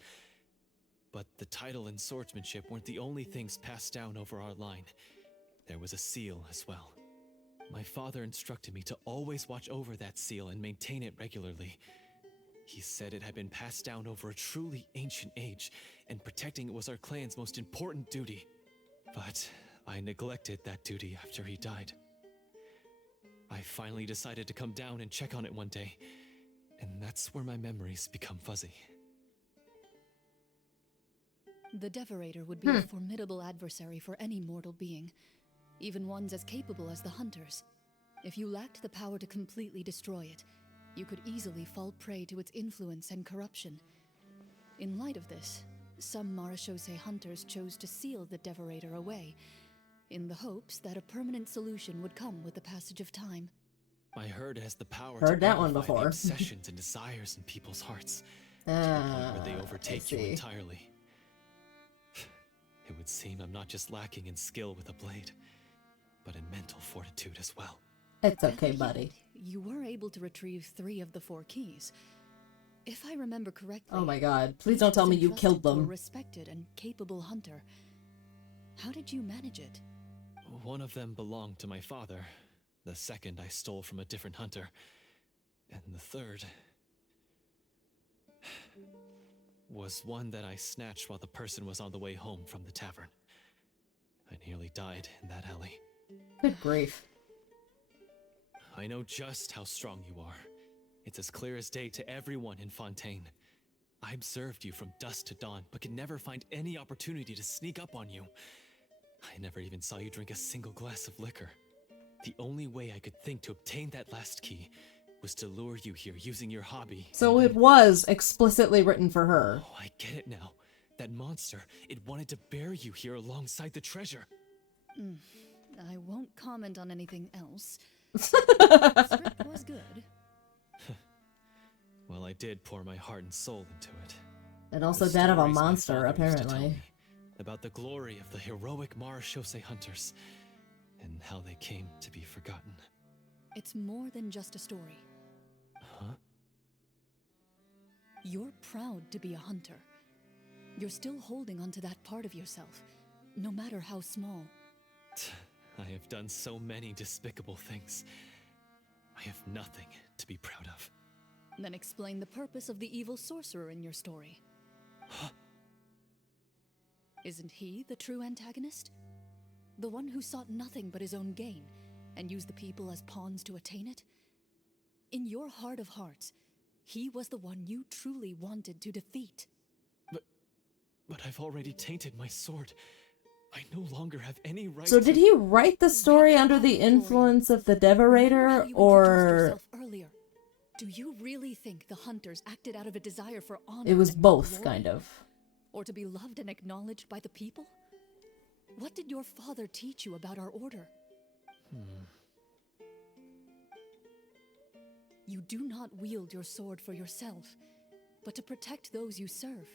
But the title and swordsmanship weren't the only things passed down over our line. There was a seal as well. My father instructed me to always watch over that seal and maintain it regularly. He said it had been passed down over a truly ancient age, and protecting it was our clan's most important duty. But I neglected that duty after he died. I finally decided to come down and check on it one day, and that's where my memories become fuzzy. The devorator would be a formidable adversary for any mortal being, even ones as capable as the hunters. If you lacked the power to completely destroy it, you could easily fall prey to its influence and corruption. In light of this, some Marashose hunters chose to seal the devorator away, in the hopes that a permanent solution would come with the passage of time. I heard it has the power Heard to that one amplify before. the obsessions and desires in people's hearts, to the point where they overtake you see. entirely. It would seem I'm not just lacking in skill with a blade, but in mental fortitude as well. It's okay, buddy. You were able to retrieve 3 of the 4 keys. If I remember correctly... Oh my god, please each don't tell was me you entrusted killed to a them. respected and capable hunter. How did you manage it? One of them belonged to my father. The second I stole from a different hunter. And the third was one that I snatched while the person was on the way home from the tavern. I nearly died in that alley. Good grief. I know just how strong you are. It's as clear as day to everyone in Fontaine. I observed you from dusk to dawn, but could never find any opportunity to sneak up on you. I never even saw you drink a single glass of liquor. The only way I could think to obtain that last key was to lure you here using your hobby. So it was explicitly written for her. Oh, I get it now. That monster, it wanted to bury you here alongside the treasure. I won't comment on anything else. The script was good. Well, I did pour my heart and soul into it. And also The that of a stories my monster, father used to tell apparently. me about the glory of the heroic Marechaussee hunters and how they came to be forgotten. It's more than just a story. Huh? You're proud to be a hunter. You're still holding onto that part of yourself, no matter how small. I have done so many despicable things. I have nothing to be proud of. Then explain the purpose of the evil sorcerer in your story. Isn't he the true antagonist? The one who sought nothing but his own gain, and used the people as pawns to attain it? In your heart of hearts, he was the one you truly wanted to defeat. But I've already tainted my sword. I no longer have any right So to... did he write the story under the influence of the Devorator, or... Earlier. Do you really think the hunters acted out of a desire for honor? It was and both, glory? kind of. Or to be loved and acknowledged by the people? What did your father teach you about our order? You do not wield your sword for yourself, but to protect those you serve.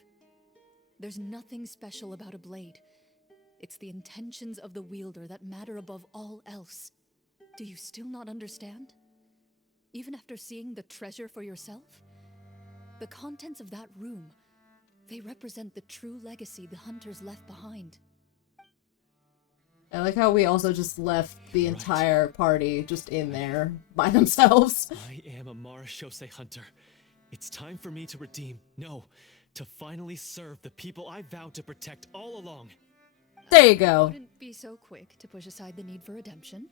There's nothing special about a blade. It's the intentions of the wielder that matter above all else. Do you still not understand? Even after seeing the treasure for yourself? The contents of that room, they represent the true legacy the hunters left behind. I like how we also just left the entire party just in there by themselves. I am a Marechaussee hunter. It's time for me to redeem, no, to finally serve the people I vowed to protect all along. There you go. Wouldn't be so quick to push aside the need for redemption.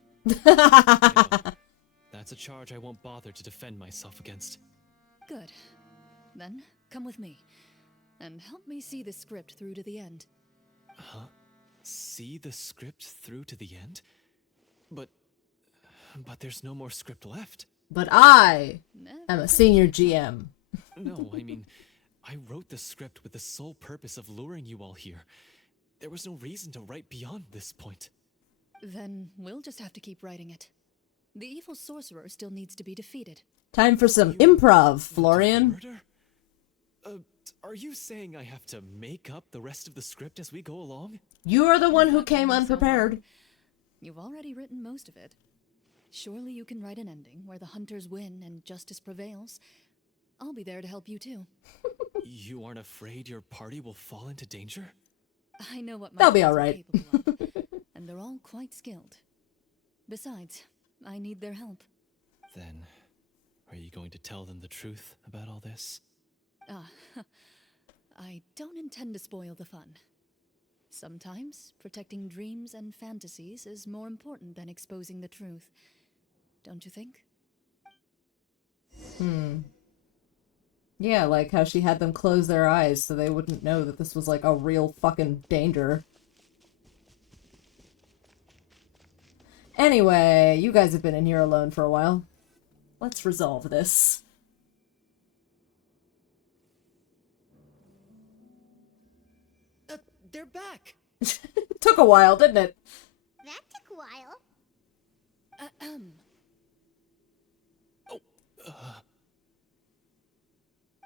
That's a charge I won't bother to defend myself against. Good. Then, come with me, and help me see the script through to the end. Huh? See the script through to the end? But there's no more script left. But I am a senior GM. No, I mean, I wrote the script with the sole purpose of luring you all here. There was no reason to write beyond this point. Then we'll just have to keep writing it. The evil sorcerer still needs to be defeated. Time for some improv, Florian. Murder? Are you saying I have to make up the rest of the script as we go along? You are the one who came unprepared. You've already written most of it. Surely you can write an ending where the hunters win and justice prevails. I'll be there to help you too. You aren't afraid your party will fall into danger? I know what my They'll be friends all are right. capable of, and they're all quite skilled. Besides, I need their help. Then, are you going to tell them the truth about all this? I don't intend to spoil the fun. Sometimes, protecting dreams and fantasies is more important than exposing the truth. Don't you think? Yeah, like how she had them close their eyes so they wouldn't know that this was like a real fucking danger. Anyway, you guys have been in here alone for a while. Let's resolve this. They're back! Took a while, didn't it? That took a while.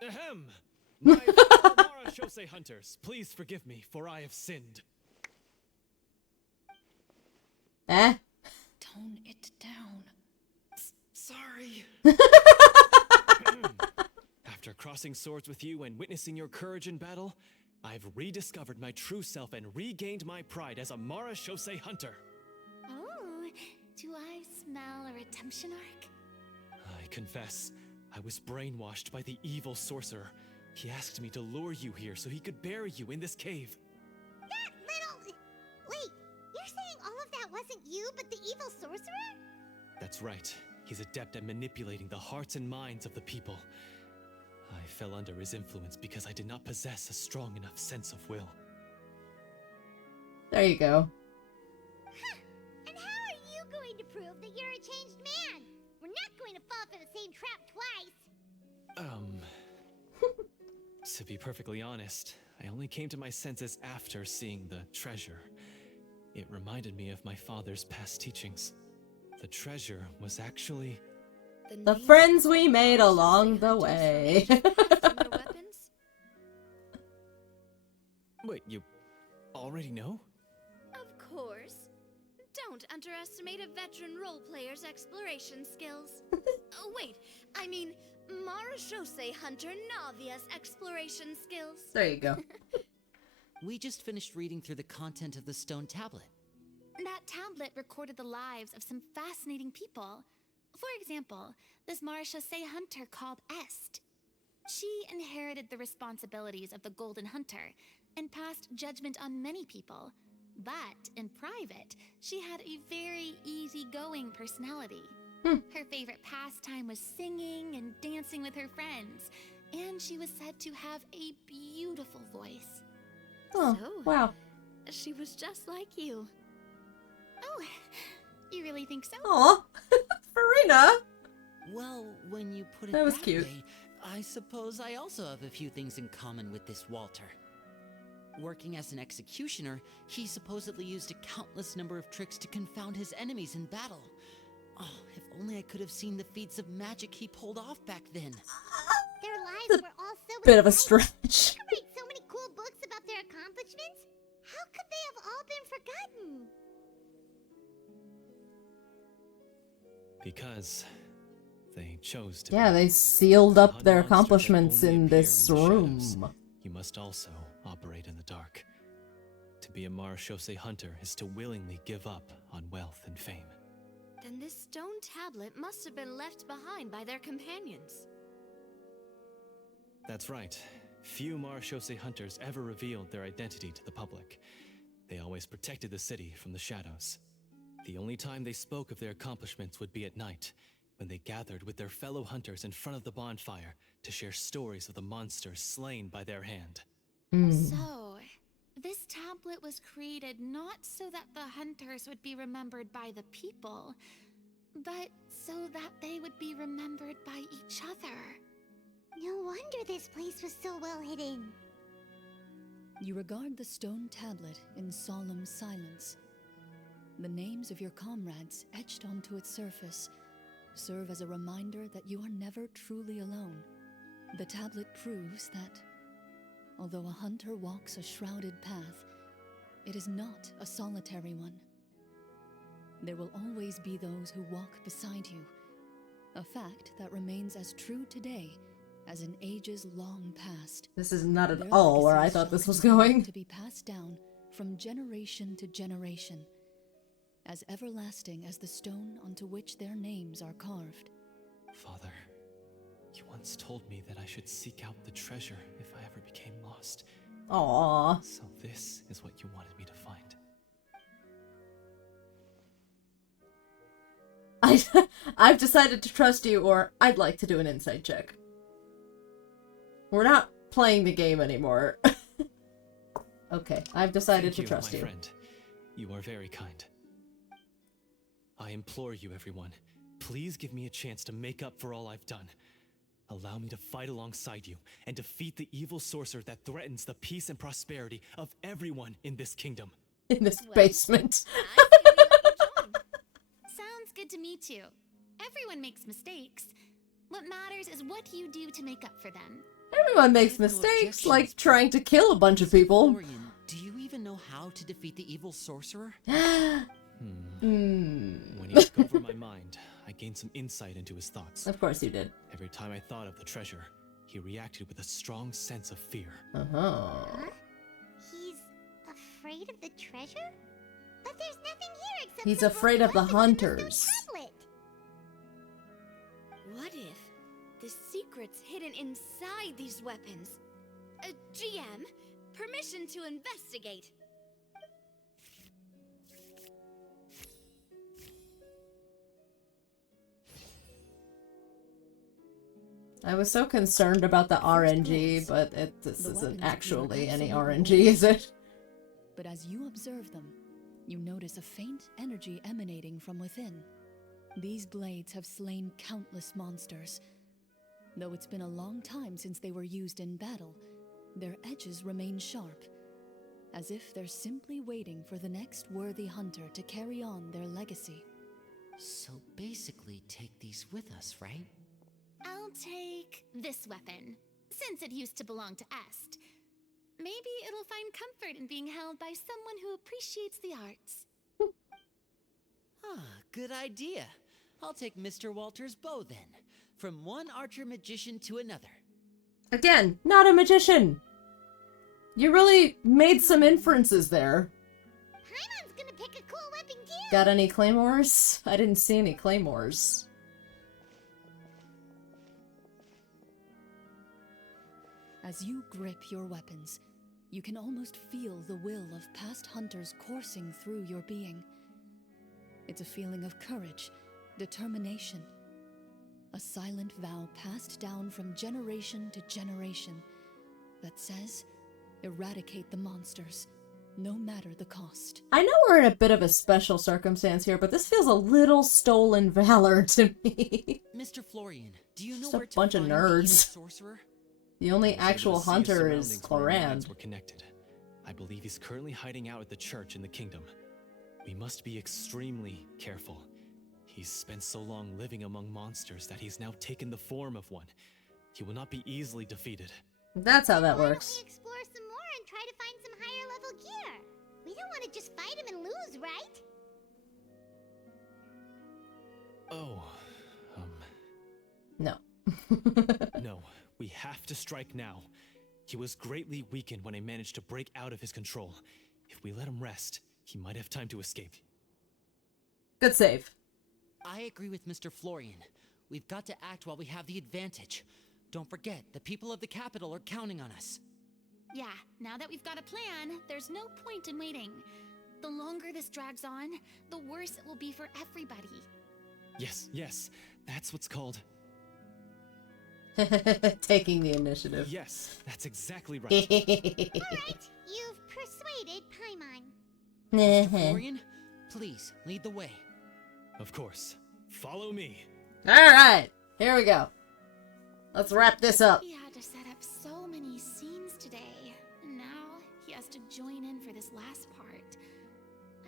Ahem! My fellow Marechaussee hunters, please forgive me, for I have sinned. Eh? Tone it down. Sorry. After crossing swords with you and witnessing your courage in battle, I've rediscovered my true self and regained my pride as a Marechaussee hunter. Oh, do I smell a redemption arc? I confess, I was brainwashed by the evil sorcerer. He asked me to lure you here so he could bury you in this cave. That little... Wait, you're saying all of that wasn't you, but the evil sorcerer? That's right. He's adept at manipulating the hearts and minds of the people. I fell under his influence because I did not possess a strong enough sense of will. There you go. Huh. And how are you going to prove that you're a changed man? We're not going to fall for the same trap twice. To be perfectly honest, I only came to my senses after seeing the treasure. It reminded me of my father's past teachings. The treasure was actually... The friends we made along the way. Wait, you already know? Of course. Don't underestimate a veteran role player's exploration skills. Oh, wait, I mean, Marashose Hunter Navia's exploration skills. There you go. We just finished reading through the content of the stone tablet. That tablet recorded the lives of some fascinating people. For example, this Marashose Hunter called Est. She inherited the responsibilities of the Golden Hunter and passed judgment on many people. But in private, she had a very easygoing personality. Her favorite pastime was singing and dancing with her friends, and she was said to have a beautiful voice. Oh, so, wow. She was just like you. Oh, you really think so? Aw, Farina! Well, when you put it That was that cute. way, I suppose I also have a few things in common with this Walter. Working as an executioner, he supposedly used a countless number of tricks to confound his enemies in battle. Oh, if only I could have seen the feats of magic he pulled off back then. Their lives were all so Bit of a exciting. stretch. They could write so many cool books about their accomplishments. How could they have all been forgotten? Because they chose to. Yeah, be. they sealed up To their hunt monsters that accomplishments only in appear this in the room. shadows, you must also operate in the dark. To be a Marashose hunter is to willingly give up on wealth and fame. Then this stone tablet must have been left behind by their companions. That's right. Few Marashose hunters ever revealed their identity to the public. They always protected the city from the shadows. The only time they spoke of their accomplishments would be at night, when they gathered with their fellow hunters in front of the bonfire to share stories of the monsters slain by their hand. So, this tablet was created not so that the hunters would be remembered by the people, but so that they would be remembered by each other. No wonder this place was so well hidden. You regard the stone tablet in solemn silence. The names of your comrades etched onto its surface serve as a reminder that you are never truly alone. The tablet proves that, although a hunter walks a shrouded path, it is not a solitary one. There will always be those who walk beside you, a fact that remains as true today as in ages long past. This is not at Their all where I legacies thought shall this was continue going. to be passed down from generation to generation, as everlasting as the stone onto which their names are carved. Father, you once told me that I should seek out the treasure if I ever became lost. Aww. So this is what you wanted me to find. I've decided to trust you, or I'd like to do an insight check. We're not playing the game anymore. Okay, I've decided to trust my you. Friend. You are very kind. I implore you, everyone, please give me a chance to make up for all I've done. Allow me to fight alongside you and defeat the evil sorcerer that threatens the peace and prosperity of everyone in this kingdom. In this basement. Sounds good to me too. Everyone makes mistakes. What matters is what you do to make up for them. Everyone makes mistakes, like trying to kill a bunch of people. Florian, do you even know how to defeat the evil sorcerer? When he took over my mind, I gained some insight into his thoughts. Of course you did. Every time I thought of the treasure, he reacted with a strong sense of fear. He's afraid of the treasure? But there's nothing here except He's some afraid of the weapons and a stone hunters. tablet. What if the secrets hidden inside these weapons. GM, permission to investigate. I was so concerned about the RNG, but this isn't actually any RNG, is it? But as you observe them, you notice a faint energy emanating from within. These blades have slain countless monsters. Though it's been a long time since they were used in battle, their edges remain sharp, as if they're simply waiting for the next worthy hunter to carry on their legacy. So basically, take these with us, right? I'll take this weapon, since it used to belong to Est. Maybe it'll find comfort in being held by someone who appreciates the arts. Good idea. I'll take Mr. Walter's bow then. From one archer magician to another. Again, not a magician! You really made some inferences there. Paimon's gonna pick a cool weapon too! Got any claymores? I didn't see any claymores. As you grip your weapons, you can almost feel the will of past hunters coursing through your being. It's a feeling of courage, determination, a silent vow passed down from generation to generation that says, eradicate the monsters, no matter the cost. I know we're in a bit of a special circumstance here, but this feels a little stolen valor to me. Mr. Florian, do you know Just a where to bunch of find the nerds. evil sorcerer? The only I was able actual to see the hunter is surroundings where our minds clorinde. were connected. I believe he's currently hiding out at the church in the kingdom. We must be extremely careful. He's spent so long living among monsters that he's now taken the form of one. He will not be easily defeated. That's how that Why works. don't we explore some more and try to find some higher level gear? We don't want to just fight him and lose, right? Oh, No. no. We have to strike now. He was greatly weakened when I managed to break out of his control. If we let him rest, he might have time to escape. Good save. I agree with Mr. Florian. We've got to act while we have the advantage. Don't forget, the people of the capital are counting on us. Yeah, now that we've got a plan, there's no point in waiting. The longer this drags on, the worse it will be for everybody. Yes, that's what's called... Taking the initiative. Yes, that's exactly right. Alright, you've persuaded Paimon. Mr. Florian, please, lead the way. Of course. Follow me. Alright, here we go. Let's wrap this up. He had to set up so many scenes today, and now he has to join in for this last part.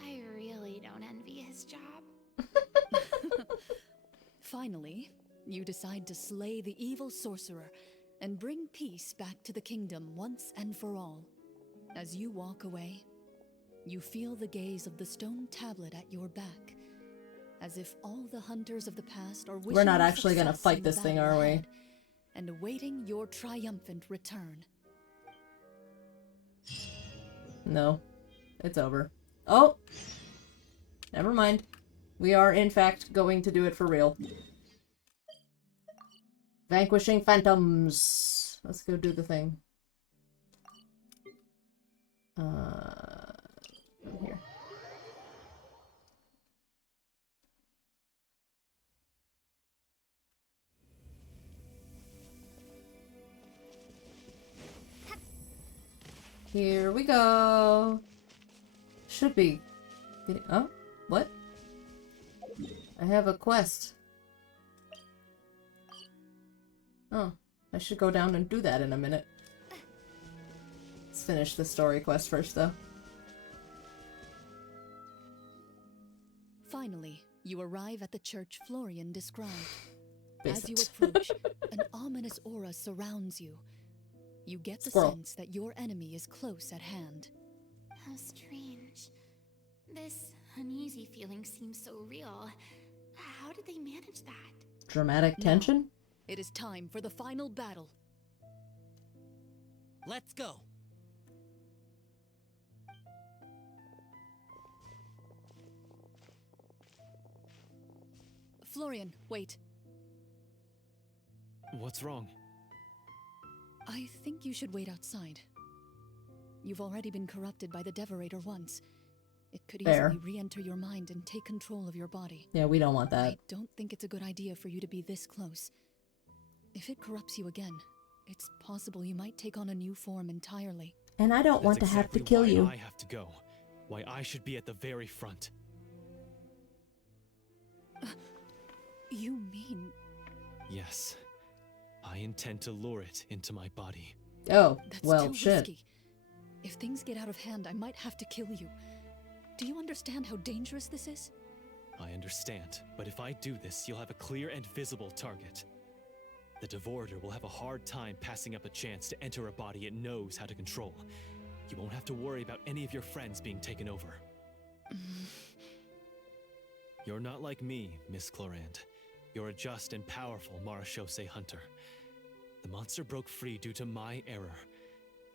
I really don't envy his job. Finally, you decide to slay the evil sorcerer and bring peace back to the kingdom once and for all. As you walk away, you feel the gaze of the stone tablet at your back, as if all the hunters of the past are wishing We're not you actually gonna success fight in the this thing, battle are we? ahead, and awaiting your triumphant return. No. It's over. Oh! Never mind. We are, in fact, going to do it for real. Vanquishing phantoms. Let's go do the thing. From here. Here we go. Should be. Oh, what? I have a quest. Oh, I should go down and do that in a minute. Let's finish the story quest first, though. Finally, you arrive at the church Florian described. Basement. As you approach, an ominous aura surrounds you. You get the Squirrel. sense that your enemy is close at hand. How strange. This uneasy feeling seems so real. How did they manage that? Dramatic tension? It is time for the final battle. Let's go. Florian, wait. What's wrong? I think you should wait outside. You've already been corrupted by the Devorator once. It could Fair. easily re-enter your mind and take control of your body. Yeah, we don't want that. I don't think it's a good idea for you to be this close. If it corrupts you again, it's possible you might take on a new form entirely. And I don't want to have to kill you. Why I have to go. Why I should be at the very front. You mean... Yes. I intend to lure it into my body. Oh, That's well, too shit. risky. If things get out of hand, I might have to kill you. Do you understand how dangerous this is? I understand, but if I do this, you'll have a clear and visible target. The Devorator will have a hard time passing up a chance to enter a body it knows how to control. You won't have to worry about any of your friends being taken over. You're not like me, Miss Clorinde. You're a just and powerful Marachose hunter. The monster broke free due to my error.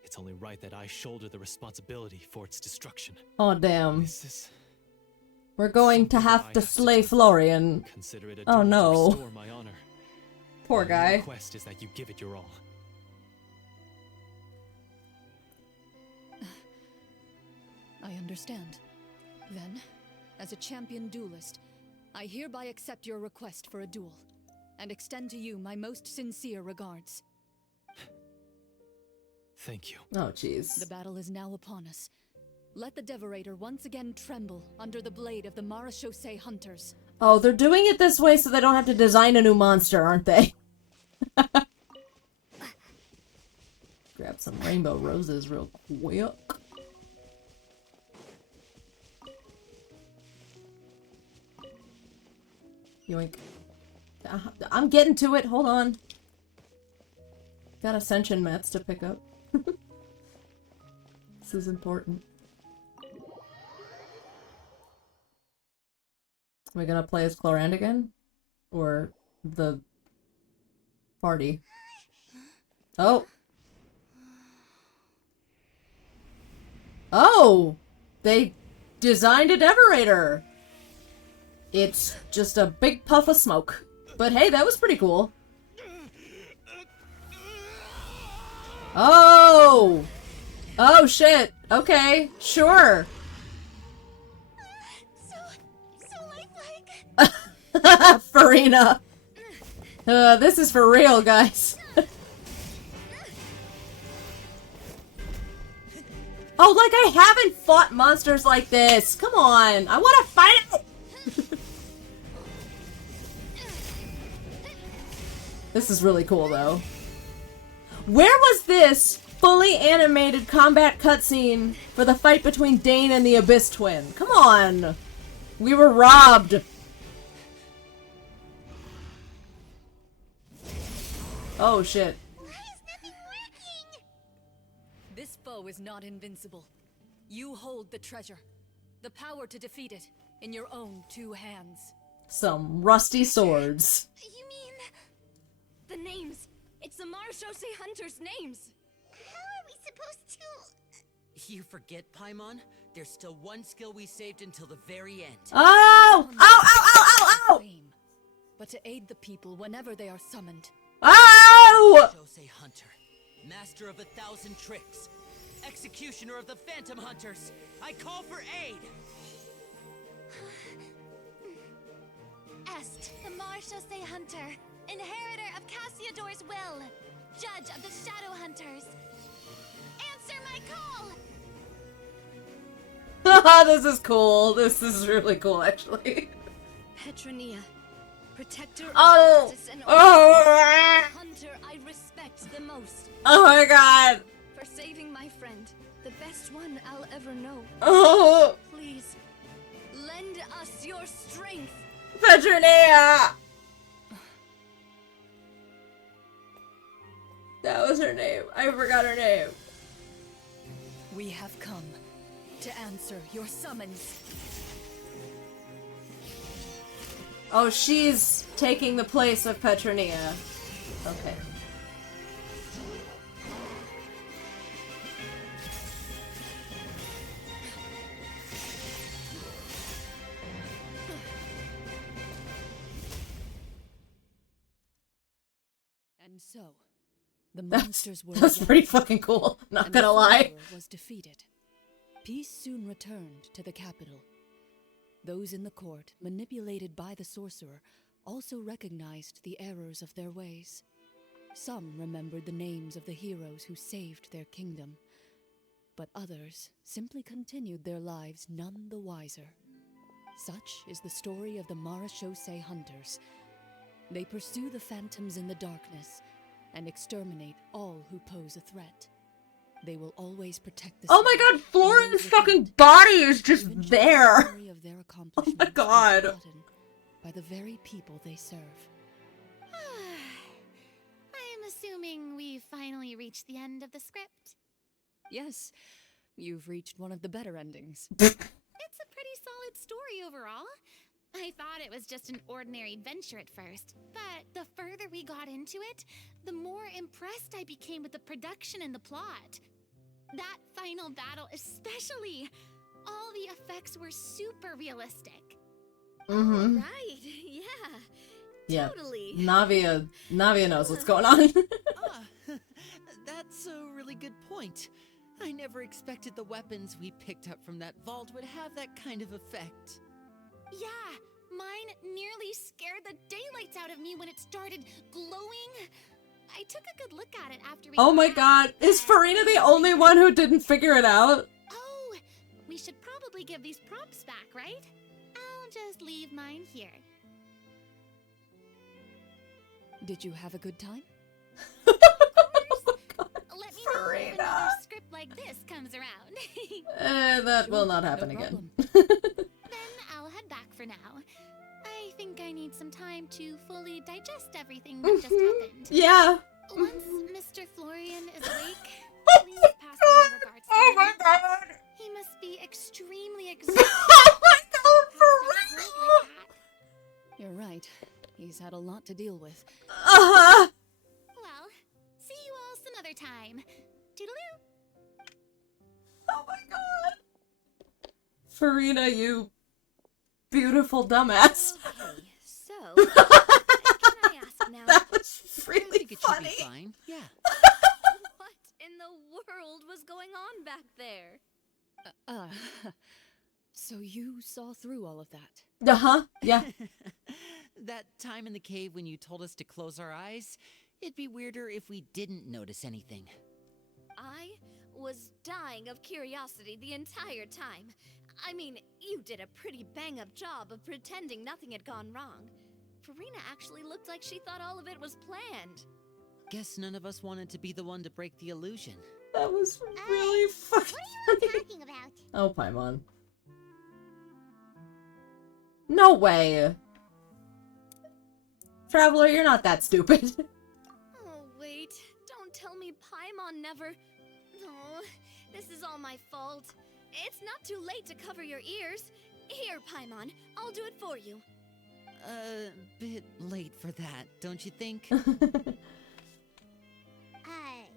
It's only right that I shoulder the responsibility for its destruction. Oh, damn. This is We're going to have to slay Florian. Consider it a Oh, duty to no. restore my honor. Poor My guy. request is that you give it your all. I understand. Then, as a champion duelist, I hereby accept your request for a duel, and extend to you my most sincere regards. Thank you. Oh, jeez. The battle is now upon us. Let the Devorator once again tremble under the blade of the Marachose hunters. Oh, they're doing it this way so they don't have to design a new monster, aren't they? Grab some rainbow roses real quick. Yoink. I'm getting to it, hold on. Got Ascension mats to pick up. This is important. Are we gonna play as Clorinde again? Or the party? Oh! Oh! They designed a Devorator! It's just a big puff of smoke. But hey, that was pretty cool. Oh! Oh shit! Okay, sure. So lifelike. Farina. This is for real, guys. Oh, like I haven't fought monsters like this. Come on, I want to fight it. This is really cool, though. Where was this fully animated combat cutscene for the fight between Dane and the Abyss Twin? Come on! We were robbed! Oh, shit. This foe is not invincible. You hold the treasure. The power to defeat it in your own two hands. Some rusty swords. You mean... the names. It's the Marachose hunters' names. How are we supposed to... You forget, Paimon? There's still one skill we saved until the very end. Oh! Ow, ow, ow, ow, ow! But to aid the people whenever they are summoned. Ow! Marachose hunter, master of 1,000 tricks, executioner of the phantom hunters. I call for aid. Est, the Marachose hunter, inheritor of Cassiodor's will, judge of the Shadow Hunters. Answer my call! This is cool. This is really cool, actually. Petronia, protector Oh! of justice and Oh! the hunter I respect the most. Oh my god! For saving my friend, the best one I'll ever know. Oh! Please, lend us your strength. Petronia! That was her name. I forgot her name. We have come to answer your summons. Oh, she's taking the place of Petronia. Okay. And So, the That's, monsters were that's pretty fucking cool, not and gonna the lie. Sorcerer was defeated. Peace soon returned to the capital. Those in the court, manipulated by the sorcerer, also recognized the errors of their ways. Some remembered the names of the heroes who saved their kingdom, but others simply continued their lives none the wiser. Such is the story of the Marachose Hunters. They pursue the phantoms in the darkness and exterminate all who pose a threat. They will always protect the Oh my city god, Florian's fucking body is just there! Oh my god. by the very people they serve. I'm assuming we've finally reached the end of the script. Yes, you've reached one of the better endings. It's a pretty solid story overall. I thought it was just an ordinary adventure at first, but the further we got into it, the more impressed I became with the production and the plot. That final battle especially. All the effects were super realistic. Mm-hmm. Right, yeah. Yeah. Totally. Navia knows what's going on. That's a really good point. I never expected the weapons we picked up from that vault would have that kind of effect. Yeah, mine nearly scared the daylights out of me when it started glowing. I took a good look at it after we Oh my god, is Farina the only one who didn't figure it out? Oh, we should probably give these props back, right? I'll just leave mine here. Did you have a good time? Let me know if another script like this comes around. That will not happen again. Then I'll head back for now. I think I need some time to fully digest everything that just happened. Yeah. Once Mr. Florian is awake, please pass my regards to him. Oh my god. He must be extremely exhausted. Oh my god, Farina! You're right. He's had a lot to deal with. Uh-huh. Well, see you all some other time. Toodaloo. Oh my god. Farina, you beautiful dumbass. Okay, so can I ask now? That was I really think it funny. should be fine. Yeah. What in the world was going on back there? So you saw through all of that? Uh-huh, yeah. That time in the cave when you told us to close our eyes, it'd be weirder if we didn't notice anything. I was dying of curiosity the entire time. I mean, you did a pretty bang-up job of pretending nothing had gone wrong. Farina actually looked like she thought all of it was planned. Guess none of us wanted to be the one to break the illusion. That was really fucking What are you all talking about? Oh, Paimon. No way. Traveler, you're not that stupid. Oh, wait. Don't tell me Paimon never... Oh, this is all my fault. It's not too late to cover your ears. Here, Paimon, I'll do it for you. Bit late for that, don't you think?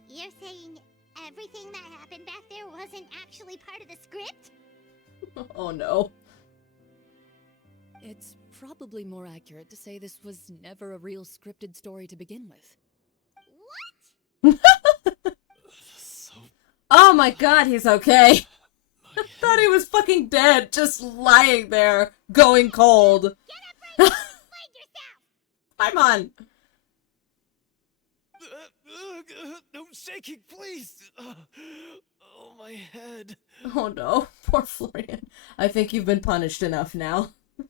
You're saying everything that happened back there wasn't actually part of the script? Oh no. It's probably more accurate to say this was never a real scripted story to begin with. Oh my god, he's okay. I thought he was fucking dead, just lying there, going cold. Get up right now and find yourself! Paimon. No shaking, please! Oh, my head. Oh no, poor Florian. I think you've been punished enough now. Did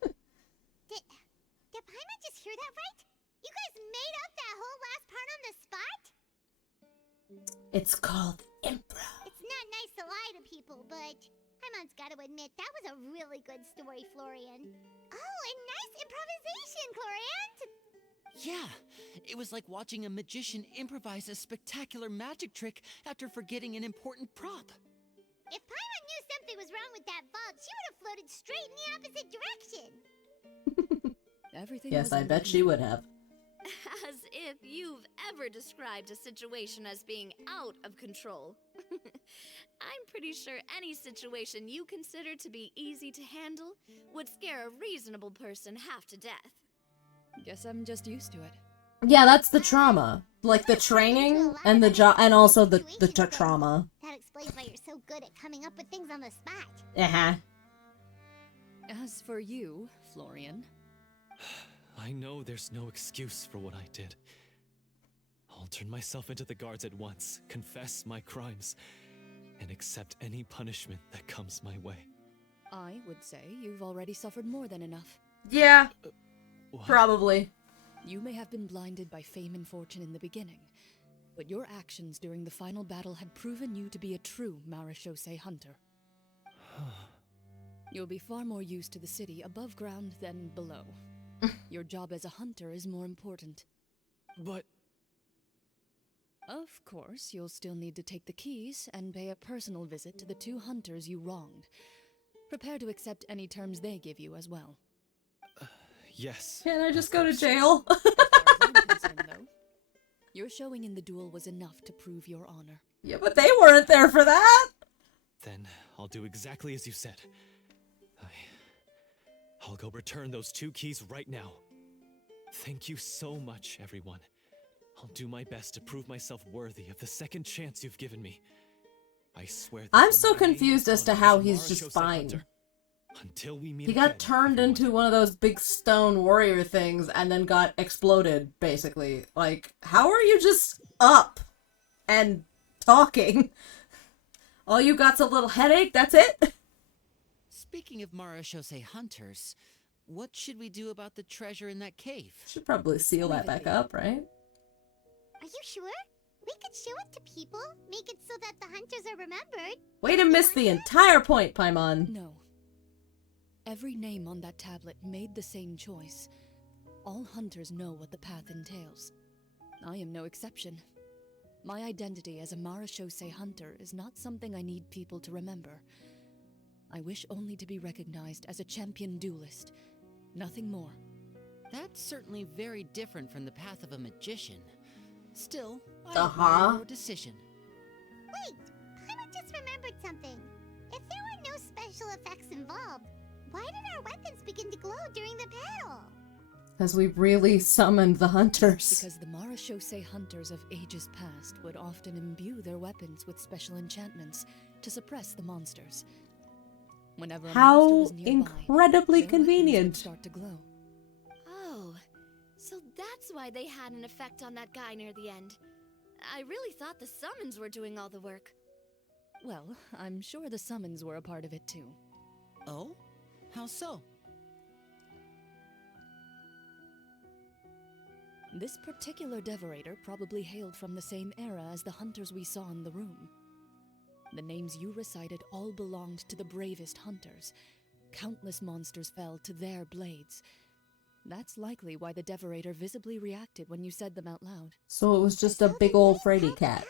Paimon just hear that right? You guys made up that whole last part on the spot? It's called improv. It's not nice to lie to people, but Paimon's got to admit that was a really good story, Florian. Oh, and nice improvisation, Clorinde! Yeah, it was like watching a magician improvise a spectacular magic trick after forgetting an important prop. If Paimon knew something was wrong with that vault, she would have floated straight in the opposite direction. Everything Yes, was I bet she would have. As if you've ever described a situation as being out of control. I'm pretty sure any situation you consider to be easy to handle would scare a reasonable person half to death. Guess I'm just used to it. Yeah, that's the trauma. Like the training and the job, and also the trauma. That explains why you're so good at coming up with things on the spot. Uh-huh. As for you, Florian, I know there's no excuse for what I did. I'll turn myself into the guards at once, confess my crimes, and accept any punishment that comes my way. I would say you've already suffered more than enough. Yeah. What? Probably. You may have been blinded by fame and fortune in the beginning, but your actions during the final battle had proven you to be a true Marechaussee hunter. You'll be far more used to the city above ground than below. Your job as a hunter is more important. But... Of course, you'll still need to take the keys and pay a personal visit to the 2 hunters you wronged. Prepare to accept any terms they give you as well. Yes. Can I just go to jail? As far as I'm concerned, though, your showing in the duel was enough to prove your honor. Yeah, but they weren't there for that! Then I'll do exactly as you said. I'll go return those 2 keys right now. Thank you so much, everyone. I'll do my best to prove myself worthy of the second chance you've given me. I swear. I'm so confused as to how he's just fine. Until we meet He got again, turned into one of those big stone warrior things and then got exploded, basically. Like, how are you just up and talking? All you got's a little headache, that's it? Speaking of Marechaussee hunters, what should we do about the treasure in that cave? Should probably seal that back up, right? Are you sure? We could show it to people, make it so that the hunters are remembered. Way to miss the entire point, Paimon. No. Every name on that tablet made the same choice. All hunters know what the path entails. I am no exception. My identity as a Marechaussee hunter is not something I need people to remember. I wish only to be recognized as a champion duelist. Nothing more. That's certainly very different from the path of a magician. Still, I Uh-huh. admire your decision. Wait, Paimon just remembered something. If there were no special effects involved, why did our weapons begin to glow during the battle? Because we really summoned the hunters. Because the Marechaussee hunters of ages past would often imbue their weapons with special enchantments to suppress the monsters. Whenever a monster How was nearby, incredibly their weapons would convenient. start to glow. Oh, so that's why they had an effect on that guy near the end. I really thought the summons were doing all the work. Well, I'm sure the summons were a part of it too. Oh? How so? This particular devorator probably hailed from the same era as the hunters we saw in the room. The names you recited all belonged to the bravest hunters. Countless monsters fell to their blades. That's likely why the devorator visibly reacted when you said them out loud. So it was just a big old fraidy cat.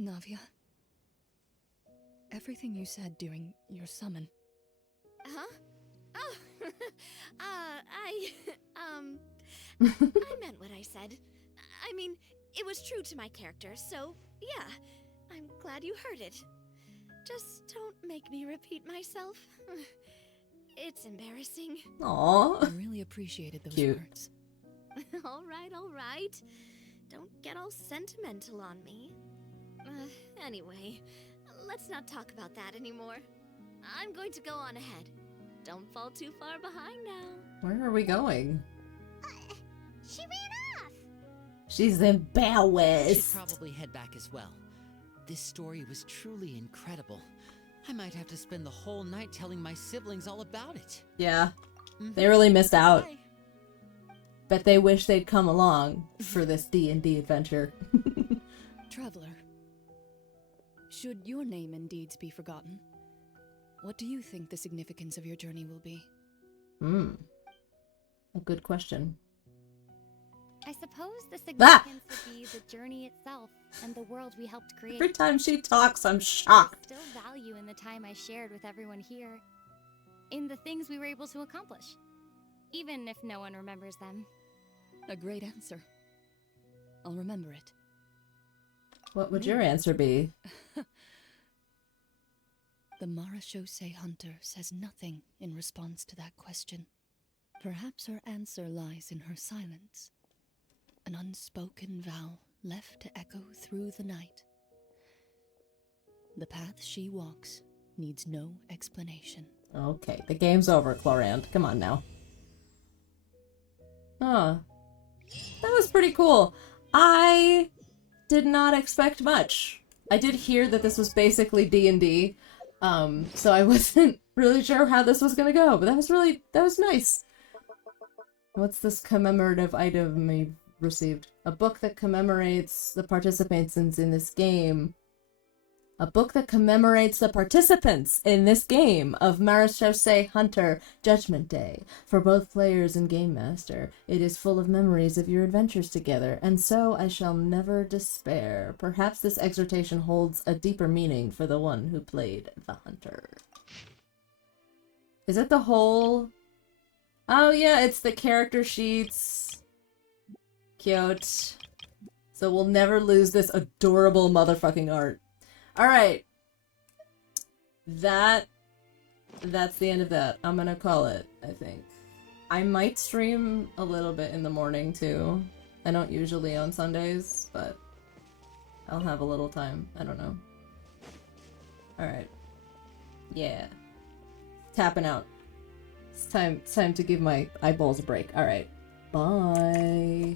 Navia, everything you said during your summon. Huh? Oh, I meant what I said. I mean, it was true to my character, so yeah, I'm glad you heard it. Just don't make me repeat myself. It's embarrassing. Aww. I really appreciated those Cute. words. All right. Don't get all sentimental on me. Anyway, let's not talk about that anymore. I'm going to go on ahead. Don't fall too far behind now. Where are we going? She ran off! She's in We should Bowers. probably head back as well. This story was truly incredible. I might have to spend the whole night telling my siblings all about it. Yeah. They really missed out. Bye. Bet they wish they'd come along for this D&D adventure. Traveler, should your name and deeds be forgotten, what do you think the significance of your journey will be? A good question. I suppose the Ah! significance would be the journey itself and the world we helped create. Every time she talks, I'm shocked. There's still value in the time I shared with everyone here, in the things we were able to accomplish, even if no one remembers them. A great answer. I'll remember it. What would your answer be? The Marachose hunter says nothing in response to that question. Perhaps her answer lies in her silence. An unspoken vow left to echo through the night. The path she walks needs no explanation. Okay, the game's over, Clorinde. Come on now. Huh. That was pretty cool. I did not expect much. I did hear that this was basically D&D, so I wasn't really sure how this was gonna go, but that was nice. What's this commemorative item we received? A book that commemorates the participants in this game. A book that commemorates the participants in this game of Marachose Hunter Judgment Day. For both players and Game Master, it is full of memories of your adventures together, and so I shall never despair. Perhaps this exhortation holds a deeper meaning for the one who played the hunter. Is it the whole... Oh yeah, it's the character sheets. Cute. So we'll never lose this adorable motherfucking art. Alright. That's the end of that. I'm gonna call it, I think. I might stream a little bit in the morning, too. I don't usually on Sundays, but I'll have a little time. I don't know. Alright. Yeah. Tapping out. It's time to give my eyeballs a break. Alright. Bye.